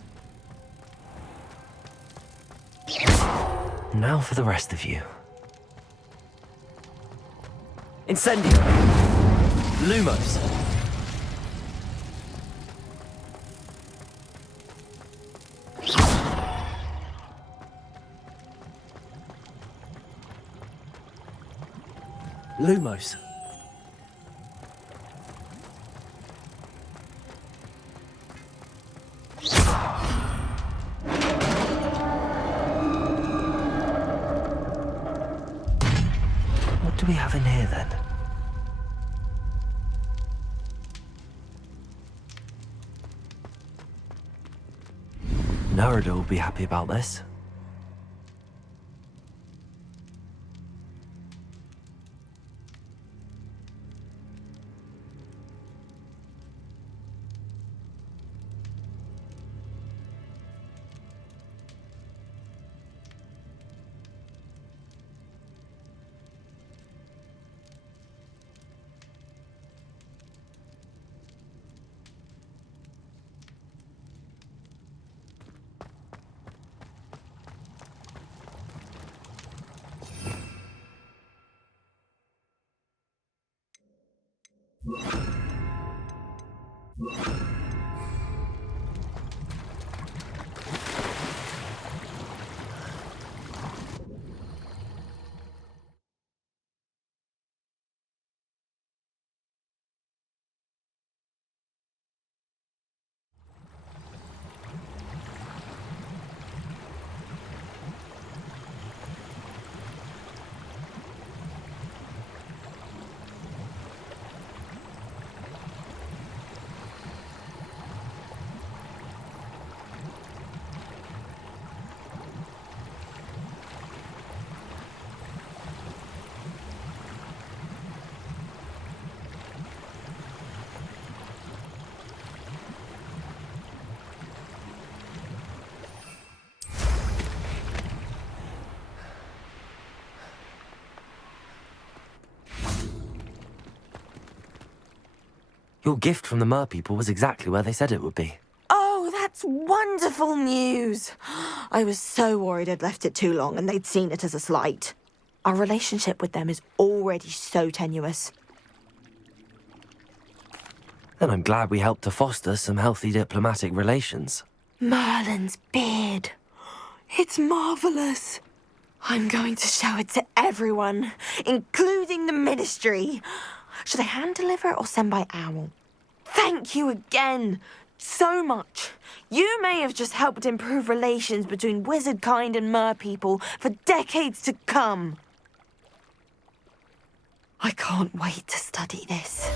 Now for the rest of you. Incendio! Lumos! Lumos! What do we have in here then? Nerida will be happy about this. Your gift from the merpeople was exactly where they said it would be. Oh, that's wonderful news. I was so worried I'd left it too long and they'd seen it as a slight. Our relationship with them is already so tenuous. Then I'm glad we helped to foster some healthy diplomatic relations. Merlin's beard. It's marvelous. I'm going to show it to everyone, including the ministry. Should I hand deliver it or send by owl? Thank you again so much. You may have just helped improve relations between wizard kind and merpeople for decades to come. I can't wait to study this.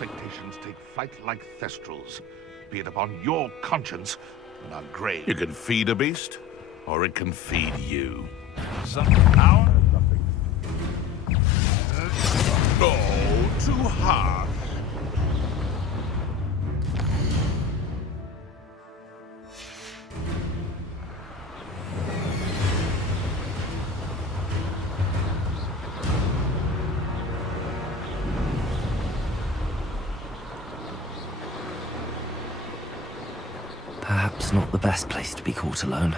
expectations take flight like thestrals, be it upon your conscience and our grave. You can feed a beast, or it can feed you. Some power, nothing. No, too hard. Perhaps not the best place to be caught alone.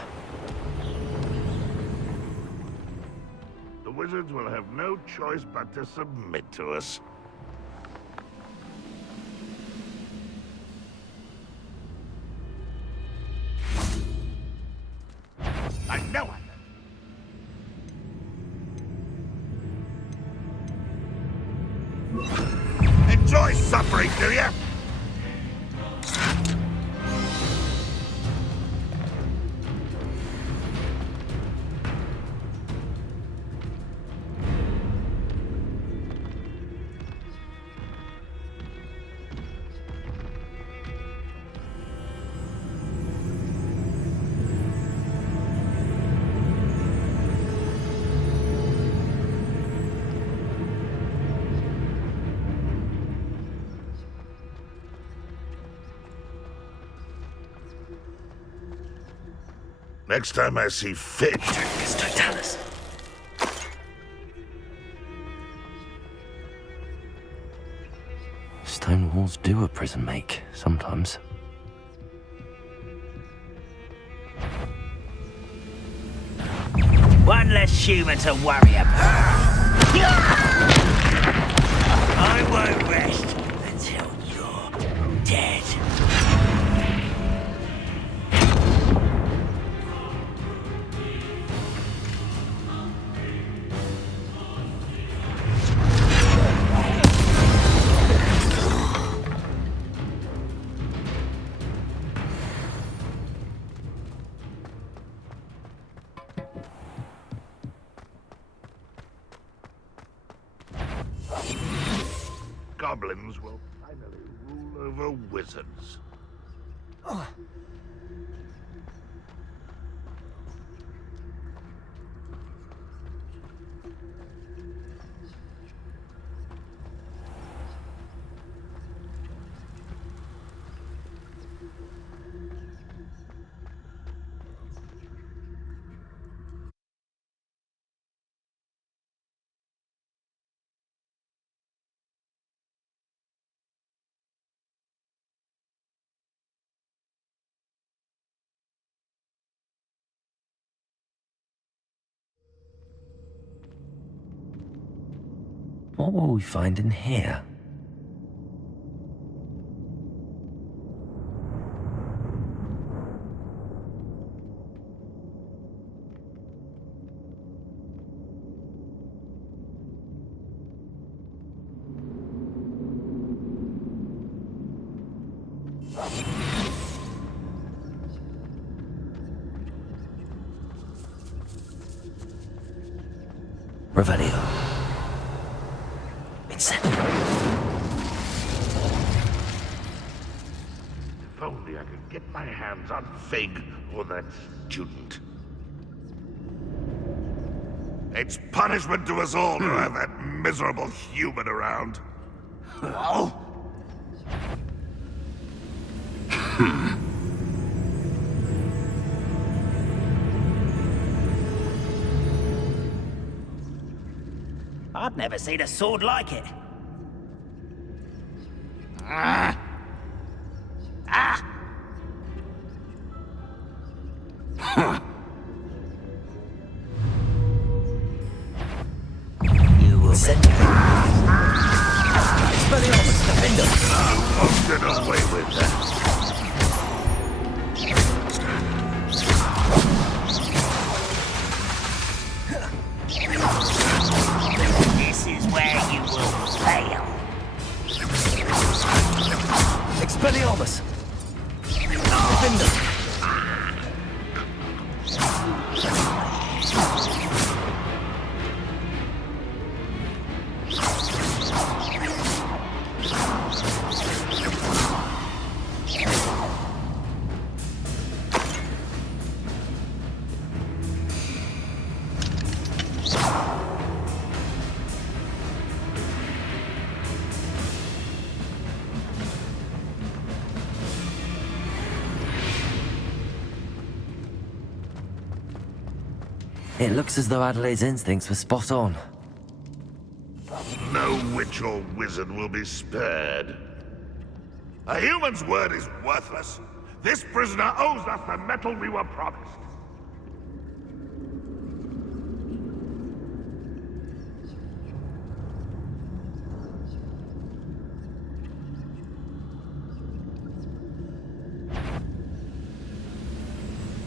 The wizards will have no choice but to submit to us. I know it! Enjoy suffering, do ya? Next time I see fit. Don't tell us. Stone walls do a prison make, sometimes. One less human to worry about. I won't rest until you're dead. Goblins will finally rule over wizards. What will we find in here? Revelio. If only I could get my hands on Fig or that student. It's punishment to us all to have that miserable human around. Well? I've never seen a sword like it. Ah! Ah! You will send me. Expelliarmus, defender. You won't get away with that. This is where you will fail. Expelliarmus! Defender! It looks as though Adelaide's instincts were spot on. No witch or wizard will be spared. A human's word is worthless. This prisoner owes us the metal we were promised.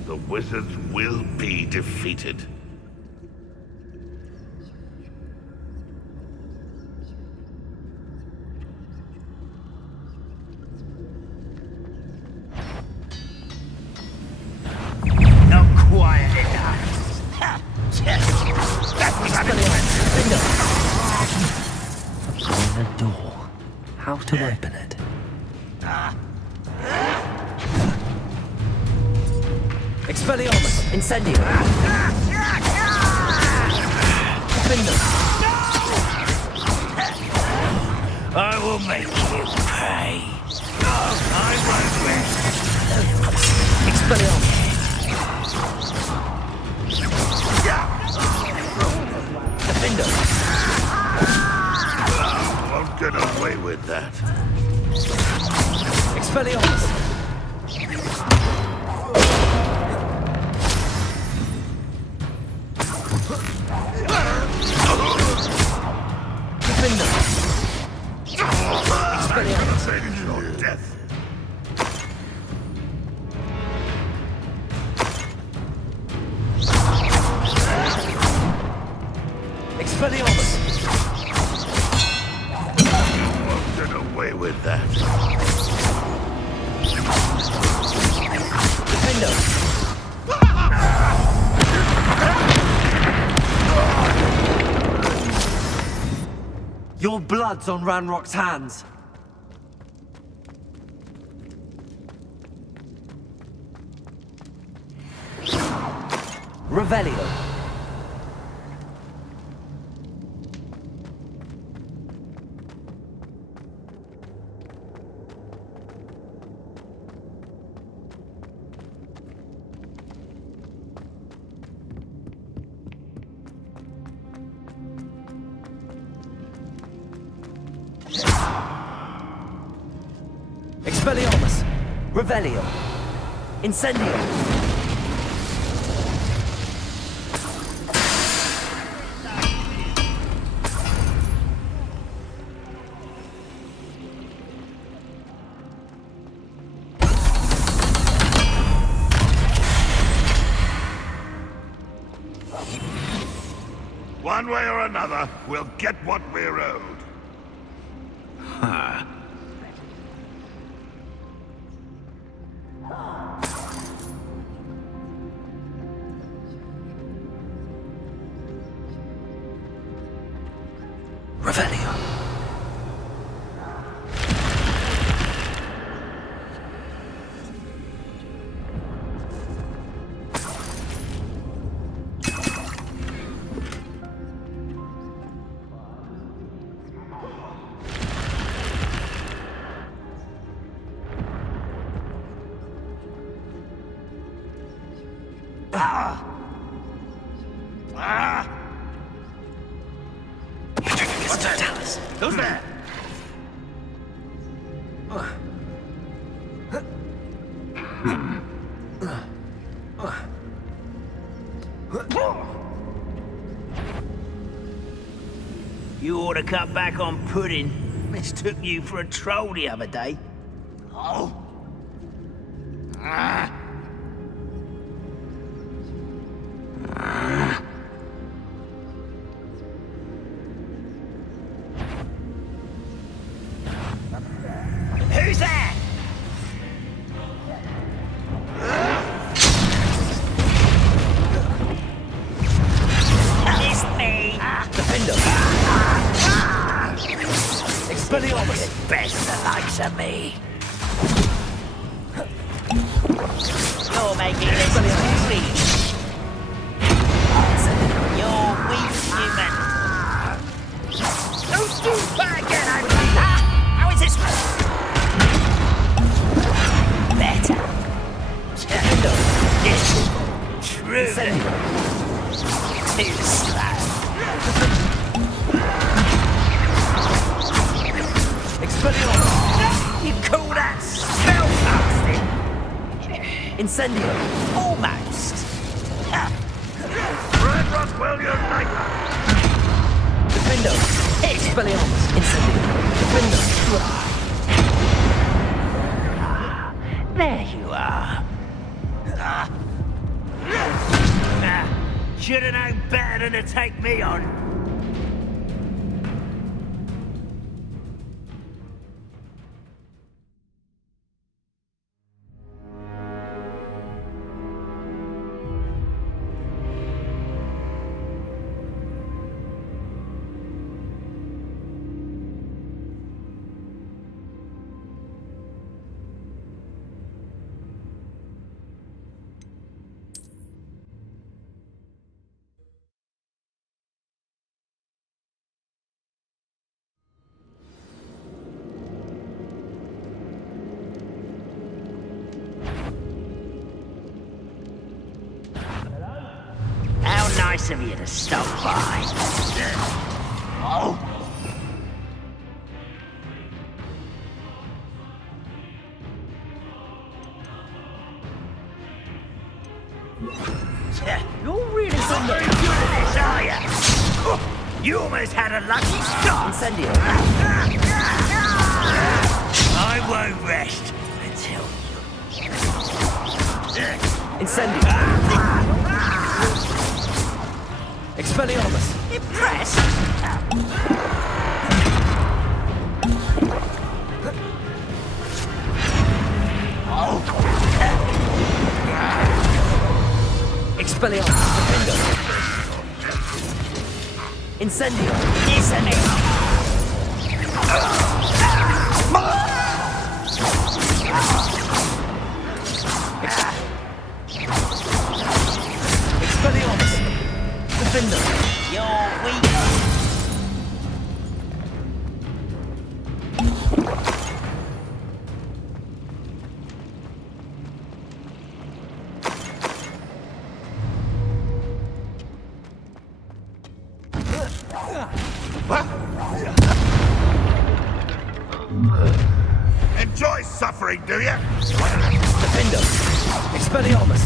The wizards will be defeated. Not quiet enough. That was Find a door. How to open it? Expelliarmus! Incendio! Defender! I will make you pay. I won't rest. Expelliarmus! Defender! Won't get away with that. Expelliarmus! Defender! Expelliarmus! Your death. Expelliarmus! Won't get away with that. Defender! Your blood's on Ranrock's hands. Revelio. Expelliarmus! Revelio! Incendio! One way or another, we'll get what we're owed. Ha. Revelio. Who's there? You ought to cut back on pudding. Mistook you for a troll the other day. Oh. Ah. Who's there? It's me. Defender. Expelliarmus. It's best the likes of me. You're making this too easy. You're weak, human. Don't do that again, How is this? Better. Yes. True. Incendio! Almost. Red Rockwell, your nightmare! Defendo! Expelliarmus! Incendio! Defendo! There you are. Should have known better than to take me on. How nice of you to stop by. Oh. You're really not very good at this, are you? You almost had a lucky start. Incendio! I won't rest until Incendio! Expelliarmus! Impressed? Expelliarmus! Defendo! Incendio! Incendio! Expelliarmus! Defendo! You're weak. Enjoy suffering, do you? Defendo! Expelliarmus!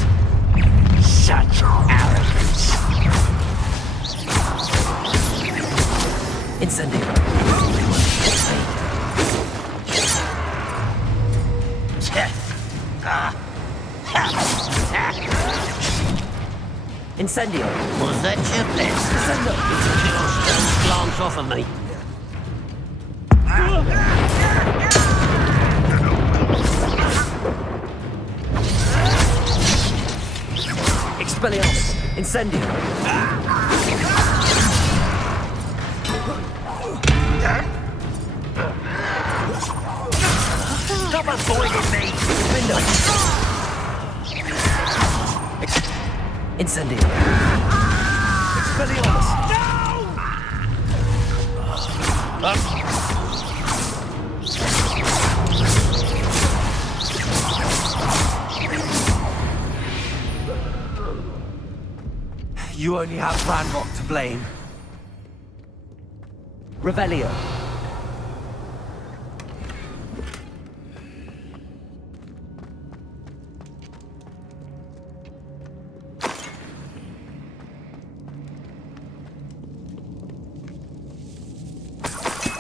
Such arrogance. Incendio! Incendio! Was that your best? Incendio! Don't glance off of me. Expelliarmus! Incendio! Stop avoiding me. Defendo! Incendio! Expelliarmus! You only have Ranrock to blame. Revelio.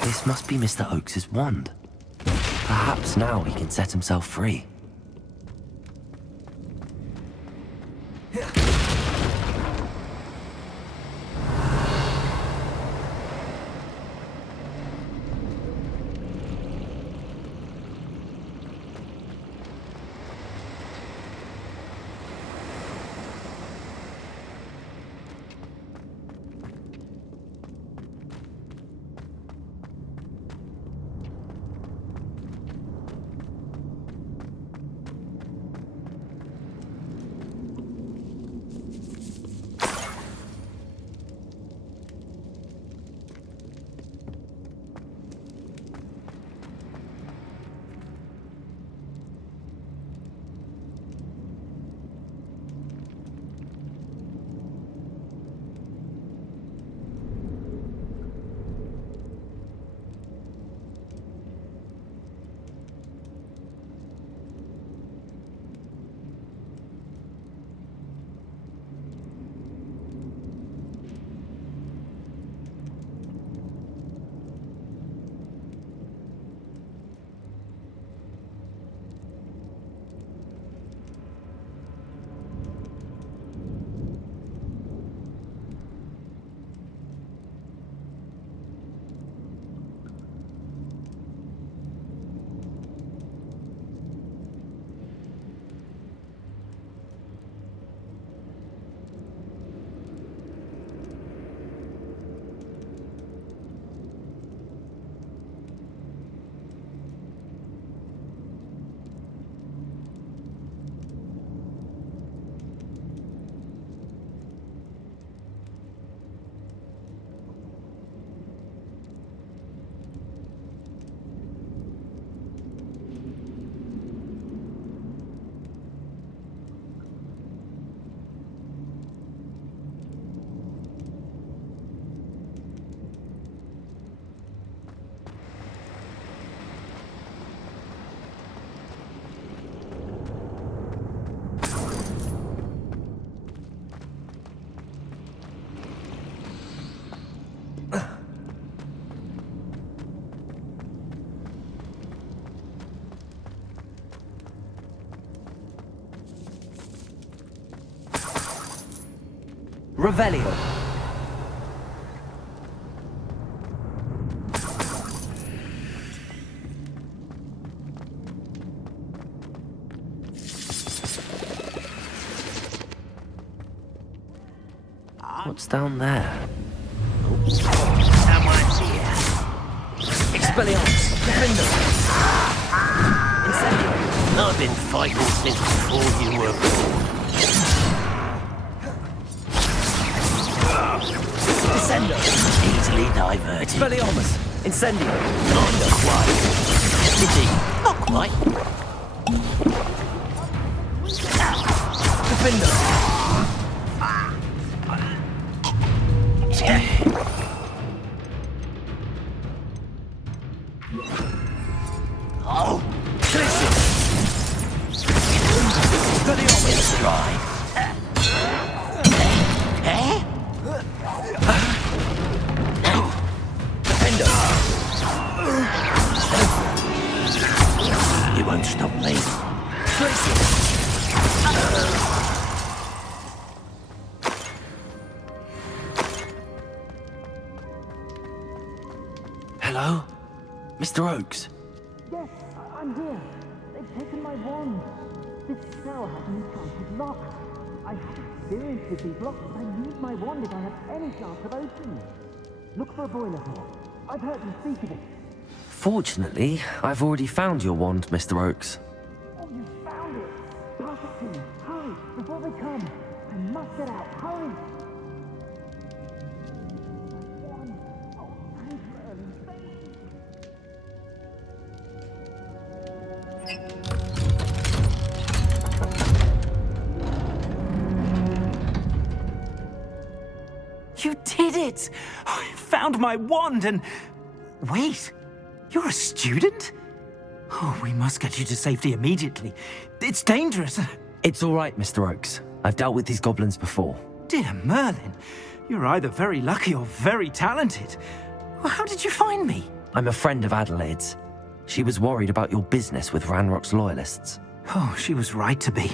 This must be Mr. Oakes's wand. Perhaps now he can set himself free. Revelio. What's down there? Someone's here. Expelliarmus! Defender! Incendio! I've been fighting since before you were born. Descendo! Easily diverted. Expelliarmus! Incendio! Not quite. Pity, not quite. Defender! Oh! Glacius! Expelliarmus! Try. Eh? Defender! You won't stop me. Glacius! Hello? Mr. Oakes? Yes, I'm here. They've taken my wand. This cell has an enchanted lock. I have experience with these locks, but I need my wand if I have any chance of opening it. Look for a boiler hole. I've heard them speak of it. Fortunately, I've already found your wand, Mr. Oakes. Oh, you found it! Pass it to me. Hurry, before they come. I must get out. Hurry! Wand. Oh, thank you, Erling. Thank you. You did it! I found my wand and... Wait, you're a student? Oh, we must get you to safety immediately. It's dangerous. It's all right, Mr. Oakes. I've dealt with these goblins before. Dear Merlin, you're either very lucky or very talented. Well, how did you find me? I'm a friend of Adelaide's. She was worried about your business with Ranrock's loyalists. Oh, she was right to be.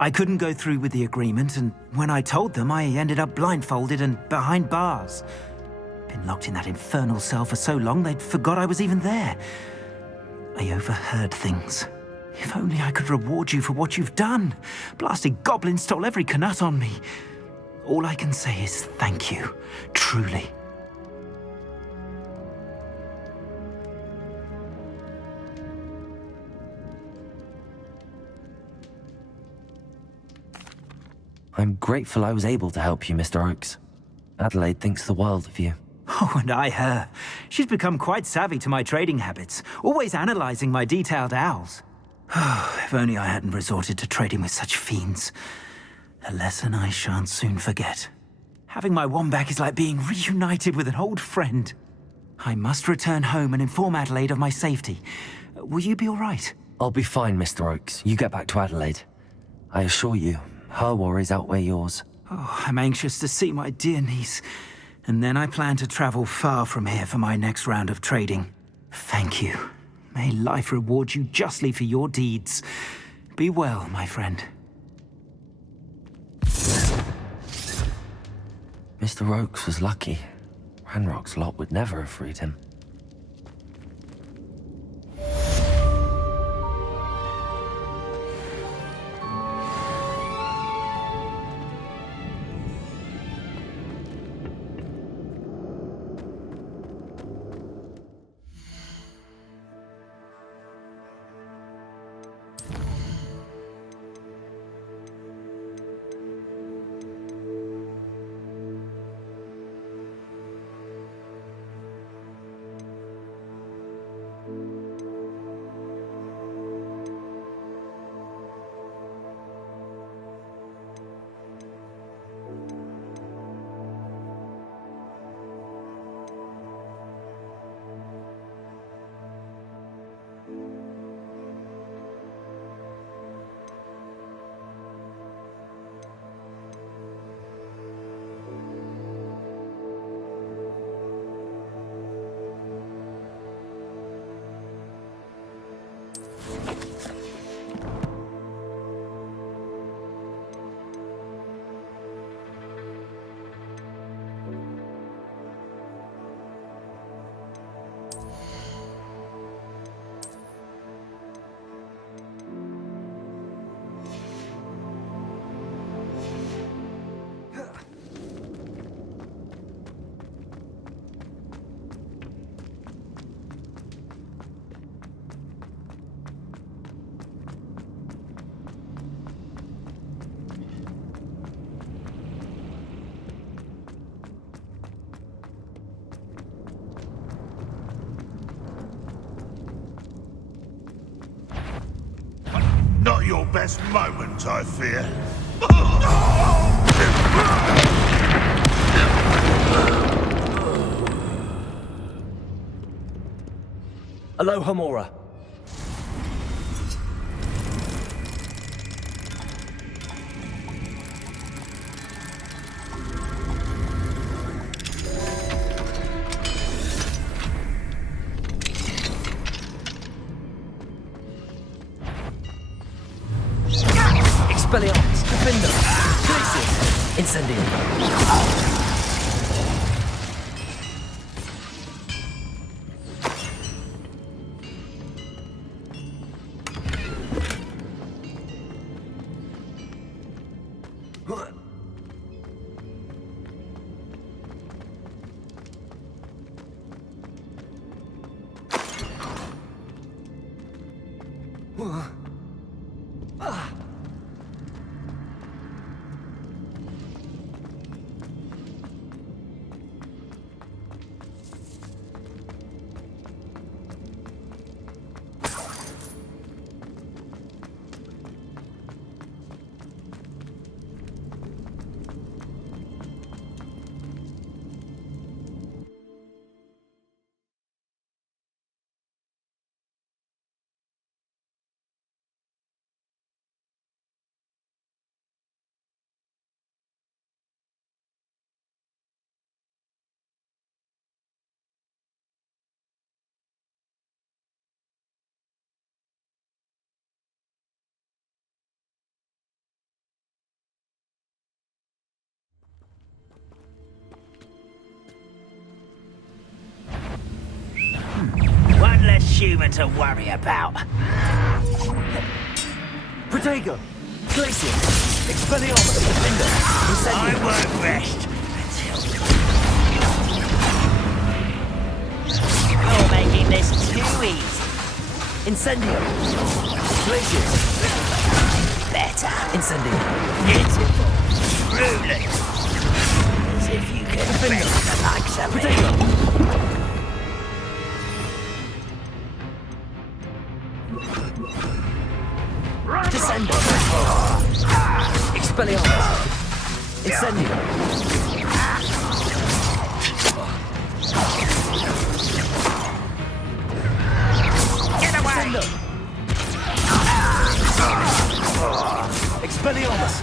I couldn't go through with the agreement, and when I told them, I ended up blindfolded and behind bars. Been locked in that infernal cell for so long, they'd forgot I was even there. I overheard things. If only I could reward you for what you've done. Blasted goblin stole every canut on me. All I can say is thank you, truly. I'm grateful I was able to help you, Mr. Oakes. Adelaide thinks the world of you. Oh, and I her. She's become quite savvy to my trading habits, always analyzing my detailed owls. If only I hadn't resorted to trading with such fiends. A lesson I shan't soon forget. Having my wand back is like being reunited with an old friend. I must return home and inform Adelaide of my safety. Will you be all right? I'll be fine, Mr. Oakes. You get back to Adelaide. I assure you, her worries outweigh yours. Oh, I'm anxious to see my dear niece. And then I plan to travel far from here for my next round of trading. Thank you. May life reward you justly for your deeds. Be well, my friend. Mr. Oakes was lucky. Ranrock's lot would never have freed him. Not your best moment, I fear. Aloha Mora. Expelliarmus, Defender, Glacius, Incendium. One less human to worry about. Protego, Glacius, Expelliarmus, Defender, Incendium. I won't rest until... You're making this too easy. Incendium. Glacius. Better. Incendium. Beautiful. Truly. As if you could bring the likes of me. Descendo. Expelliarmus. Incendium. Get away! Descendo. Expelliarmus.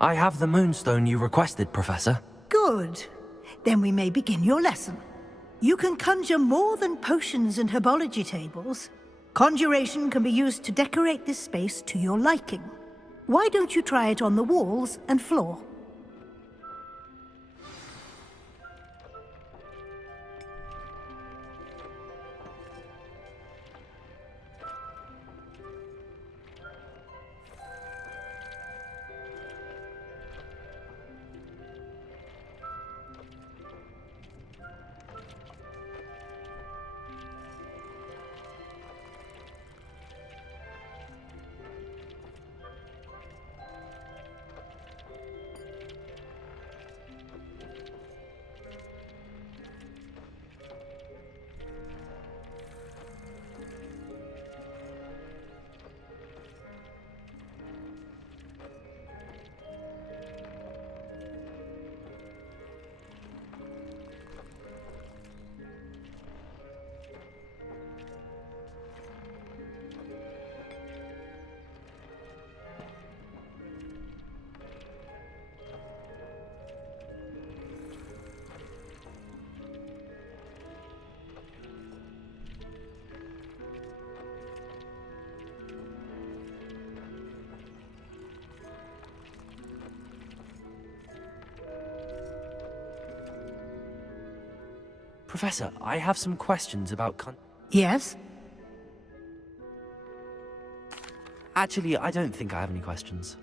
I have the moonstone you requested, Professor. Good. Then we may begin your lesson. You can conjure more than potions and herbology tables. Conjuration can be used to decorate this space to your liking. Why don't you try it on the walls and floor? Professor, I have some questions about Yes? Actually, I don't think I have any questions.